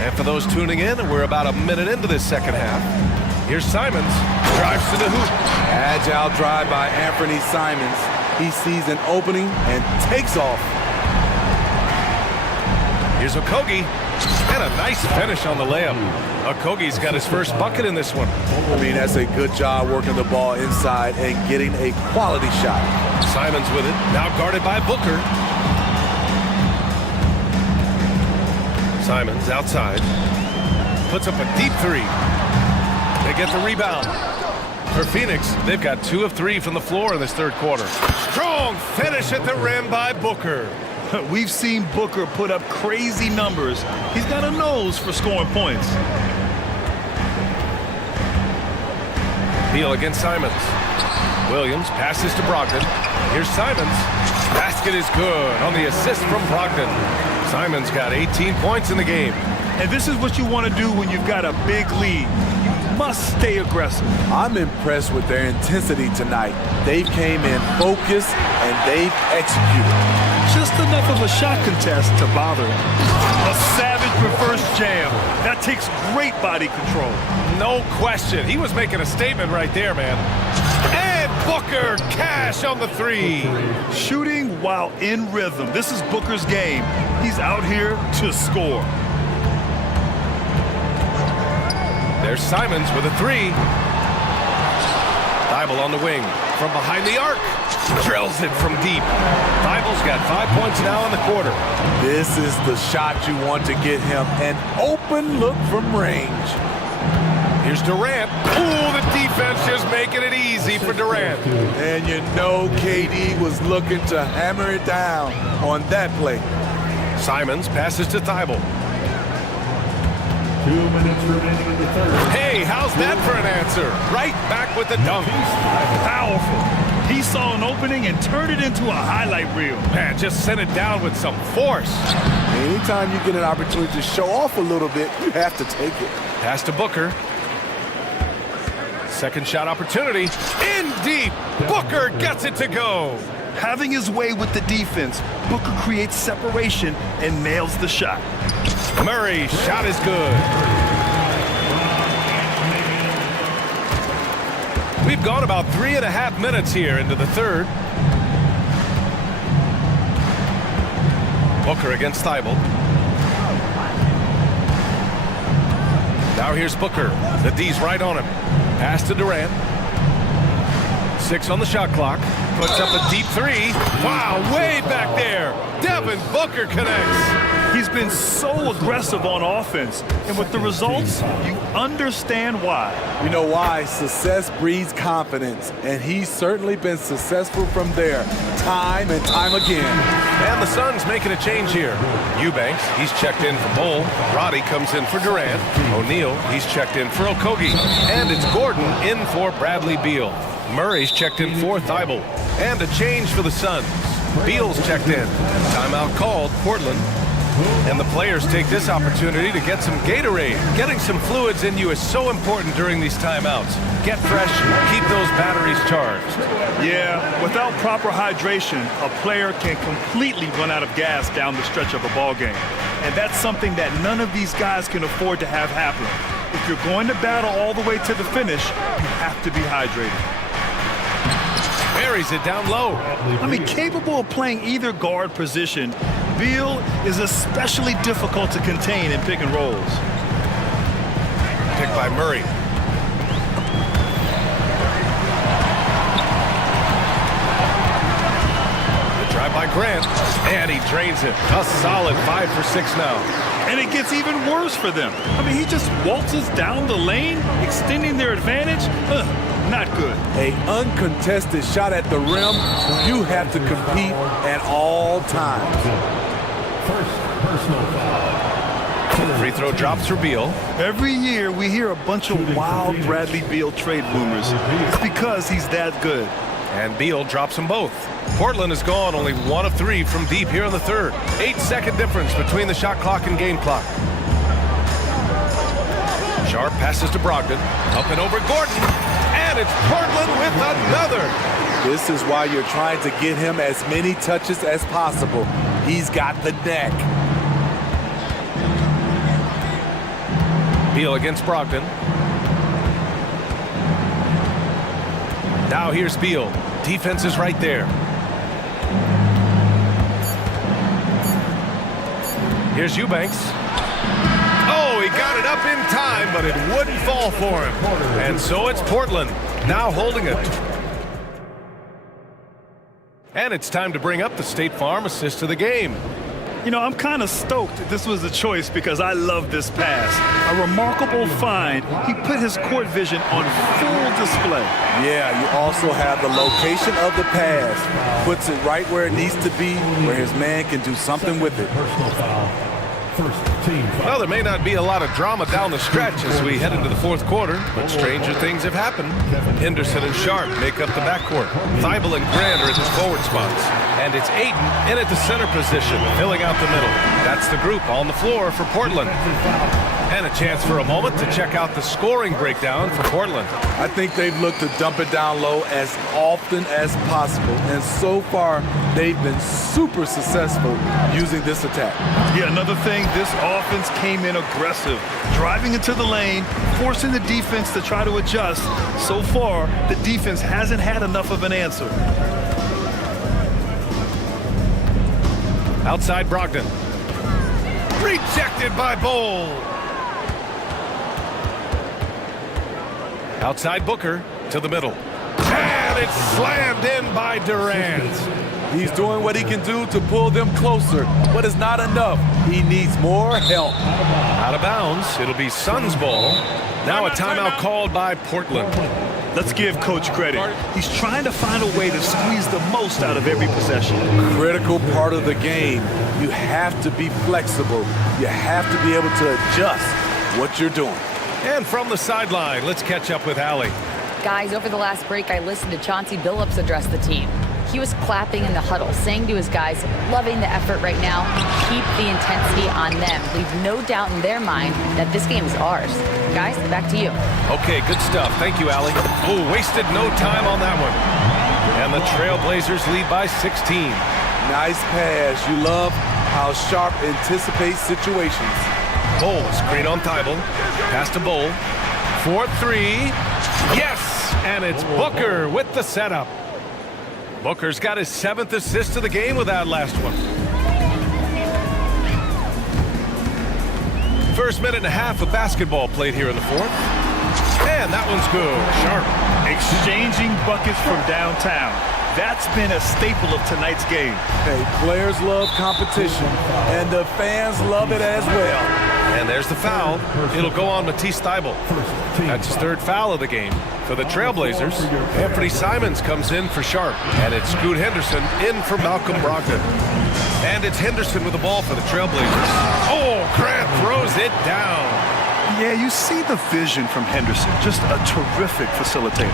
And for those tuning in, we're about a minute into this second half. Here's Simons. Drives to the hoop. Agile drive by Anthony Simons. He sees an opening and takes off. Here's Okogie. And a nice finish on the layup. Okogie's got his first bucket in this one. I mean, that's a good job working the ball inside and getting a quality shot. Simons with it. Now guarded by Booker. Simons outside. Puts up a deep three. They get the rebound. For Phoenix, they've got 2 of 3 from the floor in this third quarter. Strong finish at the rim by Booker. We've seen Booker put up crazy numbers. He's got a nose for scoring points. Beal against Simons. Williams passes to Brogdon. Here's Simons. Basket is good on the assist from Brogdon. Simons got 18 points in the game. And this is what you want to do when you've got a big lead. You must stay aggressive. I'm impressed with their intensity tonight. They came in focused and they've executed. Just enough of a shot contest to bother him. A savage reverse jam. That takes great body control. No question. He was making a statement right there, man. And Booker, cash on the three. Shooting while in rhythm. This is Booker's game. He's out here to score. There's Simons with a three. Thibault on the wing. From behind the arc. Drills it from deep. Thibault's got 5 points now in the quarter. This is the shot you want to get him. An open look from range. Here's Durant. Ooh, the defense just making it easy for Durant. And you know KD was looking to hammer it down on that play. Simons passes to Thibault. 2 minutes remaining in the third. Hey, how's that for an answer? Right back with the dunk. Powerful. He saw an opening and turned it into a highlight reel. Man, just sent it down with some force. Anytime you get an opportunity to show off a little bit, you have to take it. Pass to Booker. Second shot opportunity. In deep. Booker gets it to go. Having his way with the defense, Booker creates separation and nails the shot. Murray's shot is good. We've gone about 3.5 minutes here into the third. Booker against Thibault. Now here's Booker. The D's right on him. Pass to Durant. 6 on the shot clock. Puts up a deep three. Wow, way back there. Devin Booker connects. He's been so aggressive on offense, and with the results, you understand why. You know why? Success breeds confidence, and he's certainly been successful from there, time and time again. And the Suns making a change here. Eubanks, he's checked in for Bull. Roddy comes in for Durant. O'Neal, he's checked in for Okogie. And it's Gordon in for Bradley Beal. Murray's checked in for Thibault. And a change for the Suns. Beal's checked in. Timeout called, Portland. And the players take this opportunity to get some Gatorade. Getting some fluids in you is so important during these timeouts. Get fresh, keep those batteries charged. Yeah, without proper hydration, a player can completely run out of gas down the stretch of a ball game. And that's something that none of these guys can afford to have happen. If you're going to battle all the way to the finish, you have to be hydrated. Buries it down low. I mean, capable of playing either guard position, Beal is especially difficult to contain in pick and rolls. Picked by Murray. The drive by Grant, and he drains it. A solid 5 for 6 now. And it gets even worse for them. I mean, he just waltzes down the lane, extending their advantage. Not good. An uncontested shot at the rim, you have to compete at all times. First personal foul. Free throw drops for Beal. Every year we hear a bunch of wild Bradley Beal trade rumors. It's because he's that good. And Beal drops them both. Portland has gone only 1 of 3 from deep here in the third. 8-second difference between the shot clock and game clock. Sharp passes to Brogdon. Up and over Gordon. And it's Portland with another. This is why you're trying to get him as many touches as possible. He's got the neck. Beal against Brogdon. Now here's Beal. Defense is right there. Here's Eubanks. Oh, he got it up in time, but it wouldn't fall for him. And so it's Portland, now holding it. And it's time to bring up the State Farm assist of the game. You know, I'm kind of stoked this was a choice because I love this pass. A remarkable find. He put his court vision on full display. Yeah, you also have the location of the pass. Puts it right where it needs to be, where his man can do something with it. Personal foul. First team foul. Well, there may not be a lot of drama down the stretch as we head into the fourth quarter, but stranger things have happened. Henderson and Sharp make up the backcourt. Thibault and Grant are at the forward spots. And it's Ayton in at the center position, filling out the middle. That's the group on the floor for Portland. And a chance for a moment to check out the scoring breakdown for Portland. I think they've looked to dump it down low as often as possible. And so far, they've been super successful using this attack. Yeah, another thing, this offense came in aggressive, driving into the lane, forcing the defense to try to adjust. So far, the defense hasn't had enough of an answer. Outside Brogdon. Rejected by Bull. Outside Booker to the middle. And it's slammed in by Durant. He's doing what he can do to pull them closer, but it's not enough. He needs more help. Out of bounds. It'll be Suns ball. Now a timeout called by Portland. Let's give Coach credit. He's trying to find a way to squeeze the most out of every possession. Critical part of the game. You have to be flexible. You have to be able to adjust what you're doing. And from the sideline, let's catch up with Allie. Guys, over the last break, I listened to Chauncey Billups address the team. He was clapping in the huddle, saying to his guys, loving the effort right now, keep the intensity on them. Leave no doubt in their mind that this game is ours. Guys, back to you. Okay, good stuff. Thank you, Allie. Oh, wasted no time on that one. And the Trailblazers lead by 16. Nice pass. You love how Sharp anticipates situations. Bowl, screen on Thibault. Pass to Bowl. 4-3. Yes! And it's Booker with the setup. Booker's got his 7th assist of the game with that last one. First minute and a half of basketball played here in the 4th. And that one's good. Sharp. Exchanging buckets from downtown. That's been a staple of tonight's game. Hey, players love competition, and the fans love it as well. And there's the foul. It'll go on Matisse Thibault. That's his 3rd foul of the game. For the Trailblazers, Anthony Simons comes in for Sharp. And it's Scoot Henderson in for Malcolm Brogdon. And it's Henderson with the ball for the Trailblazers. Oh, Grant throws it down. Yeah, you see the vision from Henderson. Just a terrific facilitator.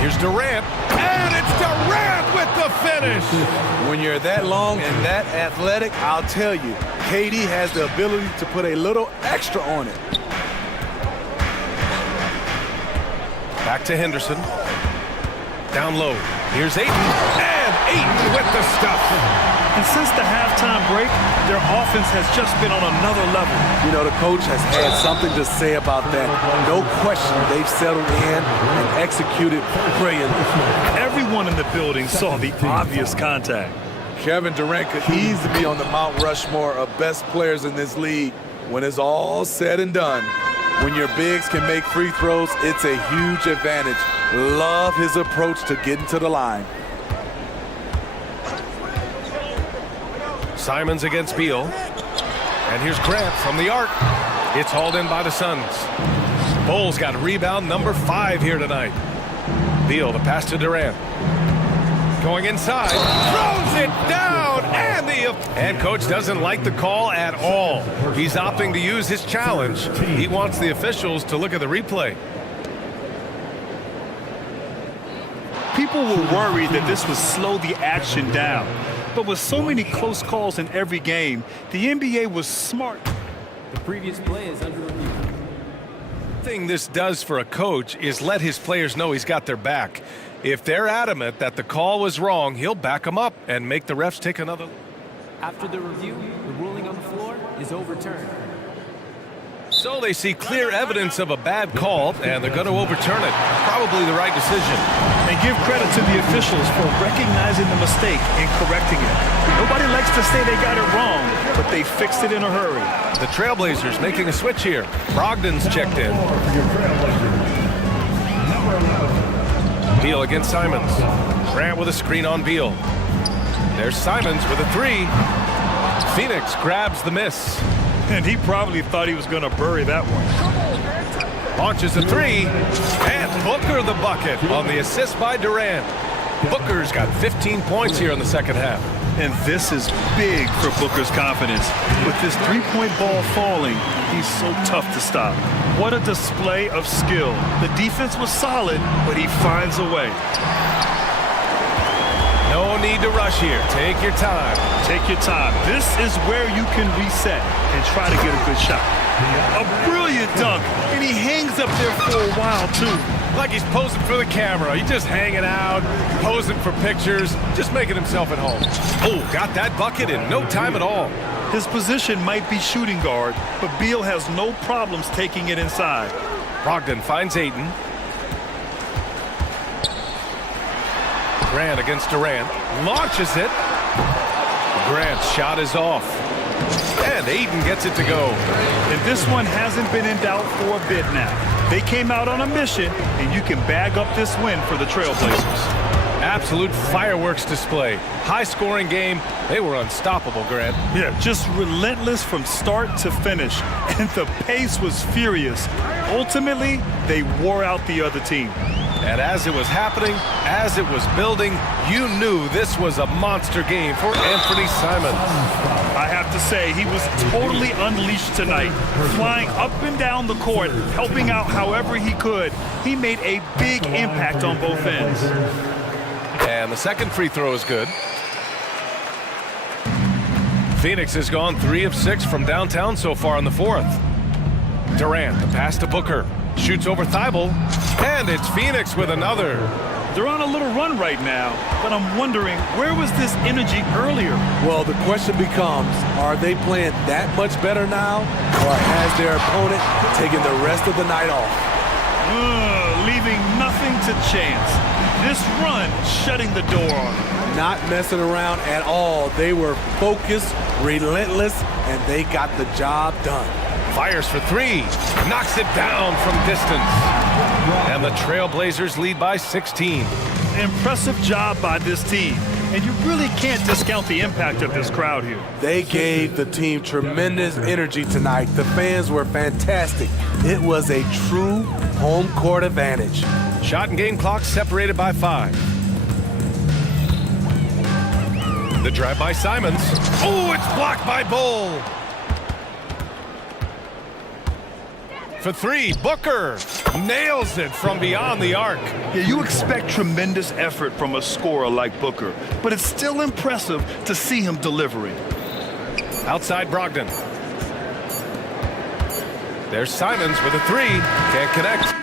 Here's Durant. And it's Durant with the finish. When you're that long and that athletic, I'll tell you, KD has the ability to put a little extra on it. Back to Henderson. Down low. Here's Ayton. And Ayton with the stuff. And since the halftime break, their offense has just been on another level. You know, the coach has had something to say about that. No question, they've settled in and executed brilliantly. Everyone in the building saw the obvious contact. Kevin Durant could easily be on the Mount Rushmore of best players in this league when it's all said and done. When your bigs can make free throws, it's a huge advantage. Love his approach to getting to the line. Simons against Beal. And here's Grant from the arc. It's hauled in by the Suns. Bowles got rebound number 5 here tonight. Beal, the pass to Durant. Going inside. Throws it down. And coach doesn't like the call at all. He's opting to use his challenge. He wants the officials to look at the replay. People were worried that this would slow the action down. But with so many close calls in every game, the NBA was smart. The previous play is under review. The thing this does for a coach is let his players know he's got their back. If they're adamant that the call was wrong, he'll back them up and make the refs take another look. After the review, the ruling on the floor is overturned. So they see clear evidence of a bad call, and they're going to overturn it. Probably the right decision. And give credit to the officials for recognizing the mistake and correcting it. Nobody likes to say they got it wrong, but they fixed it in a hurry. The Trailblazers making a switch here. Brogdon's checked in. Beal against Simons. Grant with a screen on Beal. There's Simons with a 3. Phoenix grabs the miss. And he probably thought he was going to bury that one. Launches a 3. And Booker the bucket on the assist by Durant. Booker's got 15 points here in the second half. And this is big for Booker's confidence. With this three-point ball falling, he's so tough to stop. What a display of skill. The defense was solid, but he finds a way. No need to rush here. Take your time. Take your time. This is where you can reset and try to get a good shot. A brilliant dunk, and he hangs up there for a while, too. Like he's posing for the camera. He's just hanging out, posing for pictures, just making himself at home. Oh, got that bucket in no time at all. His position might be shooting guard, but Beal has no problems taking it inside. Brogdon finds Ayton. Grant against Durant. Launches it. Grant's shot is off. And Ayton gets it to go. And this one hasn't been in doubt for a bit now. They came out on a mission, and you can bag up this win for the Trailblazers. Absolute fireworks display. High-scoring game. They were unstoppable, Grant. Yeah, just relentless from start to finish. And the pace was furious. Ultimately, they wore out the other team. And as it was happening, as it was building, you knew this was a monster game for Anthony Simons. I have to say, he was totally unleashed tonight, flying up and down the court, helping out however he could. He made a big impact on both ends. And the second free throw is good. Phoenix has gone 3 of 6 from downtown so far in the fourth. Durant, the pass to Booker. Shoots over Thibault, and it's Phoenix with another. They're on a little run right now, but I'm wondering, where was this energy earlier? Well, the question becomes, are they playing that much better now, or has their opponent taken the rest of the night off? Leaving nothing to chance. This run shutting the door on them. Not messing around at all. They were focused, relentless, and they got the job done. Fires for three. Knocks it down from distance. And the Trailblazers lead by 16. Impressive job by this team. And you really can't discount the impact of this crowd here. They gave the team tremendous energy tonight. The fans were fantastic. It was a true home court advantage. Shot and game clock separated by 5. The drive by Simons. Oh, it's blocked by Bull. For three, Booker nails it from beyond the arc. Yeah, you expect tremendous effort from a scorer like Booker, but it's still impressive to see him delivering. Outside Brogdon. There's Simons with a three. Can't connect.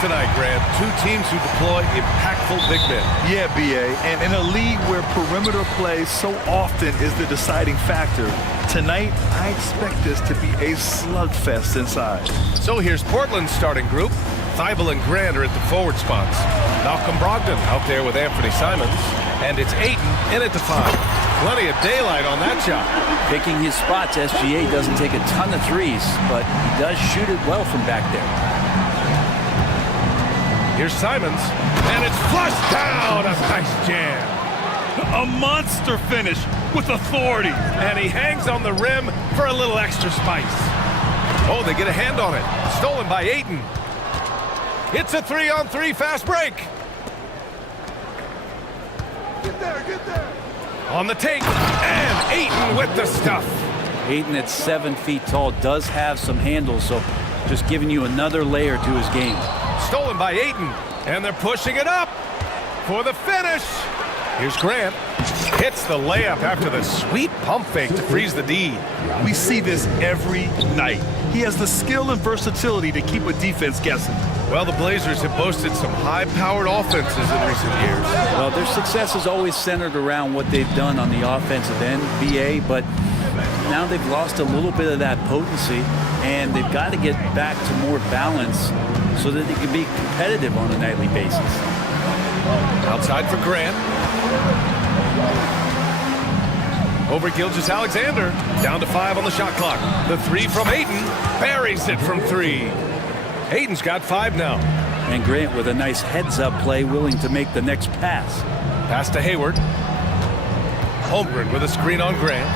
tonight, Grant. Two teams who deploy impactful big men. Yeah, B.A., and in a league where perimeter play so often is the deciding factor, tonight I expect this to be a slugfest inside. So here's Portland's starting group. Thibault and Grant are at the forward spots. Malcolm Brogdon out there with Anthony Simons. And it's Ayton in at the 5. Plenty of daylight on that shot. Picking his spots, SGA doesn't take a ton of threes, but he does shoot it well from back there. Here's Simons, and it's flushed down. A nice jam. A monster finish with authority. And he hangs on the rim for a little extra spice. Oh, they get a hand on it. Stolen by Ayton. It's a 3-on-3 fast break. Get there, get there. On the take, and Ayton with the stuff. Ayton at 7 feet tall does have some handles, so just giving you another layer to his game. Stolen by Ayton, and they're pushing it up for the finish. Here's Grant. Hits the layup after the sweet pump fake to freeze the D. We see this every night. He has the skill and versatility to keep a defense guessing. Well, the Blazers have boasted some high-powered offenses in recent years. Well, their success is always centered around what they've done on the offensive end, BA, but now they've lost a little bit of that potency, and they've got to get back to more balance so that they can be competitive on a nightly basis. Outside for Grant. Over Gilgeous-Alexander. Down to 5 on the shot clock. The 3 from Ayton. Buries it from 3. Ayton's got 5 now. And Grant with a nice heads-up play, willing to make the next pass. Pass to Hayward. Holmgren with a screen on Grant.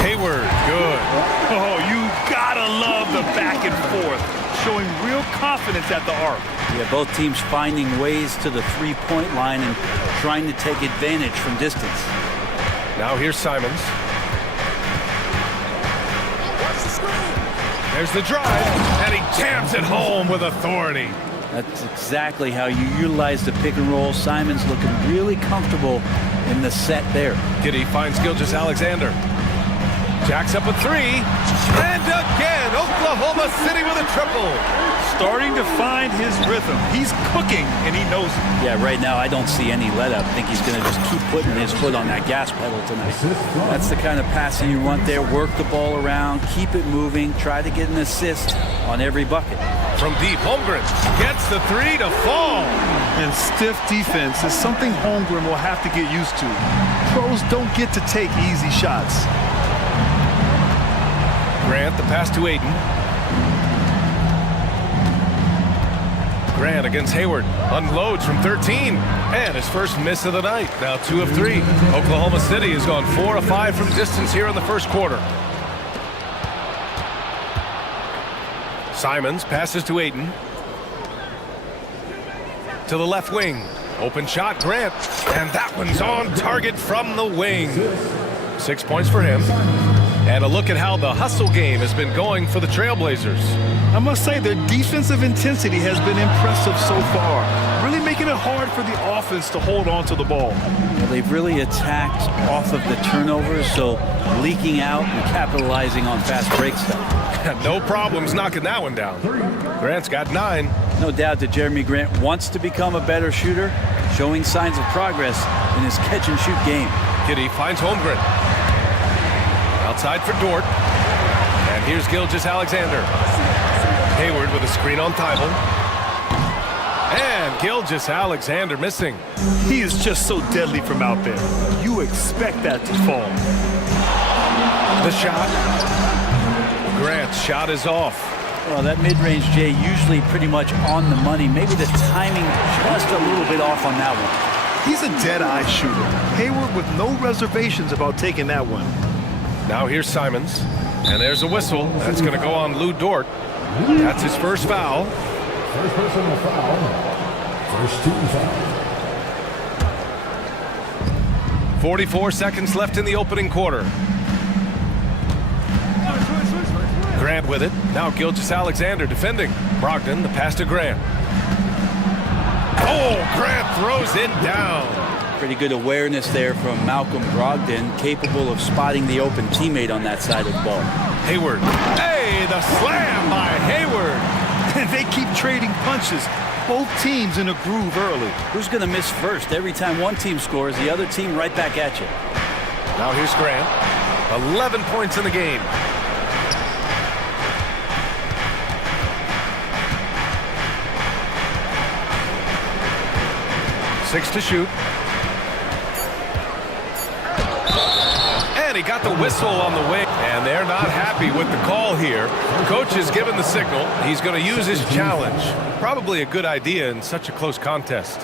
Hayward, good. Oh, you gotta love the back and forth, showing real confidence at the arc. Yeah, both teams finding ways to the three-point line and trying to take advantage from distance. Now here's Simons. There's the drive, and he jams it home with authority. That's exactly how you utilize the pick and roll. Simons looking really comfortable in the set there. Giddey finds Gilgeous-Alexander. Jacks up a 3, and again, Oklahoma City with a triple. Starting to find his rhythm. He's cooking, and he knows it. Yeah, right now I don't see any let-up. I think he's going to just keep putting his foot on that gas pedal tonight. That's the kind of passing you want there. Work the ball around, keep it moving, try to get an assist on every bucket. From deep, Holmgren gets the 3 to fall. And stiff defense is something Holmgren will have to get used to. Pros don't get to take easy shots. Grant, the pass to Ayton. Grant against Hayward. Unloads from 13. And his first miss of the night. Now 2 of 3. Oklahoma City has gone 4 of 5 from distance here in the first quarter. Simons passes to Ayton. To the left wing. Open shot, Grant. And that one's on target from the wing. 6 points for him. And a look at how the hustle game has been going for the Trailblazers. I must say their defensive intensity has been impressive so far, really making it hard for the offense to hold on to the ball. Well, they've really attacked off of the turnovers, so leaking out and capitalizing on fast break stuff. No problems knocking that one down. Grant's got 9. No doubt that Jeremy Grant wants to become a better shooter, showing signs of progress in his catch-and-shoot game. Giddey finds Holmgren. Outside for Dort. And here's Gilgeous-Alexander. Hayward with a screen on Thibault. And Gilgeous-Alexander missing. He is just so deadly from out there. You expect that to fall. The shot. Grant's shot is off. Well, that mid-range, Jay, usually pretty much on the money. Maybe the timing just a little bit off on that one. He's a dead-eye shooter. Hayward with no reservations about taking that one. Now here's Simons. And there's a whistle. That's going to go on Lou Dort. That's his first foul. First personal foul. First team foul. 44 seconds left in the opening quarter. Grant with it. Now Gilgeous-Alexander defending. Brogdon, the pass to Grant. Oh, Grant throws it down. Pretty good awareness there from Malcolm Brogdon, capable of spotting the open teammate on that side of the ball. Hayward. Hey, the slam by Hayward. And they keep trading punches. Both teams in a groove early. Who's going to miss first? Every time one team scores, the other team right back at you. Now here's Grant. 11 points in the game. Six to shoot. And he got the whistle on the way. And they're not happy with the call here. Coach has given the signal. He's going to use his challenge. Probably a good idea in such a close contest.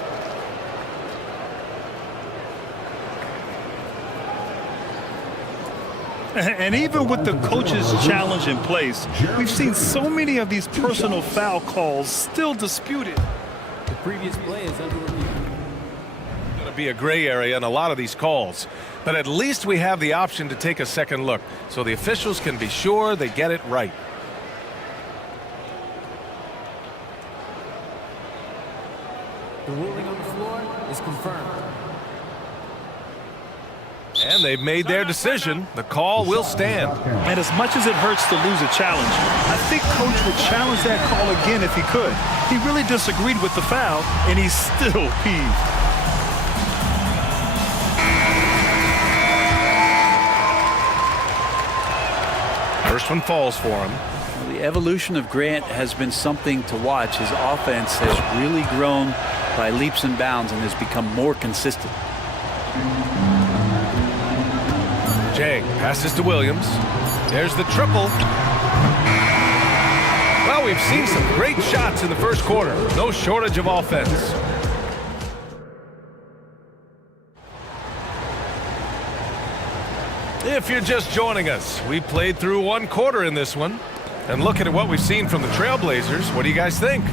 And even with the coach's challenge in place, we've seen so many of these personal foul calls still disputed. The previous play is under review. Going to be a gray area in a lot of these calls, but at least we have the option to take a second look, so the officials can be sure they get it right. The ruling on the floor is confirmed. And they've made their decision. The call will stand. And as much as it hurts to lose a challenge, I think Coach would challenge that call again if he could. He really disagreed with the foul, and he's still peeved. First one falls for him. The evolution of Grant has been something to watch. His offense has really grown by leaps and bounds and has become more consistent. Jang passes to Williams. There's the triple. Well, we've seen some great shots in the first quarter. No shortage of offense. If you're just joining us, we played through one quarter in this one. And looking at what we've seen from the Trailblazers, what do you guys think?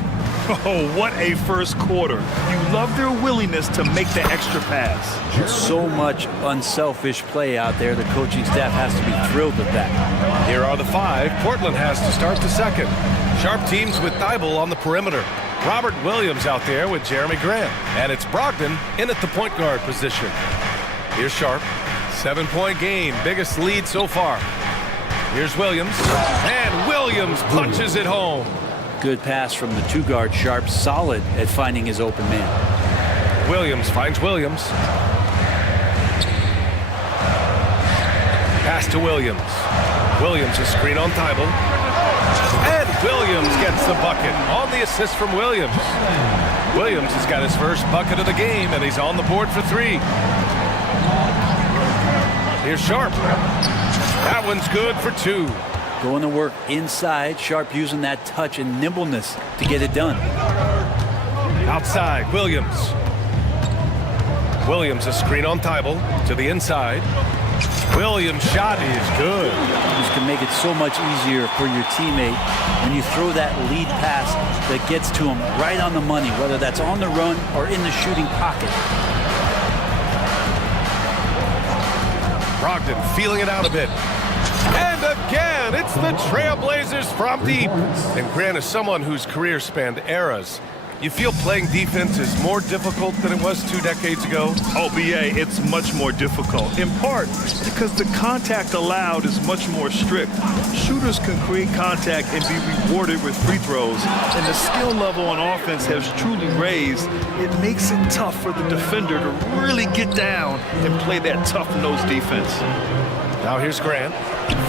Oh, what a first quarter. You love their willingness to make the extra pass. So much unselfish play out there. The coaching staff has to be thrilled with that. Here are the five. Portland has to start the second. Sharp teams with Thibault on the perimeter. Robert Williams out there with Jeremy Grant. And it's Brogdon in at the point guard position. Here's Sharp. 7-point game. Biggest lead so far. Here's Williams. And Williams punches it home. Good pass from the two-guard. Sharp, solid at finding his open man. Williams finds Williams. Pass to Williams. Williams a screen on Thibault. And Williams gets the bucket on the assist from Williams. Williams has got his first bucket of the game, and he's on the board for three. Here's Sharp. That one's good for two. Going to work inside. Sharp using that touch and nimbleness to get it done. Outside, Williams. Williams a screen on Thibault to the inside. Williams' shot is good. This can make it so much easier for your teammate when you throw that lead pass that gets to him right on the money, whether that's on the run or in the shooting pocket. Brogdon feeling it out a bit. And again, it's the Trailblazers from deep. And Grant is someone whose career spanned eras. You feel playing defense is more difficult than it was 2 decades ago? Oh, BA, it's much more difficult, in part because the contact allowed is much more strict. Shooters can create contact and be rewarded with free throws, and the skill level on offense has truly raised. It makes it tough for the defender to really get down and play that tough-nosed defense. Now here's Grant.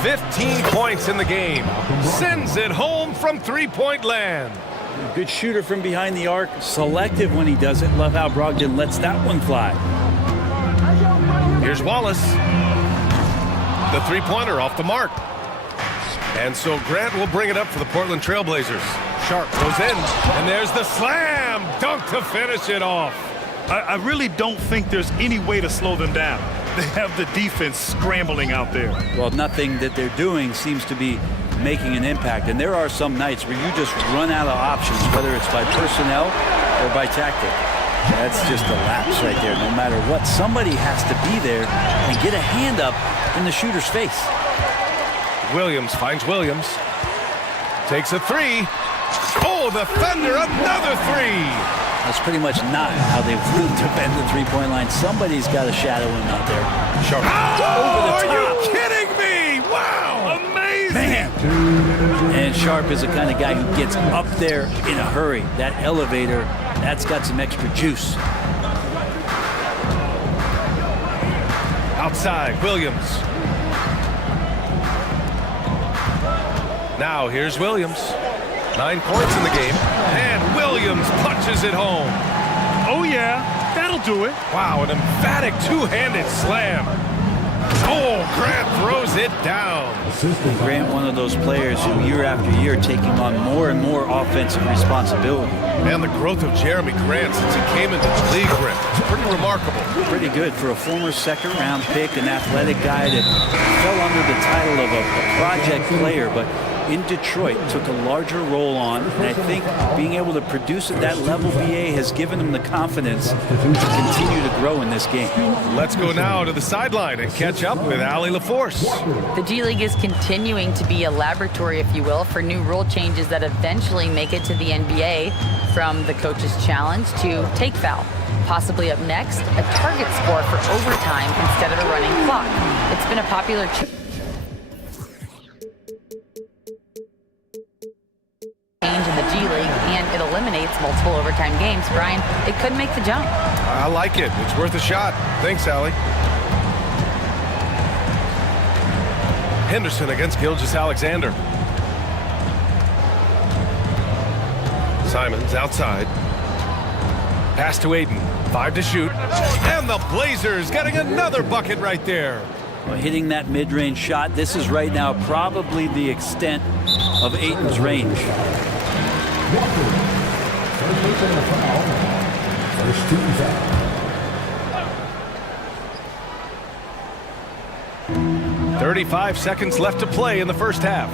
15 points in the game. Sends it home from three-point land. Good shooter from behind the arc. Selective when he does it. Love how Brogdon lets that one fly. Here's Wallace. The three-pointer off the mark. And so Grant will bring it up for the Portland Trailblazers. Sharp goes in, and there's the slam dunk to finish it off. I really don't think there's any way to slow them down. They have the defense scrambling out there. Well, nothing that they're doing seems to be making an impact. And there are some nights where you just run out of options, whether it's by personnel or by tactic. That's just a lapse right there. No matter what, somebody has to be there and get a hand up in the shooter's face. Williams finds Williams. Takes a three. Oh, the Thunder, another three. That's pretty much not how they would defend the three-point line. Somebody's got to shadow him out there. Sharp. Oh, are you kidding me? Wow. Amazing. Man, And Sharp is the kind of guy who gets up there in a hurry. That elevator, that's got some extra juice. Outside, Williams. Now here's Williams. 9 points in the game. And Williams punches it home. Oh, yeah. That'll do it. Wow, an emphatic two-handed slam. Oh, Grant throws it down. Grant, one of those players who year after year taking on more and more offensive responsibility. And the growth of Jeremy Grant since he came into the league, Grant, it's pretty remarkable. Pretty good for a former second-round pick, an athletic guy that fell under the title of a project player, but in Detroit took a larger role on, and I think being able to produce at that level, BA, has given him the confidence to continue to grow in this game. Let's go now to the sideline and catch up with Allie LaForce. The G League is continuing to be a laboratory, if you will, for new rule changes that eventually make it to the NBA, from the coach's challenge to take foul. Possibly up next, a target score for overtime instead of a running clock. It's been a popular change in the G League, and it eliminates multiple overtime games. Brian, it could make the jump. I like it. It's worth a shot. Thanks, Allie. Henderson against Gilgeous-Alexander. Simons outside. Pass to Aiden. 5 to shoot. And the Blazers getting another bucket right there. Well, hitting that mid-range shot, this is right now probably the extent of Aiden's range. First team foul. 35 seconds left to play in the first half.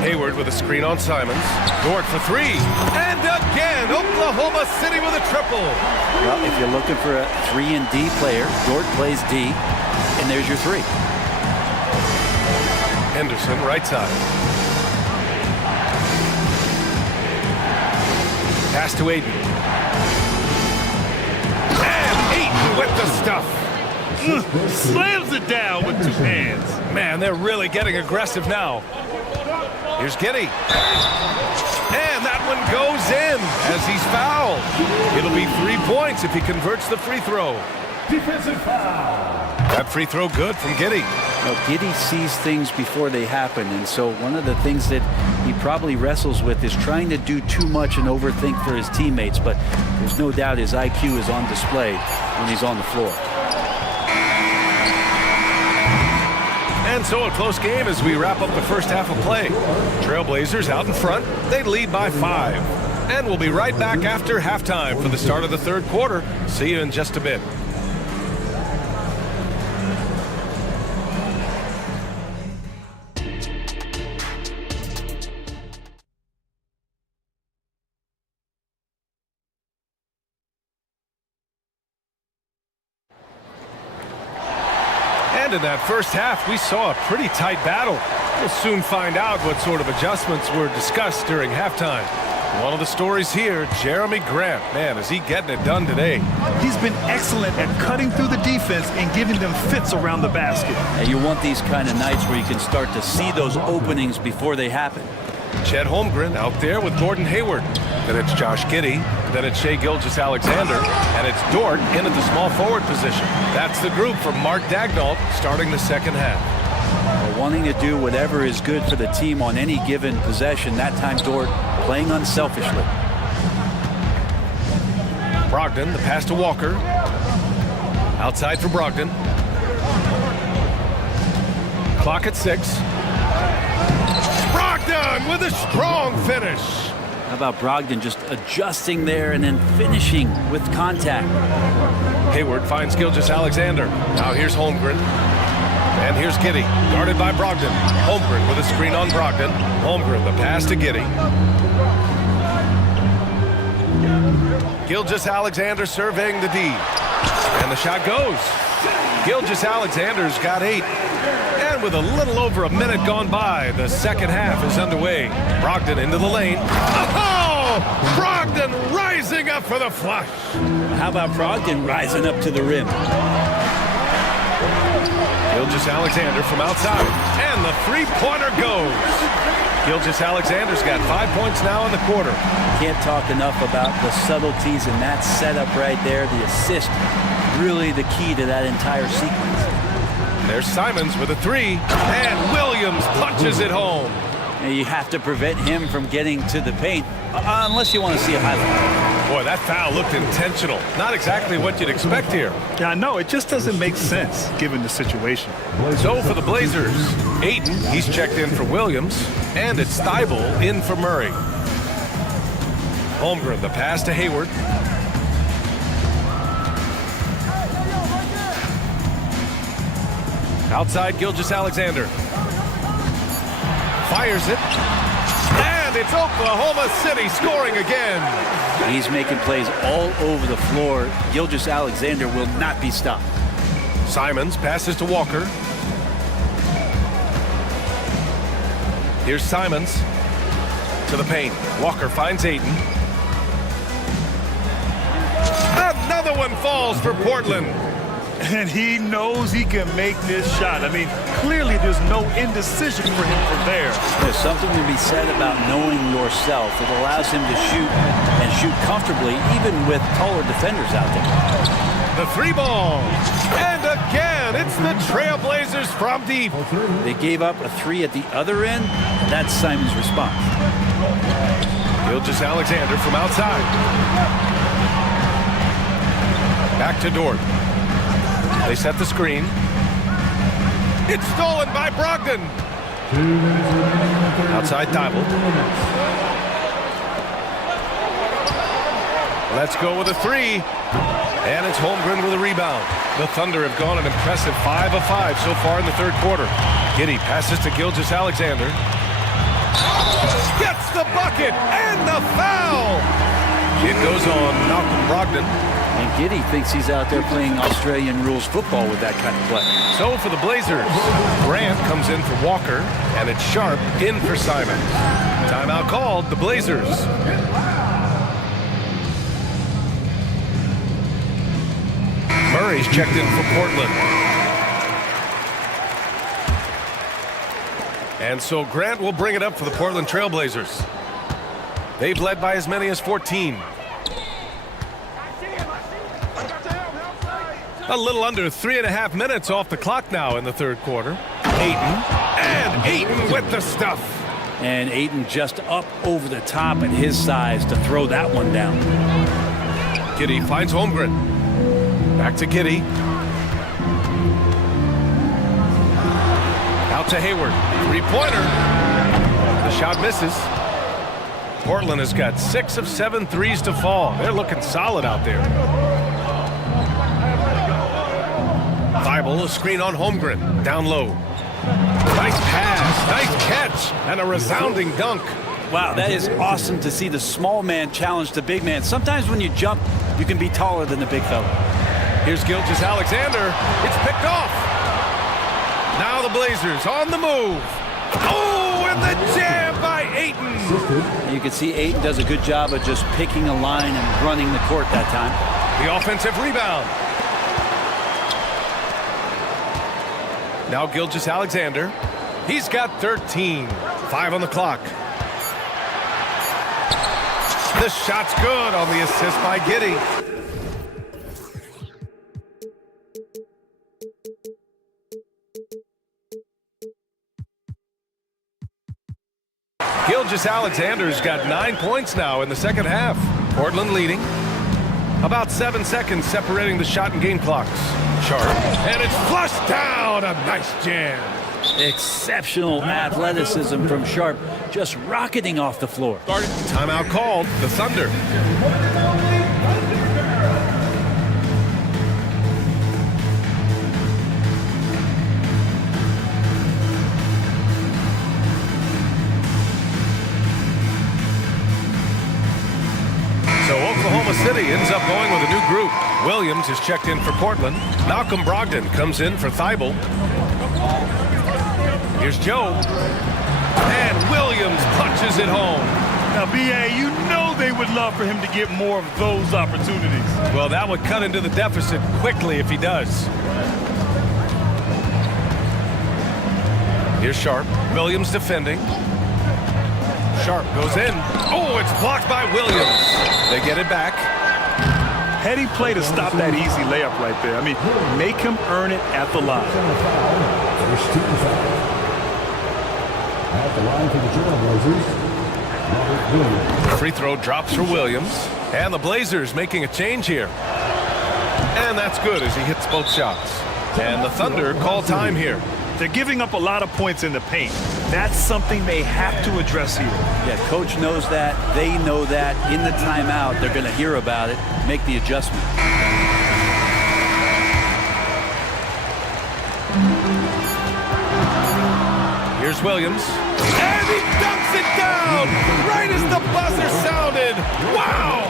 Hayward with a screen on Simons. Dort for 3. And again, Oklahoma City with a triple. Well, if you're looking for a 3-and-D player, Dort plays D, and there's your 3. Henderson, right side. Pass to Aiden. And Aiden with the stuff. Slams it down with 2 hands. Man, they're really getting aggressive now. Here's Giddey. And that one goes in as he's fouled. It'll be 3 points if he converts the free throw. Defensive foul. That free throw good from Giddey. Now, Giddey sees things before they happen, and so one of the things that he probably wrestles with is trying to do too much and overthink for his teammates, but there's no doubt his IQ is on display when he's on the floor. And so a close game as we wrap up the first half of play. Trailblazers out in front. They lead by 5. And we'll be right back after halftime for the start of the third quarter. See you in just a bit. In that first half, we saw a pretty tight battle. We'll soon find out what sort of adjustments were discussed during halftime. One of the stories here, Jeremy Grant. Man, is he getting it done today. He's been excellent at cutting through the defense and giving them fits around the basket. And you want these kind of nights where you can start to see those openings before they happen. Chet Holmgren out there with Gordon Hayward. Then it's Josh Giddey. Then it's Shai Gilgeous-Alexander. And it's Dort in at the small forward position. That's the group for Mark Daigneault starting the second half. Well, wanting to do whatever is good for the team on any given possession. That time Dort playing unselfishly. Brogdon, the pass to Walker. Outside for Brogdon. Clock at 6. Brogdon with a strong finish. How about Brogdon just adjusting there and then finishing with contact? Hayward finds Gilgeous-Alexander. Now here's Holmgren. And here's Giddey, guarded by Brogdon. Holmgren with a screen on Brogdon. Holmgren, the pass to Giddey. Gilgeous-Alexander surveying the D. And the shot goes. Gilgeous-Alexander's got 8. And with a little over a minute gone by, the second half is underway. Brogdon into the lane. Oh! Brogdon rising up for the flush. How about Brogdon rising up to the rim? Gilgeous-Alexander from outside. And the three-pointer goes. Gilgeous-Alexander's got 5 points now in the quarter. Can't talk enough about the subtleties in that setup right there. The assist, really the key to that entire sequence. There's Simons with a three, and Williams punches it home. And you have to prevent him from getting to the paint, unless you want to see a highlight. Boy, that foul looked intentional. Not exactly what you'd expect here. Yeah, I know. It just doesn't make sense, given the situation. So for the Blazers, Ayton, he's checked in for Williams, and it's Thibault in for Murray. Holmgren, the pass to Hayward. Outside, Gilgeous-Alexander. Fires it. And it's Oklahoma City scoring again. He's making plays all over the floor. Gilgeous-Alexander will not be stopped. Simons passes to Walker. Here's Simons to the paint. Walker finds Ayton. Another one falls for Portland. And he knows he can make this shot. I mean, clearly there's no indecision for him from there. There's something to be said about knowing yourself. It allows him to shoot and shoot comfortably, even with taller defenders out there. The three ball. And again, it's the Trailblazers from deep. They gave up a three at the other end. That's Simon's response. Gilgeous-Alexander from outside. Back to Dort. They set the screen. It's stolen by Brogdon. Outside Thibault. Let's go with a three. And it's Holmgren with a rebound. The Thunder have gone an impressive 5 of 5 so far in the third quarter. Giddey passes to Gilgeous-Alexander. Gets the bucket and the foul. It goes on Malcolm Brogdon. And Giddey thinks he's out there playing Australian rules football with that kind of play. So for the Blazers, Grant comes in for Walker, and it's Sharp in for Simons. Timeout called, the Blazers. Murray's checked in for Portland. And so Grant will bring it up for the Portland Trailblazers. They've led by as many as 14. A little under 3.5 minutes off the clock now in the third quarter. Ayton, and Ayton with the stuff. And Ayton just up over the top at his size to throw that one down. Giddey finds Holmgren. Back to Giddey. Out to Hayward. Three-pointer. The shot misses. Portland has got 6 of 7 threes to fall. They're looking solid out there. Thibault, a screen on Holmgren. Down low. Nice pass, nice catch, and a resounding dunk. Wow, that is awesome to see the small man challenge the big man. Sometimes when you jump, you can be taller than the big fella. Here's Gilgeous-Alexander. It's picked off. Now the Blazers on the move. Oh, and the jam by Ayton. You can see Ayton does a good job of just picking a line and running the court that time. The offensive rebound. Now Gilgeous-Alexander. He's got 13. 5 on the clock. The shot's good on the assist by Giddey. Gilgeous-Alexander's got 9 points now in the second half. Portland leading. About 7 seconds separating the shot and game clocks. Sharp. And it's flushed down. A nice jam. Exceptional athleticism from Sharp, just rocketing off the floor. Timeout called. The Thunder. So Oklahoma City ends up going with a new group. Williams is checked in for Portland. Malcolm Brogdon comes in for Thibault. Here's Joe. And Williams punches it home. Now, B.A., you know they would love for him to get more of those opportunities. Well, that would cut into the deficit quickly if he does. Here's Sharp. Williams defending. Sharp goes in. Oh, it's blocked by Williams. They get it back. Heady play to stop that easy layup right there. I mean, make him earn it at the line. First team foul. At the line for the Trailblazers, Robert Williams. Free throw drops for Williams. And the Blazers making a change here. And that's good as he hits both shots. And the Thunder call time here. They're giving up a lot of points in the paint. That's something they have to address here. Yeah, coach knows that. They know that. In the timeout, they're going to hear about it, make the adjustment. Here's Williams. And he dunks it down right as the buzzer sounded. Wow!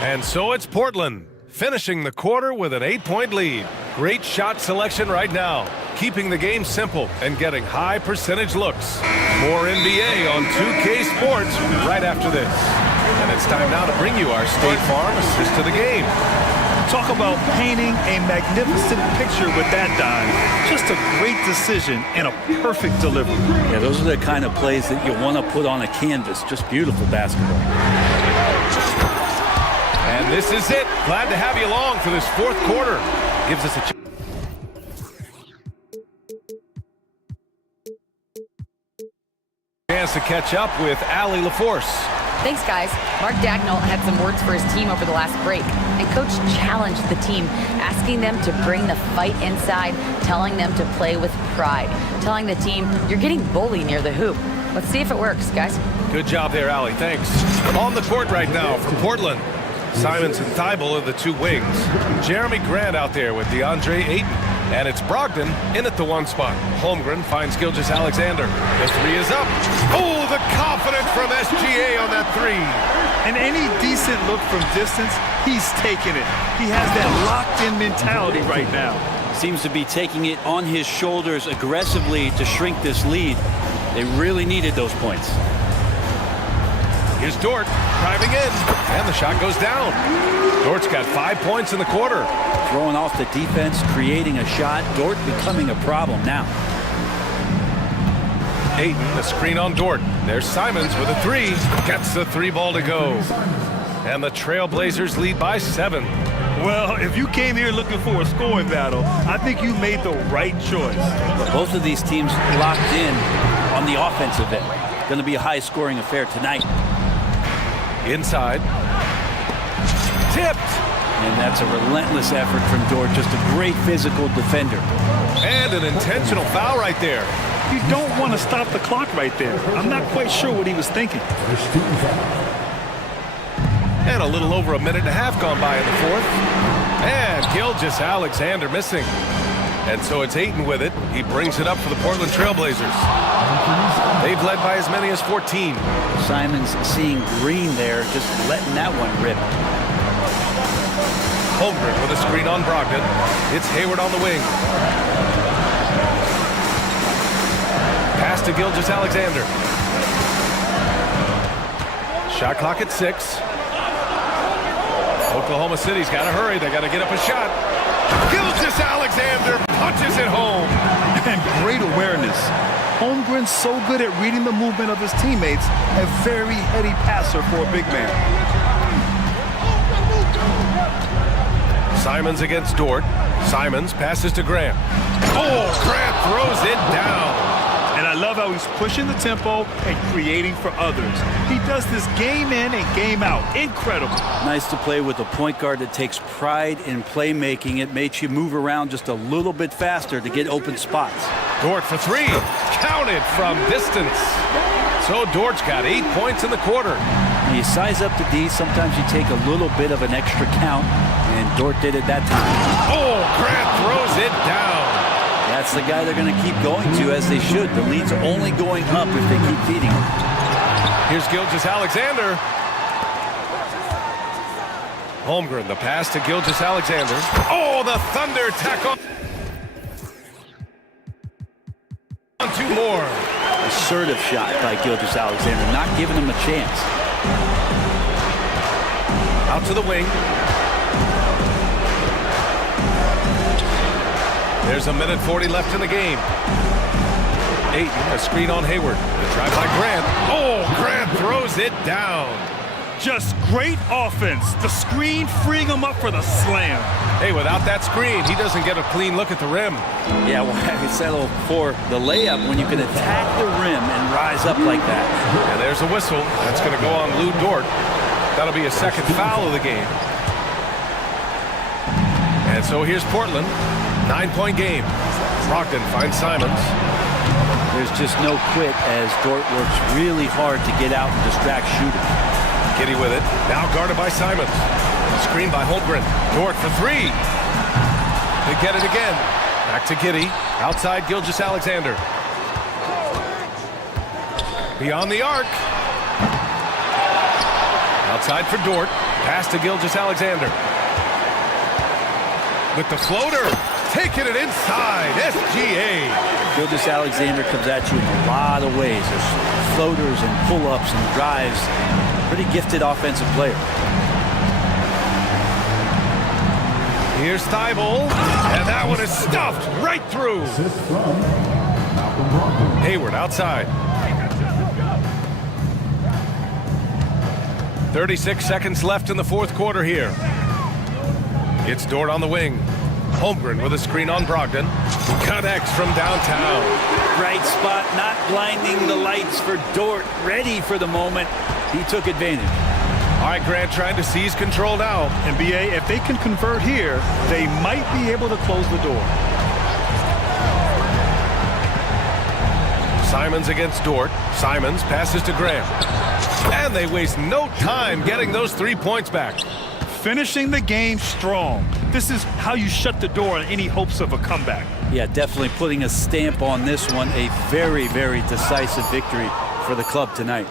And so it's Portland, finishing the quarter with an 8-point lead. Great shot selection right now, keeping the game simple and getting high percentage looks. More NBA on 2K Sports right after this. And it's time now to bring you our State Farm assist to the game. Talk about painting a magnificent picture with that dime. Just a great decision and a perfect delivery. Yeah, those are the kind of plays that you want to put on a canvas. Just beautiful basketball. And this is it. Glad to have you along for this fourth quarter. Gives us a chance to catch up with Allie LaForce. Thanks, guys. Mark Dagnall had some words for his team over the last break, and Coach challenged the team, asking them to bring the fight inside, telling them to play with pride, telling the team, you're getting bullied near the hoop. Let's see if it works, guys. Good job there, Allie. Thanks. On the court right now for Portland. Simons and Thibault are the two wings. Jeremy Grant out there with DeAndre Ayton. And it's Brogdon in at the one spot. Holmgren finds Gilgeous-Alexander. The three is up. Oh, the confidence from SGA on that three. And any decent look from distance, he's taking it. He has that locked-in mentality right now. Seems to be taking it on his shoulders aggressively to shrink this lead. They really needed those points. Here's Dort driving in, and the shot goes down. Dort's got 5 points in the quarter. Throwing off the defense, creating a shot. Dort becoming a problem now. Ayton, the screen on Dort. There's Simons with a three. Gets the three ball to go. And the Trailblazers lead by 7. Well, if you came here looking for a scoring battle, I think you made the right choice. But both of these teams locked in on the offensive end. Going to be a high-scoring affair tonight. Inside. Tipped. And that's a relentless effort from Dort. Just a great physical defender. And an intentional foul right there. You don't want to stop the clock right there. I'm not quite sure what he was thinking. And a little over a minute and a half gone by in the fourth. And Gilgeous-Alexander missing. And so it's Ayton with it. He brings it up for the Portland Trailblazers. They've led by as many as 14. Simons seeing green there, just letting that one rip. Holmgren with a screen on Brogdon. It's Hayward on the wing. Pass to Gilgeous-Alexander. Shot clock at 6. Oklahoma City's got to hurry. They got to get up a shot. Gilgeous-Alexander punches it home. And great awareness. Holmgren's so good at reading the movement of his teammates. A very heady passer for a big man. Simons against Dort. Simons passes to Grant. Oh, Grant throws it down. And I love how he's pushing the tempo and creating for others. He does this game in and game out. Incredible. Nice to play with a point guard that takes pride in playmaking. It makes you move around just a little bit faster to get open spots. Dort for three. Counted from distance. So Dort's got 8 points in the quarter. When you size up the D, sometimes you take a little bit of an extra count, and Dort did it that time. Oh, Grant throws it down. That's the guy they're going to keep going to, as they should. The lead's only going up if they keep feeding him. Here's Gilgeous-Alexander. Holmgren, the pass to Gilgeous-Alexander. Oh, the Thunder tackle. On 2 more. Assertive shot by Gilgeous-Alexander, not giving him a chance. Out to the wing. There's a minute 40 left in the game. Ayton, a screen on Hayward. The drive by Grant. Oh, Grant throws it down. Just great offense. The screen freeing him up for the slam. Hey, without that screen, he doesn't get a clean look at the rim. Yeah, well, I settle for the layup when you can attack the rim and rise up like that. And there's a whistle. That's going to go on Lou Dort. That'll be a second foul of the game. And so here's Portland. 9-point game. Brogdon finds Simons. There's just no quit as Dort works really hard to get out and distract shooters. Giddey with it. Now guarded by Simons. Screen by Holmgren. Dort for three. They get it again. Back to Giddey. Outside Gilgeous-Alexander. Beyond the arc. Outside for Dort. Pass to Gilgeous-Alexander. With the floater. Taking it inside. SGA. Gilgeous-Alexander comes at you in a lot of ways. There's floaters and pull-ups and drives. Pretty gifted offensive player. Here's Thibault, and that one is stuffed right through. Hayward outside. 36 seconds left in the fourth quarter here. It's Dort on the wing. Holmgren with a screen on Brogdon. Connects from downtown. Right spot, not blinding the lights for Dort. Ready for the moment. He took advantage. All right, Grant trying to seize control now. NBA, if they can convert here, they might be able to close the door. Simons against Dort. Simons passes to Grant. And they waste no time getting those 3 points back. Finishing the game strong. This is how you shut the door on any hopes of a comeback. Yeah, definitely putting a stamp on this one. A very, very decisive victory for the club tonight.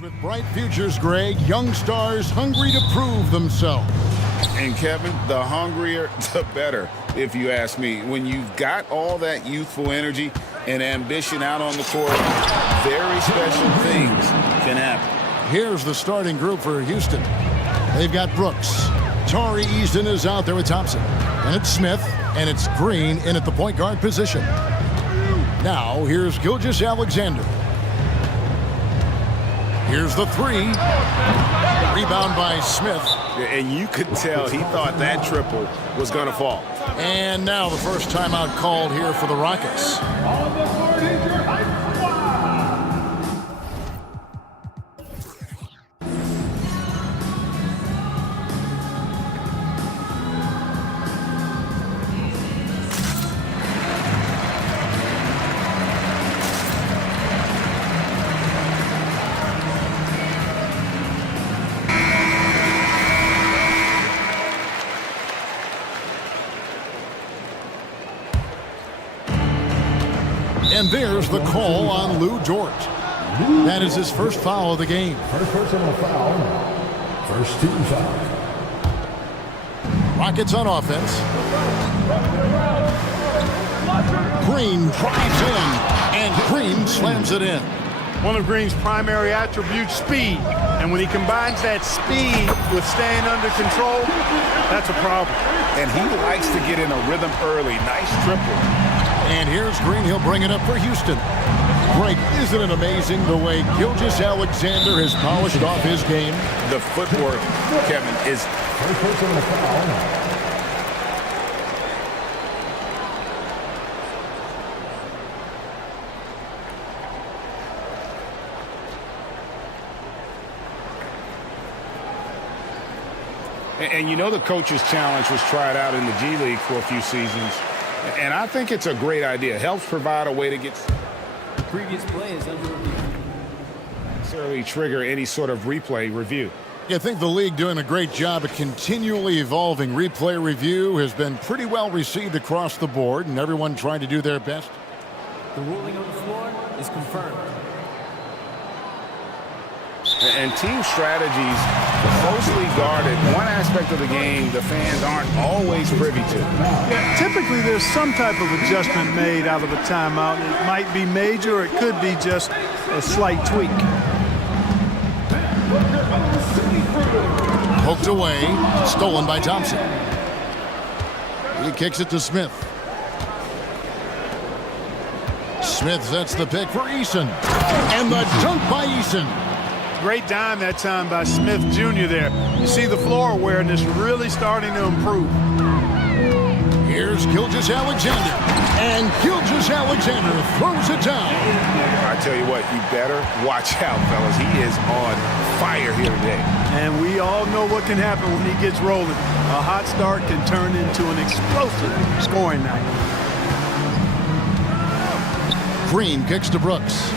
With bright futures, Greg, young stars hungry to prove themselves. And Kevin, the hungrier, the better, if you ask me. When you've got all that youthful energy and ambition out on the court, very special things can happen. Here's the starting group for Houston. They've got Brooks. Tari Easton is out there with Thompson. And it's Smith, and it's Green in at the point guard position. Now, here's Gilgeous-Alexander. Here's the three. Rebound by Smith. And you could tell he thought that triple was going to fall. And now the first timeout called here for the Rockets. And there's the call on Lou Dort. That is his first foul of the game. First personal foul. First team foul. Rockets on offense. Green drives in, and Green slams it in. One of Green's primary attributes, speed. And when he combines that speed with staying under control, that's a problem. And he likes to get in a rhythm early. Nice triple. And here's Green. He'll bring it up for Houston. Greg, isn't it amazing the way Gilgeous-Alexander has polished off his game? The footwork, Kevin, is... First personal foul. And you know the coach's challenge was tried out in the G League for a few seasons. And I think it's a great idea. It helps provide a way to get... The previous play is under review. ...necessarily trigger any sort of replay review. I think the league doing a great job at continually evolving. Replay review has been pretty well received across the board, and everyone trying to do their best. The ruling on the floor is confirmed. And team strategies closely guarded. One aspect of the game the fans aren't always privy to. Yeah, typically there's some type of adjustment made out of a timeout. It might be major, or it could be just a slight tweak. Poked away, stolen by Thompson. He kicks it to Smith. Smith sets the pick for Eason. And the dunk by Eason. Great dime that time by Smith Jr. there. You see the floor awareness really starting to improve. Here's Gilgeous-Alexander. And Gilgeous-Alexander throws it down. I tell you what, you better watch out, fellas. He is on fire here today. And we all know what can happen when he gets rolling. A hot start can turn into an explosive scoring night. Green kicks to Brooks.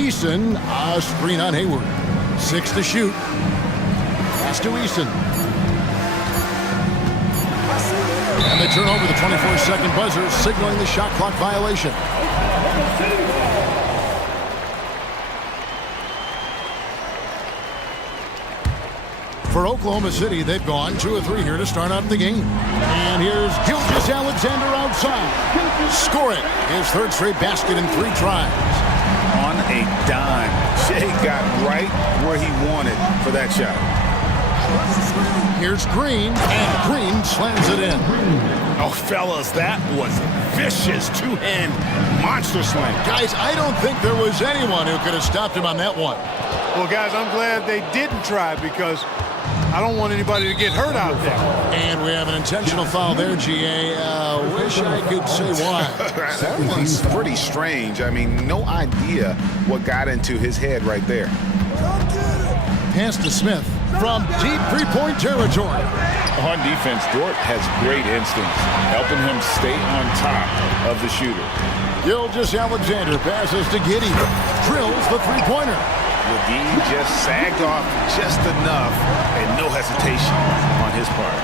Eason, a screen on Hayward. 6 to shoot. Pass to Eason. And they turn over the 24-second buzzer, signaling the shot clock violation. For Oklahoma City, they've gone 2 of 3 here to start out the game. And here's Gilgeous-Alexander outside. Score it. His third straight basket in 3 tries. On a dime. Shea got right where he wanted for that shot. Here's Green, and Green slams it in. Oh, fellas, that was a vicious two-hand monster slam. Guys, I don't think there was anyone who could have stopped him on that one. Well, guys, I'm glad they didn't try, because I don't want anybody to get hurt out there. And we have an intentional foul there, GA. Wish I could say why. That one's pretty strange. I mean, no idea what got into his head right there. Pass to Smith from deep three-point territory. On defense, Dort has great instincts, helping him stay on top of the shooter. Gilgeous-Alexander passes to Giddey. Drills the three-pointer. McGee just sagged off just enough, and no hesitation on his part.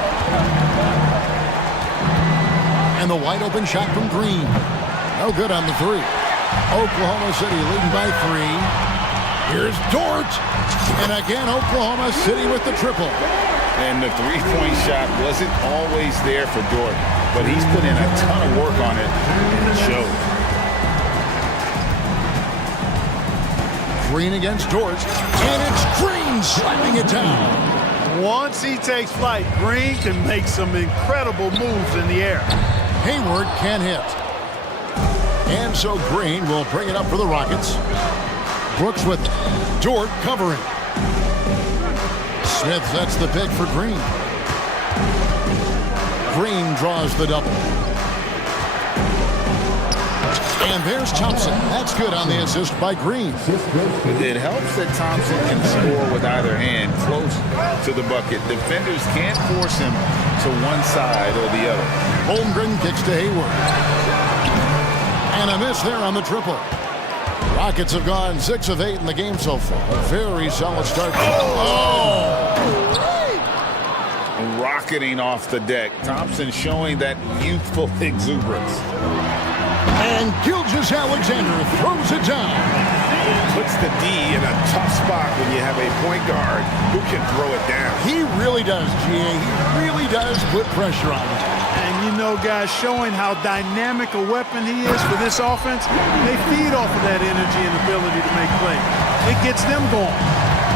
And the wide-open shot from Green. No good on the 3. Oklahoma City leading by 3. Here's Dort. And again, Oklahoma City with the triple. And the three-point shot wasn't always there for Dort, but he's put in a ton of work on it, and it shows. Green against Dort, and it's Green slamming it down. Once he takes flight, Green can make some incredible moves in the air. Hayward can't hit. And so Green will bring it up for the Rockets. Brooks with Dort covering. Smith sets the pick for Green. Green draws the double. And there's Thompson. That's good on the assist by Green. It helps that Thompson can score with either hand close to the bucket. Defenders can't force him to one side or the other. Holmgren kicks to Hayward. And a miss there on the triple. Rockets have gone 6 of 8 in the game so far. A very solid start. Rocketing off the deck. Thompson showing that youthful exuberance. And Gilgeous-Alexander throws it down. Puts the D in a tough spot when you have a point guard who can throw it down. He really does, GA. He really does put pressure on him. And you know, guys, showing how dynamic a weapon he is for this offense, they feed off of that energy and ability to make plays. It gets them going.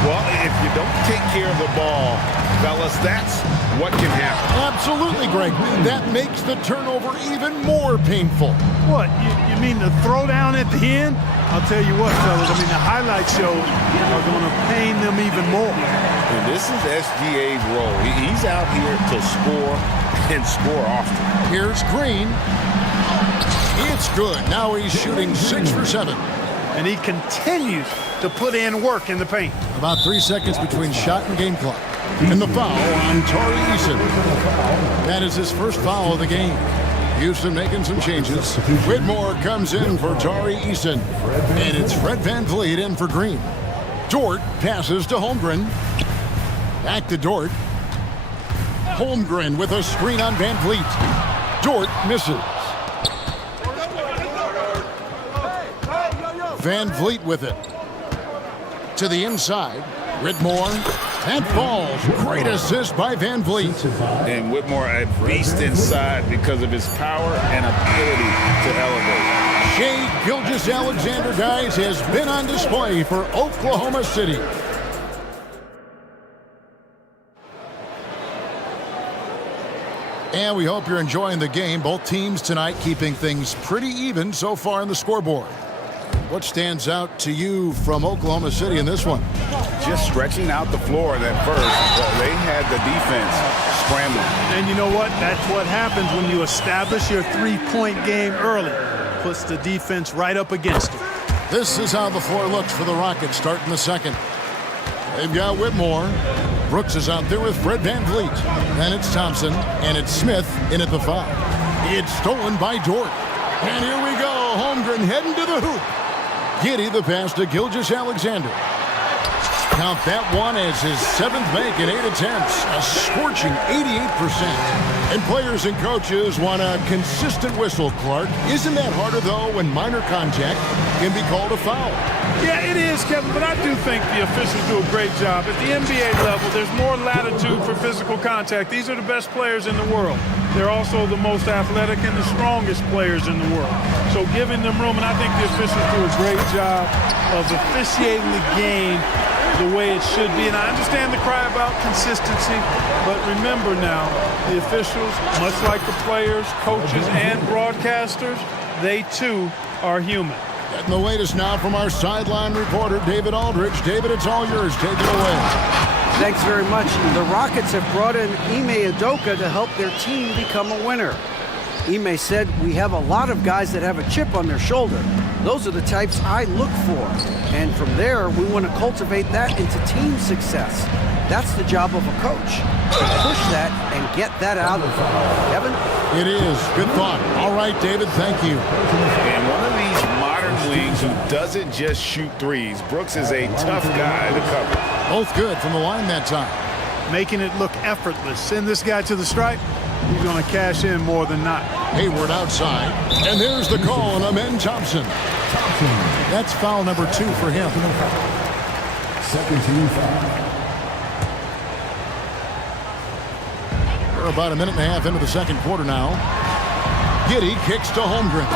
Well, if you don't take care of the ball, fellas, that's what can happen. Absolutely, Greg. That makes the turnover even more painful. What? You mean the throwdown at the end? I'll tell you what, fellas. I mean, the highlight shows are going to pain them even more. And this is SGA's role. He's out here to score and score often. Here's Green. It's good. Now he's shooting 6 for 7. And he continues to put in work in the paint. About 3 seconds between shot and game clock. And the foul on Tari Eason. That is his first foul of the game. Houston making some changes. Whitmore comes in for Tari Eason. And it's Fred VanVleet in for Green. Dort passes to Holmgren. Back to Dort. Holmgren with a screen on VanVleet. Dort misses. VanVleet with it. To the inside. Whitmore. That falls. Great assist by VanVleet. And Whitmore a beast inside because of his power and ability to elevate. Shai Gilgeous-Alexander, guys, has been on display for Oklahoma City. And we hope you're enjoying the game. Both teams tonight keeping things pretty even so far on the scoreboard. What stands out to you from Oklahoma City in this one? Just stretching out the floor at first. They had the defense scrambling. And you know what? That's what happens when you establish your three-point game early. Puts the defense right up against it. This is how the floor looks for the Rockets starting the second. They've got Whitmore. Brooks is out there with Fred VanVleet. Then it's Thompson, and it's Smith in at the 5. It's stolen by Dort. And here we go. Holmgren heading to the hoop. Giddy the pass to Gilgeous-Alexander. Count that one as his 7th make in 8 attempts. A scorching 88%. And players and coaches want a consistent whistle, Clark. Isn't that harder, though, when minor contact can be called a foul? Yeah, it is, Kevin, but I do think the officials do a great job. At the NBA level, there's more latitude for physical contact. These are the best players in the world. They're also the most athletic and the strongest players in the world. So giving them room, and I think the officials do a great job of officiating the game the way it should be. And I understand the cry about consistency, but remember now, the officials, much like the players, coaches, and broadcasters, they too are human. Getting the latest now from our sideline reporter, David Aldridge. David, it's all yours. Take it away. Thanks very much. The Rockets have brought in Ime Udoka to help their team become a winner. Ime said, "We have a lot of guys that have a chip on their shoulder. Those are the types I look for. And from there, we want to cultivate that into team success. That's the job of a coach, to push that and get that out of them." Kevin? It is. Good thought. All right, David, thank you. And one of these modern leagues who doesn't just shoot threes. Brooks is a tough guy to cover. Both good from the line that time. Making it look effortless. Send this guy to the stripe. He's going to cash in more than not. Hayward outside. And there's the call on Amen Thompson. That's foul number 2 for him. Second team foul. We're about a minute and a half into the second quarter now. Giddy kicks to Holmgren.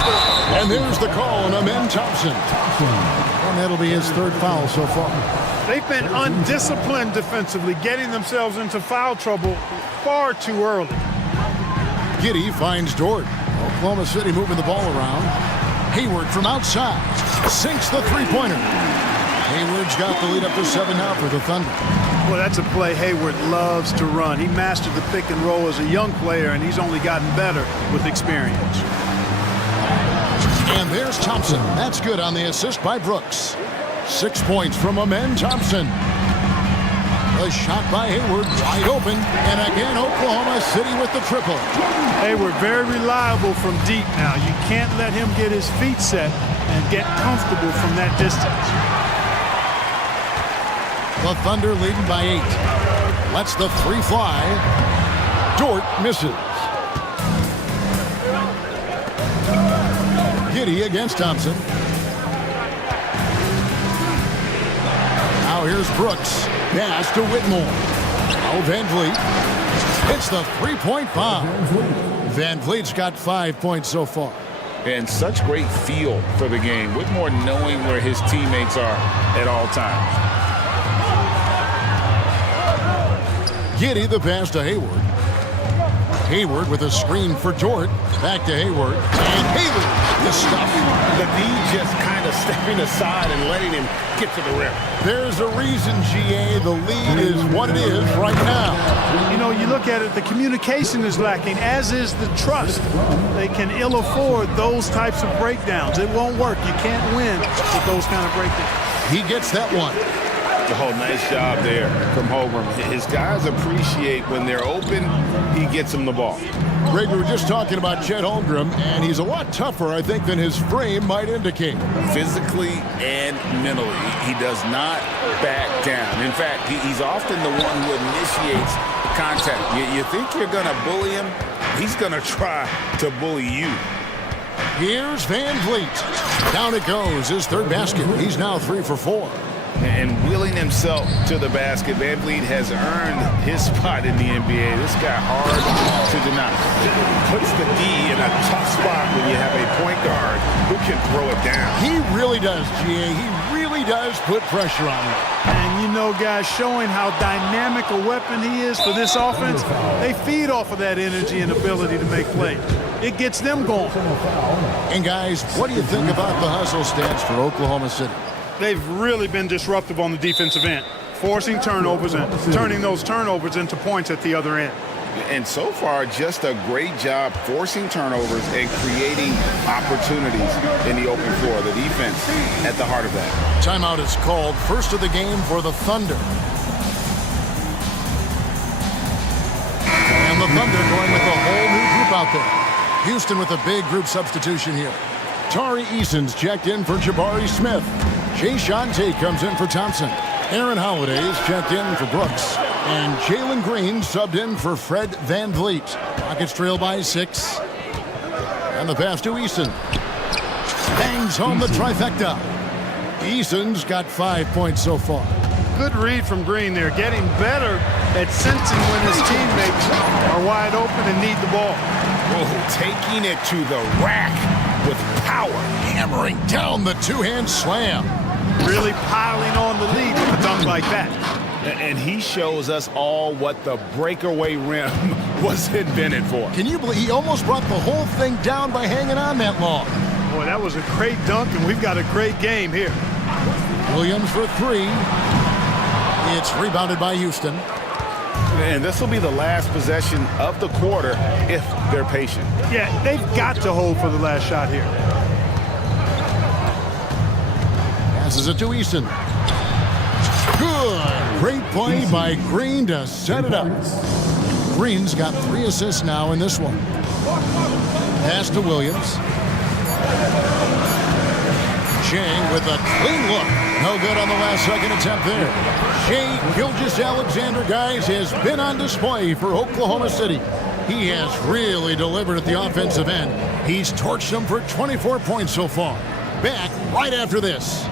And there's the call on Amen Thompson. And that'll be his third foul so far. They've been undisciplined defensively, getting themselves into foul trouble far too early. Giddy finds Dort. Oklahoma City moving the ball around. Hayward from outside sinks the three-pointer. Hayward's got the lead up to 7 now for the Thunder. Well, that's a play Hayward loves to run. He mastered the pick and roll as a young player, and he's only gotten better with experience. And there's Thompson. That's good on the assist by Brooks. 6 points from Amen Thompson. A shot by Hayward, wide open. And again, Oklahoma City with the triple. Hayward very reliable from deep now. You can't let him get his feet set and get comfortable from that distance. The Thunder leading by 8. Lets the three fly. Dort misses. Giddy against Thompson. Now here's Brooks. Pass to Whitmore. Now Van Vliet. It's the three-point bomb. Van Vliet's got 5 points so far. And such great feel for the game. Whitmore knowing where his teammates are at all times. Giddy the pass to Hayward. Hayward with a screen for Dort. Back to Hayward. And Hayward, the stuff. The D just kind of stepping aside and letting him get to the rim. There's a reason, GA, the lead is what it is right now. You know, you look at it, the communication is lacking, as is the trust. They can ill afford those types of breakdowns. It won't work. You can't win with those kind of breakdowns. He gets that one. Oh, nice job there from Holmgren. His guys appreciate when they're open, he gets them the ball. Greg, we were just talking about Chet Holmgren, and he's a lot tougher, I think, than his frame might indicate. Physically and mentally, he does not back down. In fact, he's often the one who initiates contact. You think you're going to bully him? He's going to try to bully you. Here's Van Vliet. Down it goes, his third basket. He's now 3 for 4. And wheeling himself to the basket, Van Vliet has earned his spot in the NBA. This guy hard to deny. Puts the D in a tough spot when you have a point guard who can throw it down. He really does, GA. He really does put pressure on him. And you know, guys, showing how dynamic a weapon he is for this offense, they feed off of that energy and ability to make plays. It gets them going. And guys, what do you think about the hustle stats for Oklahoma City? They've really been disruptive on the defensive end, forcing turnovers and turning those turnovers into points at the other end. And so far, just a great job forcing turnovers and creating opportunities in the open floor. The defense at the heart of that. Timeout is called. First of the game for the Thunder. And the Thunder going with a whole new group out there. Houston with a big group substitution here. Tari Eason's checked in for Jabari Smith. Jay Shante comes in for Thompson. Aaron Holiday's checked in for Brooks. And Jalen Green subbed in for Fred Van Vliet. Rockets trail by 6. And the pass to Eason. Bangs home the trifecta. Eason's got 5 points so far. Good read from Green there, getting better at sensing when his teammates are wide open and need the ball. Oh, taking it to the rack with power. Hammering down the two-hand slam. Really piling on the lead with a dunk like that. And he shows us all what the breakaway rim was invented for. Can you believe he almost brought the whole thing down by hanging on that long? Boy, that was a great dunk, and we've got a great game here. Williams for 3. It's rebounded by Houston. And this will be the last possession of the quarter if they're patient. Yeah, they've got to hold for the last shot here. Passes it to Easton. Good. Great play by Green to set it up. Green's got 3 assists now in this one. Pass to Williams. Chang with a clean look. No good on the last second attempt there. Shai Gilgeous-Alexander, guys, has been on display for Oklahoma City. He has really delivered at the offensive end. He's torched them for 24 points so far. Back right after this.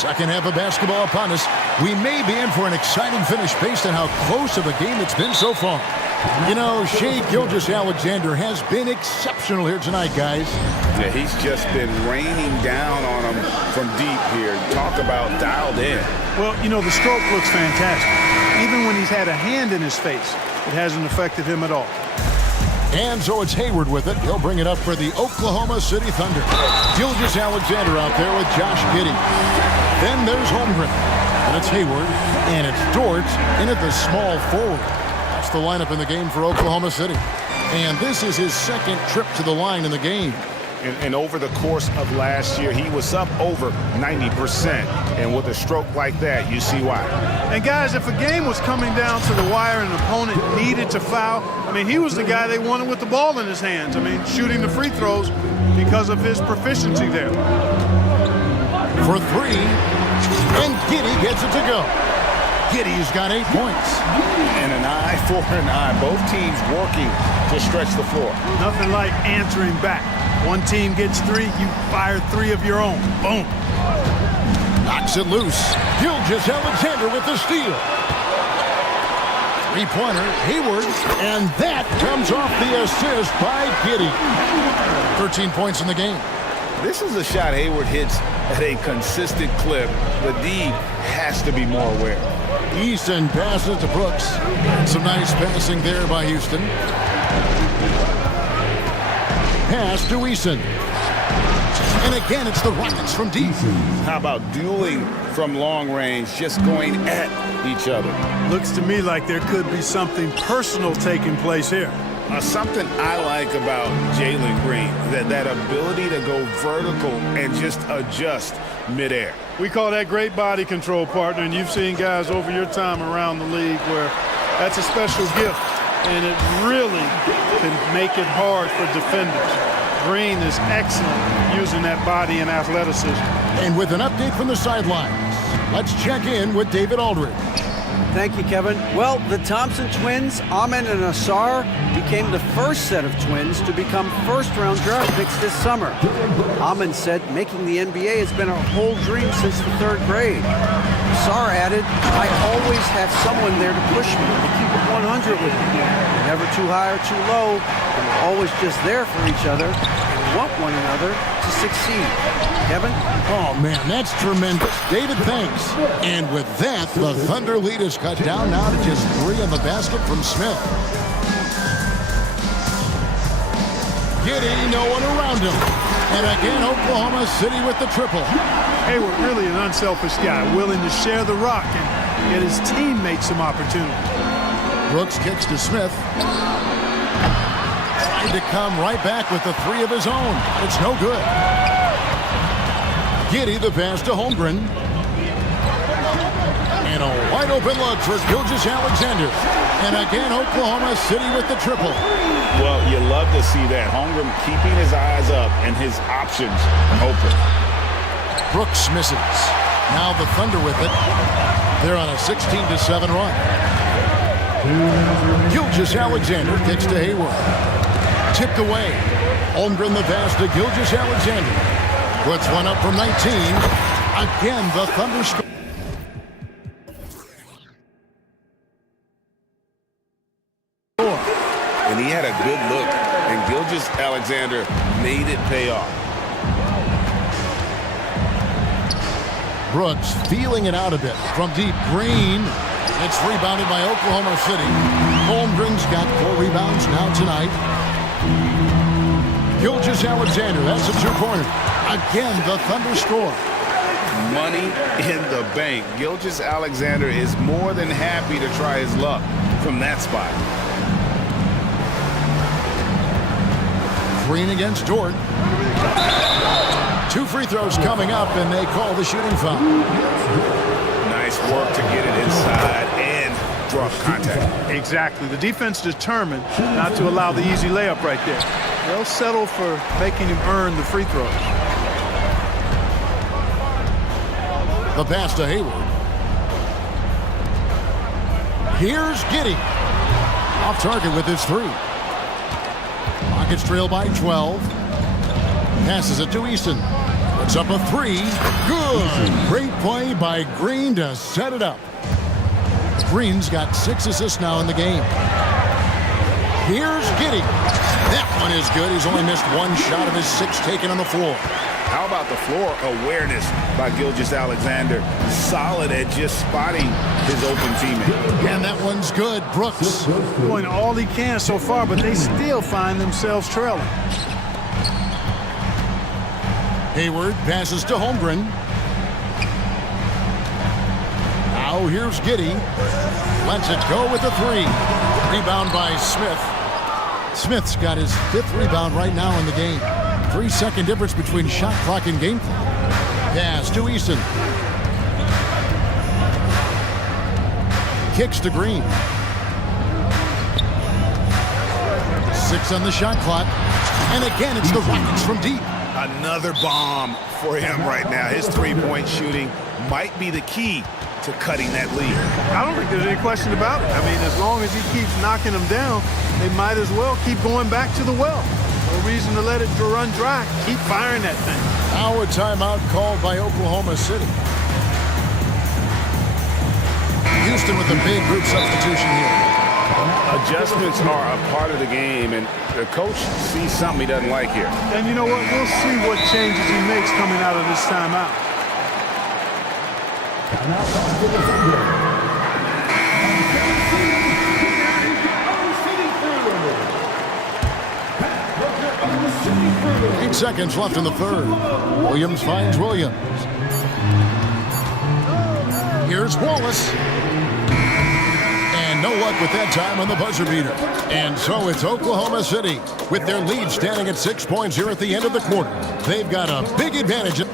Second half of basketball upon us. We may be in for an exciting finish based on how close of a game it's been so far. You know, Shai Gilgeous-Alexander has been exceptional here tonight, guys. Yeah, he's just been raining down on him from deep here. Talk about dialed in. Well, you know, the stroke looks fantastic. Even when he's had a hand in his face, it hasn't affected him at all. And so it's Hayward with it. He'll bring it up for the Oklahoma City Thunder. Gilgeous-Alexander out there with Josh Giddey. Then there's Holmgren. And it's Hayward. And it's Dort in at the small forward. That's the lineup in the game for Oklahoma City. And this is his second trip to the line in the game. And over the course of last year, he was up over 90%. And with a stroke like that, you see why. And guys, if a game was coming down to the wire and an opponent needed to foul, I mean, he was the guy they wanted with the ball in his hands. I mean, shooting the free throws because of his proficiency there. For three, and Giddey gets it to go. Giddey's got 8 points. And an eye for an eye. Both teams working to stretch the floor. Nothing like answering back. One team gets 3, you fire 3 of your own. Boom. Knocks it loose. Gilgeous-Alexander with the steal. Three-pointer, Hayward, and that comes off the assist by Giddey. 13 points in the game. This is a shot Hayward hits at a consistent clip. The D has to be more aware. Easton passes to Brooks. Some nice passing there by Houston. Pass to Easton. And again, it's the Rockets from deep. How about dueling from long range, just going at each other? Looks to me like there could be something personal taking place here. Something I like about Jalen Green, that ability to go vertical and just adjust midair. We call that great body control, partner, and you've seen guys over your time around the league where that's a special gift, and it really can make it hard for defenders. Green is excellent using that body and athleticism. And with an update from the sidelines, let's check in with David Aldridge. Thank you, Kevin. Well, the Thompson twins, Amen and Asar, became the first set of twins to become first-round draft picks this summer. Amen said making the NBA has been a whole dream since the 3rd grade. Asar added, I always have someone there to push me, to keep it 100 with me. Never too high or too low, and we're always just there for each other and want one another to succeed. Kevin? Oh, man, that's tremendous. David, thanks. And with that, the Thunder lead is cut down now to just 3 on the basket from Smith. Giddey, no one around him. And again, Oklahoma City with the triple. Hayward, really an unselfish guy, willing to share the rock and get his teammates some opportunity. Brooks kicks to Smith. Trying to come right back with the 3 of his own. It's no good. Giddey the pass to Holmgren. And a wide open look for Gilgeous-Alexander. And again, Oklahoma City with the triple. Well, you love to see that. Holmgren keeping his eyes up and his options open. Brooks misses. Now the Thunder with it. They're on a 16-7 run. Gilgeous-Alexander kicks to Hayward. Tipped away. Holmgren the pass to Gilgeous-Alexander. Puts one up from 19. Again, the Thunder score. And he had a good look, and Gilgeous-Alexander made it pay off. Brooks feeling it out a bit from deep. Green. It's rebounded by Oklahoma City. Holmgren's got 4 rebounds now tonight. Gilgeous-Alexander, that's a 2-pointer. Again, the Thunder score. Money in the bank. Gilgeous-Alexander is more than happy to try his luck from that spot. Green against Dort. 2 free throws coming up, and they call the shooting foul. Nice work to get it inside and draw contact. Exactly. The defense determined not to allow the easy layup right there. They'll settle for making him earn the free throws. The pass to Hayward. Here's Giddey. Off target with his 3. Rockets trail by 12. Passes it to Easton. Puts up a three. Good. Great play by Green to set it up. Green's got 6 assists now in the game. Here's Giddey. That one is good. He's only missed 1 shot of his 6 taken on the floor. How about the floor awareness by Gilgeous-Alexander? Solid at just spotting his open teammate. And that one's good. Brooks. Doing all he can so far, but they still find themselves trailing. Hayward passes to Holmgren. Now here's Giddey. Lets it go with the 3. Rebound by Smith. Smith's got his 5th rebound right now in the game. 3-second difference between shot clock and game clock. Pass to Easton. Kicks to Green. 6 on the shot clock. And again, it's the Rockets from deep. Another bomb for him right now. His 3-point shooting might be the key to cutting that lead. I don't think there's any question about it. I mean, as long as he keeps knocking them down, they might as well keep going back to the well. No reason to let it run dry. Keep firing that thing. Now a timeout called by Oklahoma City. Houston with a big group substitution here. Adjustments are a part of the game, and the coach sees something he doesn't like here. And you know what? We'll see what changes he makes coming out of this timeout. Timeout. 8 seconds left in the 3rd. Williams finds Williams. Here's Wallace. And no luck with that time on the buzzer beater. And so it's Oklahoma City with their lead standing at 6 points here at the end of the quarter. They've got a big advantage.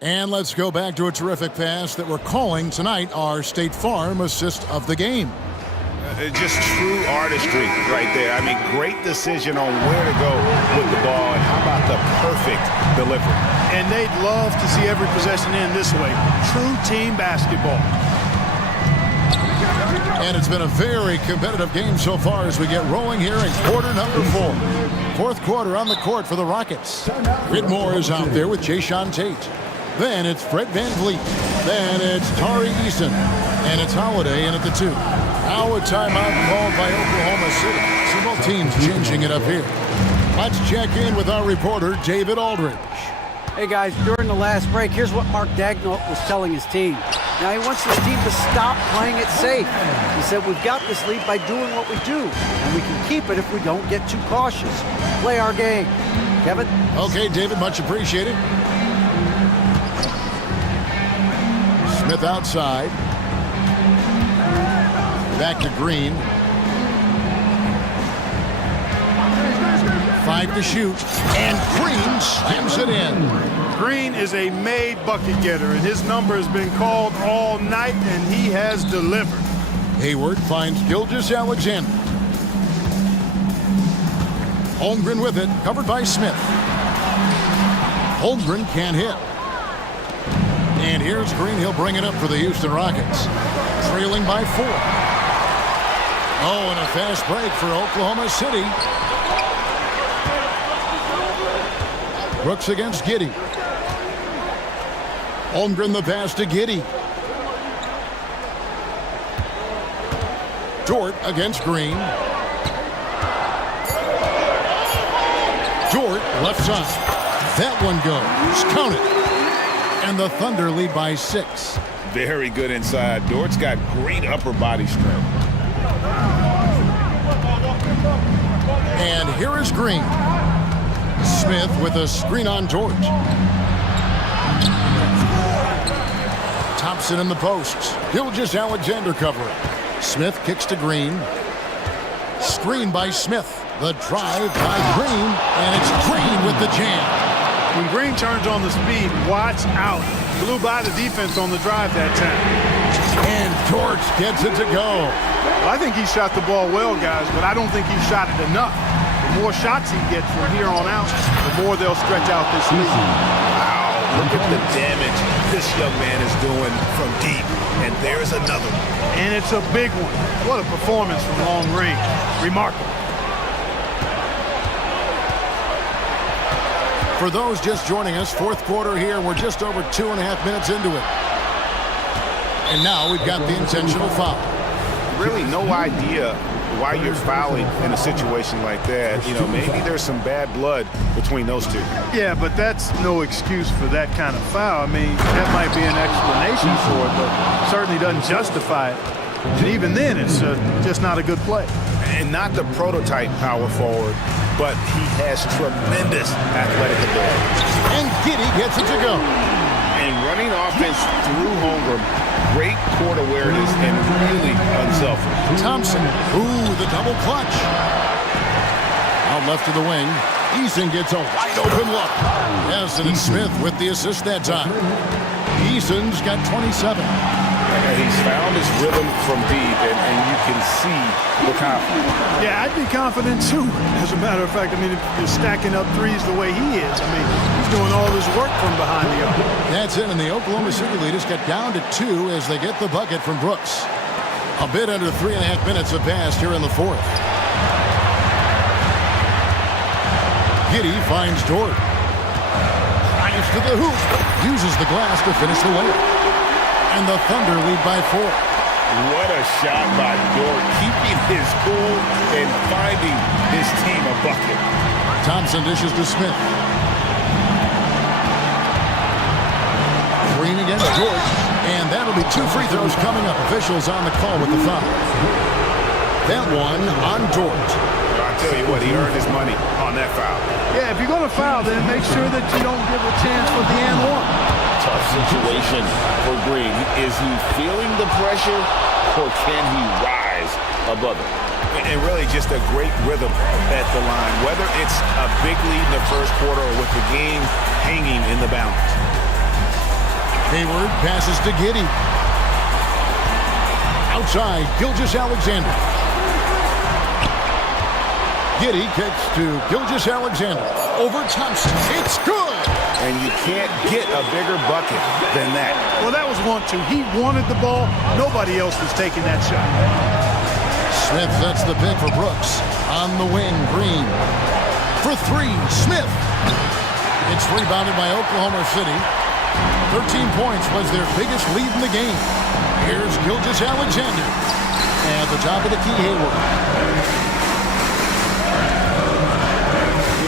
And let's go back to a terrific pass that we're calling tonight our State Farm assist of the game. Just true artistry right there. I mean, great decision on where to go with the ball, and how about the perfect delivery. And they'd love to see every possession end this way. True team basketball. And it's been a very competitive game so far as we get rolling here in quarter number 4. 4th quarter on the court for the Rockets. Whitmore is out there with Jayshawn Tate. Then it's Fred VanVleet. Then it's Tari Eason. And it's Holiday in at the 2. Now a timeout called by Oklahoma City. So both teams changing it up here. Let's check in with our reporter, David Aldridge. Hey guys, during the last break, here's what Mark Daigneault was telling his team. Now he wants his team to stop playing it safe. He said, we've got this lead by doing what we do, and we can keep it if we don't get too cautious. Play our game. Kevin? Okay, David, much appreciated. Smith outside. Back to Green. 5 to shoot. And Green slams it in. Green is a made bucket getter, and his number has been called all night, and he has delivered. Hayward finds Gilgeous-Alexander. Holmgren with it, covered by Smith. Holmgren can't hit. And here's Green. He'll bring it up for the Houston Rockets. Trailing by 4. Oh, and a fast break for Oklahoma City. Brooks against Giddey. Holmgren the pass to Giddey. Dort against Green. Dort left side. That one goes. Count it. And the Thunder lead by 6. Very good inside. Dort's got great upper body strength. And here is Green. Smith with a screen on Dort. Thompson in the posts. Gilgeous-Alexander covering. Smith kicks to Green. Screen by Smith. The drive by Green. And it's Green with the jam. When Green turns on the speed, watch out. Blew by the defense on the drive that time. And Dort gets it to go. Well, I think he shot the ball well, guys, but I don't think he shot it enough. The more shots he gets from here on out, the more they'll stretch out this lead. Wow, look at the damage this young man is doing from deep. And there's another one. And it's a big one. What a performance from long range. Remarkable. For those just joining us, fourth quarter here. We're just over 2.5 minutes into it. And now we've got the intentional foul. Really no idea why you're fouling in a situation like that. You know, maybe there's some bad blood between those two. Yeah, but that's no excuse for that kind of foul. I mean, that might be an explanation for it, but certainly doesn't justify it. And even then, it's just not a good play. And not the prototype power forward, but he has tremendous athletic ability. And Giddy gets it to go. And running offense through Holmgren, great court awareness and really unselfish. Thompson, ooh, the double clutch. Out left to the wing. Eason gets a wide open look. Yes, and it's Smith with the assist that time. Eason's got 27. He's found his rhythm from deep, and you can see the confidence. Yeah, I'd be confident too. As a matter of fact, I mean, if you're stacking up threes the way he is, I mean, he's doing all his work from behind the arc. That's it, and the Oklahoma City leaders get down to 2 as they get the bucket from Brooks. A bit under 3.5 minutes have passed here in the fourth. Giddy finds Dort. Drives to the hoop. Uses the glass to finish the layup. And the Thunder lead by 4. What a shot by Dort, keeping his cool and finding his team a bucket. Thompson dishes to Smith. Green against Dort. And that'll be 2 free throws coming up. Officials on the call with the foul. That one on Dort. I'll tell you what, he earned his money on that foul. Yeah, if you're going to foul, then make sure that you don't give a chance for the and one. Tough situation for Green. Is he feeling the pressure, or can he rise above it? And really just a great rhythm at the line, whether it's a big lead in the first quarter or with the game hanging in the balance. Hayward passes to Giddy. Outside, Gilgeous-Alexander. Giddy kicks to Gilgeous-Alexander. Over Thompson. It's good! And you can't get a bigger bucket than that. Well, that was 1-2. He wanted the ball. Nobody else was taking that shot. Smith sets the pick for Brooks. On the wing, Green. For 3, Smith. It's rebounded by Oklahoma City. 13 points was their biggest lead in the game. Here's Gilgeous-Alexander. At the top of the key, Hayward.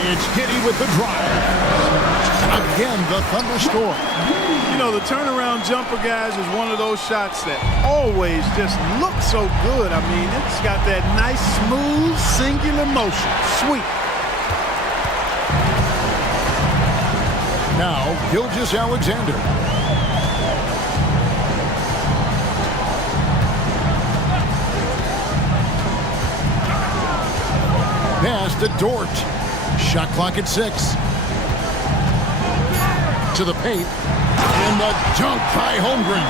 It's Giddy with the drive. Again, the thunderstorm. You know, the turnaround jumper, guys, is one of those shots that always just look so good. I mean, it's got that nice, smooth, singular motion. Sweet. Now, Gilgeous-Alexander. Pass to Dort. Shot clock at 6. To the paint. And the dunk by Holmgren.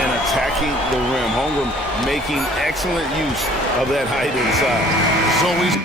And attacking the rim. Holmgren making excellent use of that height inside. So he's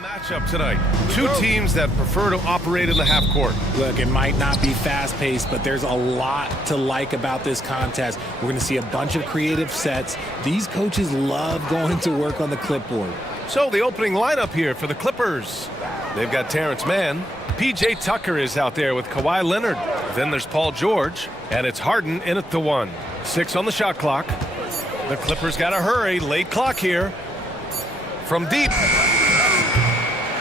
Matchup tonight. Two teams that prefer to operate in the half court. Look, it might not be fast-paced, but there's a lot to like about this contest. We're going to see a bunch of creative sets. These coaches love going to work on the clipboard. So the opening lineup here for the Clippers. They've got Terrence Mann. P.J. Tucker is out there with Kawhi Leonard. Then there's Paul George, and it's Harden in at the 1. 6 on the shot clock. The Clippers got to hurry. Late clock here. From deep.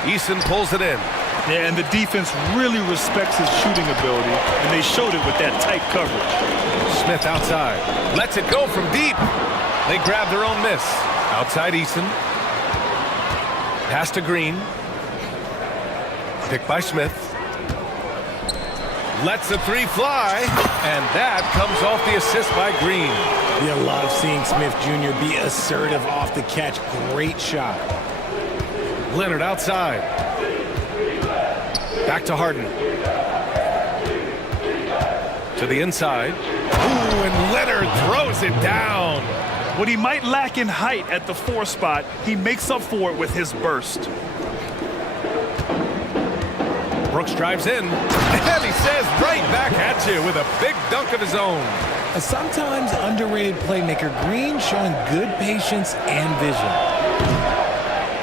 Eason pulls it in. Yeah, and the defense really respects his shooting ability, and they showed it with that tight coverage. Smith outside. Lets it go from deep. They grab their own miss. Outside Eason. Pass to Green. Picked by Smith. Lets the 3 fly, and that comes off the assist by Green. You love seeing Smith Jr. be assertive off the catch. Great shot. Leonard outside. Back to Harden. To the inside. Ooh, and Leonard throws it down. What he might lack in height at the 4 spot, he makes up for it with his burst. Brooks drives in, and he says right back at you with a big dunk of his own. A sometimes underrated playmaker, Green showing good patience and vision.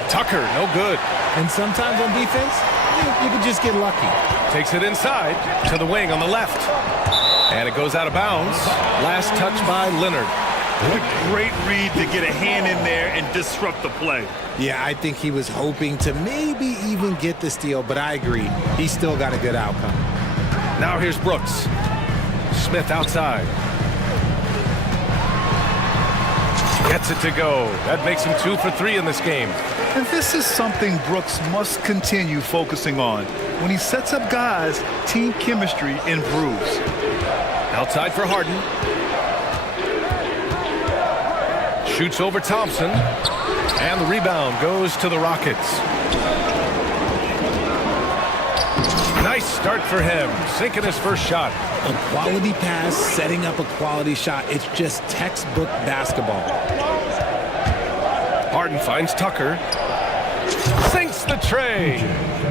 Tucker, no good. And sometimes on defense, you can just get lucky. Takes it inside to the wing on the left. And it goes out of bounds. Last touch by Leonard. What a great read to get a hand in there and disrupt the play. Yeah, I think he was hoping to maybe even get the steal, but I agree. He still got a good outcome. Now here's Brooks. Smith outside. Gets it to go. That makes him 2 for 3 in this game. And this is something Brooks must continue focusing on. When he sets up guys, team chemistry improves. Outside for Harden. Shoots over Thompson. And the rebound goes to the Rockets. Nice start for him. Sinking his first shot. A quality pass, setting up a quality shot. It's just textbook basketball. Harden finds Tucker. Sinks the tray.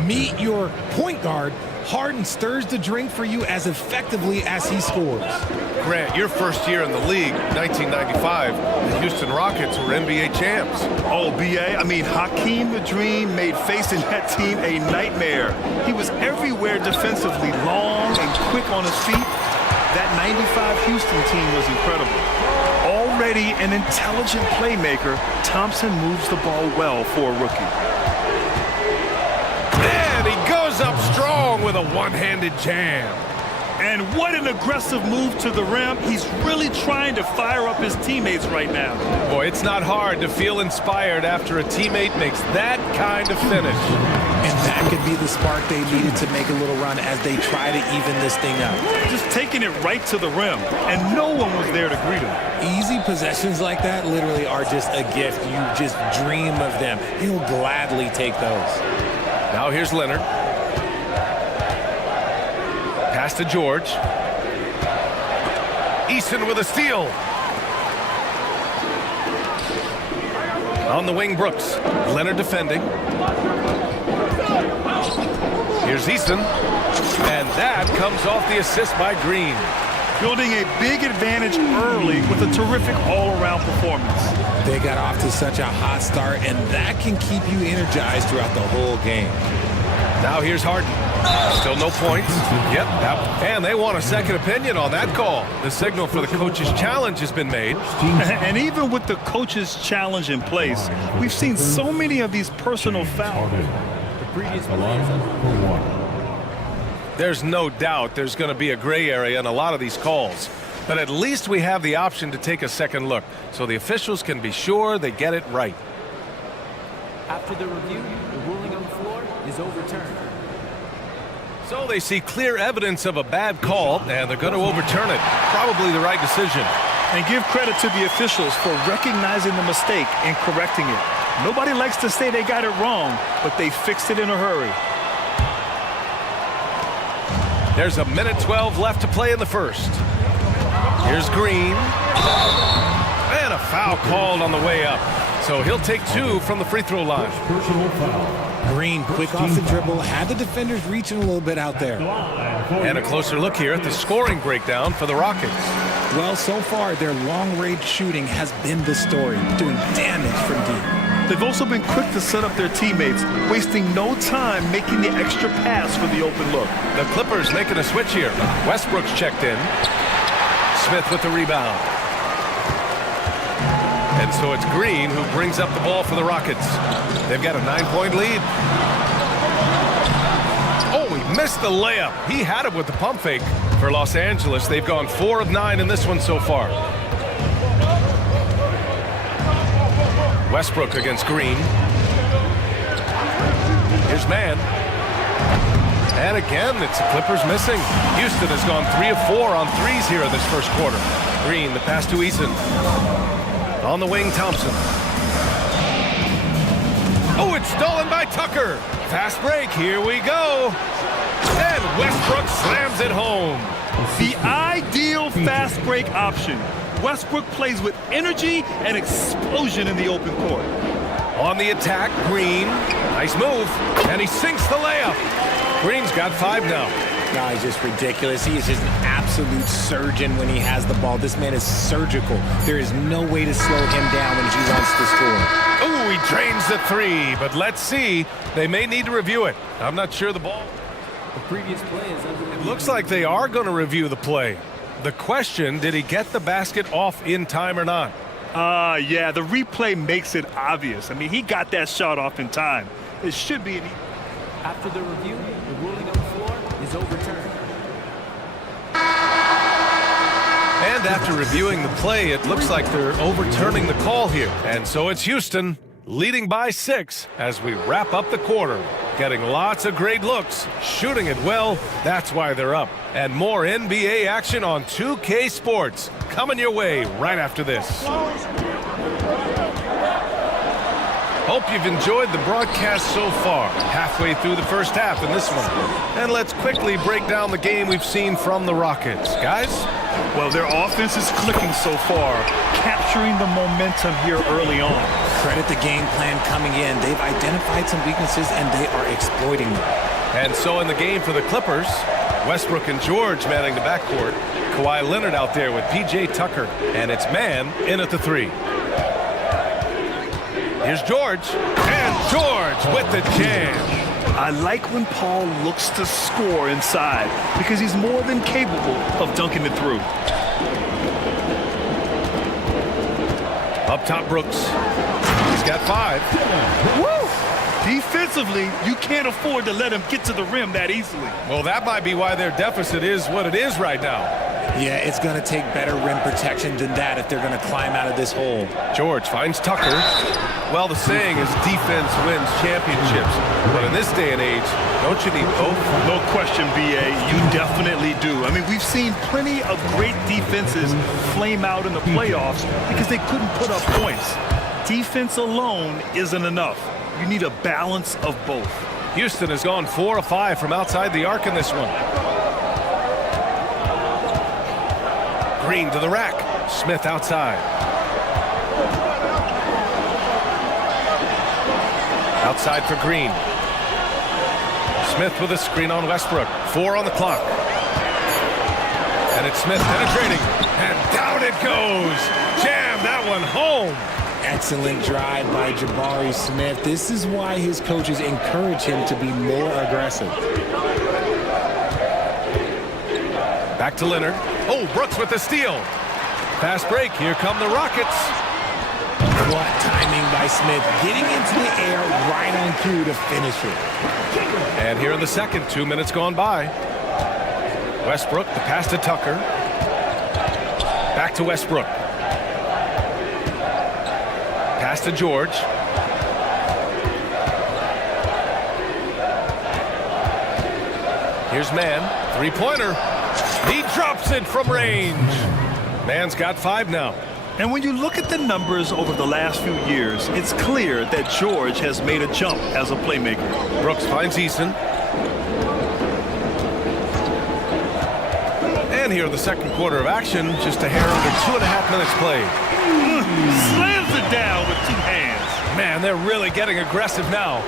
Meet your point guard. Harden stirs the drink for you as effectively as he scores. Grant, your first year in the league, 1995, the Houston Rockets were NBA champs. Oh, B.A., I mean, Hakeem the Dream made facing that team a nightmare. He was everywhere defensively, long and quick on his feet. That 95 Houston team was incredible. Already an intelligent playmaker, Thompson moves the ball well for a rookie. And he goes up strong with a one-handed jam. And what an aggressive move to the rim. He's really trying to fire up his teammates right now. Boy, it's not hard to feel inspired after a teammate makes that kind of finish. And that could be the spark they needed to make a little run as they try to even this thing up. Just taking it right to the rim, and no one was there to greet him. Easy possessions like that literally are just a gift. You just dream of them. He'll gladly take those. Now here's Leonard. Pass to George. Eason with a steal. On the wing, Brooks. Leonard defending. Here's Eason. And that comes off the assist by Green. Building a big advantage early with a terrific all-around performance. They got off to such a hot start, and that can keep you energized throughout the whole game. Now here's Harden. Still no points. Yep. And they want a second opinion on that call. The signal for the coach's challenge has been made. And even with the coach's challenge in place, we've seen so many of these personal fouls. There's no doubt there's going to be a gray area in a lot of these calls. But at least we have the option to take a second look, so the officials can be sure they get it right. After the review, the ruling on the floor is overturned. So they see clear evidence of a bad call, and they're going to overturn it. Probably the right decision. And give credit to the officials for recognizing the mistake and correcting it. Nobody likes to say they got it wrong, but they fixed it in a hurry. There's 1:12 left to play in the first. Here's Green. And a foul called on the way up. So he'll take 2 from the free throw line. Personal foul. Green, quick off the dribble, had the defenders reaching a little bit out there. And a closer look here at the scoring breakdown for the Rockets. Well, so far, their long-range shooting has been the story, doing damage from deep. They've also been quick to set up their teammates, wasting no time making the extra pass for the open look. The Clippers making a switch here. Westbrook's checked in. Smith with the rebound. And so it's Green who brings up the ball for the Rockets. They've got a 9-point lead. Oh, he missed the layup. He had it with the pump fake for Los Angeles. They've gone 4 of 9 in this one so far. Westbrook against Green. Here's Mann. And again, it's the Clippers missing. Houston has gone 3 of 4 on threes here in this first quarter. Green, the pass to Eason. On the wing, Thompson. Oh, it's stolen by Tucker. Fast break, here we go. And Westbrook slams it home. The ideal fast break option. Westbrook plays with energy and explosion in the open court. On the attack, Green. Nice move. And he sinks the layup. Green's got 5 now. No, he's just ridiculous. He is just an absolute surgeon when he has the ball. This man is surgical. There is no way to slow him down when he wants to score. Oh, he drains the 3, but let's see. They may need to review it. I'm not sure the ball. The previous play is under. It looks like they are going to review the play. The question, did he get the basket off in time or not? Yeah, the replay makes it obvious. I mean, he got that shot off in time. It should be an... After the review, the ruling on the floor is overturned. And after reviewing the play, it looks like they're overturning the call here. And so it's Houston leading by 6 as we wrap up the quarter. Getting lots of great looks, shooting it well, that's why they're up. And more NBA action on 2K Sports coming your way right after this. Hope you've enjoyed the broadcast so far, halfway through the first half in this one. And let's quickly break down the game we've seen from the Rockets. Guys? Well, their offense is clicking so far, capturing the momentum here early on. Credit the game plan coming in. They've identified some weaknesses, and they are exploiting them. And so in the game for the Clippers, Westbrook and George manning the backcourt. Kawhi Leonard out there with P.J. Tucker. And it's Mann in at the 3. Here's George, and George with the jam. I like when Paul looks to score inside because he's more than capable of dunking it through. Up top, Brooks. He's got 5. Woo! Defensively, you can't afford to let him get to the rim that easily. Well, that might be why their deficit is what it is right now. Yeah, it's going to take better rim protection than that if they're going to climb out of this hole. George finds Tucker. Well, the saying is defense wins championships. But in this day and age, don't you need both? No question, B.A. You definitely do. I mean, we've seen plenty of great defenses flame out in the playoffs because they couldn't put up points. Defense alone isn't enough. You need a balance of both. Houston has gone 4 of 5 from outside the arc in this one. Green to the rack. Smith outside. Outside for Green. Smith with a screen on Westbrook. 4 on the clock. And it's Smith penetrating. And down it goes. Jam that one home. Excellent drive by Jabari Smith. This is why his coaches encourage him to be more aggressive. Back to Leonard. Oh, Brooks with the steal. Fast break. Here come the Rockets. What timing by Smith. Getting into the air right on cue to finish it. And here in the second, 2 minutes gone by. Westbrook, the pass to Tucker. Back to Westbrook. Pass to George. Here's Mann. 3-pointer. He drops it from range. Mann's got 5 now. And when you look at the numbers over the last few years, it's clear that George has made a jump as a playmaker. Brooks finds Eason. And here in the second quarter of action, just a hair under 2.5 minutes played. Slams it down with 2 hands. Man, they're really getting aggressive now.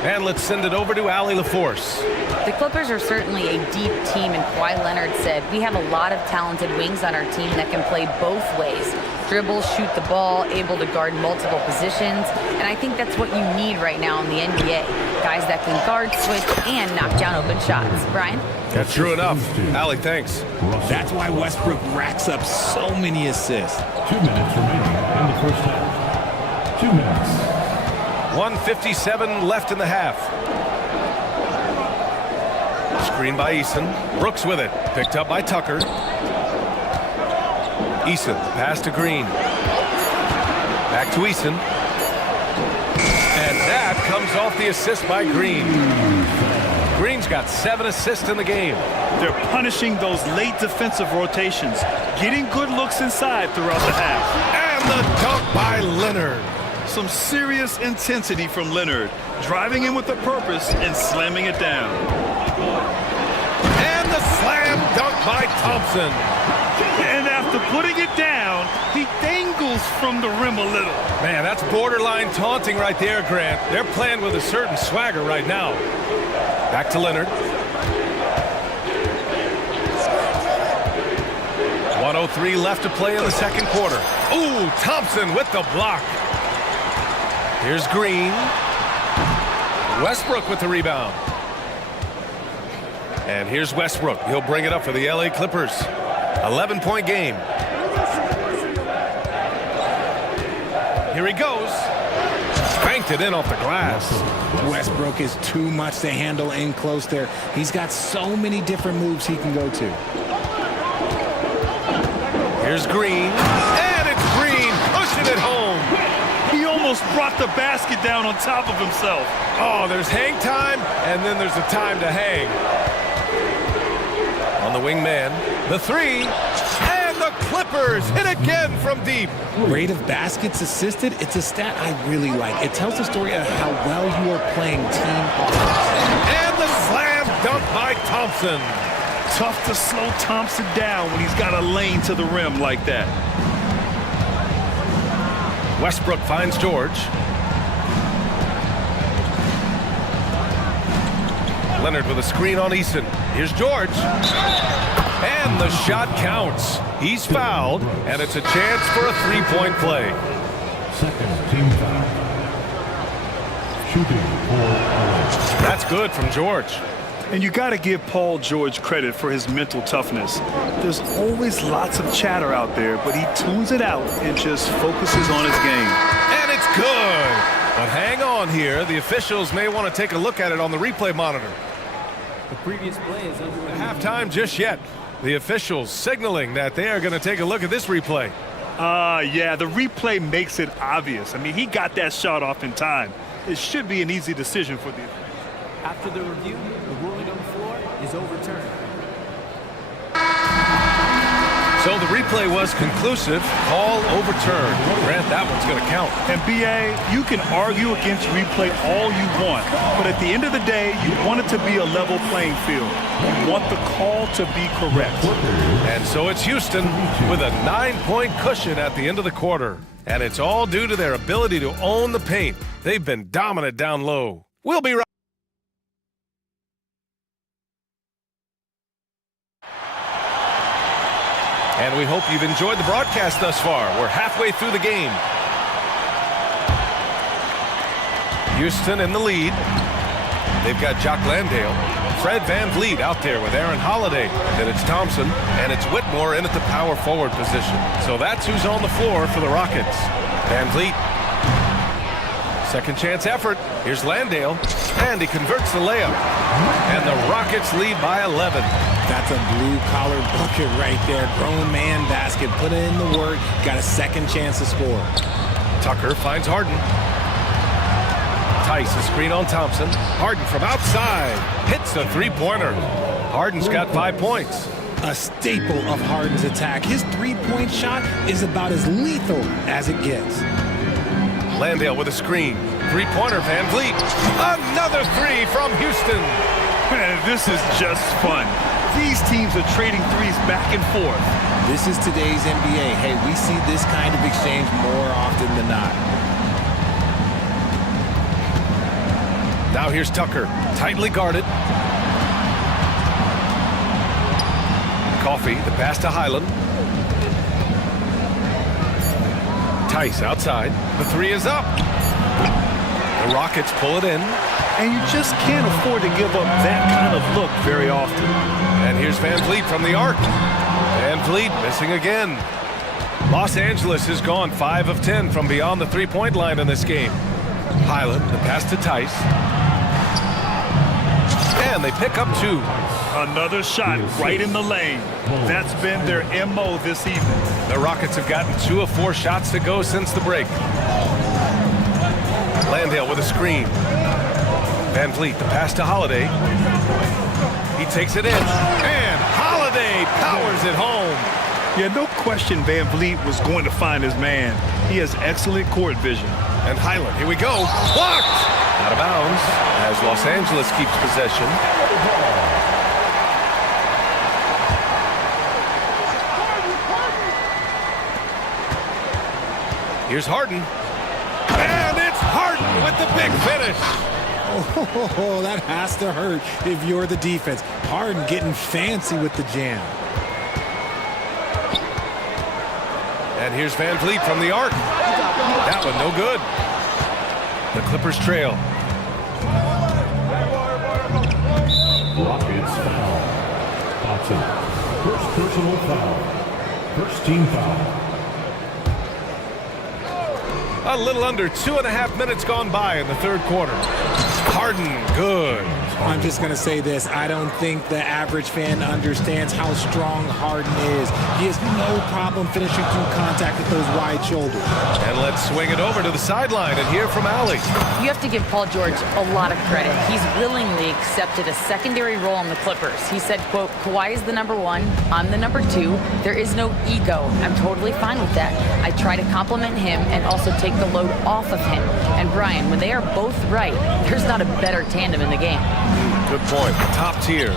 And let's send it over to Allie LaForce. The Clippers are certainly a deep team, and Kawhi Leonard said, we have a lot of talented wings on our team that can play both ways. Dribble, shoot the ball, able to guard multiple positions, and I think that's what you need right now in the NBA. Guys that can guard, switch, and knock down open shots. Brian? That's true enough. Allie, thanks. That's why Westbrook racks up so many assists. 2 minutes remaining in the first half. 2 minutes. 1:57 left in the half. Screen by Eason. Brooks with it. Picked up by Tucker. Eason, pass to Green. Back to Eason. And that comes off the assist by Green. Green's got 7 assists in the game. They're punishing those late defensive rotations, getting good looks inside throughout the half. And the dunk by Leonard. Some serious intensity from Leonard, driving in with a purpose and slamming it down. And the slam dunk by Thompson. And after putting it down, he dangles from the rim a little. Man, that's borderline taunting right there, Grant. They're playing with a certain swagger right now. Back to Leonard. 1:03 left to play in the second quarter. Ooh, Thompson with the block. Here's Green. Westbrook with the rebound. And here's Westbrook. He'll bring it up for the LA Clippers. 11-point game. Here he goes. Spanked it in off the glass. Westbrook is too much to handle in close there. He's got so many different moves he can go to. Here's Green. And it's Green pushing it home. He almost brought the basket down on top of himself. Oh, there's hang time, and then there's a time to hang. On the wing man, the three, and the Clippers hit again from deep. Rate of baskets assisted, it's a stat I really like. It tells the story of how well you are playing team offense. And the slam dunk by Thompson. Tough to slow Thompson down when he's got a lane to the rim like that. Westbrook finds George. Leonard with a screen on Eason. Here's George. And the shot counts. He's fouled, and it's a chance for a three-point play. Second team foul. Shooting for That's good from George. And you got to give Paul George credit for his mental toughness. There's always lots of chatter out there, but he tunes it out and just focuses on his game. And it's good. But hang on here. The officials may want to take a look at it on the replay monitor. The previous play is under halftime just yet. The officials signaling that they are going to take a look at this replay. Yeah, the replay makes it obvious. I mean, he got that shot off in time. It should be an easy decision for the... After the review, the ruling on the floor is overturned. So the replay was conclusive. Call overturned. Grant, that one's going to count. And BA, you can argue against replay all you want, but at the end of the day, you want it to be a level playing field. You want the call to be correct. And so it's Houston with a 9-point cushion at the end of the quarter. And it's all due to their ability to own the paint. They've been dominant down low. We'll be right. And we hope you've enjoyed the broadcast thus far. We're halfway through the game. Houston in the lead. They've got Jock Landale. Fred VanVleet out there with Aaron Holiday. Then it's Thompson, and it's Whitmore in at the power forward position. So that's who's on the floor for the Rockets. VanVleet. Second chance effort. Here's Landale, and he converts the layup. And the Rockets lead by 11. That's a blue-collar bucket right there. Grown man basket. Put in the work. Got a second chance to score. Tucker finds Harden. Tice, a screen on Thompson. Harden from outside. Hits a three-pointer. Harden's got 5 points. A staple of Harden's attack. His three-point shot is about as lethal as it gets. Landale with a screen. Three-pointer, VanVleet. Another three from Houston. Man, this is just fun. These teams are trading threes back and forth. This is today's NBA. Hey, we see this kind of exchange more often than not. Now here's Tucker, tightly guarded. Coffee, the pass to Highland. Tice outside. The three is up. The Rockets pull it in. And you just can't afford to give up that kind of look very often. And here's Van Vliet from the arc. Van Vliet missing again. Los Angeles has gone 5 of 10 from beyond the three-point line in this game. Highland, the pass to Tice. And they pick up 2. Another shot right in the lane. That's been their MO this evening. The Rockets have gotten 2 of 4 shots to go since the break. Landale with a screen. Van Vliet, the pass to Holiday. He takes it in. And Holiday powers it home. Yeah, no question Van Vliet was going to find his man. He has excellent court vision. And Highland, here we go. Blocked! Out of bounds as Los Angeles keeps possession. Here's Harden. And it's Harden with the big finish. Oh, that has to hurt if you're the defense. Harden getting fancy with the jam. And here's Van Vliet from the arc. That one no good. The Clippers trail. Rockets foul. Thompson. First personal foul. First team foul. A little under 2.5 minutes gone by in the third quarter. Harden, good. I'm just going to say this. I don't think the average fan understands how strong Harden is. He has no problem finishing through contact with those wide shoulders. And let's swing it over to the sideline and hear from Allie. You have to give Paul George a lot of credit. He's willingly accepted a secondary role on the Clippers. He said, quote, Kawhi is the number 1, I'm the number 2. There is no ego. I'm totally fine with that. I try to compliment him and also take the load off of him. And Brian, when they are both right, there's not a better tandem in the game. Good point. Top tier.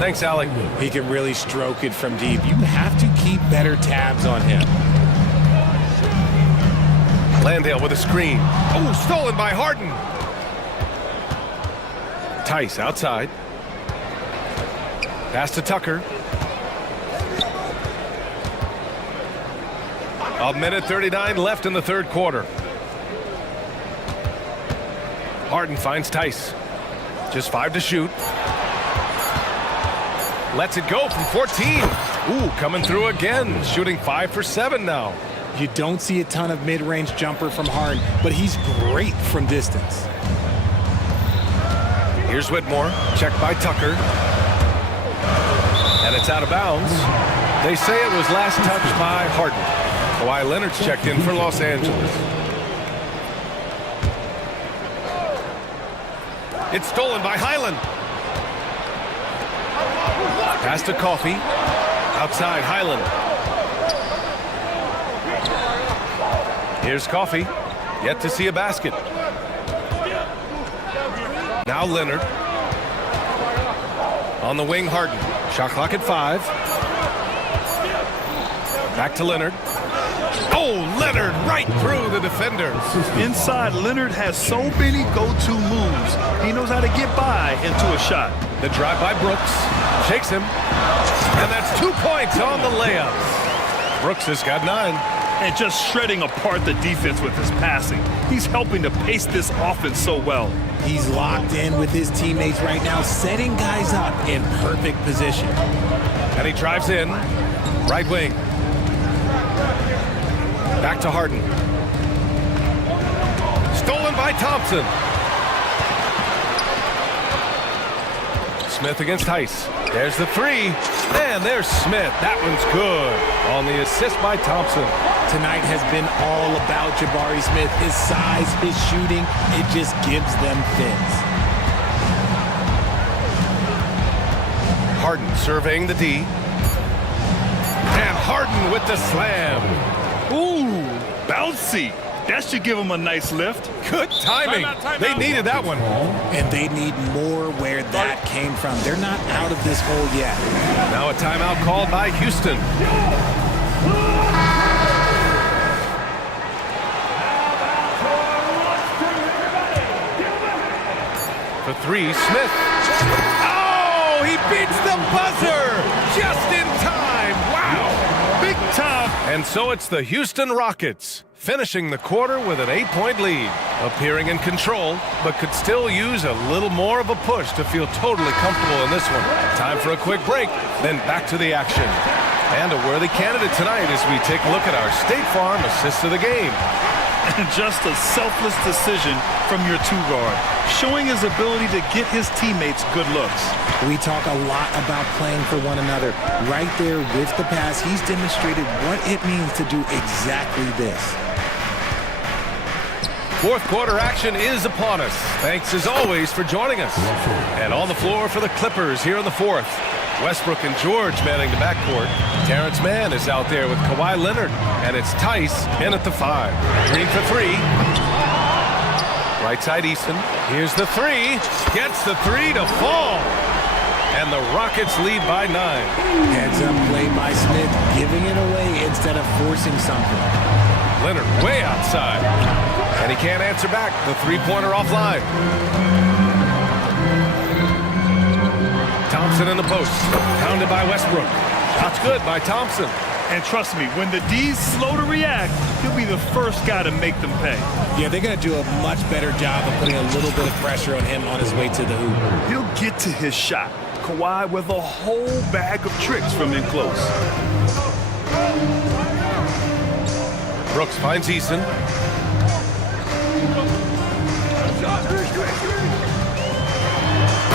Thanks, Allie. He can really stroke it from deep. You have to keep better tabs on him. Landale with a screen. Oh, stolen by Harden. Tice outside. Pass to Tucker. A minute 39 left in the third quarter. Harden finds Tice. Just 5 to shoot. Lets it go from 14. Ooh, coming through again. Shooting 5 for 7 now. You don't see a ton of mid-range jumper from Harden, but he's great from distance. Here's Whitmore. Checked by Tucker. And it's out of bounds. They say it was last touched by Harden. Kawhi Leonard's checked in for Los Angeles. It's stolen by Highland. Pass to Coffee. Outside Highland. Here's Coffee. Yet to see a basket. Now Leonard. On the wing, Harden. Shot clock at 5. Back to Leonard. Oh, Leonard right through the defender. Inside, Leonard has so many go-to moves. He knows how to get by into a shot. The drive by Brooks. Shakes him. And that's 2 points on the layup. Brooks has got 9. And just shredding apart the defense with his passing. He's helping to pace this offense so well. He's locked in with his teammates right now, setting guys up in perfect position. And he drives in. Right wing. Back to Harden. Stolen by Thompson. Smith against Tice. There's the 3. And there's Smith. That one's good. On the assist by Thompson. Tonight has been all about Jabari Smith. His size, his shooting, it just gives them fits. Harden surveying the D. And Harden with the slam. Ooh, bouncy. That should give him a nice lift. Good timing. They needed that one. And they need more where that came from. They're not out of this hole yet. Now a timeout called by Houston. For three, Smith. Oh, he beats the buzzer just in time. Wow. Big time. And so it's the Houston Rockets finishing the quarter with an 8-point lead, appearing in control, but could still use a little more of a push to feel totally comfortable in this one. Time for a quick break, then back to the action. And a worthy candidate tonight as we take a look at our State Farm assist of the game. And just a selfless decision from your two-guard, showing his ability to get his teammates good looks. We talk a lot about playing for one another. Right there with the pass, he's demonstrated what it means to do exactly this. Fourth quarter action is upon us. Thanks as always for joining us. And on the floor for the Clippers here in the fourth. Westbrook and George manning the backcourt. Terrence Mann is out there with Kawhi Leonard. And it's Tice in at the 5. Green for three. Right side Easton. Here's the three. Gets the three to fall. And the Rockets lead by 9. Heads up play by Smith, giving it away instead of forcing something. Leonard way outside. And he can't answer back. The three-pointer offline. Thompson in the post. Pounded by Westbrook. Shot's good by Thompson. And trust me, when the D's slow to react, he'll be the first guy to make them pay. Yeah, they're going to do a much better job of putting a little bit of pressure on him on his way to the hoop. He'll get to his shot. Kawhi with a whole bag of tricks from in close. Brooks finds Easton.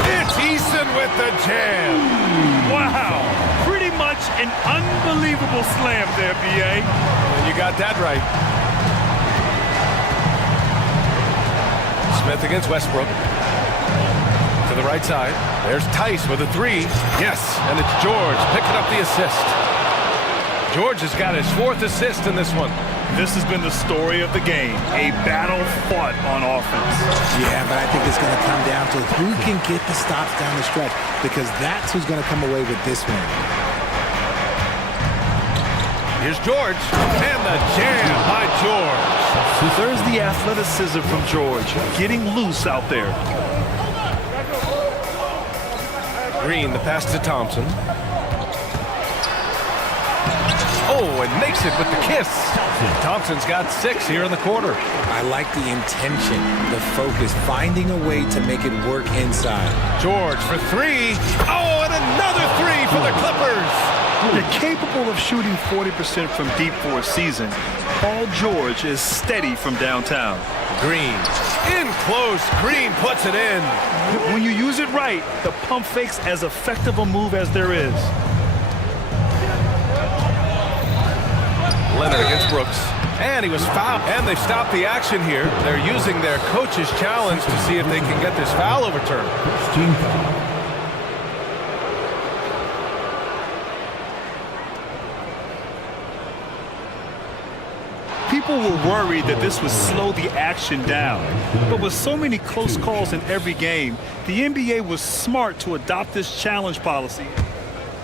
It's Easton with the jam. Wow. Pretty much an unbelievable slam there, B.A. You got that right. Smith against Westbrook. To the right side. There's Tice with a three. Yes, and it's George picking up the assist. George has got his 4th assist in this one. This has been the story of the game, a battle fought on offense. Yeah, but I think it's going to come down to who can get the stops down the stretch, because that's who's going to come away with this one. Here's George, and the jam by George. There's the athleticism from George, getting loose out there. Green, the pass to Thompson. Oh, and makes it with the kiss. Thompson's got 6 here in the quarter. I like the intention, the focus, finding a way to make it work inside. George for 3. Oh, and another 3 for the Clippers. They're capable of shooting 40% from deep for a season. Paul George is steady from downtown. Green in close. Green puts it in. When you use it right, the pump fake's as effective a move as there is. Leonard against Brooks. And he was fouled. And they've stopped the action here. They're using their coach's challenge to see if they can get this foul overturned. People were worried that this would slow the action down. But with so many close calls in every game, the NBA was smart to adopt this challenge policy.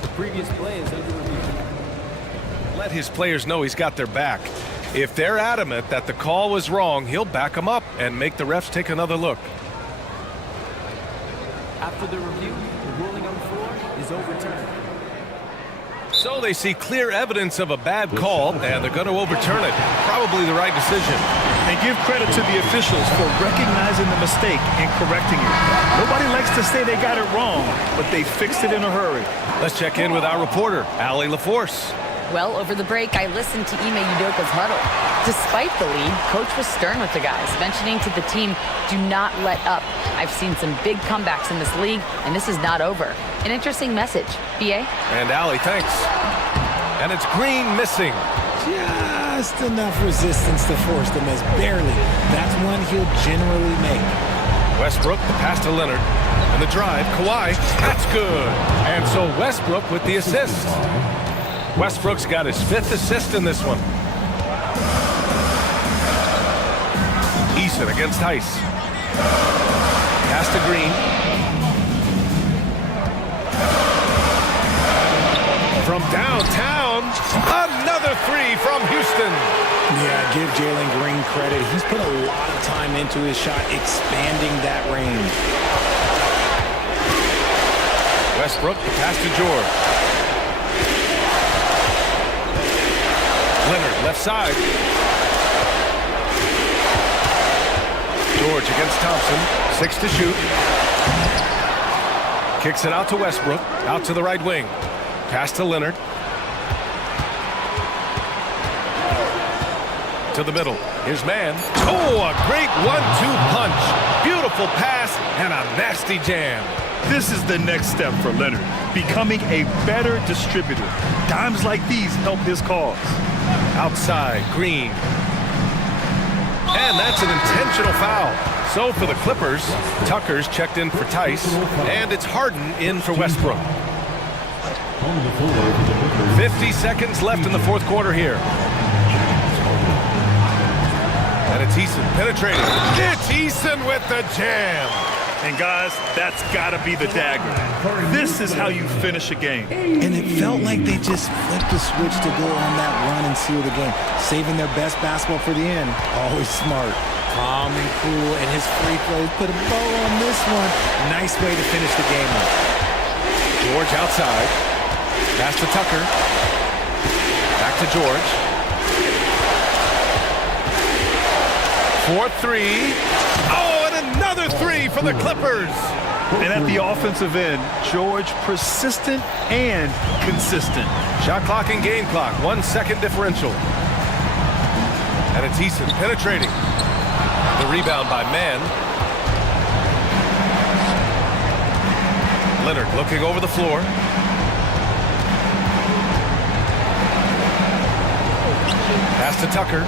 The previous play is under review. Let his players know he's got their back. If they're adamant that the call was wrong, he'll back them up and make the refs take another look. After the review, the ruling on the floor is overturned. So they see clear evidence of a bad call, and they're going to overturn it. Probably the right decision. And give credit to the officials for recognizing the mistake and correcting it. Nobody likes to say they got it wrong, but they fixed it in a hurry. Let's check in with our reporter, Allie LaForce. Well, over the break, I listened to Ime Udoka's huddle. Despite the lead, Coach was stern with the guys, mentioning to the team, do not let up. I've seen some big comebacks in this league, and this is not over. An interesting message. B.A.? And Allie, thanks. And it's Green missing. Just enough resistance to force the miss, barely. That's one he'll generally make. Westbrook, the pass to Leonard. And the drive, Kawhi, that's good. And so Westbrook with the assist. Westbrook's got his 5th assist in this one. Easton against Tice. Pass to Green. From downtown, another 3 from Houston. Yeah, give Jalen Green credit. He's put a lot of time into his shot, expanding that range. Westbrook, the pass to George. Leonard, left side. George against Thompson, 6 to shoot. Kicks it out to Westbrook, out to the right wing. Pass to Leonard. To the middle. Here's man. Oh, a great 1-2 punch. Beautiful pass and a nasty jam. This is the next step for Leonard, becoming a better distributor. Dimes like these help his cause. Outside, Green. And that's an intentional foul. So for the Clippers, Tucker's checked in for Tice, and it's Harden in for Westbrook. 50 seconds left in the fourth quarter here. And it's Eason penetrating. It's Eason with the jam. And guys, that's got to be the dagger. This is how you finish a game. And it felt like they just flipped the switch to go on that run and seal the game, saving their best basketball for the end. Always smart. Calm and cool, and his free throws put a bow on this one. Nice way to finish the game up. George outside. Pass to Tucker. Back to George. 4-3. Oh, and another three for the Clippers. And at the offensive end, George persistent and consistent. Shot clock and game clock, 1 second differential. And it's Eason penetrating. The rebound by Mann. Leonard looking over the floor. Pass to Tucker.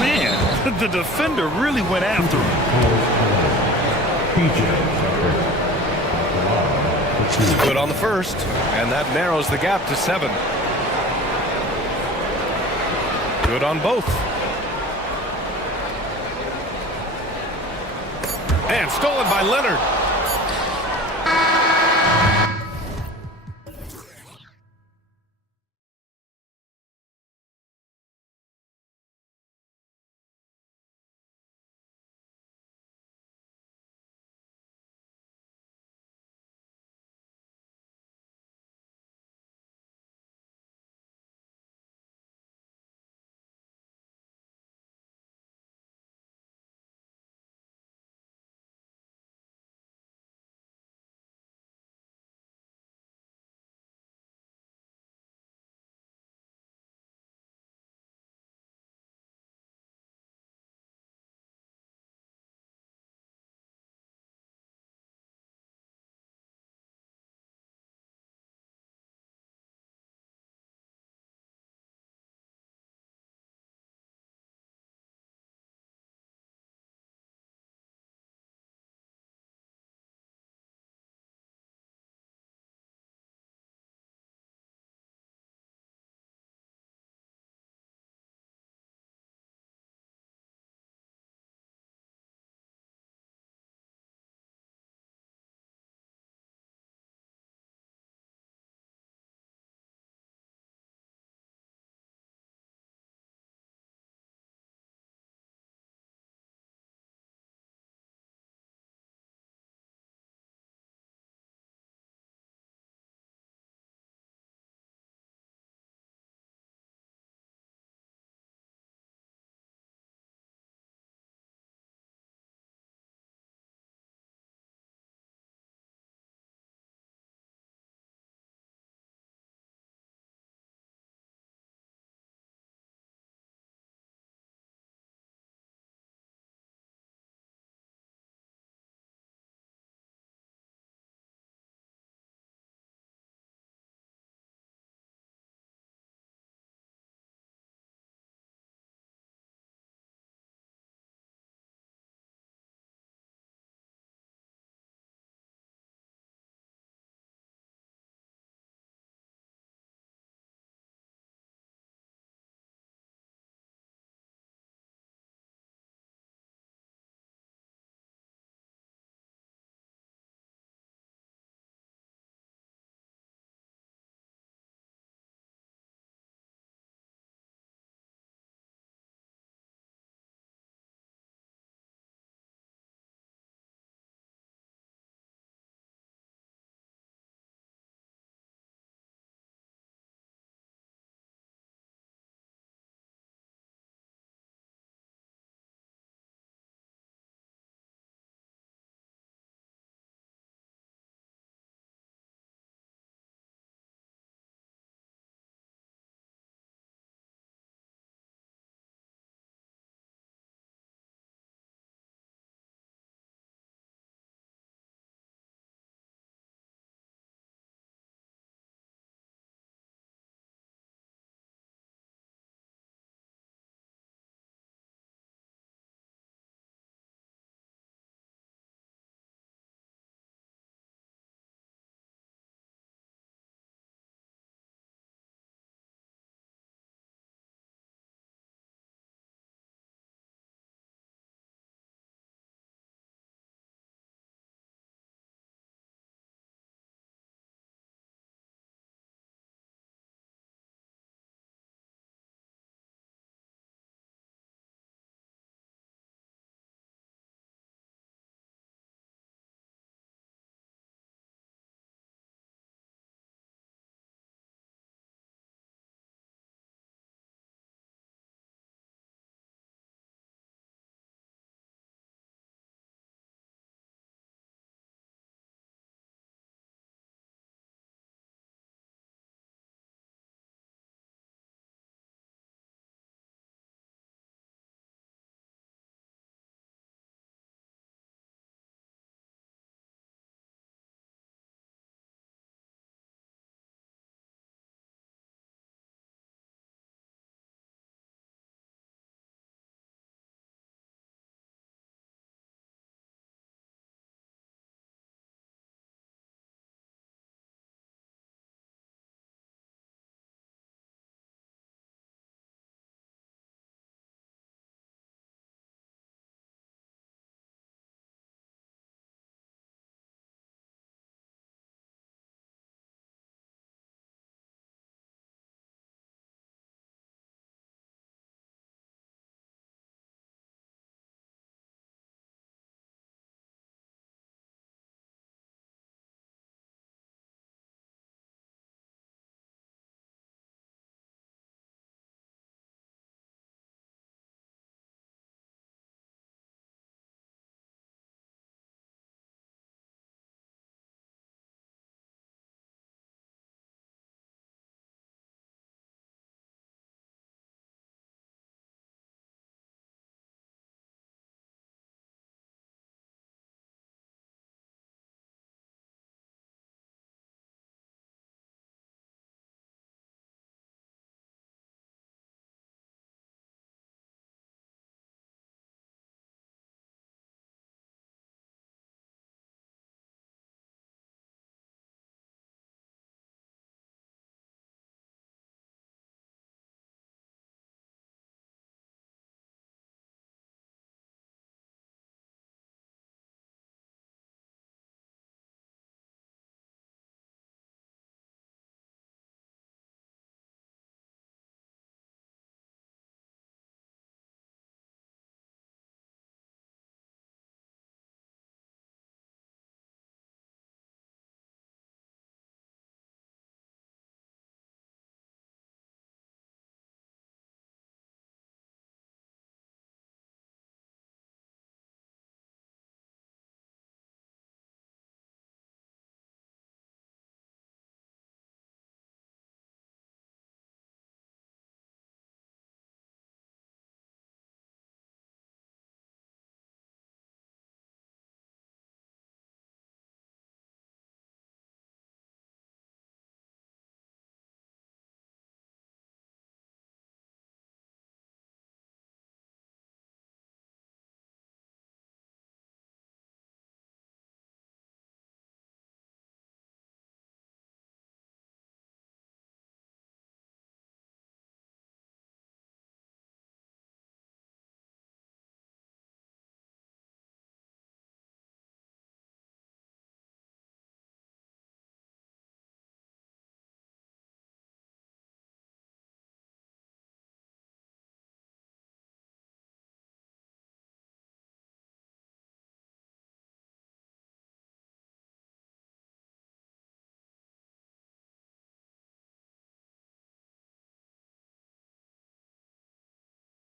Man, the defender really went after him. Good on the first, and that narrows the gap to 7. Good on both. And stolen by Leonard.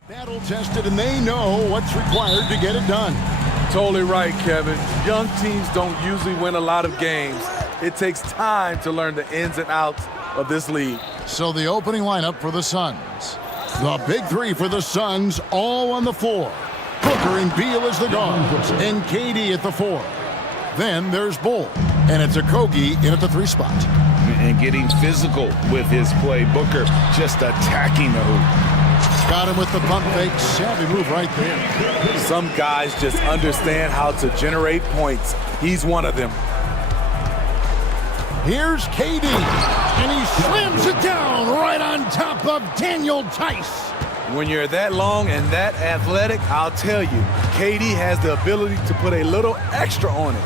Battle tested, and they know what's required to get it done. Totally right, Kevin. Young teams don't usually win a lot of games. It takes time to learn the ins and outs of this league. So the opening lineup for the Suns. The big three for the Suns, all on the floor. Booker and Beal as the guards, and KD at the 4. Then there's Bull, and it's Okogie in at the 3 spot. And getting physical with his play. Booker just attacking the hoop. Got him with the pump fake. Savvy move right there. Some guys just understand how to generate points. He's one of them. Here's KD, and he slams it down right on top of Daniel Tice. When you're that long and that athletic, I'll tell you, KD has the ability to put a little extra on it.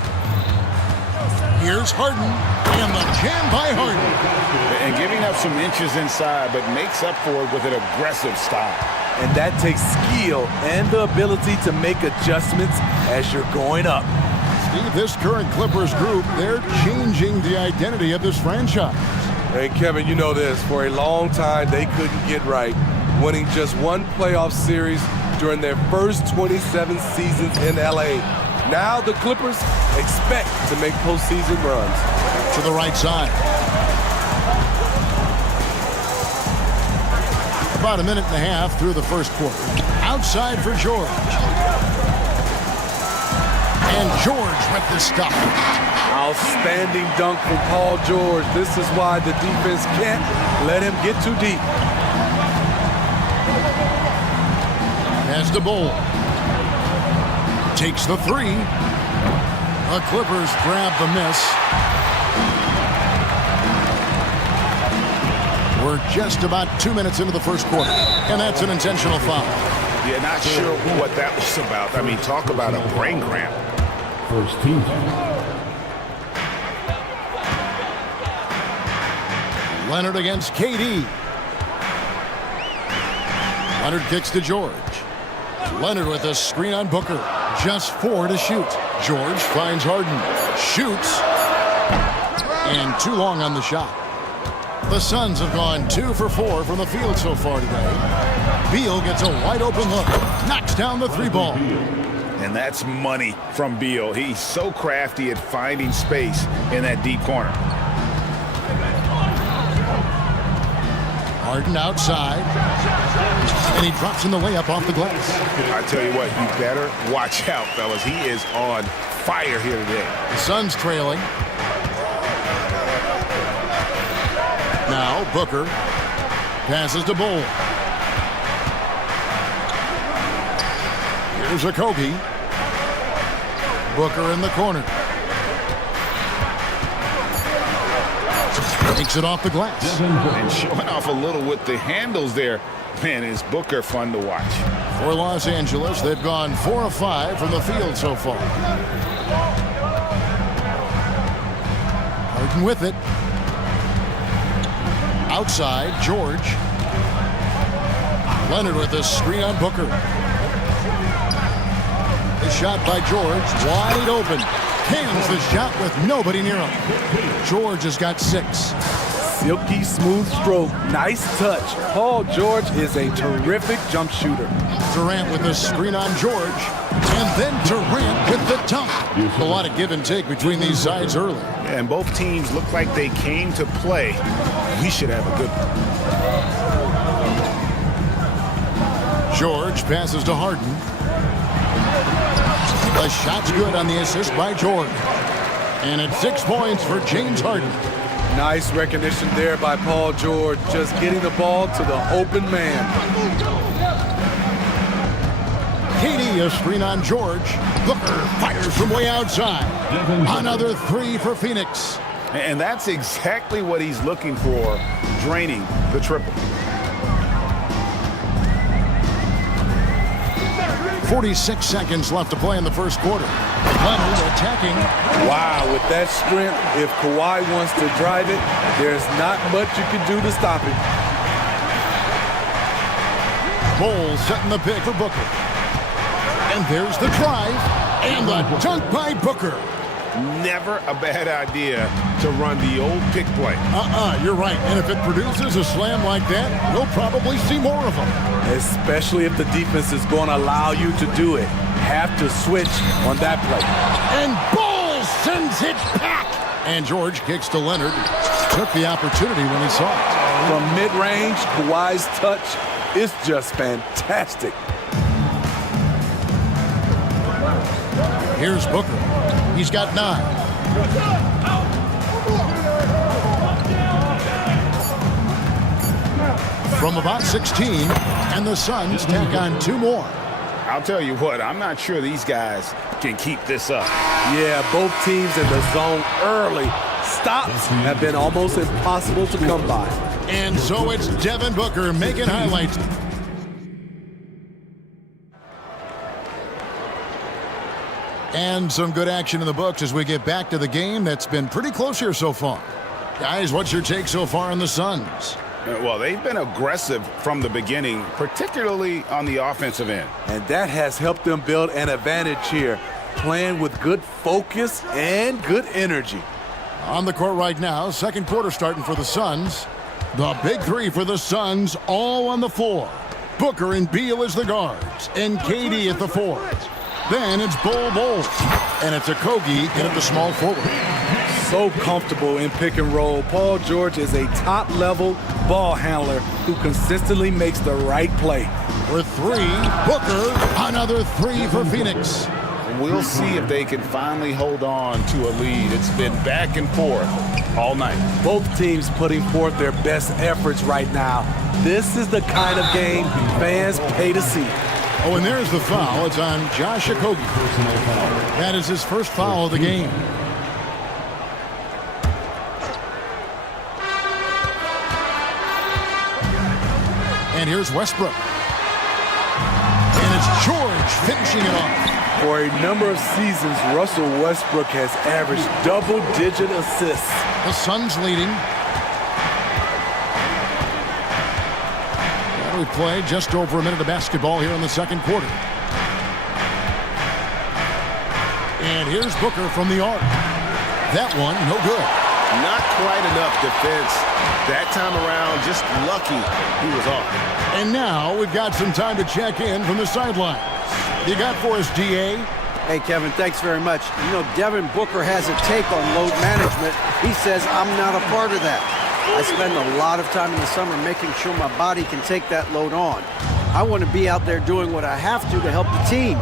Here's Harden, and the jam by Harden. And giving up some inches inside, but makes up for it with an aggressive style. And that takes skill and the ability to make adjustments as you're going up. Steve, this current Clippers group, they're changing the identity of this franchise. Hey, Kevin, you know this. For a long time, they couldn't get right, winning just one playoff series during their first 27 seasons in L.A. Now the Clippers expect to make postseason runs. To the right side. About a minute and a half through the first quarter. Outside for George. And George with the stop. Outstanding dunk from Paul George. This is why the defense can't let him get too deep. Has the Bull. Takes the 3. The Clippers grab the miss. We're just about 2 minutes into the first quarter, and that's an intentional foul. Yeah, not sure what that was about. I mean, talk about a brain cramp. First team. Leonard against KD. Leonard kicks to George. Leonard with a screen on Booker. Just 4 to shoot. George finds Harden. Shoots. And too long on the shot. The Suns have gone 2 for 4 from the field so far today. Beal gets a wide open look. Knocks down the 3 ball. And that's money from Beal. He's so crafty at finding space in that deep corner. Harden outside. And he drops in the layup off the glass. I tell you what, you better watch out, fellas. He is on fire here today. The Suns trailing. Now Booker passes to Bull. Here's Okogie. Booker in the corner. Takes it off the glass. And showing off a little with the handles there. Man, is Booker fun to watch. For Los Angeles, they've gone 4 of 5 from the field so far. Harden with it. Outside, George. Leonard with a screen on Booker. The shot by George, wide open. Cans the shot with nobody near him. George has got 6. Silky smooth stroke, nice touch. Paul George is a terrific jump shooter. Durant with a screen on George. And then Durant with the dunk. A lot of give and take between these sides early. Yeah, and both teams look like they came to play. We should have a good one. George passes to Harden. The shot's good on the assist by George. And it's 6 points for James Harden. Nice recognition there by Paul George, just getting the ball to the open man. KD a screen on George. Booker fires from way outside. Another 3 for Phoenix. And that's exactly what he's looking for, draining the triple. 46 seconds left to play in the first quarter. Leonard attacking. Wow, with that strength, if Kawhi wants to drive it, there's not much you can do to stop him. Bull setting the pick for Booker. And there's the drive and the dunk by Booker. never a bad idea to run the old pick play. You're right. And if it produces a slam like that, we'll probably see more of them. Especially if the defense is going to allow you to do it. Have to switch on that play. And Ball sends it back. And George kicks to Leonard. Took the opportunity when he saw it. From mid-range, Kawhi's touch is just fantastic. Here's Booker. He's got 9. From about 16, and the Suns tack on 2 more. I'll tell you what, I'm not sure these guys can keep this up. Yeah, both teams in the zone early. Stops have been almost impossible to come by. And so it's Devin Booker making highlights. And some good action in the books as we get back to the game that's been pretty close here so far. Guys, what's your take so far on the Suns? Well, they've been aggressive from the beginning, particularly on the offensive end. And that has helped them build an advantage here, playing with good focus and good energy. On the court right now, second quarter starting for the Suns. The big 3 for the Suns, all on the floor. Booker and Beal as the guards, and KD at the 4. Then it's Bol, and it's Okogie in at the small forward. So comfortable in pick and roll. Paul George is a top-level ball handler who consistently makes the right play. For 3, Booker, another 3 for Phoenix. We'll see if they can finally hold on to a lead. It's been back and forth all night. Both teams putting forth their best efforts right now. This is the kind of game fans pay to see. Oh, and there's the foul. It's on Josh Okogie. That is his first foul of the game. And here's Westbrook. And it's George finishing it off. For a number of seasons, Russell Westbrook has averaged double-digit assists. The Suns leading. We play just over a minute of basketball here in the second quarter. And here's Booker from the arc. That one, no good. Not quite enough defense. That time around, just lucky he was off. And now we've got some time to check in from the sideline. You got for us, DA? Hey, Kevin, thanks very much. You know, Devin Booker has a take on load management. He says, I'm not a part of that. I spend a lot of time in the summer making sure my body can take that load on. I want to be out there doing what I have to help the team.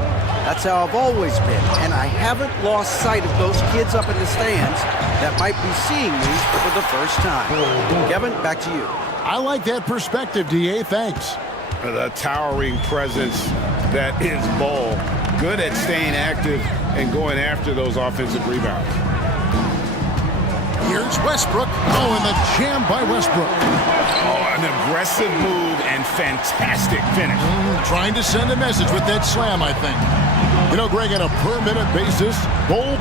That's how I've always been. And I haven't lost sight of those kids up in the stands that might be seeing me for the first time. Kevin, back to you. I like that perspective, DA. Thanks. The towering presence that is Ball. Good at staying active and going after those offensive rebounds. Here's Westbrook. Oh, and the jam by Westbrook. Oh, an aggressive move and fantastic finish. Trying to send a message with that slam, I think. You know, Greg, on a per-minute basis, Bol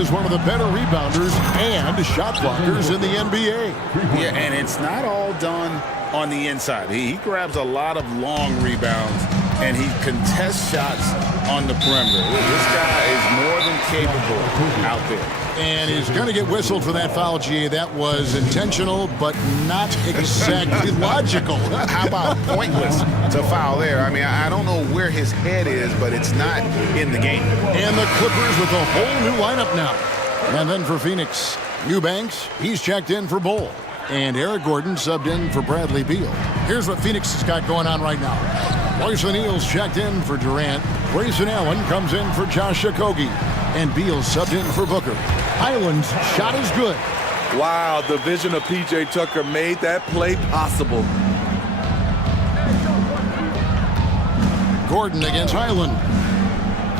is one of the better rebounders and shot blockers in the NBA. Yeah, and it's not all done on the inside. He grabs a lot of long rebounds, and he contests shots on the perimeter. This guy is more than capable out there. And he's going to get whistled for that foul, G. That was intentional, but not exactly logical. How about pointless to foul there? I mean, I don't know where his head is, but it's not in the game. And the Clippers with a whole new lineup now. And then for Phoenix, Eubanks, he's checked in for Bol. And Eric Gordon subbed in for Bradley Beal. Here's what Phoenix has got going on right now. Royce O'Neal's checked in for Durant. Grayson Allen comes in for Josh Okogie. And Beal subbed in for Booker. Island's shot is good. Wow, the vision of P.J. Tucker made that play possible. Gordon against Highland.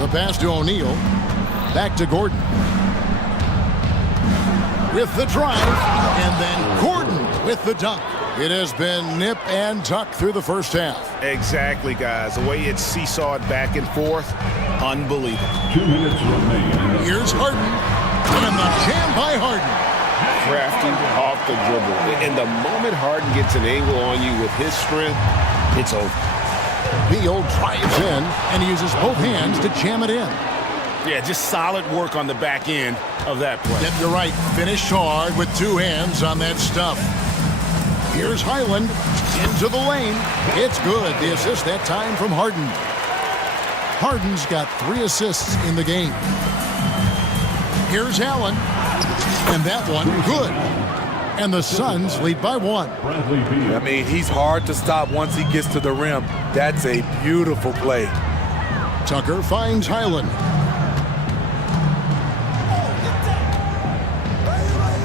The pass to O'Neal. Back to Gordon. With the drive. And then Gordon with the dunk. It has been nip and tuck through the first half. Exactly, guys. The way it's seesawed back and forth, unbelievable. 2 minutes remaining. Here's Harden. And the jam by Harden. Crafty off the dribble. And the moment Harden gets an angle on you with his strength, it's over. Beal drives in and he uses both hands to jam it in. Yeah, just solid work on the back end of that play. Yep, you're right. Finished hard with two hands on that stuff. Here's Highland into the lane. It's good. The assist that time from Harden. Harden's got 3 assists in the game. Here's Allen. And that one, good. And the Suns lead by 1. I mean, he's hard to stop once he gets to the rim. That's a beautiful play. Tucker finds Highland.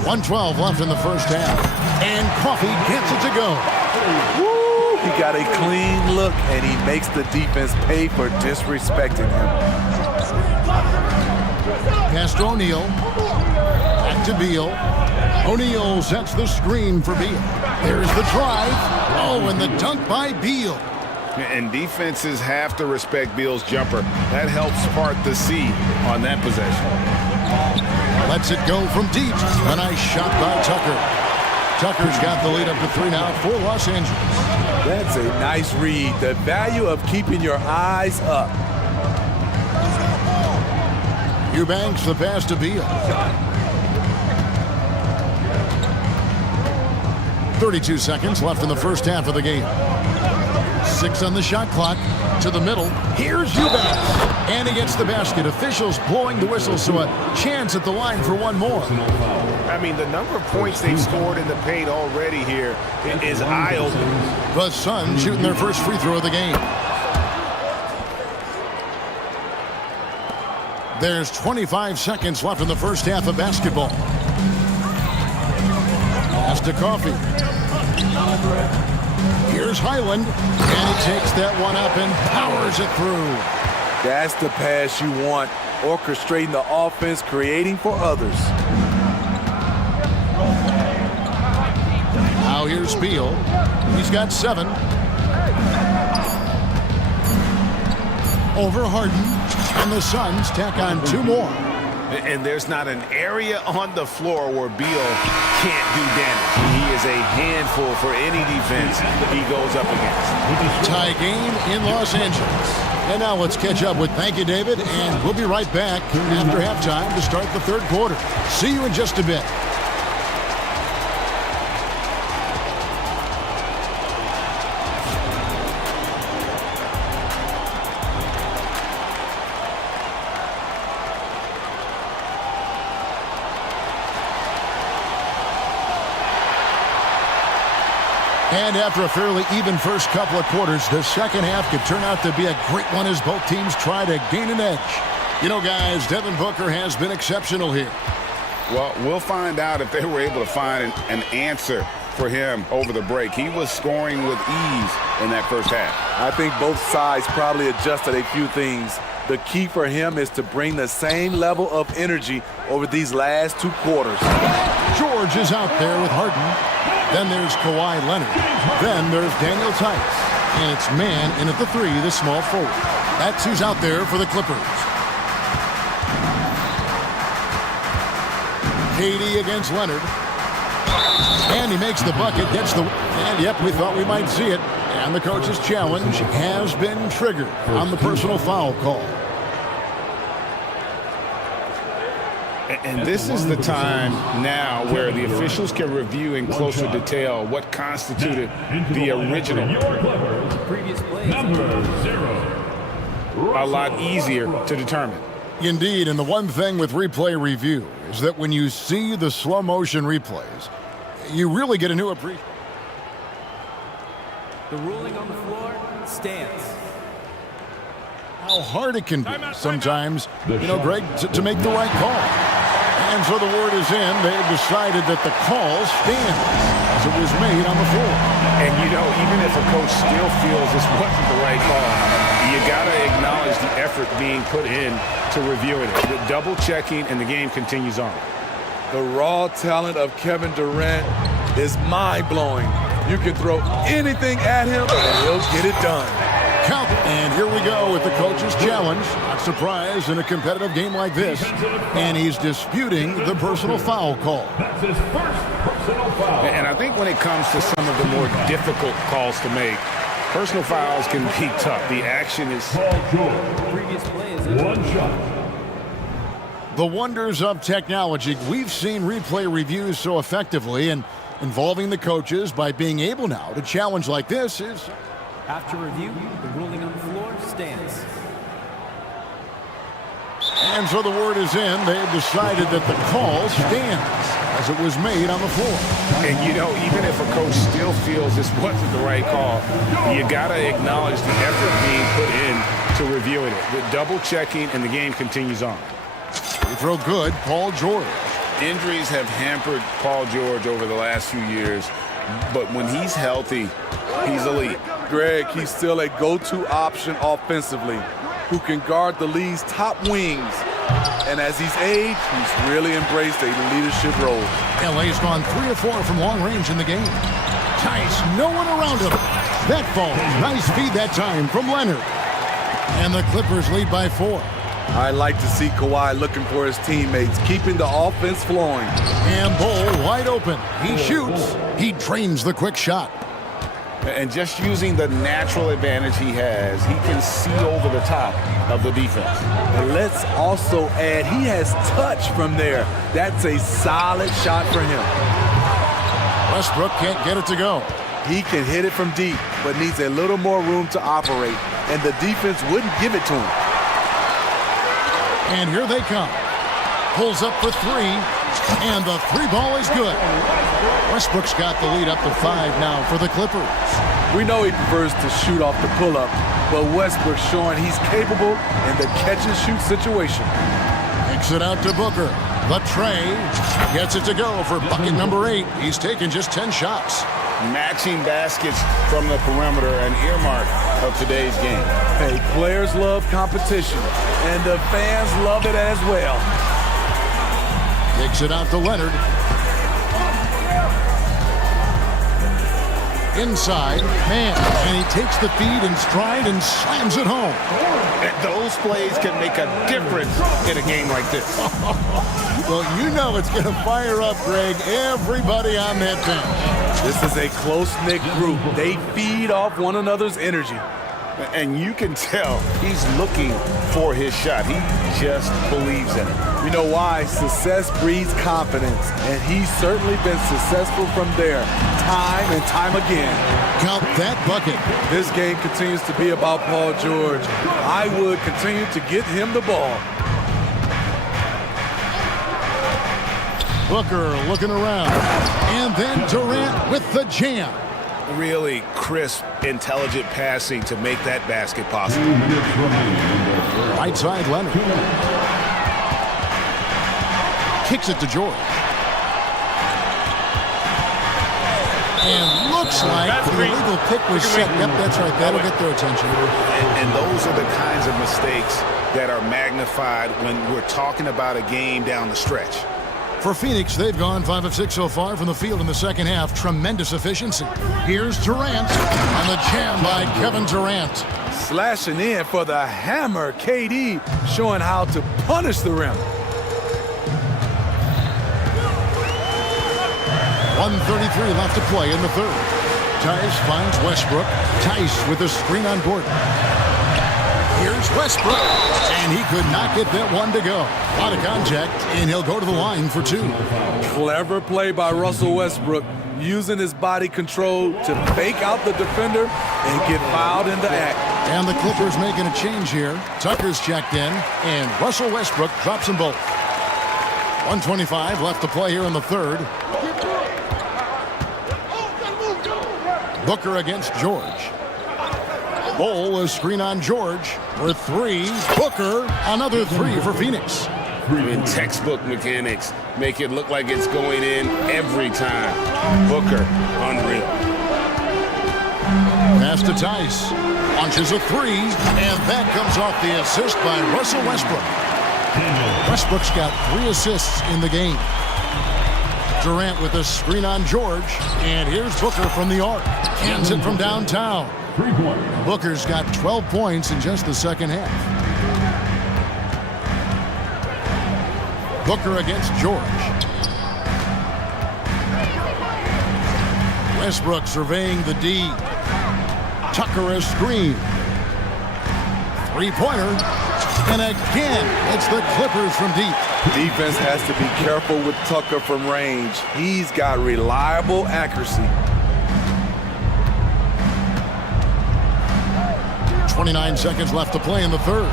1:12 left in the first half. And Coffey gets it to go. Woo! He got a clean look, and he makes the defense pay for disrespecting him. Pass to O'Neal. Back to Beal. O'Neal sets the screen for Beal. There's the drive. Oh, and the dunk by Beal. And defenses have to respect Beal's jumper. That helps part the sea on that possession. Lets it go from deep. A nice shot by Tucker. Tucker's got the lead up to 3 now for Los Angeles. That's a nice read. The value of keeping your eyes up. Eubanks the pass to Beal. 32 seconds left in the first half of the game. 6 on the shot clock. To the middle. Here's Eubanks. And he gets the basket. Officials blowing the whistle, so a chance at the line for one more. I mean, the number of points they've scored in the paint already here is eye-opening. The Suns shooting their first free throw of the game. There's 25 seconds left in the first half of basketball. Pass to Coffey. Here's Highland, and he takes that one up and powers it through. That's the pass you want, orchestrating the offense, creating for others. Now here's Beal. He's got 7. Over Harden, and the Suns tack on 2 more. And there's not an area on the floor where Beal can't do damage. He is a handful for any defense he goes up against. Tie game in Los Angeles. And now let's catch up with thank you, David, and we'll be right back after halftime to start the third quarter. See you in just a bit. And after a fairly even first couple of quarters, the second half could turn out to be a great one as both teams try to gain an edge. You know, guys, Devin Booker has been exceptional here. Well, we'll find out if they were able to find an answer for him over the break. He was scoring with ease in that first half. I think both sides probably adjusted a few things. The key for him is to bring the same level of energy over these last 2 quarters. George is out there with Harden. Then there's Kawhi Leonard. Then there's Daniel Tice. And it's man in at the 3, the small forward. That's who's out there for the Clippers. KD against Leonard. And he makes the bucket, gets the... And yep, we thought we might see it. And the coach's challenge has been triggered on the personal foul call. And this is the time now where the officials can review in closer detail what constituted the original. A lot easier to determine. Indeed, and the one thing with replay review is that when you see the slow motion replays, you really get a new appreciation. The ruling on the floor stands. How hard it can be sometimes, you know, Greg, to make the right call. And so the word is in. They've decided that the call stands as it was made on the floor. And, you know, even if a coach still feels this wasn't the right call, you got to acknowledge the effort being put in to reviewing it. The double checking, and the game continues on. The raw talent of Kevin Durant is mind-blowing. You can throw anything at him, and he'll get it done. Count. And here we go with the coach's challenge. Not surprised in a competitive game like this. And he's disputing the personal foul call. That's his first personal foul. And I think when it comes to some of the more difficult calls to make, personal fouls can be tough. The action is... Previous play is 1 shot. The wonders of technology. We've seen replay reviews so effectively, and involving the coaches by being able now to challenge like this is... After review, the ruling on the floor stands. And so the word is in. They've decided that the call stands as it was made on the floor. And, you know, even if a coach still feels this wasn't the right call, you got to acknowledge the effort being put in to reviewing it. The double checking, and the game continues on. Free throw good, Paul George. Injuries have hampered Paul George over the last few years, but when he's healthy, he's elite. Greg, he's still a go-to option offensively, who can guard the league's top wings. And as he's aged, he's really embraced a leadership role. LA's gone 3 of 4 from long range in the game. Tice, no one around him. That falls. Nice feed that time from Leonard. And the Clippers lead by 4. I like to see Kawhi looking for his teammates, keeping the offense flowing. And Bull wide open. He shoots. He drains the quick shot. And just using the natural advantage he has, he can see over the top of the defense. And let's also add, he has touch from there. That's a solid shot for him. Westbrook can't get it to go. He can hit it from deep, but needs a little more room to operate, and the defense wouldn't give it to him. And here they come. Pulls up for 3, and the 3 ball is good. Westbrook's got the lead up to 5 now for the Clippers. We know he prefers to shoot off the pull-up, but Westbrook's showing he's capable in the catch-and-shoot situation. Kicks it out to Booker. The tray gets it to go for bucket number 8. He's taken just 10 shots. Matching baskets from the perimeter, an earmark of today's game. Hey, players love competition, and the fans love it as well. Kicks it out to Leonard. Inside, man, and he takes the feed in stride and slams it home. Those plays can make a difference in a game like this. Well, you know it's going to fire up, Greg, everybody on that bench. This is a close-knit group. They feed off one another's energy. And you can tell he's looking for his shot. He just believes in it. You know why? Success breeds confidence, and he's certainly been successful from there, time and time again. Count that bucket. This game continues to be about Paul George. I would continue to get him the ball. Booker looking around, and then Durant with the jam. Really crisp, intelligent passing to make that basket possible. Right side, Leonard. Kicks it to George. And looks like the illegal pick was set. Yep, that's right. That'll get their attention. And those are the kinds of mistakes that are magnified when we're talking about a game down the stretch. For Phoenix, they've gone 5 of 6 so far from the field in the second half. Tremendous efficiency. Here's Durant, and the jam by Kevin Durant. Slashing in for the hammer. KD showing how to punish the rim. 1:33 left to play in the third. Tice finds Westbrook. Tice with a screen on Gordon. Here's Westbrook, and he could not get that one to go. Out of contact, and he'll go to the line for 2. Clever play by Russell Westbrook, using his body control to fake out the defender and get fouled in the act. And the Clippers making a change here. Tucker's checked in, and Russell Westbrook drops them both. 1:25 left to play here in the third. Booker against George. Bull, a screen on George for 3. Booker, another 3 for Phoenix. In textbook mechanics, make it look like it's going in every time. Booker, unreal. Pass to Tice. Launches a 3, and that comes off the assist by Russell Westbrook. Westbrook's got 3 assists in the game. Durant with a screen on George, and here's Booker from the arc. Cans it from downtown. Booker's got 12 points in just the second half. Booker against George. Westbrook surveying the D. Tucker a screen. 3-pointer. And again, it's the Clippers from deep. Defense has to be careful with Tucker from range. He's got reliable accuracy. 29 seconds left to play in the third.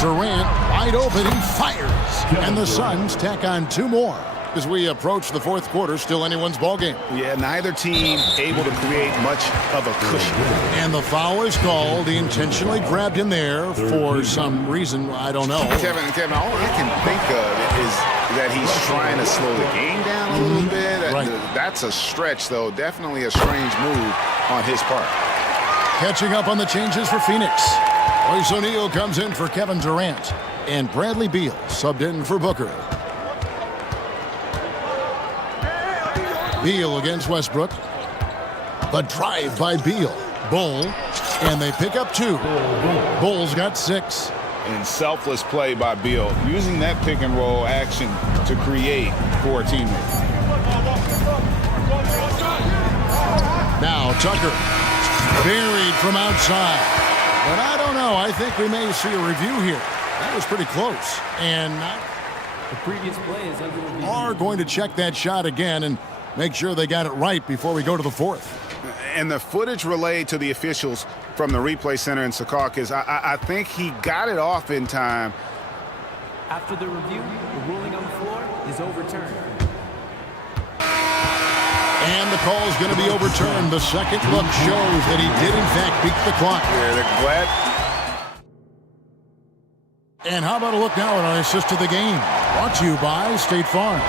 Durant wide open, he fires. And the Suns tack on 2 more. As we approach the fourth quarter, still anyone's ball game. Yeah, neither team able to create much of a cushion. And the foul is called. He intentionally grabbed him there for some reason, I don't know. Kevin, all I can think of is that he's trying to slow the game down a little bit. Right. That's a stretch, though. Definitely a strange move on his part. Catching up on the changes for Phoenix. Royce O'Neal comes in for Kevin Durant. And Bradley Beal subbed in for Booker. Beal against Westbrook. The drive by Beal. Bull. And they pick up 2. Bull's got 6. And selfless play by Beal, using that pick and roll action to create for a teammate. Now Tucker. Buried from outside. But I don't know. I think we may see a review here. That was pretty close. And the previous play is under review. Are going to check that shot again and make sure they got it right before we go to the fourth. And the footage relayed to the officials from the replay center in Secaucus, I think he got it off in time. After the review, the ruling on the floor is overturned. And the call is going to be overturned. The second look shows that he did, in fact, beat the clock. Yeah, they're glad. And how about a look now at our assist to the game? Brought to you by State Farm.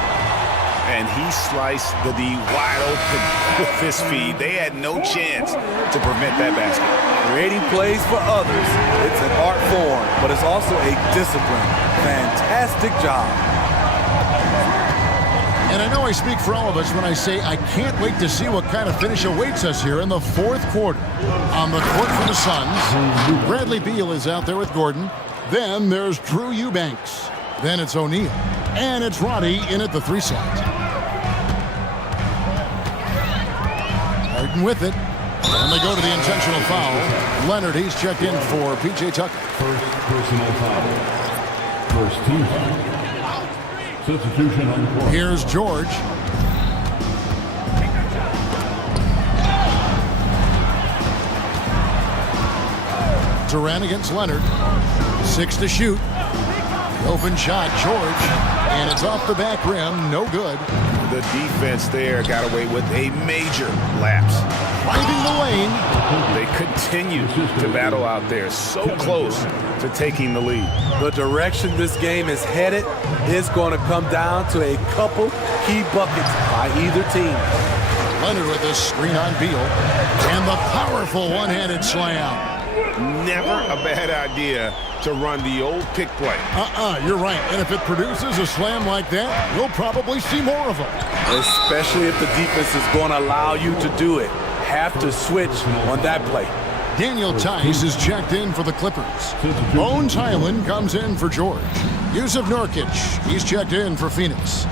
And he sliced the D wide open with his feed. They had no chance to prevent that basket. Creating plays for others. It's an art form, but it's also a discipline. Fantastic job. And I know I speak for all of us when I say I can't wait to see what kind of finish awaits us here in the fourth quarter. On the court for the Suns, Bradley Beal is out there with Gordon. Then there's Drew Eubanks. Then it's O'Neal. And it's Roddy in at the 3 side. Harden with it. And they go to the intentional foul. Leonard, he's checked in for P.J. Tucker. First personal foul. First team foul. Substitution on the court. Here's George. Durant against Leonard. 6 to shoot. Open shot, George. And it's off the back rim. No good. The defense there got away with a major lapse. Finding the lane. They continue to battle out there. So close to taking the lead. The direction this game is headed is going to come down to a couple key buckets by either team. Leonard with this screen on Beal. And the powerful one-handed slam. Never a bad idea to run the old pick play. You're right. And if it produces a slam like that, we'll probably see more of them. Especially if the defense is going to allow you to do it. Have to switch on that play. Daniel Tice is checked in for the Clippers. Bones Highland comes in for George. Yusuf Nurkic, he's checked in for Phoenix.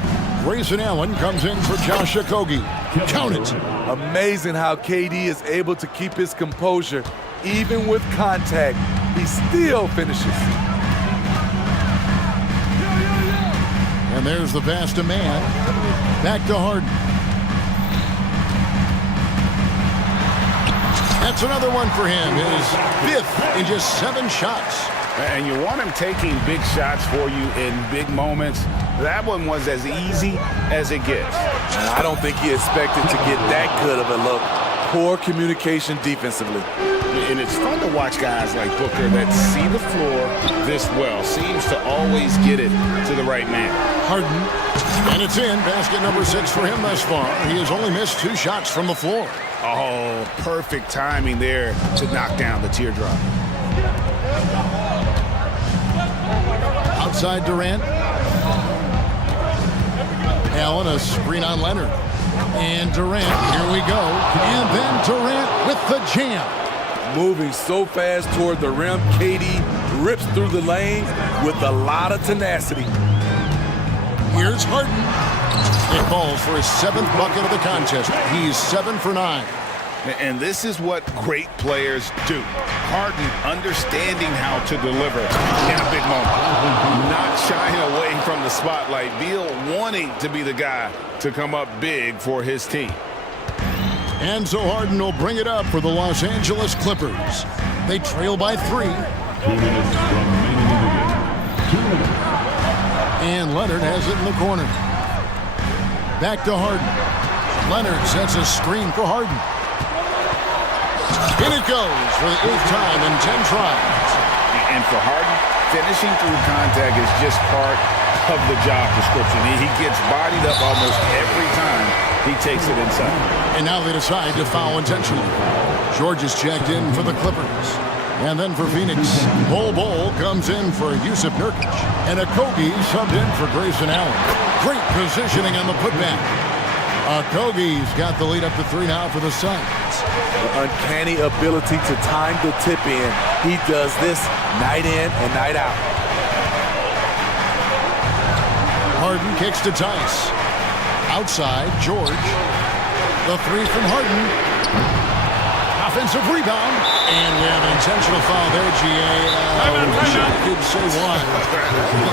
Grayson Allen comes in for Josh Okogie. Count it. Amazing how KD is able to keep his composure. Even with contact, he still finishes. And there's the pass to Mann. Back to Harden. That's another one for him. His 5th in just 7 shots. And you want him taking big shots for you in big moments. That one was as easy as it gets. And I don't think he expected to get that good of a look. Poor communication defensively. And it's fun to watch guys like Booker that see the floor this well. Seems to always get it to the right man. Harden. And it's in. Basket number 6 for him thus far. He has only missed 2 shots from the floor. Oh, perfect timing there to knock down the teardrop. Outside Durant. Allen, a screen on Leonard. And Durant, here we go. And then Durant with the jam. Moving so fast toward the rim, KD rips through the lane with a lot of tenacity. Here's Harden. It falls for his 7th bucket of the contest. He's 7 for 9. And this is what great players do. Harden understanding how to deliver in a big moment. Not shying away from the spotlight. Beal wanting to be the guy to come up big for his team. And so Harden will bring it up for the Los Angeles Clippers. They trail by 3. 2 minutes remaining in the game. 2 minutes. And Leonard has it in the corner. Back to Harden. Leonard sets a screen for Harden. In it goes for the 8th time in 10 tries. And for Harden, finishing through contact is just part of the job description. He gets bodied up almost every time he takes it inside. And now they decide to foul intentionally. George is checked in for the Clippers. And then for Phoenix, Bol comes in for Yusuf Nurkic. And Okogie subbed in for Grayson Allen. Great positioning on the putback. Okogie's got the lead up to 3 now for the Suns. The uncanny ability to time the tip in. He does this night in and night out. Harden kicks to Tice. Outside, George. The 3 from Harden. Offensive rebound. And we have an intentional foul there, G.A. I could say why.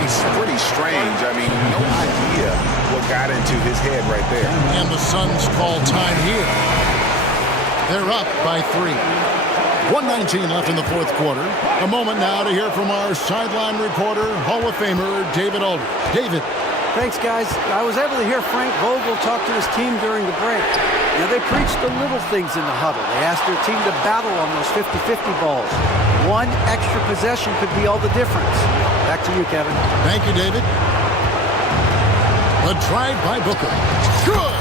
It's pretty strange. I mean, no idea what got into his head right there. And the Suns call time here. They're up by 3. 1:19 left in the 4th quarter. A moment now to hear from our sideline reporter, Hall of Famer David Aldridge. David. Thanks, guys. I was able to hear Frank Vogel talk to his team during the break. You know, they preached the little things in the huddle. They asked their team to battle on those 50-50 balls. One extra possession could be all the difference. Back to you, Kevin. Thank you, David. The drive by Booker. Good!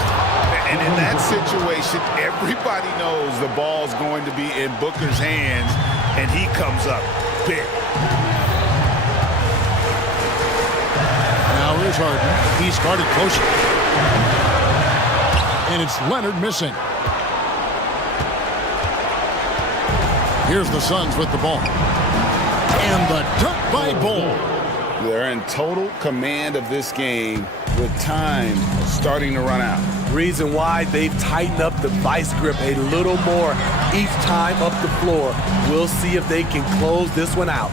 And in that situation, everybody knows the ball's going to be in Booker's hands, and he comes up big. Now here's Harden. He's guarded closely. And it's Leonard missing. Here's the Suns with the ball. And the dunk by Bol. They're in total command of this game with time starting to run out. Reason why they've tightened up the vice grip a little more each time up the floor. We'll see if they can close this one out.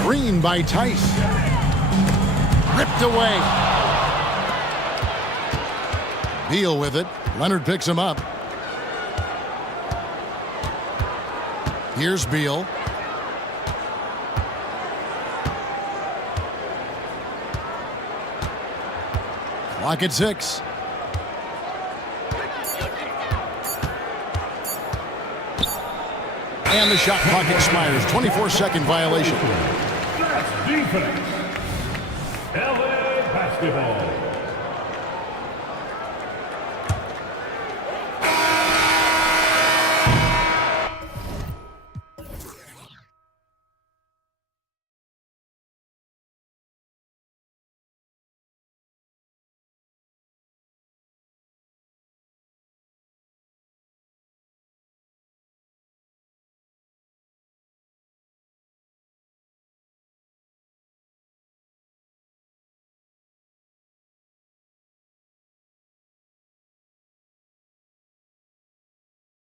Screen by Tice. Ripped away. Beal with it. Leonard picks him up. Here's Beal. Clock at 6. And the shot clock expires. 24-second violation. That's defense. LA basketball.